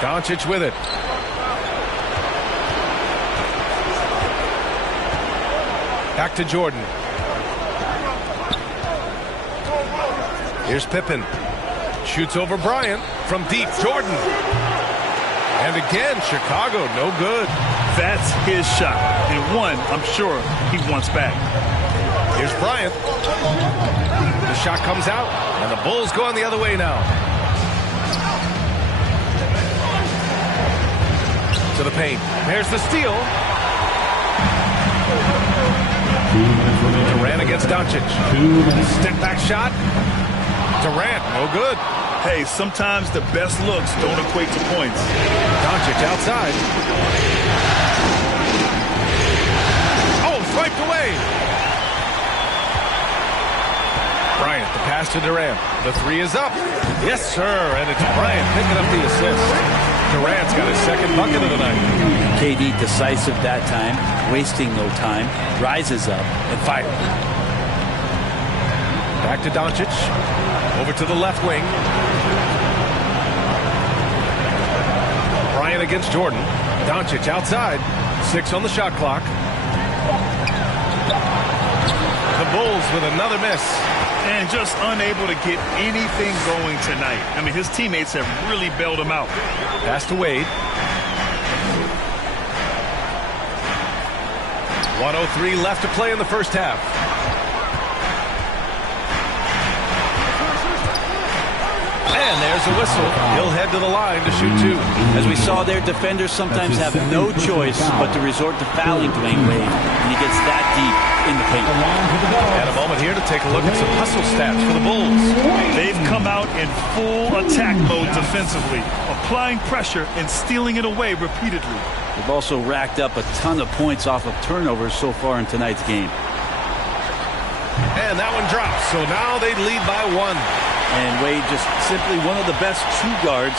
Doncic with it. Back to Jordan. Here's Pippen. Shoots over Bryant from deep. Jordan. And again, Chicago, no good. That's his shot. And one, I'm sure he wants back. Here's Bryant. The shot comes out, and the Bulls going the other way now. To the paint. There's the steal. Durant against Doncic. Step back shot. Durant, no good. Hey, sometimes the best looks don't equate to points. Doncic outside. Oh, swiped away. Bryant, the pass to Durant. The three is up. Yes, sir. And it's Bryant picking up the assist. Durant's got his second bucket of the night. KD decisive that time, wasting no time, rises up and fires. Back to Doncic. Over to the left wing. Bryant against Jordan. Doncic outside. 6 on the shot clock. The Bulls with another miss. And just unable to get anything going tonight. I mean, his teammates have really bailed him out. Pass to Wade. 1:03 left to play in the first half. And there's a whistle. He'll head to the line to shoot 2. As we saw there, defenders sometimes have no choice but to resort to fouling Dwayne Wade when he gets that deep in the paint. And a moment here to take a look at some hustle stats for the Bulls. They've come out in full attack mode defensively, applying pressure and stealing it away repeatedly. They've also racked up a ton of points off of turnovers so far in tonight's game. And that one drops, so now they lead by 1. And Wade just simply one of the best true guards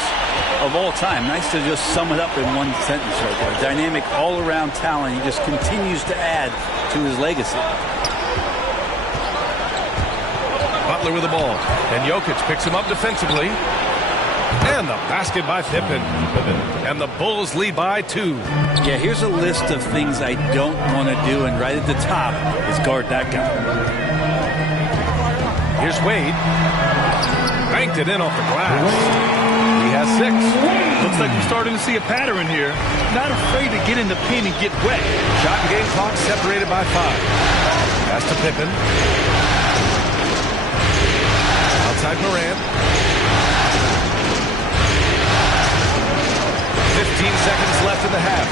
of all time. Nice to just sum it up in one sentence right there. Dynamic all-around talent. He just continues to add to his legacy. Butler with the ball. And Jokic picks him up defensively. And the basket by Pippen. And the Bulls lead by 2. Yeah, here's a list of things I don't want to do, and right at the top is guard that guy. Here's Wade. Banked it in off the glass. He has 6. Looks like we're starting to see a pattern here. Not afraid to get in the paint and get wet. Shot and game clock separated by 5. Pass to Pippen. Outside Morant. 15 seconds left in the half.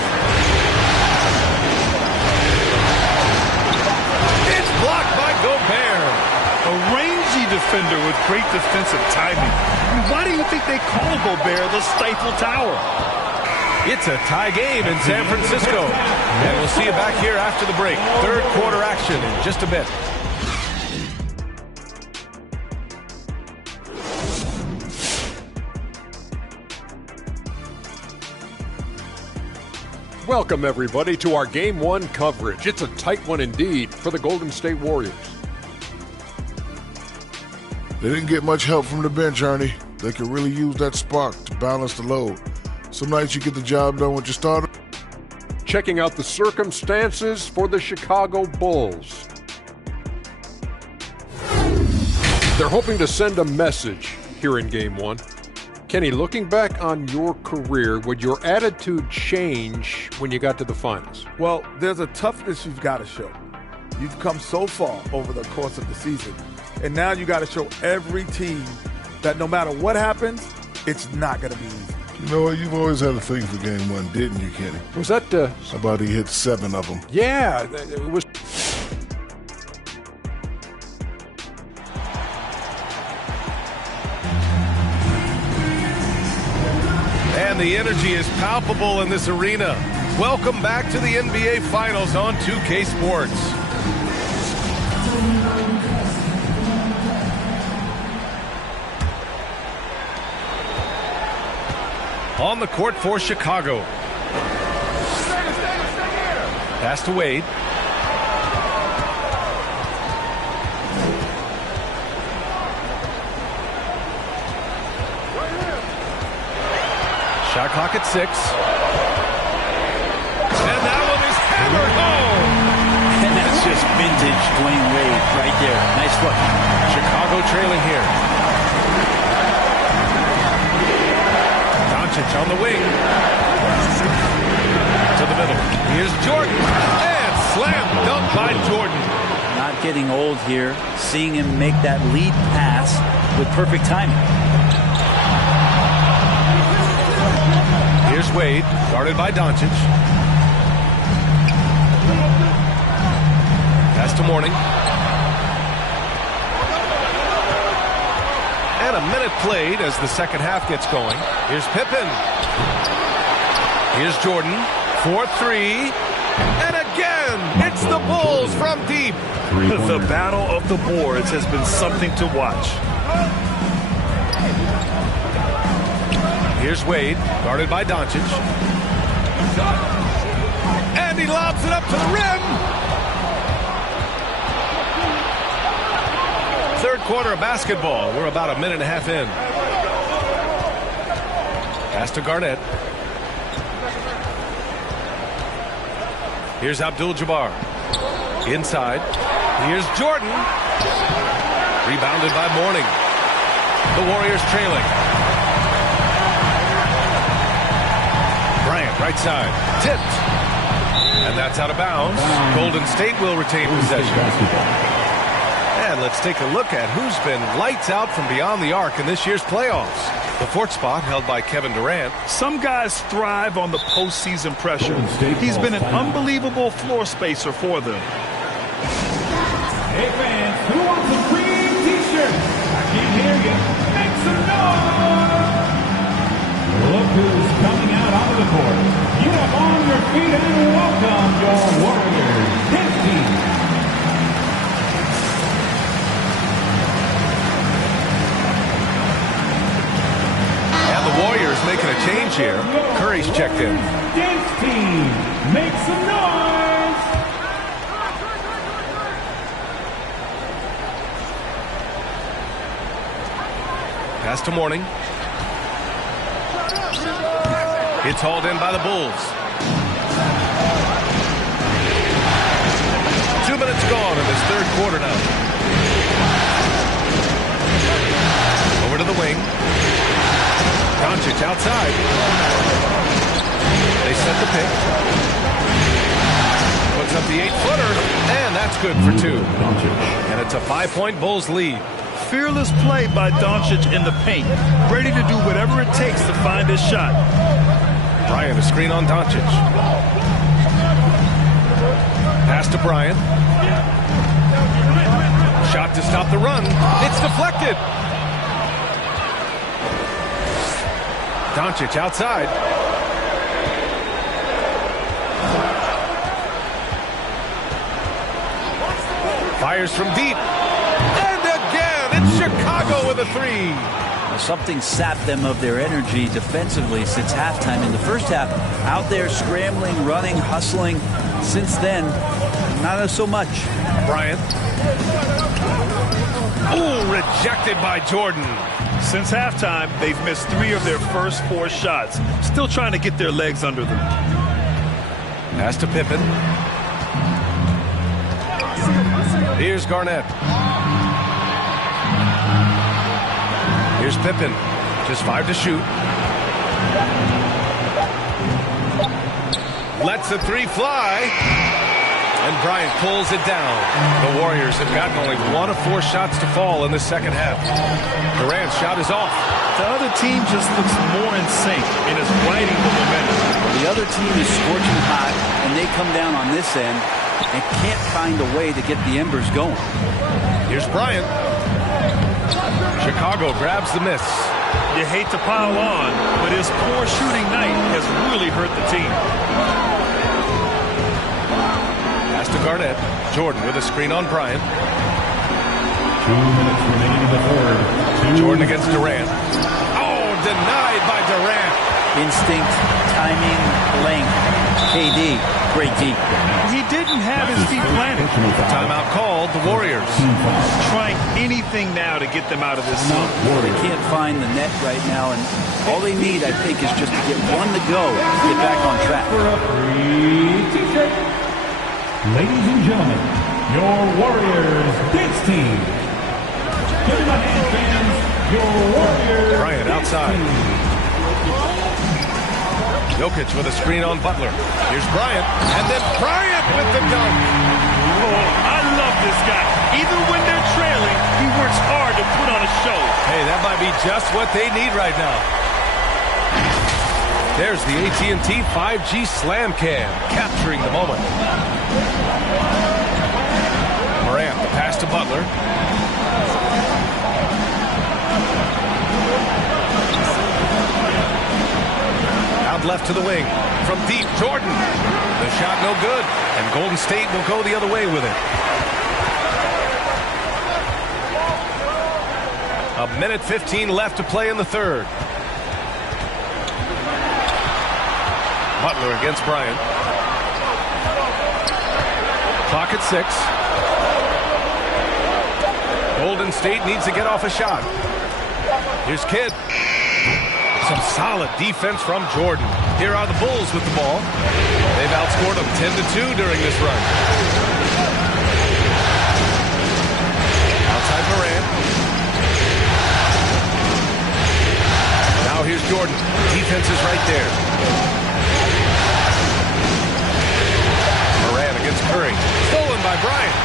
It's blocked by Gobert. A rangy defender with great defensive timing. I mean, why do you think they call Gobert the Stifle Tower? It's a tie game in San Francisco. And we'll see you back here after the break. Third quarter action in just a bit. Welcome, everybody, to our Game 1 coverage. It's a tight one indeed for the Golden State Warriors. They didn't get much help from the bench, Ernie. They could really use that spark to balance the load. Some nights you get the job done with your starter. Checking out the circumstances for the Chicago Bulls. They're hoping to send a message here in Game 1. Kenny, looking back on your career, would your attitude change when you got to the finals? Well, there's a toughness you've got to show. You've come so far over the course of the season, and now you got to show every team that no matter what happens, it's not going to be easy. You know what? You've always had a thing for Game 1, didn't you, Kenny? Was that... How about he hit 7 of them? Yeah, it was... And the energy is palpable in this arena. Welcome back to the NBA Finals on 2K Sports. On the court for Chicago. Pass to Wade. Shot clock at 6. And that one is hammered home. And that's just vintage Dwayne Wade right there. Nice look. Chicago trailing here. Doncic on the wing. To the middle. Here's Jordan. And slam dunk by Jordan. Not getting old here. Seeing him make that lead pass with perfect timing. Here's Wade, guarded by Doncic. Pass to Mourning. And a minute played as the second half gets going. Here's Pippen. Here's Jordan. 4-3. And again, it's the Bulls from deep. The battle of the boards has been something to watch. Here's Wade, guarded by Doncic. And he lobs it up to the rim. Third quarter of basketball. We're about a minute and a half in. Pass to Garnett. Here's Abdul-Jabbar. Inside. Here's Jordan. Rebounded by Mourning. The Warriors trailing. Bryant, right side. Tipped. And that's out of bounds. Golden State will retain possession. And let's take a look at who's been lights out from beyond the arc in this year's playoffs. The fourth spot held by Kevin Durant. Some guys thrive on the postseason pressure. He's been an unbelievable floor spacer for them. Hey fans, who wants a free t-shirt? I can't hear you. Make some noise! Look who's coming out onto the court. Get up on your feet and welcome your Warriors, his team. And the Warriors making a change here. Curry's checked in. His team, make some noise! Pass to Mourning. It's hauled in by the Bulls. 2 minutes gone in this third quarter now. Over to the wing. Doncic outside. They set the pick. Puts up the 8-footer, and that's good for two. And it's a 5-point Bulls lead. Fearless play by Doncic in the paint. Ready to do whatever it takes to find his shot. Bryant, a screen on Doncic. Pass to Bryant. Shot to stop the run. It's deflected. Doncic outside. Fires from deep. And again, it's Chicago with a three. Something sapped them of their energy defensively since halftime. In the first half, out there scrambling, running, hustling. Since then, not so much. Bryant. Ooh, rejected by Jordan. Since halftime, they've missed 3 of their first 4 shots. Still trying to get their legs under them. Pass to Pippen. Here's Garnett. Here's Pippen. Just 5 to shoot. Lets the 3 fly. And Bryant pulls it down. The Warriors have gotten only 1 of 4 shots to fall in the second half. Durant's shot is off. The other team just looks more in sync and is riding the momentum. The other team is scorching hot, and they come down on this end and can't find a way to get the embers going. Here's Bryant. Chicago grabs the miss. You hate to pile on, but his poor shooting night has really hurt the team. Pass to Garnett. Jordan with a screen on Bryant. 2 minutes remaining in the third. Jordan against Durant. Oh, denied by Durant. Instinct, timing, length. KD, great deep. He didn't have his feet planted. Timeout called. The Warriors trying anything now to get them out of this slump. They can't find the net right now, and all they need, I think, is just to get one to go to get back on track. For a free t-shirt. Ladies and gentlemen, your Warriors dance team. Give them a hand, fans. Your Warriors. Bryant outside. Jokic with a screen on Butler. Here's Bryant, and then Bryant with the dunk. Oh, I love this guy. Even when they're trailing, he works hard to put on a show. Hey, that might be just what they need right now. There's the AT&T 5G Slam Cam, capturing the moment. Morant, the pass to Butler. Out left to the wing. From deep, Jordan. The shot no good, and Golden State will go the other way with it. A minute 15 left to play in the third. Butler against Bryant. Clock at 6. Golden State needs to get off a shot. Here's Kidd. Some solid defense from Jordan. Here are the Bulls with the ball. They've outscored them 10-2 during this run. Outside Morant. Now here's Jordan. Defense is right there. Morant against Curry. Stolen by Bryant.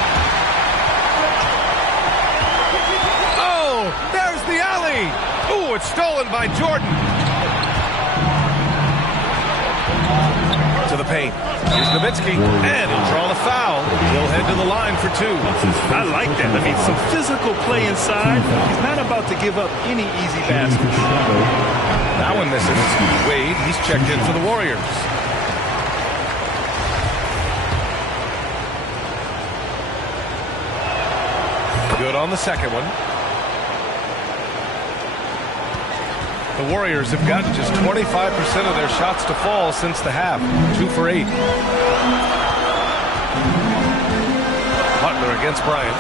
Oh, there's the alley. Ooh, it's stolen by Jordan. To the paint. Here's Nowitzki, and he'll draw the foul. He'll head to the line for 2. I like that. I mean, some physical play inside. He's not about to give up any easy baskets. That one misses. Wade, he's checked in for the Warriors. Good on the second one. The Warriors have gotten just 25% of their shots to fall since the half. 2 for 8. Butler against Bryant.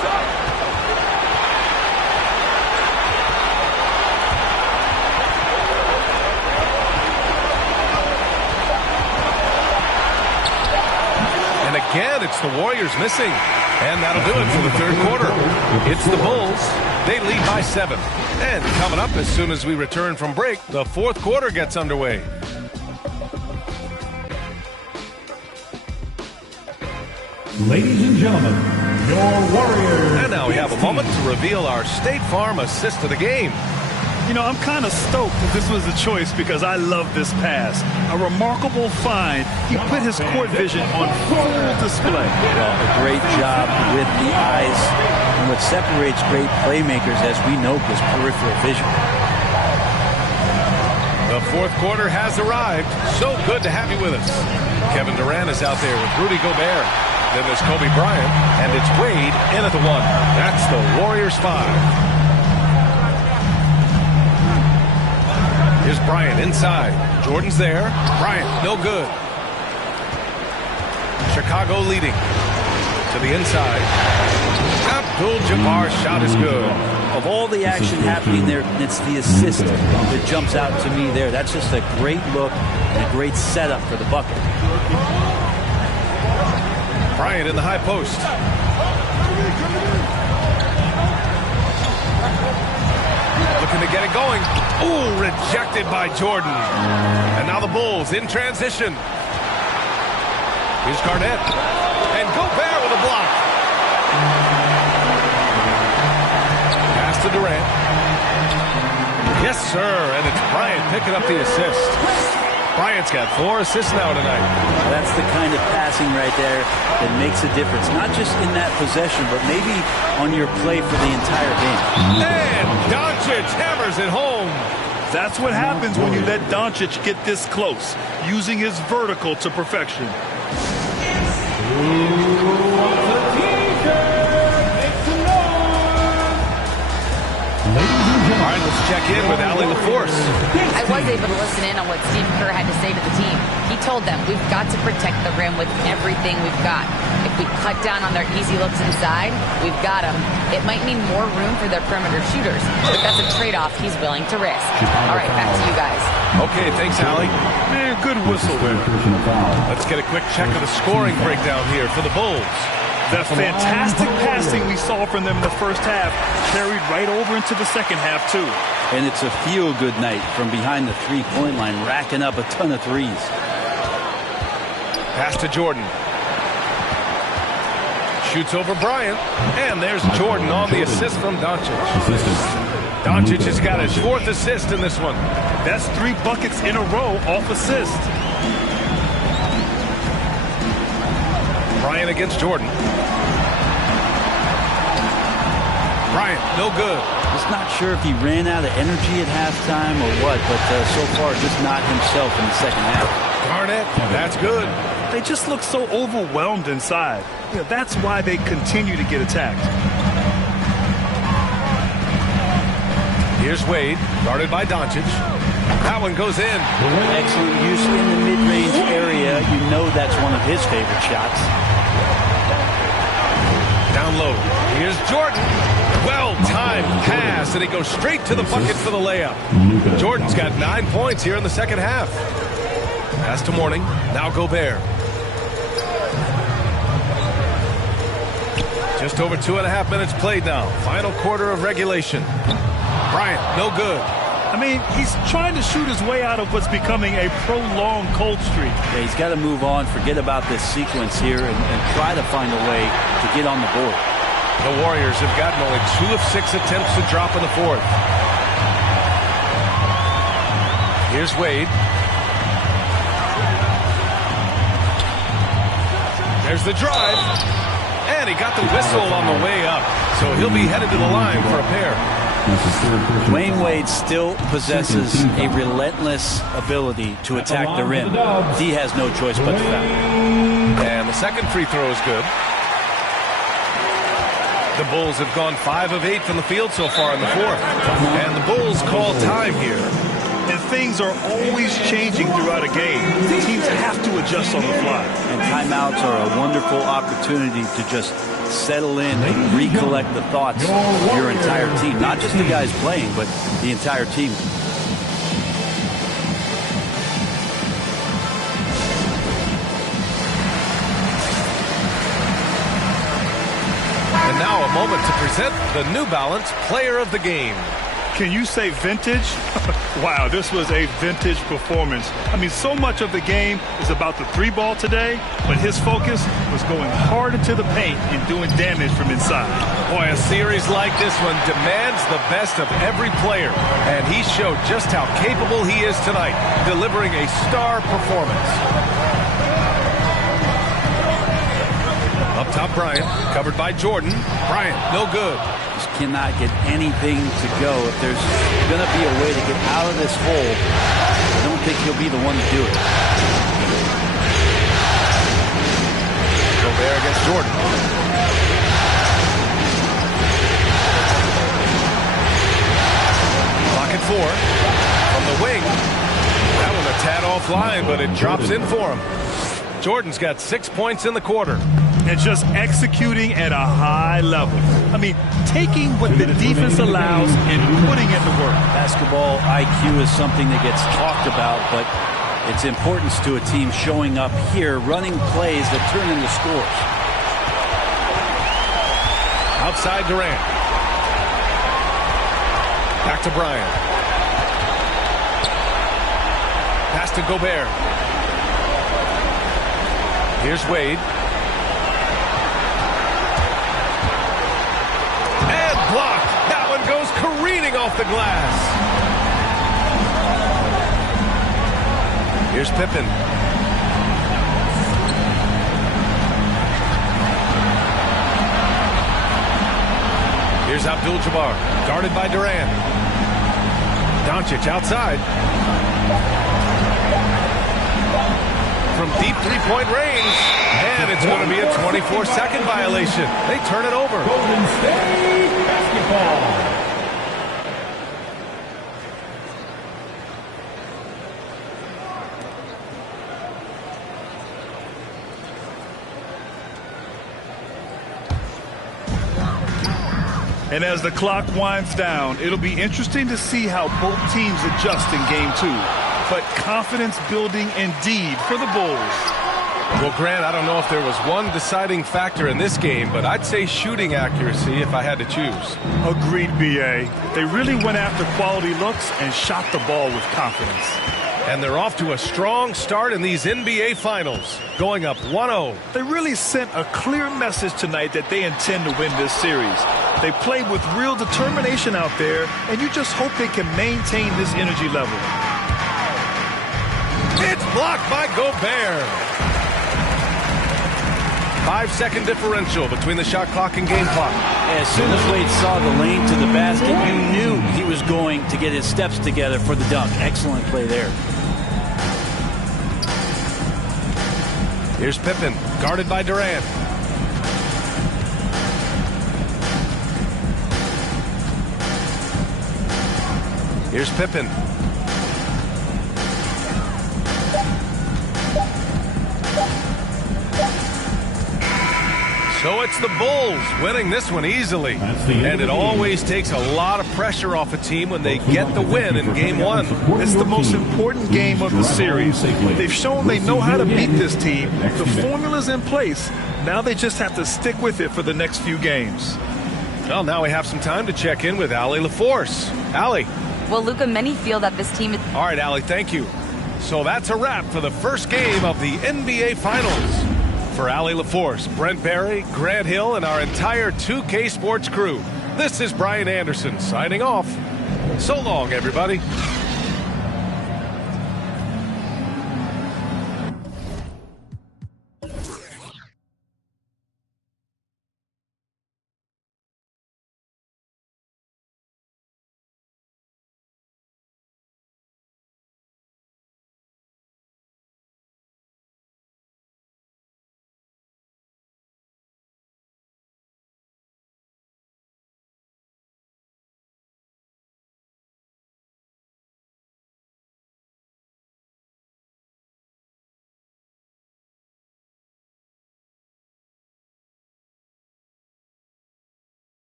And again, it's the Warriors missing. And that'll do it for the third quarter. It's the Bulls. They lead by 7. And coming up as soon as we return from break, the fourth quarter gets underway. Ladies and gentlemen, your Warriors. And now we have a moment to reveal our State Farm assist of the game. You know, I'm kind of stoked that this was a choice because I love this pass. A remarkable find. He put his court vision on full display. Well, a great job with the eyes. And what separates great playmakers, as we know, is peripheral vision. The fourth quarter has arrived. So good to have you with us. Kevin Durant is out there with Rudy Gobert. Then there's Kobe Bryant, and it's Wade in at the 1. That's the Warriors 5. Here's Bryant inside. Jordan's there. Bryant, no good. Chicago leading. To the inside. Abdul-Jabbar's shot is good. Of all the action happening there, it's the assist that jumps out to me there. That's just a great look and a great setup for the bucket. Bryant in the high post. Looking to get it going. Ooh, rejected by Jordan. And now the Bulls in transition. Here's Garnett. And Gobert with a block. Pass to Durant. Yes, sir. And it's Bryant picking up the assist. Bryant's got 4 assists now tonight. That's the kind of passing right there that makes a difference. Not just in that possession, but maybe on your play for the entire game. And Doncic hammers it home. That's what happens when you let Doncic get this close, using his vertical to perfection. All right, let's check in with Allie LaForce. I was able to listen in on what Steve Kerr had to say to the team. He told them, we've got to protect the rim with everything we've got. If we cut down on their easy looks inside, we've got them. It might mean more room for their perimeter shooters, but that's a trade-off he's willing to risk. All right, back to you guys. Okay, thanks, Allie. Man, good whistle there. Let's get a quick check of the scoring breakdown here for the Bulls. The fantastic passing we saw from them in the first half carried right over into the second half, too. And it's a feel-good night from behind the three-point line, racking up a ton of threes. Pass to Jordan. Shoots over Bryant. And there's Jordan on the assist from Doncic. Doncic has got his 4th assist in this one. That's 3 buckets in a row off assist. Bryant against Jordan. Bryant, no good. Just not sure if he ran out of energy at halftime or what, but so far just not himself in the second half. Garnett, that's good. They just look so overwhelmed inside. You know, that's why they continue to get attacked. Here's Wade, guarded by Doncic. That one goes in. Excellent use in the mid-range area. You know that's one of his favorite shots. Down low. Here's Jordan. Well-timed pass, and he goes straight to the bucket for the layup. Jordan's got 9 points here in the second half. Pass to Mourning. Now Gobert. Just over 2.5 minutes played now. Final quarter of regulation. Bryant, no good. I mean, he's trying to shoot his way out of what's becoming a prolonged cold streak. Yeah, he's got to move on, forget about this sequence here, and try to find a way to get on the board. The Warriors have gotten only 2 of 6 attempts to drop in the 4th. Here's Wade. There's the drive. And he got the whistle on the way up. So he'll be headed to the line for a pair. Dwayne Wade still possesses a relentless ability to attack the rim. He has no choice but to foul. And the second free throw is good. The Bulls have gone 5 of 8 from the field so far in the 4th. And the Bulls call time here. And things are always changing throughout a game. Teams have to adjust on the fly. And timeouts are a wonderful opportunity to just settle in and recollect the thoughts of your entire team. Not just the guys playing, but the entire team. And now a moment to present the New Balance Player of the Game. Can you say vintage? Wow, this was a vintage performance. I mean, so much of the game is about the 3-ball today, but his focus was going hard into the paint and doing damage from inside. Boy, a series like this one demands the best of every player, and he showed just how capable he is tonight, delivering a star performance. Up top, Bryant, covered by Jordan. Bryant, no good. Just cannot get anything to go. If there's going to be a way to get out of this hole, I don't think he'll be the one to do it. Gobert against Jordan. Clock at 4. From the wing. That one a tad offline, but it drops in for him. Jordan's got 6 points in the quarter. And just executing at a high level. I mean, taking what the defense allows and putting in the work. Basketball IQ is something that gets talked about, but its importance to a team showing up here, running plays that turn into scores. Outside Durant. Back to Bryant. Pass to Gobert. Here's Wade. And blocked. That one goes careening off the glass. Here's Pippen. Here's Abdul-Jabbar, guarded by Durant. Doncic outside. From deep three-point range. And it's going to be a 24-second violation. They turn it over. Golden State basketball. And as the clock winds down, it'll be interesting to see how both teams adjust in Game 2. But confidence building indeed for the Bulls. Well, Grant, I don't know if there was one deciding factor in this game, but I'd say shooting accuracy if I had to choose. Agreed, B.A. They really went after quality looks and shot the ball with confidence. And they're off to a strong start in these NBA Finals, going up 1-0. They really sent a clear message tonight that they intend to win this series. They played with real determination out there, and you just hope they can maintain this energy level. It's blocked by Gobert. 5-second differential between the shot clock and game clock. As soon as Wade saw the lane to the basket, you knew he was going to get his steps together for the dunk. Excellent play there. Here's Pippen, guarded by Durant. Here's Pippen. So it's the Bulls winning this one easily. And it always takes a lot of pressure off a team when they get the win in game one. It's the most important game of the series. They've shown they know how to beat this team. The formula's in place. Now they just have to stick with it for the next few games. Well, now we have some time to check in with Allie LaForce. Allie. Well, Luka, many feel that this team is... All right, Allie, thank you. So that's a wrap for the first game of the NBA Finals. For Allie LaForce, Brent Barry, Grant Hill, and our entire 2K Sports crew, this is Brian Anderson signing off. So long, everybody.